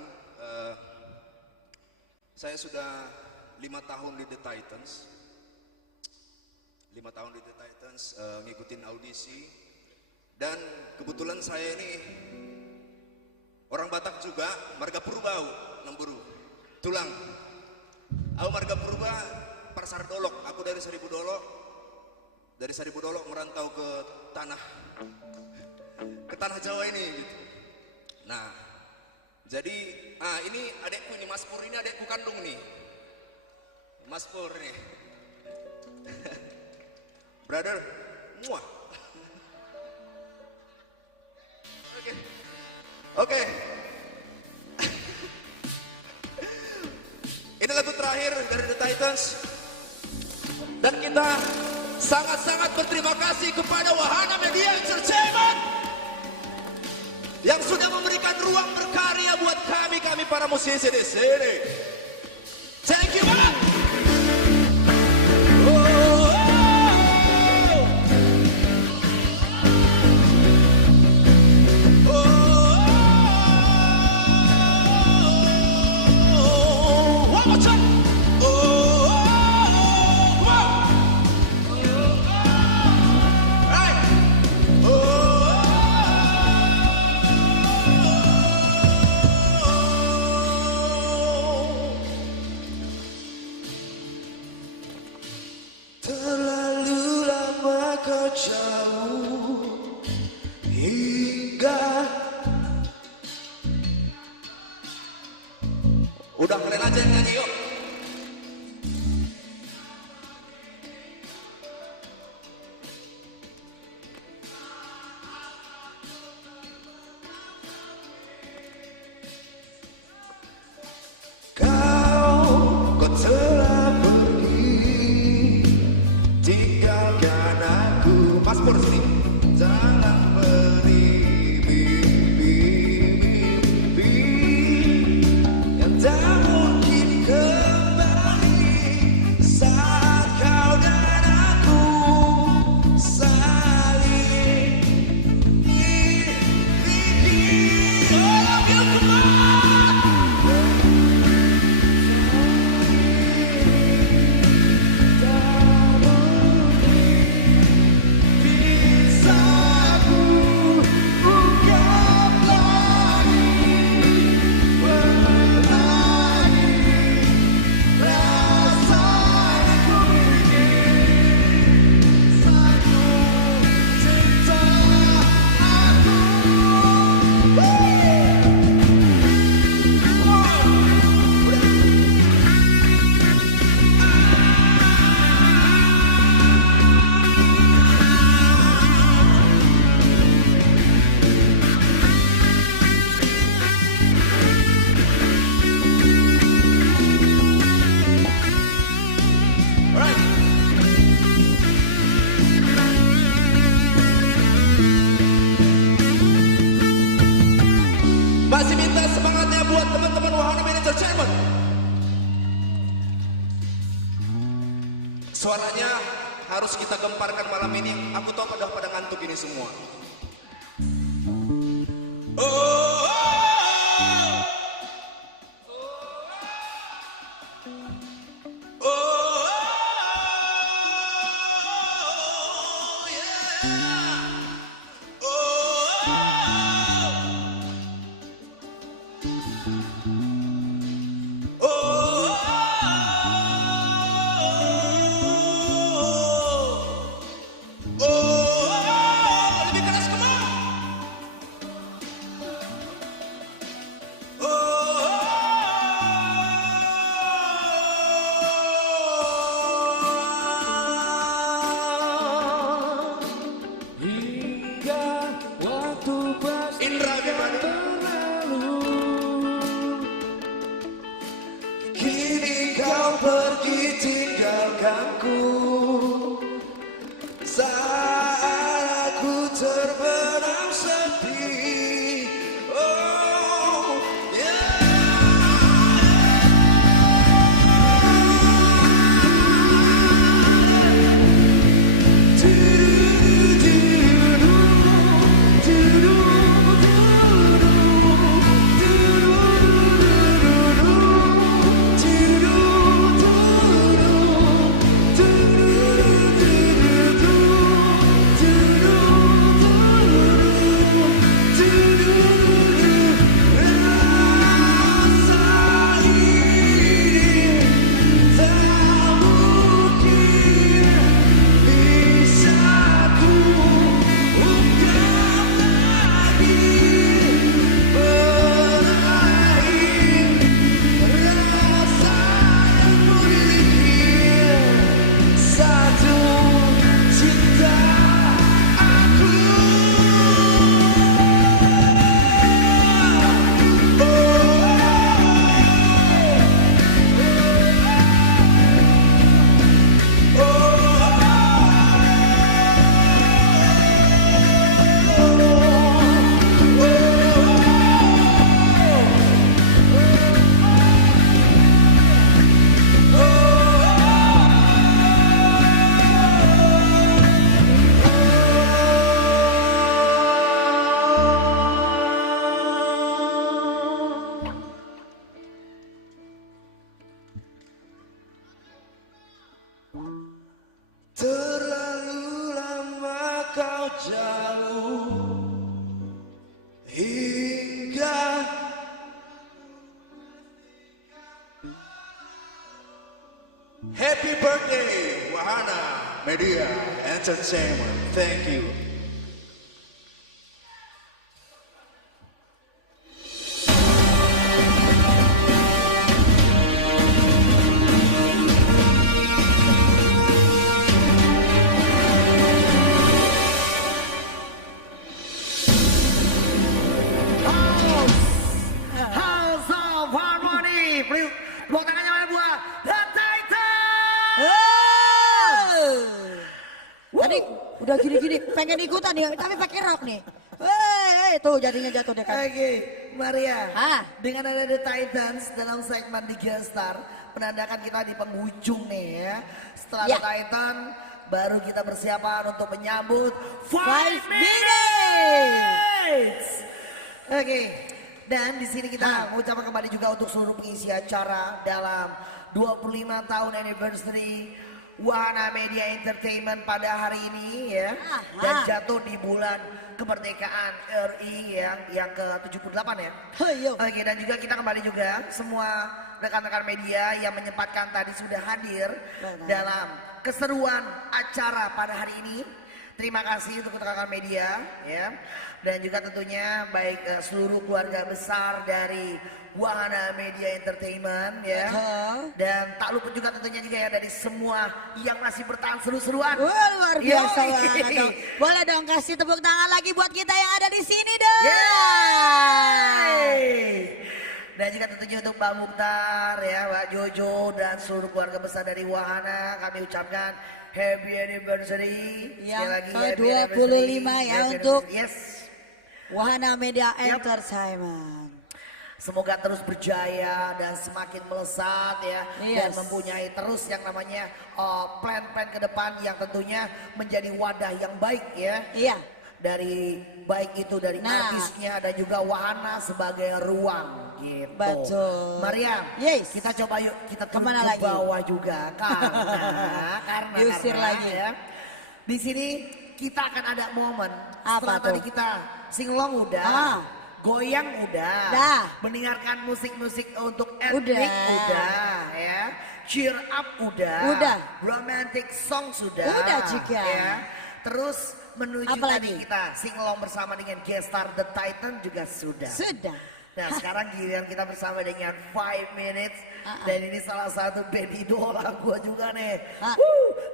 Saya sudah 5 tahun di The Titans. 5 tahun di The Titans, ngikutin audisi. Dan kebetulan saya ini orang Batak juga, marga Purba, Nemburu, Tulang. Aku marga Purba, Pasar Dolok. Aku dari Seribu Dolok. Dari Seribu Dolok merantau ke tanah Jawa ini gitu. Nah, jadi ini adekku ini, Mas Pur ini adekku kandung nih. Mas Pur nih. Brother, muah. Oke. Ini lagu terakhir dari The Titans. Dan kita sangat-sangat berterima kasih kepada Wahana Media Entertainment yang sudah memberikan ruang berkarya buat kami para musisi di sini. Thank you, Bang. Jauh hingga udah kalian aja yang nyanyi yuk. Kau telah pergi tinggalkan aku. Mas Pur sini. Jangan beri mimpi yang tak mungkin kembali saat kau dan aku saling memiliki. All of you, come on. Masih minta semangatnya buat teman-teman Wahana Media Entertainment. Suaranya harus kita gemparkan malam ini. Aku tahu pada ngantuk ini semua. Kini kau pergi tinggalkanku saat aku terbenam sepi. Oh yeah. jauh hingga Happy birthday, Wahana Media Entertainment. Thank you. House of Harmony. Please, tepuk tangannya mana buat The Titan. Tadi udah gini-gini pengen ikutan nih, tapi pakai rok nih. Hei, tuh jadinya jatuh deh kan. Oke, Maria. Dengan ada The Titans dalam segmen di Gestar, menandakan kita di penghujung nih ya. Setelah The Titan, baru kita persiapan untuk menyambut 5 minutes. Oke, dan di sini kita mengucapkan kembali juga untuk seluruh pengisi acara dalam 25 tahun anniversary Wahana Media Entertainment pada hari ini ya. Dan jatuh di bulan kemerdekaan RI yang ke-78 ya. Oke, dan juga kita kembali juga semua rekan-rekan media yang menyempatkan tadi sudah hadir dalam keseruan acara pada hari ini. Terima kasih untuk rekan-rekan media ya. Dan juga tentunya baik seluruh keluarga besar dari Wahana Media Entertainment ya. Dan tak lupa juga tentunya juga ya dari semua yang masih bertahan seru-seruan. Wah, luar biasa banget dong. Boleh dong kasih tepuk tangan lagi buat kita yang ada di sini dong. Dan juga tentunya untuk Mbak Mukhtar ya, Mbak Jojo dan seluruh keluarga besar dari Wahana kami ucapkan happy anniversary. Yang Sekali lagi ke-25 ya untuk Wahana Media Entertainment. Semoga terus berjaya dan semakin melesat ya. Dan mempunyai terus yang namanya plan-plan ke depan yang tentunya menjadi wadah yang baik ya. Dari baik itu dari artisnya dan juga Wahana sebagai ruang gitu. Betul. Maria, kita coba yuk kita turun Kemana ke lagi? bawah juga karena Diusir lagi. ya. Di sini kita akan ada momen Apa setelah tuh? tadi kita singlong udah, goyang udah, mendengarkan musik-musik untuk etnik udah, ya, cheer up udah, romantic song sudah, juga. ya. Terus menuju Apalagi? tadi kita singlong bersama dengan Gestar The Titan juga sudah. Nah sekarang giliran kita bersama dengan 5 minutes dan ini salah satu band idola gue juga nih.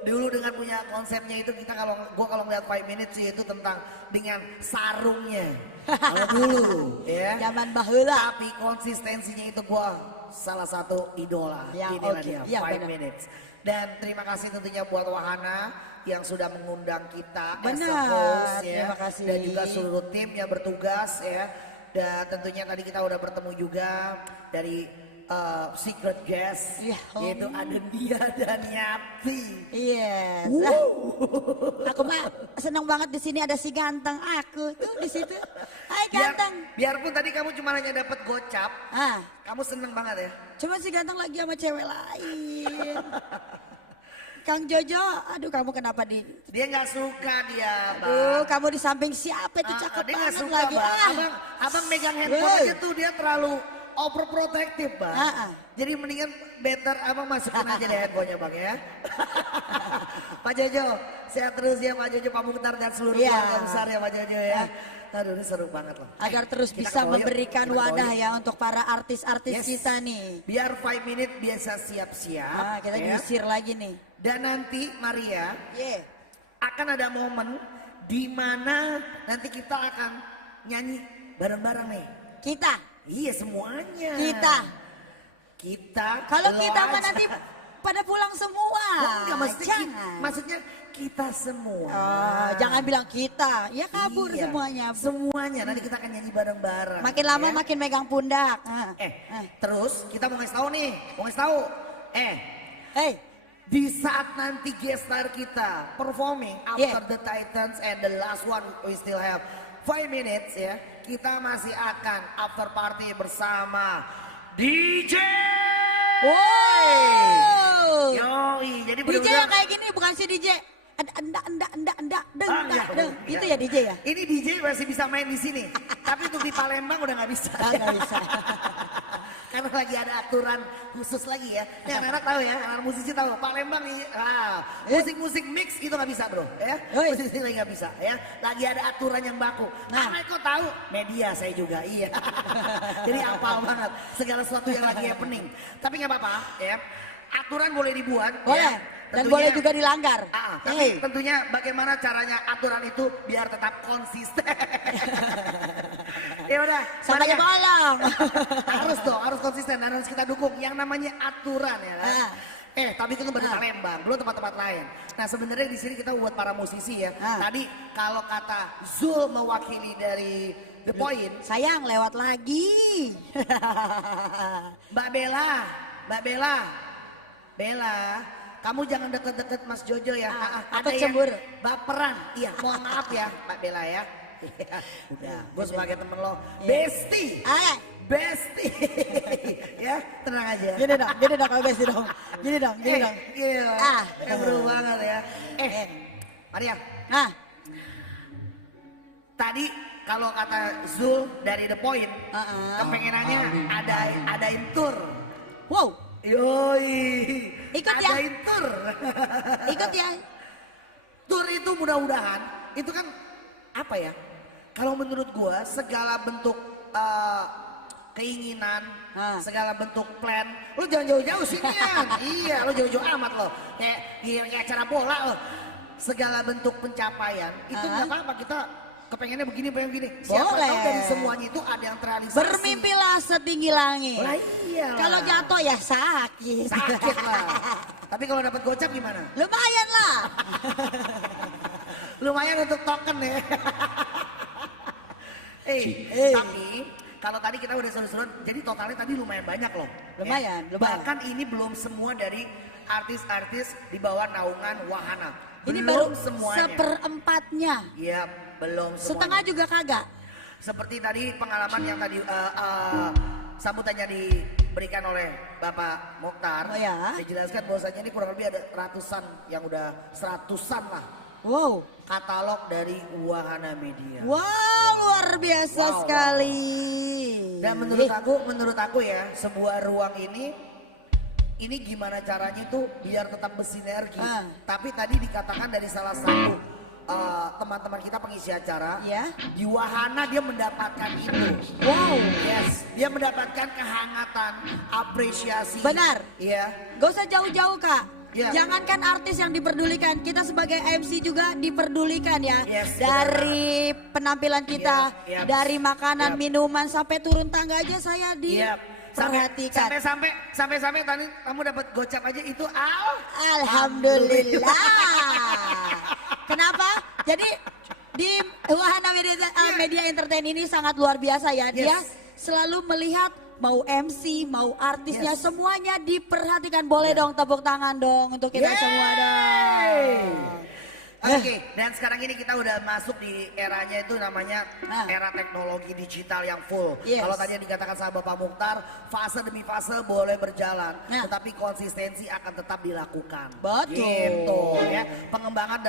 Dulu dengan punya konsepnya itu kita gue kalau ngeliat 5 minutes sih itu tentang dengan sarungnya. Kalau dulu ya. Zaman baheula. Tapi konsistensinya itu gue salah satu idola. Inilah dia 5 minutes. Dan terima kasih tentunya buat Wahana yang sudah mengundang kita as a host ya. Terima kasih. Dan juga seluruh tim yang bertugas ya. Dan tentunya tadi kita udah bertemu juga dari secret guest yaitu Adendia dan Yati. Yes. Aku mah senang banget di sini ada si ganteng aku tuh di situ. Hai ganteng. Biarpun tadi kamu cuma hanya dapat gocap, kamu seneng banget ya. Cuma si ganteng lagi sama cewek lain. Kang Jojo, aduh kamu kenapa Dia nggak suka dia, Bang. Aduh, kamu di samping siapa itu cakep Dia nggak banget suka, lagi. Bang. Abang megang handphone aja tuh dia terlalu overprotective, Bang. Jadi mendingan better abang masukin aja deh handphonenya, Bang ya. Pak Jojo, sehat terus ya Pak Jojo, Pak Mukhtar dan seluruh keluarga besar ya Pak Jojo ya. Aduh ini seru banget loh. Agar terus bisa memberikan wadah ya untuk para artis-artis kita nih. Biar 5 minute biasa siap-siap. Kita diusir lagi nih. Dan nanti Maria, akan ada momen di mana nanti kita akan nyanyi bareng-bareng nih. Kita? Iya semuanya. Kita. Kalau kita mah nanti pada pulang semua. Maksudnya kita semua. Jangan bilang kita, ya kabur semuanya. Semuanya, nanti kita akan nyanyi bareng-bareng. Makin lama makin megang pundak. Terus kita mau ngasih tahu nih, di saat nanti guest star kita performing after the Titans and the last one we still have 5 minutes ya, kita masih akan after party bersama DJ. Wow. Yoi, jadi DJ yang kayak gini bukan si DJ. Anda Itu ya DJ ya? Ini DJ masih bisa main di sini. Tapi untuk di Palembang udah nggak bisa. Nggak bisa. Karena lagi ada aturan khusus lagi ya. Ini anak-anak tahu ya, anak musisi tahu. Palembang nih, musik-musik mix itu nggak bisa bro. Ya, musik lagi nggak bisa ya. Lagi ada aturan yang baku. Karena kok tahu? Media saya juga, iya. Jadi apal banget segala sesuatu yang lagi happening. Tapi nggak apa-apa ya. Aturan boleh dibuat. Boleh. Ya. Dan boleh juga dilanggar. Tapi tentunya bagaimana caranya aturan itu biar tetap konsisten. Ya udah, sampai bolong. Harus dong, harus konsisten dan harus kita dukung yang namanya aturan ya kan. Tapi itu baru Palembang, belum tempat-tempat lain. Nah sebenarnya di sini kita buat para musisi ya. Tadi kalau kata Zul mewakili dari The Point, sayang lewat lagi. Mbak Bella, kamu jangan deket-deket Mas Jojo ya. Ada yang baperan. Iya, mohon maaf ya Mbak Bella ya. Udah, gue sebagai temen lo, Besti. Ya, tenang aja. Gini dong kalau Besti dong. Gini dong. Bro banget ya. Maria. Tadi kalau kata Zul dari The Point, kepengenannya adain tour. Wow. Yoi. Ikut ya. Adain tour. Ikut ya. Tour itu mudah-mudahan itu kan apa ya? Kalau menurut gua segala bentuk keinginan, segala bentuk plan, lu jangan jauh-jauh sini kan? Iya, lu jauh-jauh amat lo. Kayak acara bola lo. Segala bentuk pencapaian itu nggak apa-apa, kita kepengennya begini, pengen begini. Siapa tahu dari semuanya itu ada yang terrealisasi. Bermimpilah setinggi langit. Lah iya. Kalau jatuh ya sakit. Sakit lah. Tapi kalau dapat gocap gimana? Lumayan lah. Lumayan untuk token ya. Tapi kalau tadi kita udah seru-seruan, jadi totalnya tadi lumayan banyak loh. Lumayan. Bahkan ini belum semua dari artis-artis di bawah naungan Wahana. Ini belum baru semuanya. Seperempatnya. Iya, belum semuanya. Setengah juga kagak. Seperti tadi pengalaman yang tadi sambutannya diberikan oleh Bapak Mokhtar. Dijelaskan bahwasanya ini kurang lebih ada ratusan, yang udah seratusan lah. Wow. Katalog dari Wahana Media. Wow, luar biasa sekali. Dan menurut aku ya, sebuah ruang ini gimana caranya tuh biar tetap bersinergi. Tapi tadi dikatakan dari salah satu teman-teman kita pengisi acara, di Wahana dia mendapatkan itu. Wow. Yes, dia mendapatkan kehangatan, apresiasi. Benar. Iya. Gak usah jauh-jauh Kak. Jangankan artis yang diperdulikan, kita sebagai MC juga diperdulikan ya. Dari penampilan kita, dari makanan, minuman, sampai turun tangga aja saya diperhatikan. Sampai tadi kamu dapat gocap aja itu Alhamdulillah. Kenapa? Jadi di Wahana Media Entertain ini sangat luar biasa ya. Dia selalu melihat mau MC, mau artisnya, semuanya diperhatikan. Boleh dong tepuk tangan dong untuk kita semua dong. Oke, dan sekarang ini kita udah masuk di eranya itu namanya era teknologi digital yang full. Kalau tadi yang dikatakan sama Bapak Mokhtar, fase demi fase boleh berjalan, tetapi konsistensi akan tetap dilakukan. Betul. Gitu ya. Pengembangan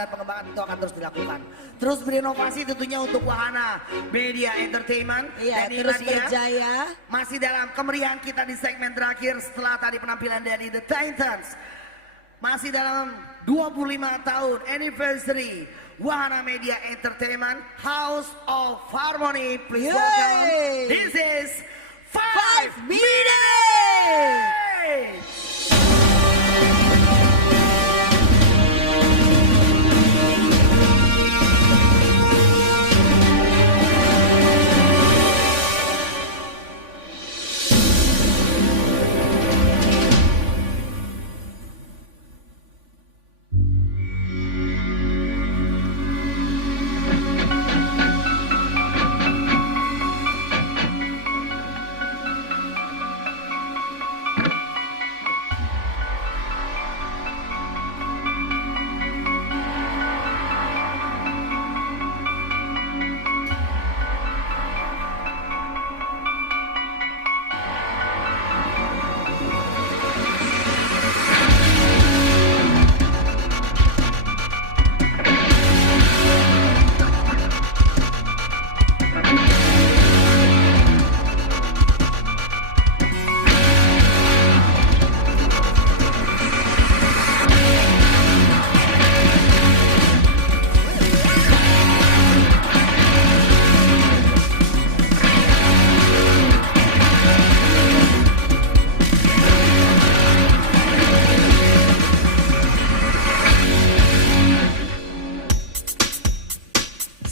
itu akan terus dilakukan. Terus berinovasi tentunya untuk Wahana Media Entertainment. Dan terus Nadia berjaya. Masih dalam kemeriahan kita di segmen terakhir setelah tadi penampilan dari The Titans. Masih dalam 25 tahun anniversary Wahana Media Entertainment House of Harmony. Please welcome, this is 5 Minutes!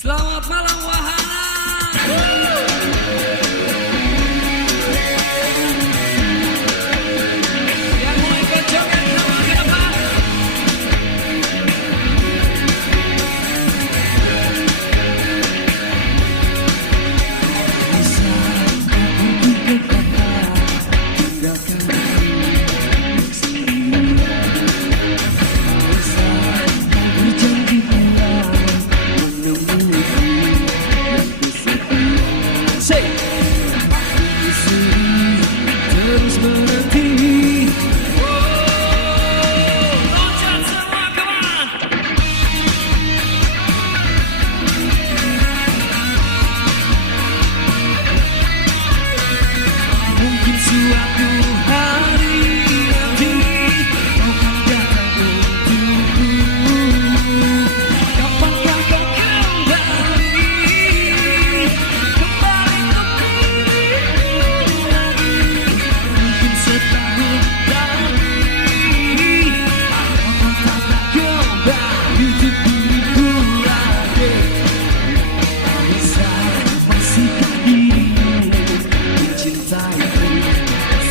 Selamat malam Wahana. Yang mau ikut joget sama ke depan. Terus menanti. Loncat semua, come on. Mungkin suatu hari nanti kau akan datang untukku. Kapankah kau kembali untuk diriku lagi? Mungkin setahun lagi atau kau tak kembali untuk diriku lagi. Bisa masihkah dirimu mencintaiku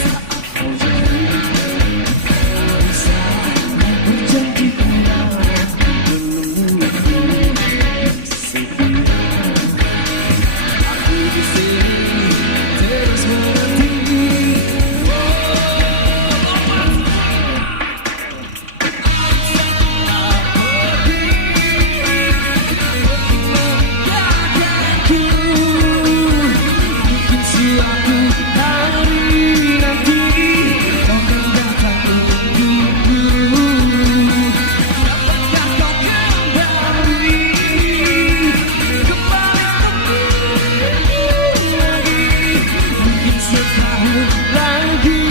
saat kau jauh? Bisa berjanji pulang menemuiku segera. Aku di sini terus menanti. Mungkin suatu hari nanti kau akan datang untukku. Dapatkah kau kembali lagi? Mungkin setahun lagi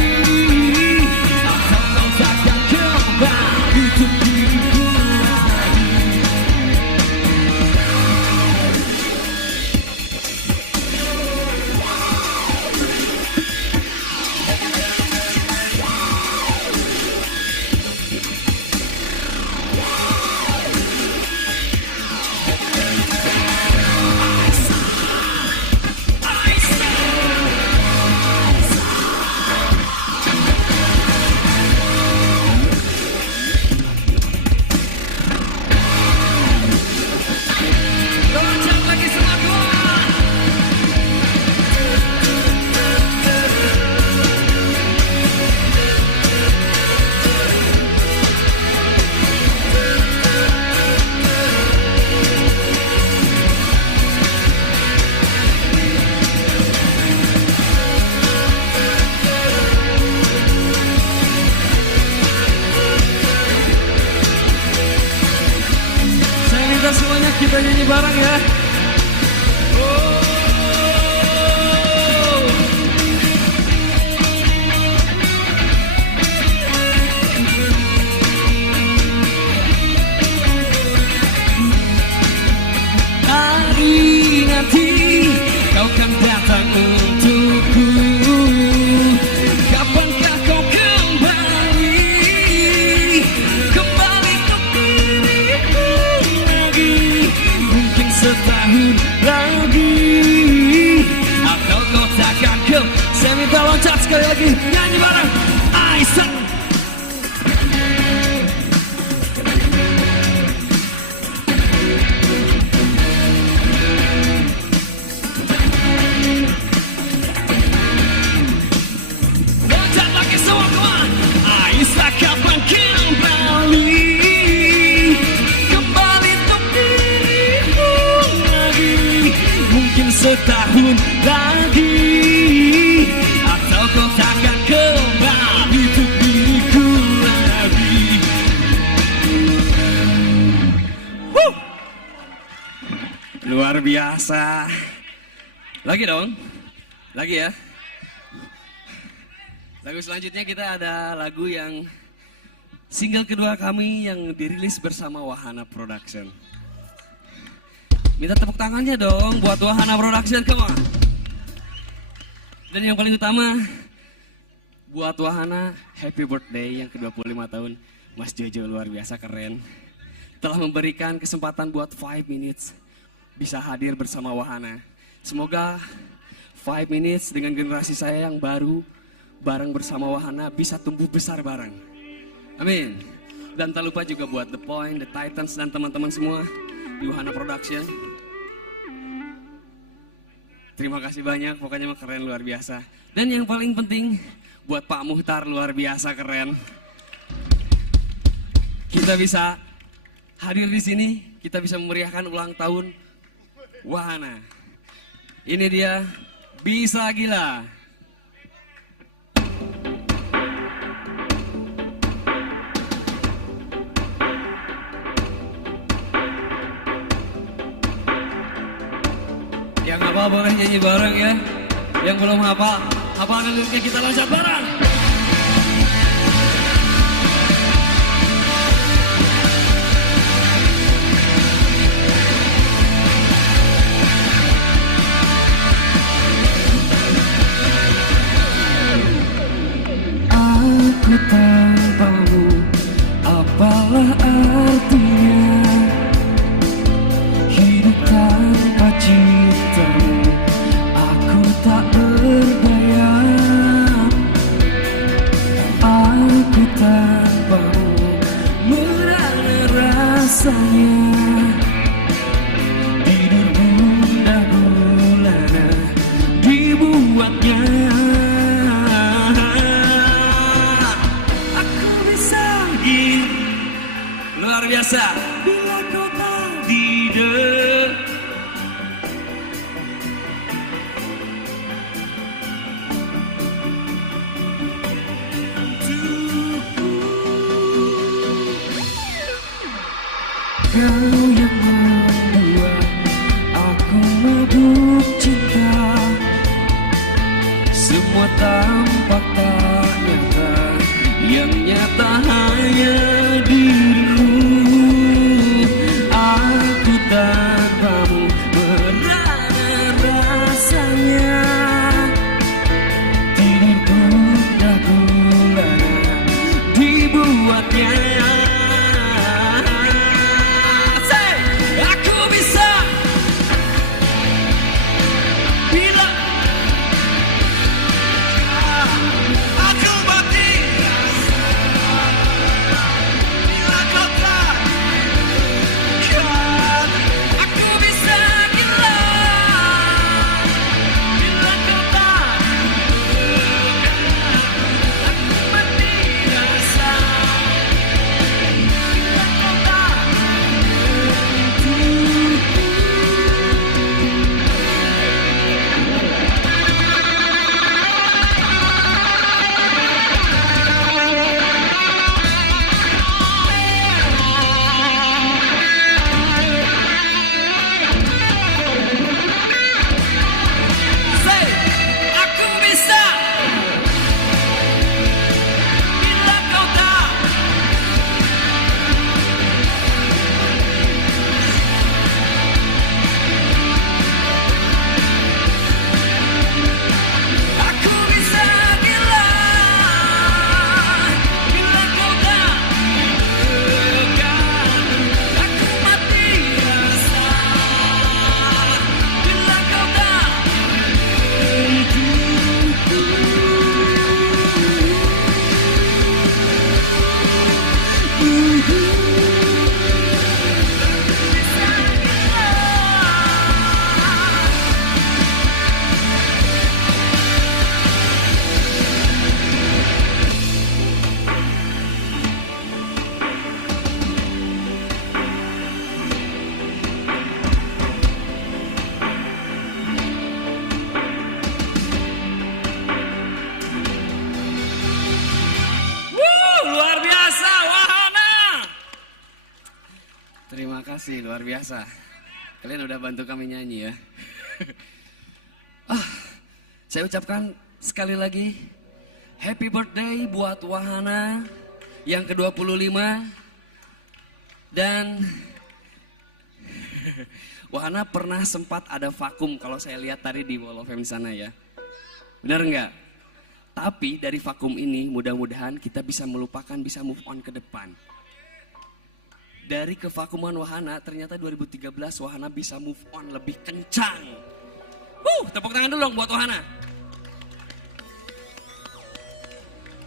atau kau takkan kembali untuk diriku lagi. Loncat lagi semua, keluar. Saya minta semuanya kita nyanyi bareng ya. Hari nanti kau kan datang untukku. Kapankah kau kembali untuk diriku lagi? Mungkin setahun lagi atau kau takkan kembali. Saya minta loncat sekali lagi, nyanyi bareng. Aisyah. Loncat lagi semua, come on. Aisyah, kapan kembali untuk diriku lagi? Mungkin setahun lagi atau kau takkan kembali untuk diriku lagi. Luar biasa. Lagi dong, lagi ya. Lagu selanjutnya kita ada lagu yang single kedua kami yang dirilis bersama Wahana Production. Minta tepuk tangannya dong buat Wahana Production, come on. Dan yang paling utama buat Wahana, happy birthday yang ke-25 tahun. Mas Jojo luar biasa keren. Telah memberikan kesempatan buat 5 minutes bisa hadir bersama Wahana. Semoga 5 minutes dengan generasi saya yang baru bareng bersama Wahana bisa tumbuh besar bareng. Amin. Dan tak lupa juga buat The Point, The Titans dan teman-teman semua di Wahana Production. Terima kasih banyak, pokoknya mah keren luar biasa. Dan yang paling penting buat Pak Muhtar luar biasa keren. Kita bisa hadir di sini, kita bisa memeriahkan ulang tahun Wahana. Ini dia Bisa Gila. Yang hafal boleh nyanyi bareng ya. Yang belum hafal, hafalkan liriknya, kita loncat bareng. Aku tanpamu, apalah artinya hidup tanpa cintamu, aku tak berdaya. Aku tanpamu, merana rasanya tidur gundah gulana dibuatnya. Luar biasa. Bila kau tak tidak, kau yang membuat aku mabuk cinta. Semua tampak tak nyata, yang nyata hanya dirimu. Aku tanpamu, merana rasanya tidur gundah gulana dibuatnya. Say, aku bisa bila aku mati rasa, bila kau tak kan, aku bisa gila. Bila kau tak aku mati rasa, bila kau tak say, aku bisa bila kau tak aku bisa gila. Bila kau tak kan, aku mati rasa. Bila kau tak luar biasa Wahana. Terima kasih, luar biasa. Kalian udah bantu kami nyanyi ya. Saya ucapkan sekali lagi happy birthday buat Wahana yang ke-25. Dan Wahana pernah sempat ada vakum kalau saya lihat tadi di Wall of Fame sana ya. Benar nggak? Tapi dari vakum ini mudah-mudahan kita bisa melupakan, bisa move on ke depan. dari kevakuman wahana, ternyata 2013 wahana bisa move on lebih kencang. Tepuk tangan dulu dong buat wahana.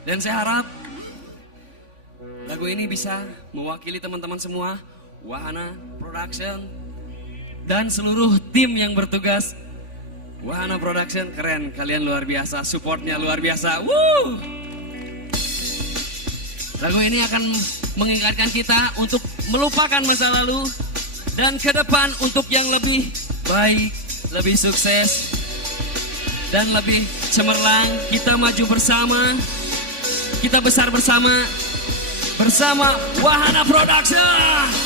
Dan saya harap lagu ini bisa mewakili teman-teman semua, Wahana Production, dan seluruh tim yang bertugas. Wahana Production keren, kalian luar biasa, supportnya luar biasa. Lagu ini akan mengingatkan kita untuk melupakan masa lalu dan ke depan untuk yang lebih baik, lebih sukses, dan lebih cemerlang. Kita maju bersama, kita besar bersama Wahana Production.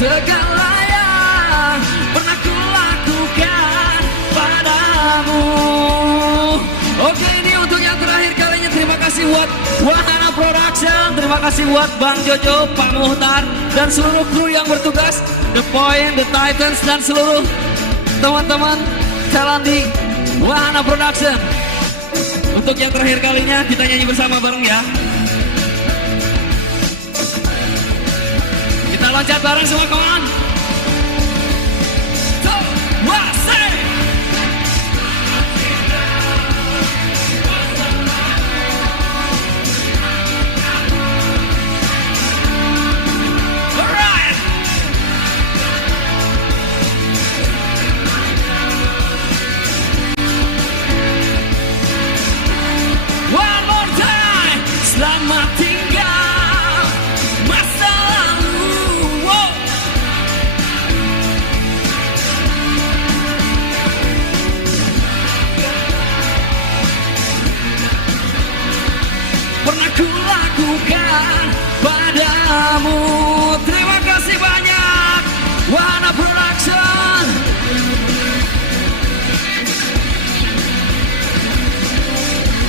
Segala yang pernah ku lakukan Oke, ini untuk yang terakhir kalinya. Terima kasih buat Wahana Production, terima kasih buat Bang Jojo, Pak Muhtar, dan seluruh kru yang bertugas, The Point, The Titans, dan seluruh teman-teman talent di Wahana Production. Untuk yang terakhir kalinya kita nyanyi bersama bareng ya. Kita loncat bareng semua kawan. Selamat tinggal masa lalu. Wow. Pernah ku lakukan padamu. Terima kasih banyak Wahana Production.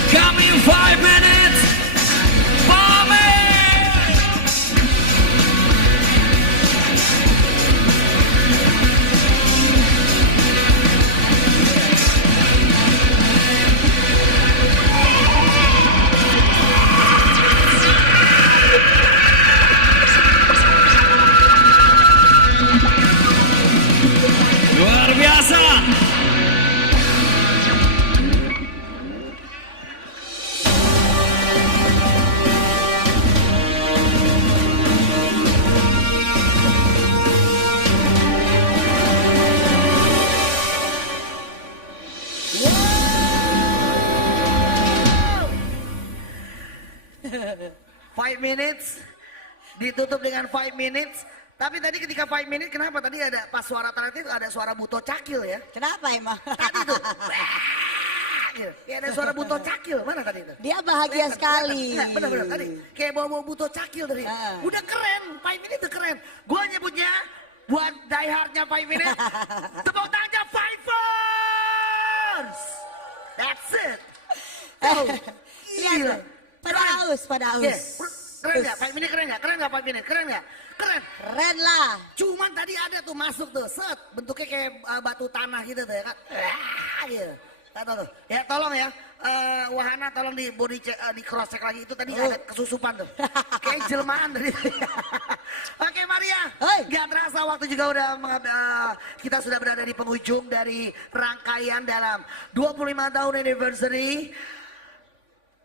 Coming 5 minutes. Luar biasa. Five minutes ditutup dengan 5 minutes. Tapi tadi ketika 5 minutes, kenapa tadi ada pas suara terakhir ada suara Buto Cakil ya? Kenapa emang? Tadi tuh. Kayak ada suara Buto Cakil, mana tadi itu? Dia bahagia sekali. Enggak, benar-benar tadi. Kayak bawa Buto Cakil tadi. Udah keren, 5 minutes udah keren. Gua nyebutnya buat die hardnya 5 minutes. Tepuk tangannya Fivers. That's it. Oh, gila. Pada haus. Keren nggak? 5 minutes keren nggak? Keren nggak 5 minutes? Keren nggak? Keren. Keren lah. Cuman tadi ada tuh masuk tuh, set. Bentuknya kayak batu tanah gitu tuh ya kan. Gitu. Tuh. Ya tolong ya, Wahana tolong di body check, di cross check lagi. Itu tadi ada kesusupan tuh. Kayak jelmaan tadi. Oke Maria, gak terasa waktu juga udah kita sudah berada di penghujung dari rangkaian dalam 25 tahun anniversary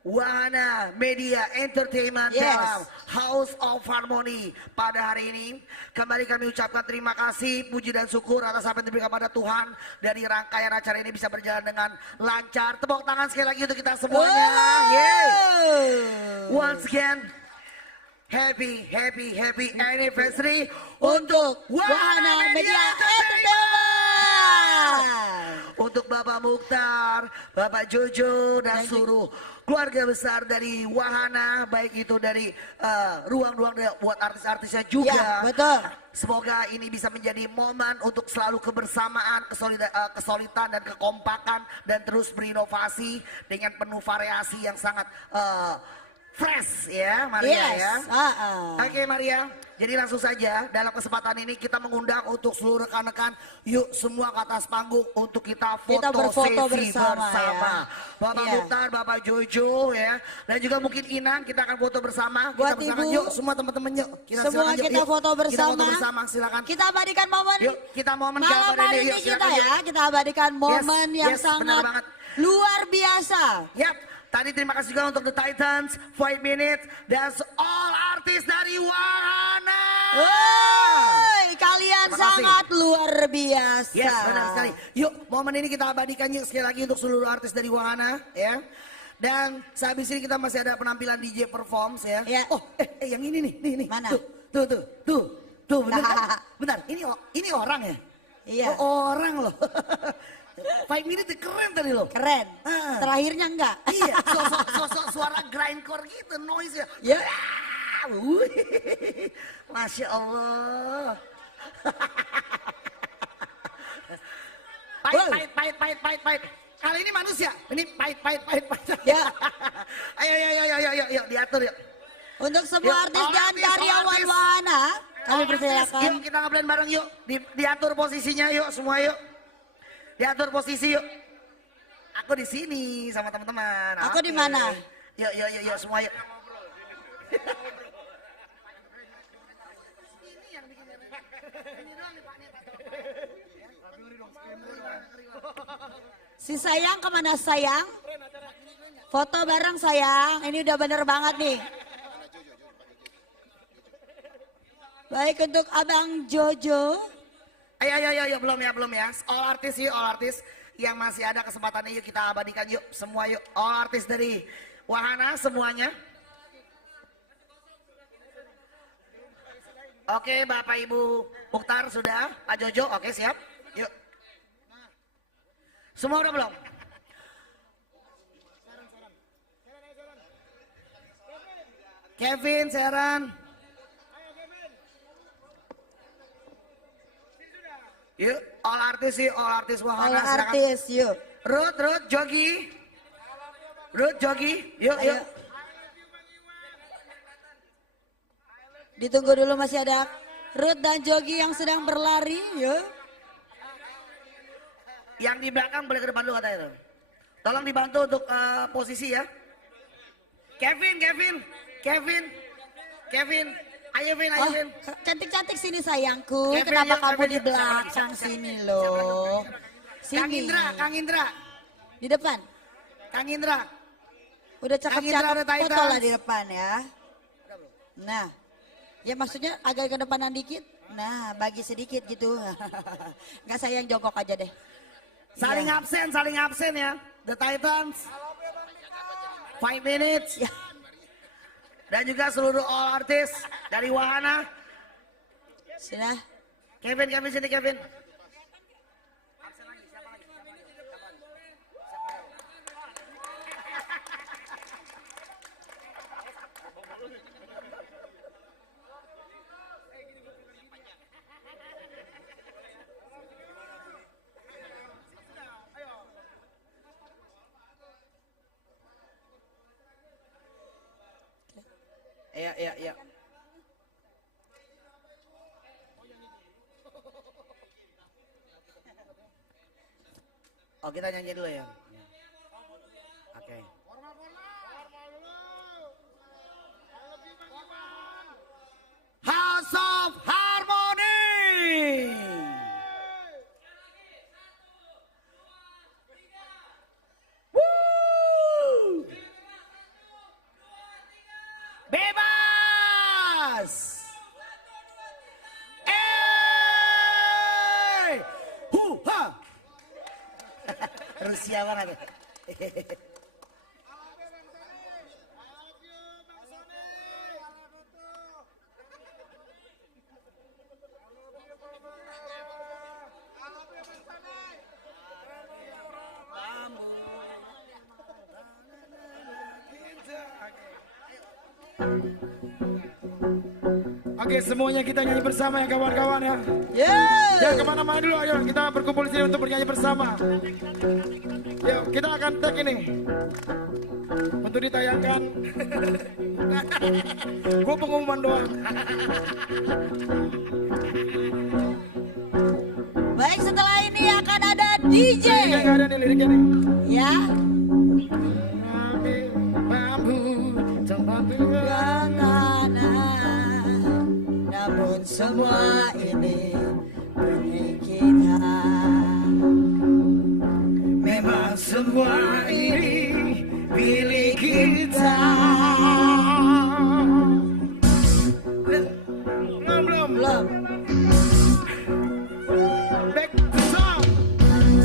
Wahana Media Entertainment dalam House of Harmony pada hari ini. Kembali kami ucapkan terima kasih, puji dan syukur atas apa yang diberikan kepada Tuhan dari rangkaian acara ini bisa berjalan dengan lancar. Tepuk tangan sekali lagi untuk kita semuanya. Once again, happy anniversary untuk Wahana Media Entertainment. Untuk Bapak Mukhtar, Bapak Jojo dan seluruh keluarga besar dari Wahana, baik itu dari ruang-ruang buat artis-artisnya juga. Ya, betul. Semoga ini bisa menjadi momen untuk selalu kebersamaan, kesulitan dan kekompakan dan terus berinovasi dengan penuh variasi yang sangat fresh ya Maria ya. Oke Maria, jadi langsung saja dalam kesempatan ini kita mengundang untuk seluruh rekan-rekan, yuk semua ke atas panggung untuk kita foto sesi bersama. Ya. Bapak Mukhtar, Bapak Jojo ya, dan juga mungkin Inang, kita akan foto bersama. Buat kita bersama, Ibu, yuk semua teman-teman yuk. Semua kita foto bersama. Kita foto bersama, silakan. Kita abadikan momen. Yuk kita momen malam hari ini kita ya, kita abadikan momen yang sangat luar biasa. Yap. Tadi terima kasih juga untuk The Titans, 5 minutes, dan all artis dari Wahana. Kalian sangat luar biasa. Yes, benar sekali. Yuk, momen ini kita abadikan yuk sekali lagi untuk seluruh artis dari Wahana, ya. Dan sehabis ini kita masih ada penampilan DJ performs ya. Oh, yang ini nih. Mana? Tuh, benar kan? Benar, ini orang ya? Iya. Oh, orang loh. 5 minutes keren tadi loh. Keren. Terakhirnya enggak. Iya, sosok suara grindcore gitu, noise ya. Ya. Masya Allah. Pahit. Kali ini manusia, ini pahit. Ya. Ayo, diatur yuk. Untuk semua artis dan karyawan Wahana, kami persilakan. Yuk kita ngeband bareng yuk, diatur posisinya yuk semua yuk. Diatur posisi yuk. Aku di sini sama teman-teman. Aku di mana? Yuk semua yuk. Si sayang kemana sayang? Foto bareng sayang, ini udah bener banget nih. Baik untuk Abang Jojo. Ayo, belum ya. All artis yuk, all artis. Yang masih ada kesempatannya yuk kita abadikan yuk. Semua yuk, all artis dari Wahana semuanya. Oke, Bapak Ibu Mukhtar sudah, Pak Jojo, oke siap. Yuk. Semua udah belum? Kevin, Sharon. Yuk, all artis Wahana. All artis, yuk. Ruth, Jogi. Yuk. Ditunggu dulu masih ada Ruth dan Jogi yang sedang berlari, yuk. Yang di belakang boleh ke depan dulu katanya. Tolong dibantu untuk posisi ya. Kevin. Ayo Vin. Cantik-cantik sini sayangku. Kevin, Kenapa kamu Kevin, di belakang sini loh? Sini. Kang Indra. Di depan. Kang Indra. Udah Kang Indra ada cakep-cakep foto Titans. lah di depan ya. Nah, ya maksudnya agak ke depanan dikit. Nah, bagi sedikit gitu. Nggak sayang jongkok aja deh. Saling absen ya. The Titans. 5 minutes. Ya. Dan juga seluruh all artis dari Wahana. Sudah. Kevin sini Kevin. Iya. Oh kita nyanyi dulu ya. Oke. House of Harmony. Woo! Bebas. Ha. Rusia banget. Oke, semuanya kita nyanyi bersama ya kawan-kawan ya. Yeah. Jangan kemana-mana dulu, ayo kita berkumpul di sini untuk bernyanyi bersama. Yuk, kita akan tag ini untuk ditayangkan. Gue pengumuman doang. Baik, setelah ini akan ada DJ. Nggak ada nih liriknya nih. Ya. Namun semua ini milik kita. Memang semua ini milik kita. Belum. Back to song.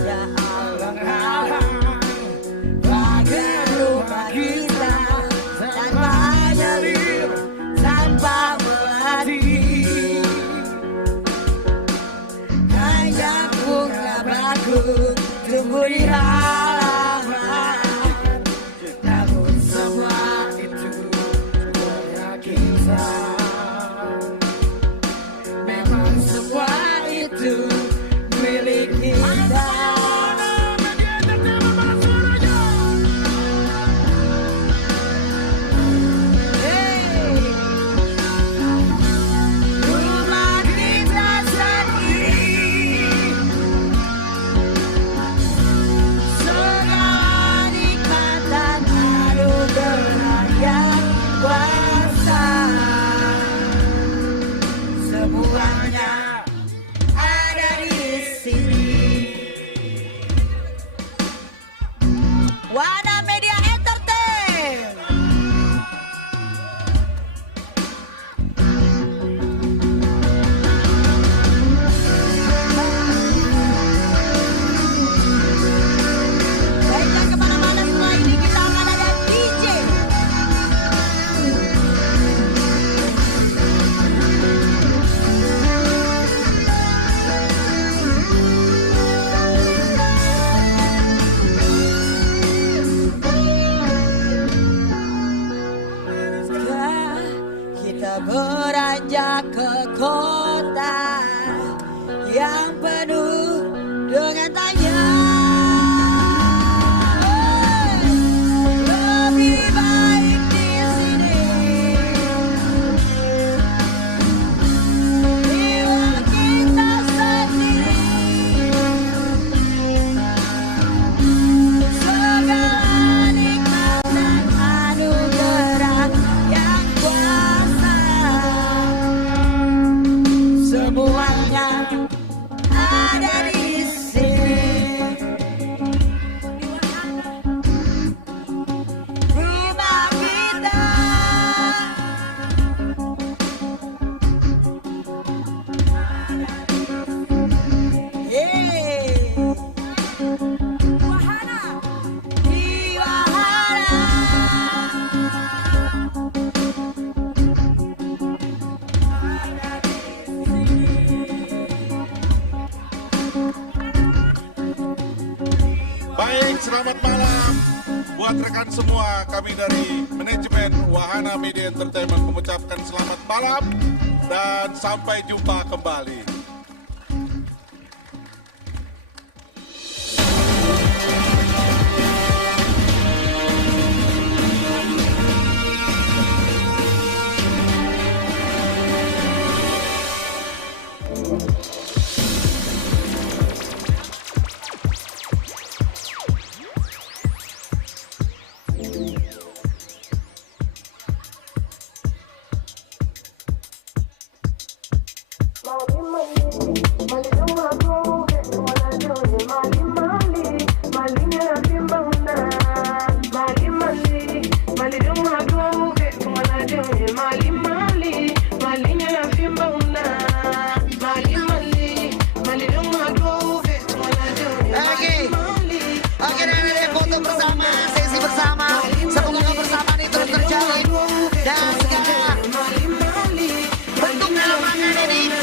Ya Allah, bagai rumah kita tanpa dalil, tanpa melatih. Hanya bunga bagus tumbuh di halaman. beranjak ke kota yang penuh dengan tanya. Lebih baik di sini, jiwa kita sendiri. Segala nikmat dan anugerah yang kuasa, semuanya ada di sini. Rumah kita. Hey. Wahana. Di wahana. Baik, selamat malam buat rekan semua. Kami dari manajemen Wahana Media Entertainment mengucapkan selamat malam dan sampai jumpa kembali. Oke, ada foto bersama, sesi bersama. Semoga kebersamaan itu terus terjalin dan segala bentuk dalam ini.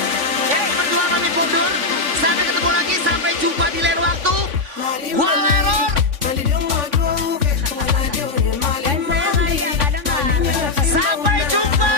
Berdua kami mundur. Sampai ketemu lagi, sampai jumpa di lain waktu. Whatever. Sampai jumpa.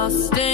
lost in